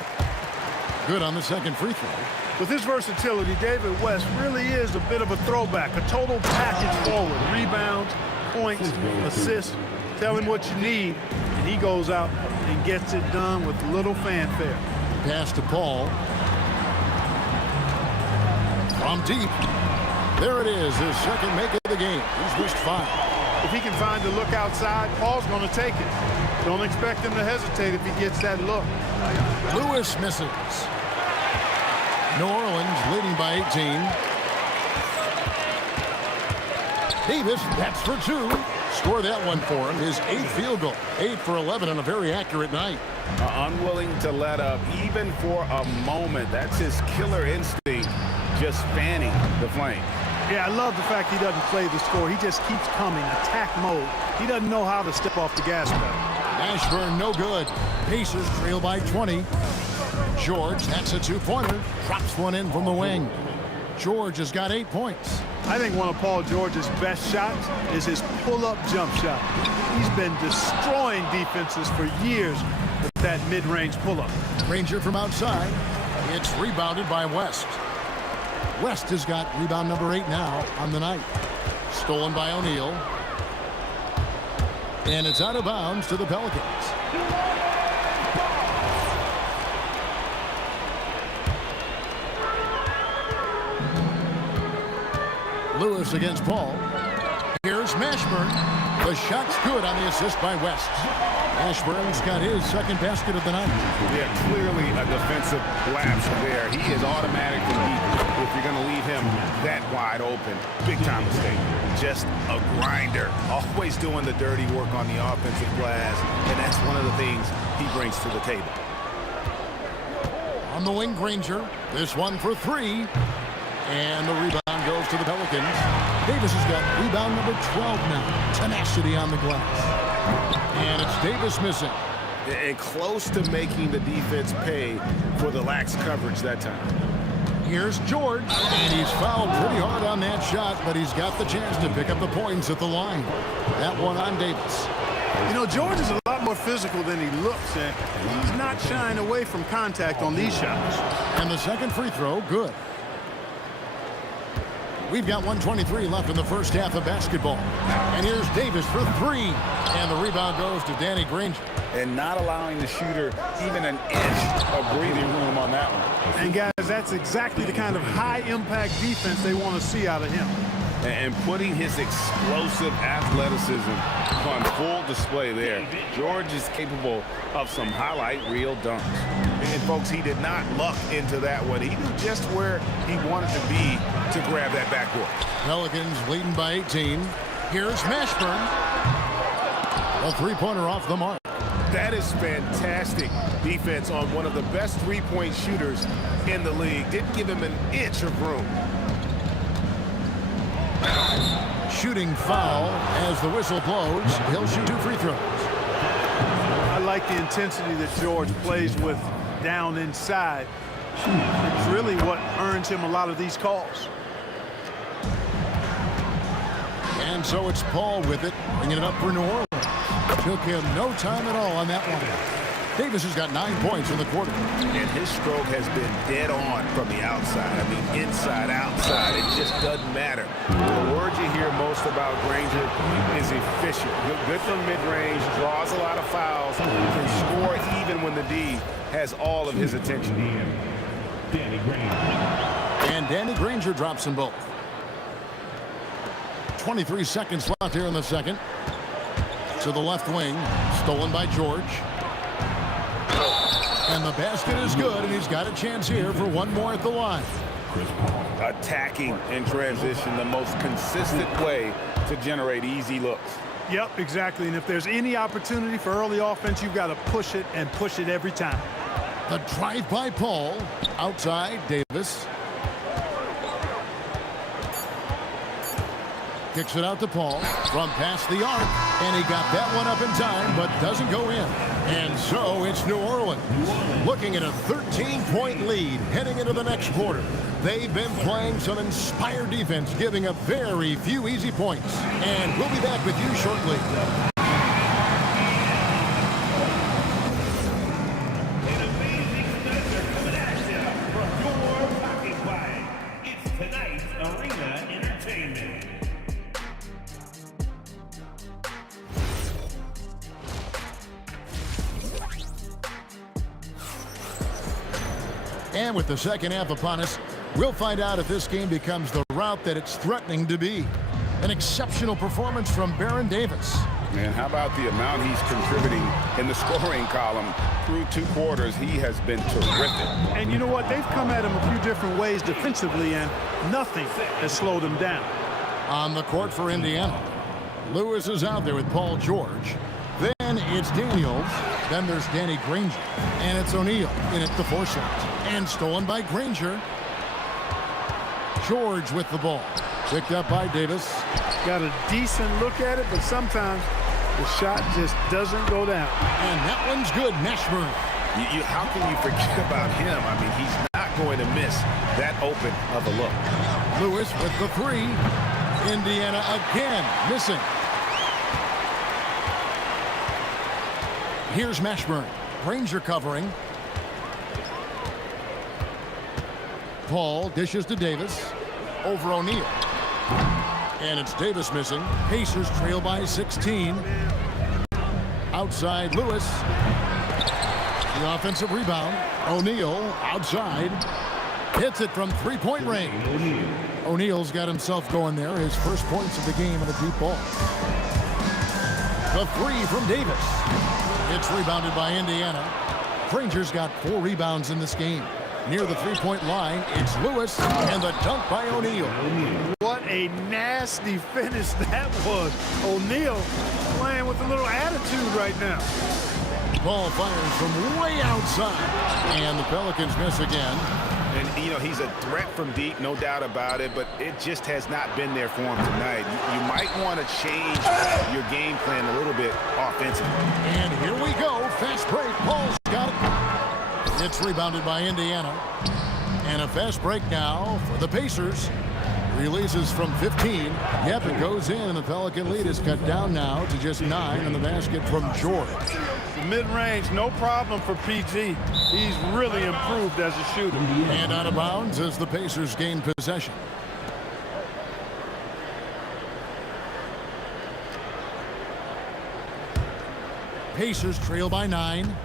Good on the second free throw. With his versatility, David West really is a bit of a throwback, a total package forward. Rebounds, points, assists. Tell him what you need, and he goes out and gets it done with little fanfare. Pass to Paul. From deep. There it is, his second make of the game. He's missed 5. If he can find a look outside, Paul's going to take it. Don't expect him to hesitate if he gets that look. Lewis misses. New Orleans leading by 18. Davis, that's for 2. Score that one for him. His 8th field goal. 8 for 11 on a very accurate night. Unwilling to let up even for a moment. That's his killer instinct, just fanning the flame. Yeah, I love the fact he doesn't play the score. He just keeps coming, attack mode. He doesn't know how to step off the gas pedal. Mashburn, no good. Pacers trail by 20. George, that's a 2-pointer. Drops one in from the wing. George has got 8 points. I think one of Paul George's best shots is his pull-up jump shot. He's been destroying defenses for years with that mid-range pull-up. Granger from outside. It's rebounded by West. West has got rebound number 8 now on the night. Stolen by O'Neal. And it's out of bounds to the Pelicans. Lewis against Paul. Here's Mashburn. The shot's good on the assist by West. Mashburn's got his second basket of the night. Yeah, clearly a defensive lapse there. He is automatically beat if you're going to leave him that wide open. Big time mistake. Just a grinder. Always doing the dirty work on the offensive glass, and that's one of the things he brings to the table. On the wing, Granger. This one for 3. And the rebound goes to the Pelicans. Davis has got rebound number 12 now. Tenacity on the glass. And it's Davis missing. And close to making the defense pay for the lax coverage that time. Here's George. And he's fouled pretty hard on that shot, but he's got the chance to pick up the points at the line. That one on Davis. You know, George is a lot more physical than he looks, and he's not shying away from contact on these shots. And the second free throw, good. We've got 1:23 left in the first half of basketball. And here's Davis for 3. And the rebound goes to Danny Granger. And not allowing the shooter even an inch of breathing room on that one. And guys, that's exactly the kind of high-impact defense they want to see out of him. And putting his explosive athleticism on full display there. George is capable of some highlight reel dunks. And folks, he did not luck into that one. He knew just where he wanted to be to grab that backboard. Pelicans leading by 18. Here's Mashburn. A 3-pointer off the mark. That is fantastic defense on one of the best three-point shooters in the league. Didn't give him an inch of room. Shooting foul as the whistle blows. He'll shoot 2 free throws. I like the intensity that George plays with down inside. It's really what earns him a lot of these calls. And so it's Paul with it, bringing it up for New Orleans. Took him no time at all on that one. Davis has got 9 points in the quarter. And his stroke has been dead on from the outside. I mean, inside, outside, it just doesn't matter. The word you hear most about Granger is efficient. Good from mid-range, draws a lot of fouls, can score even when the D has all of his attention. And Danny Granger drops them both. 23 seconds left here in the second. To the left wing, stolen by George. And the basket is good, and he's got a chance here for one more at the line. Attacking in transition, the most consistent way to generate easy looks. Yep, exactly. And if there's any opportunity for early offense, you've got to push it and push it every time. The drive by Paul. Outside, Davis. Kicks it out to Paul from past the arc, and he got that one up in time, but doesn't go in. And so it's New Orleans looking at a 13-point lead heading into the next quarter. They've been playing some inspired defense, giving up very few easy points. And we'll be back with you shortly. And with the second half upon us, we'll find out if this game becomes the route that it's threatening to be. An exceptional performance from Baron Davis. And how about the amount he's contributing in the scoring column through 2 quarters? He has been terrific. And you know what? They've come at him a few different ways defensively, and nothing has slowed him down. On the court for Indiana, Lewis is out there with Paul George. Then it's Daniels. Then there's Danny Granger. And it's O'Neal in at the 4 slot. And stolen by Granger. George with the ball. Picked up by Davis. Got a decent look at it, but sometimes the shot just doesn't go down. And that one's good. Mashburn. How can you forget about him? I mean, he's not going to miss that open of a look. Lewis with the 3. Indiana again missing. Here's Mashburn. Granger covering. Paul dishes to Davis. Over O'Neal. And it's Davis missing. Pacers trail by 16. Outside Lewis. The offensive rebound. O'Neal outside. Hits it from 3-point range. O'Neal's got himself going there. His first points of the game on a deep ball. The 3 from Davis. It's rebounded by Indiana. Granger's got 4 rebounds in this game. Near the 3-point line, it's Lewis, and the dunk by O'Neal. What a nasty finish that was. O'Neal playing with a little attitude right now. Ball fires from way outside, and the Pelicans miss again. And, you know, he's a threat from deep, no doubt about it, but it just has not been there for him tonight. You might want to change your game plan a little bit offensively. And here we go. Fast break. Paul's got it. It's rebounded by Indiana. And a fast break now for the Pacers. Releases from 15. Yep, it goes in, and the Pelican lead is cut down now to just 9 in the basket from George. The mid-range, no problem for PG. He's really improved as a shooter. And out of bounds as the Pacers gain possession. Pacers trail by 9.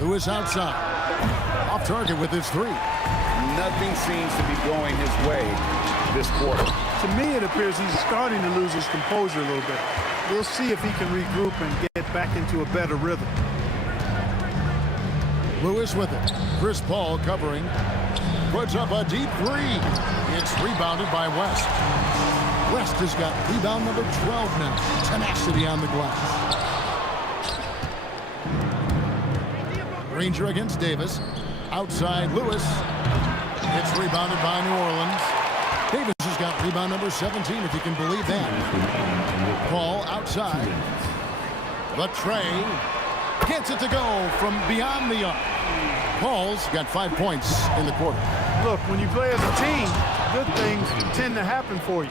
Lewis outside. Off target with his 3. Nothing seems to be going his way this quarter. To me, it appears he's starting to lose his composure a little bit. We'll see if he can regroup and get back into a better rhythm. Lewis with it. Chris Paul covering. Puts up a deep 3. It's rebounded by West. West has got rebound number 12 now. Tenacity on the glass. Granger against Davis. Outside Lewis. It's rebounded by New Orleans. Davis has got rebound number 17, if you can believe that. Paul outside. The tray. Gets it to go from beyond the arc. Paul's got 5 points in the quarter. Look, when you play as a team, good things tend to happen for you.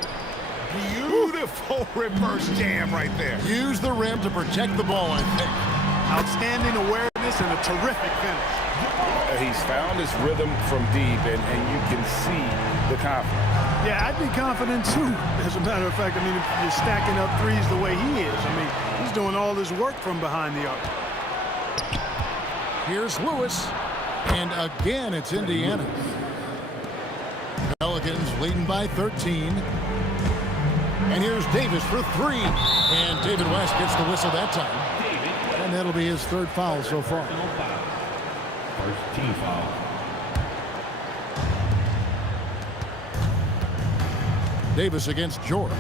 Beautiful reverse jam right there. Use the rim to protect the ball, I think. Outstanding awareness and a terrific finish. He's found his rhythm from deep, and you can see the confidence. Yeah, I'd be confident too. As a matter of fact, I mean, if you're stacking up threes the way he is, I mean, he's doing all this work from behind the arc. Here's Lewis, and again it's Indiana. Pelicans leading by 13. And here's Davis for three. And David West gets the whistle that time. And that'll be his third foul so far. First team foul. Davis against George.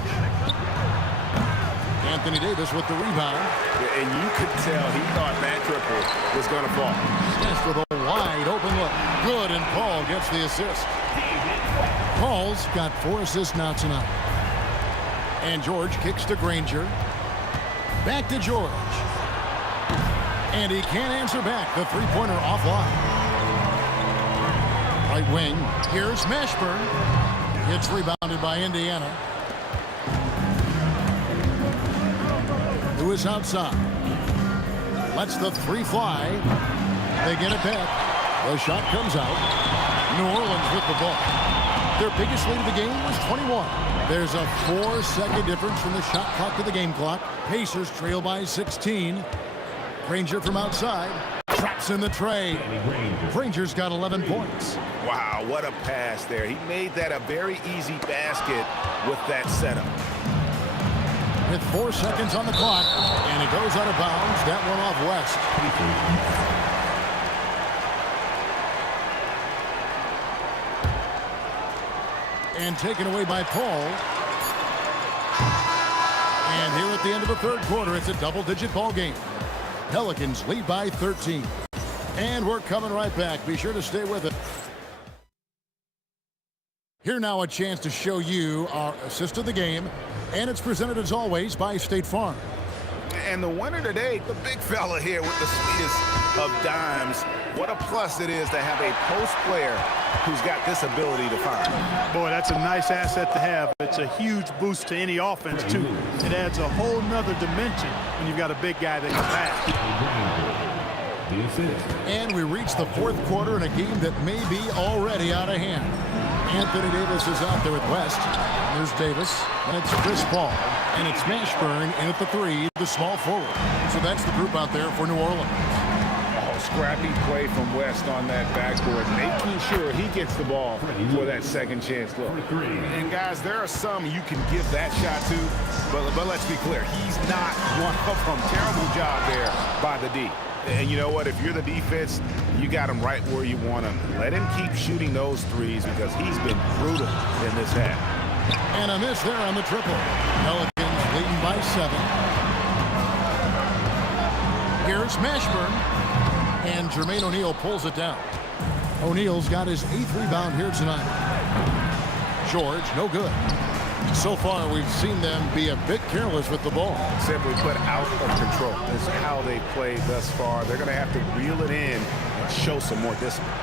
Anthony Davis with the rebound. And you could tell he thought that triple was going to fall. Smith with a wide open look. Good, and Paul gets the assist. Paul's got 4 assists now tonight. And George kicks to Granger. Back to George. And he can't answer back. The three-pointer offline. Right wing. Here's Mashburn. It's rebounded by Indiana. Lewis outside. Lets the three fly. They get it back. The shot comes out. New Orleans with the ball. Their biggest lead of the game was 21. There's a 4-second difference from the shot clock to the game clock. Pacers trail by 16. Granger from outside. Traps in the tray. Granger's got 11 points. Wow, what a pass there. He made that a very easy basket with that setup. With 4 seconds on the clock, and it goes out of bounds. That one off West. And taken away by Paul. And here at the end of the third quarter, it's a double-digit ball game. Pelicans lead by 13. And we're coming right back. Be sure to stay with it. Here now a chance to show you our assist of the game. And it's presented as always by State Farm. And the winner today, the big fella here with the sweetest of dimes. What a plus it is to have a post player who's got this ability to find. Boy, that's a nice asset to have. It's a huge boost to any offense, too. It adds a whole nother dimension when you've got a big guy that can pass. And we reach the fourth quarter in a game that may be already out of hand. Anthony Davis is out there with West. There's Davis, and it's Chris Paul. And it's Mashburn in at the three, the small forward. So that's the group out there for New Orleans. Oh, scrappy play from West on that backboard, making sure he gets the ball for that second chance look. And guys, there are some you can give that shot to, but let's be clear, he's not one of them. Terrible job there by the D. And you know what? If you're the defense, you got him right where you want him. Let him keep shooting those threes because he's been brutal in this half. And a miss there on the triple. Pelicans leading by 7. Here's Mashburn. And Jermaine O'Neal pulls it down. O'Neal's got his 8th rebound here tonight. George, no good. So far, we've seen them be a bit careless with the ball. Simply put, out of control. This is how they played thus far. They're going to have to reel it in and show some more discipline.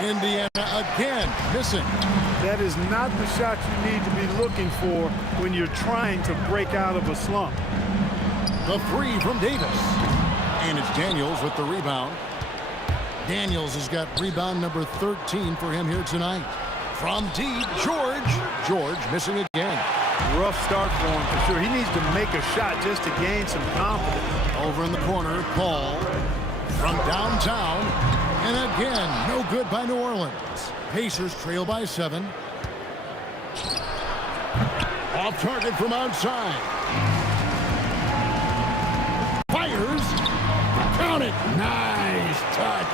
Indiana again missing. That is not the shot you need to be looking for when you're trying to break out of a slump. The three from Davis. And it's Daniels with the rebound. Daniels has got rebound number 13 for him here tonight. From deep, George missing again. Rough start for him for sure. He needs to make a shot just to gain some confidence. Over in the corner, Paul from downtown. And again, no good by New Orleans. Pacers trail by 7. Off target from outside. Fires. Count it. Nice touch.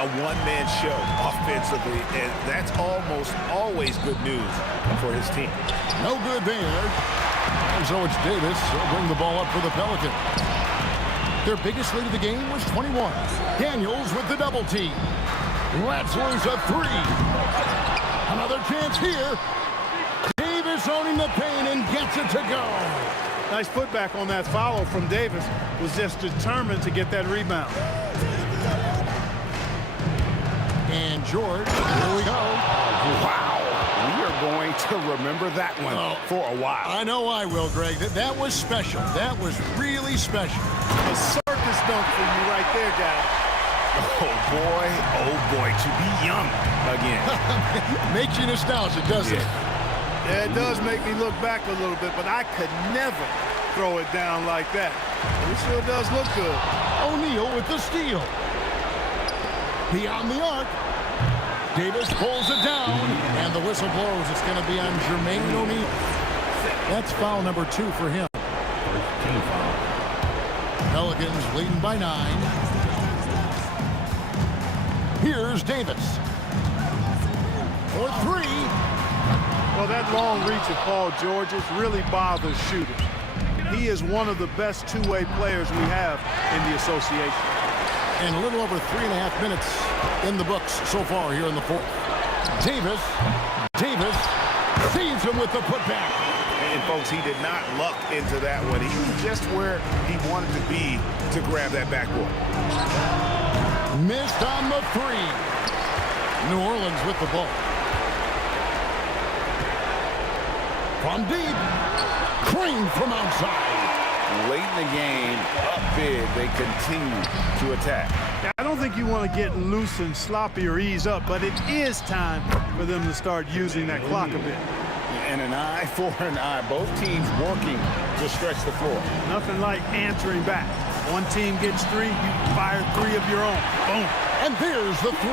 a one-man show offensively, and that's almost always good news for his team. No good there. And so it's Davis. He'll bring the ball up for the Pelicans. Their biggest lead of the game was 21. Daniels with the double team. Lets loose a three. Another chance here. Davis owning the paint and gets it to go. Nice putback on that follow from Davis. Was just determined to get that rebound. And George, here we go. Wow. We are going to remember that one for a while. I know I will, Greg. That was special. That was really special. A circus dunk for you right there, guys. Oh boy, to be young again. Makes you nostalgic, doesn't it? Yeah, it does make me look back a little bit, but I could never throw it down like that. It sure does look good. O'Neal with the steal. Beyond the arc. Davis pulls it down, and the whistle blows. It's going to be on Jermaine O'Neal. That's foul number 2 for him. Pelicans leading by 9. Here's Davis. For 3. Well, that long reach of Paul George's really bothers shooters. He is one of the best two-way players we have in the association. And a little over 3.5 minutes in the books so far here in the fourth. Davis saves him with the putback. And folks, he did not luck into that one. He was just where he wanted to be to grab that backboard. Missed on the 3. New Orleans with the ball. From deep. Crane from outside. Late in the game, up big, they continue to attack. Now, I don't think you want to get loose and sloppy or ease up, but it is time for them to start using that clock a bit. And an eye for an eye. Both teams working to stretch the floor. Nothing like answering back. One team gets 3, you fire 3 of your own. Boom. And there's the 3.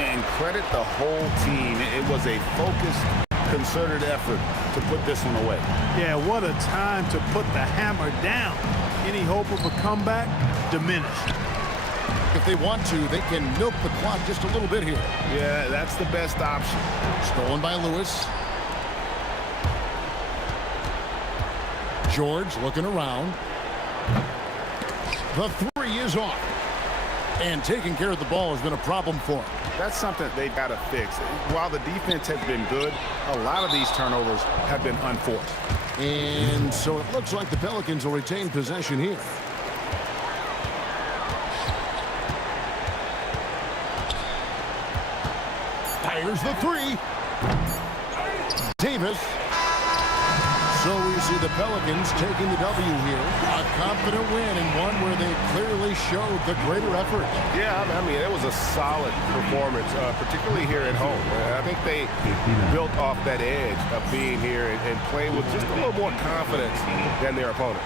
And credit the whole team. It was a focused, concerted effort to put this one away. Yeah, what a time to put the hammer down. Any hope of a comeback? Diminished. If they want to, they can milk the clock just a little bit here. Yeah, that's the best option. Stolen by Lewis. George looking around. The 3 is off. And taking care of the ball has been a problem for him. That's something they've got to fix. While the defense has been good, a lot of these turnovers have been unforced. And so it looks like the Pelicans will retain possession here. Fires the 3. Davis. So we see the Pelicans taking the W here. A confident win and one where they clearly showed the greater effort. Yeah, I mean, it was a solid performance, particularly here at home. I think they built off that edge of being here and playing with just a little more confidence than their opponent.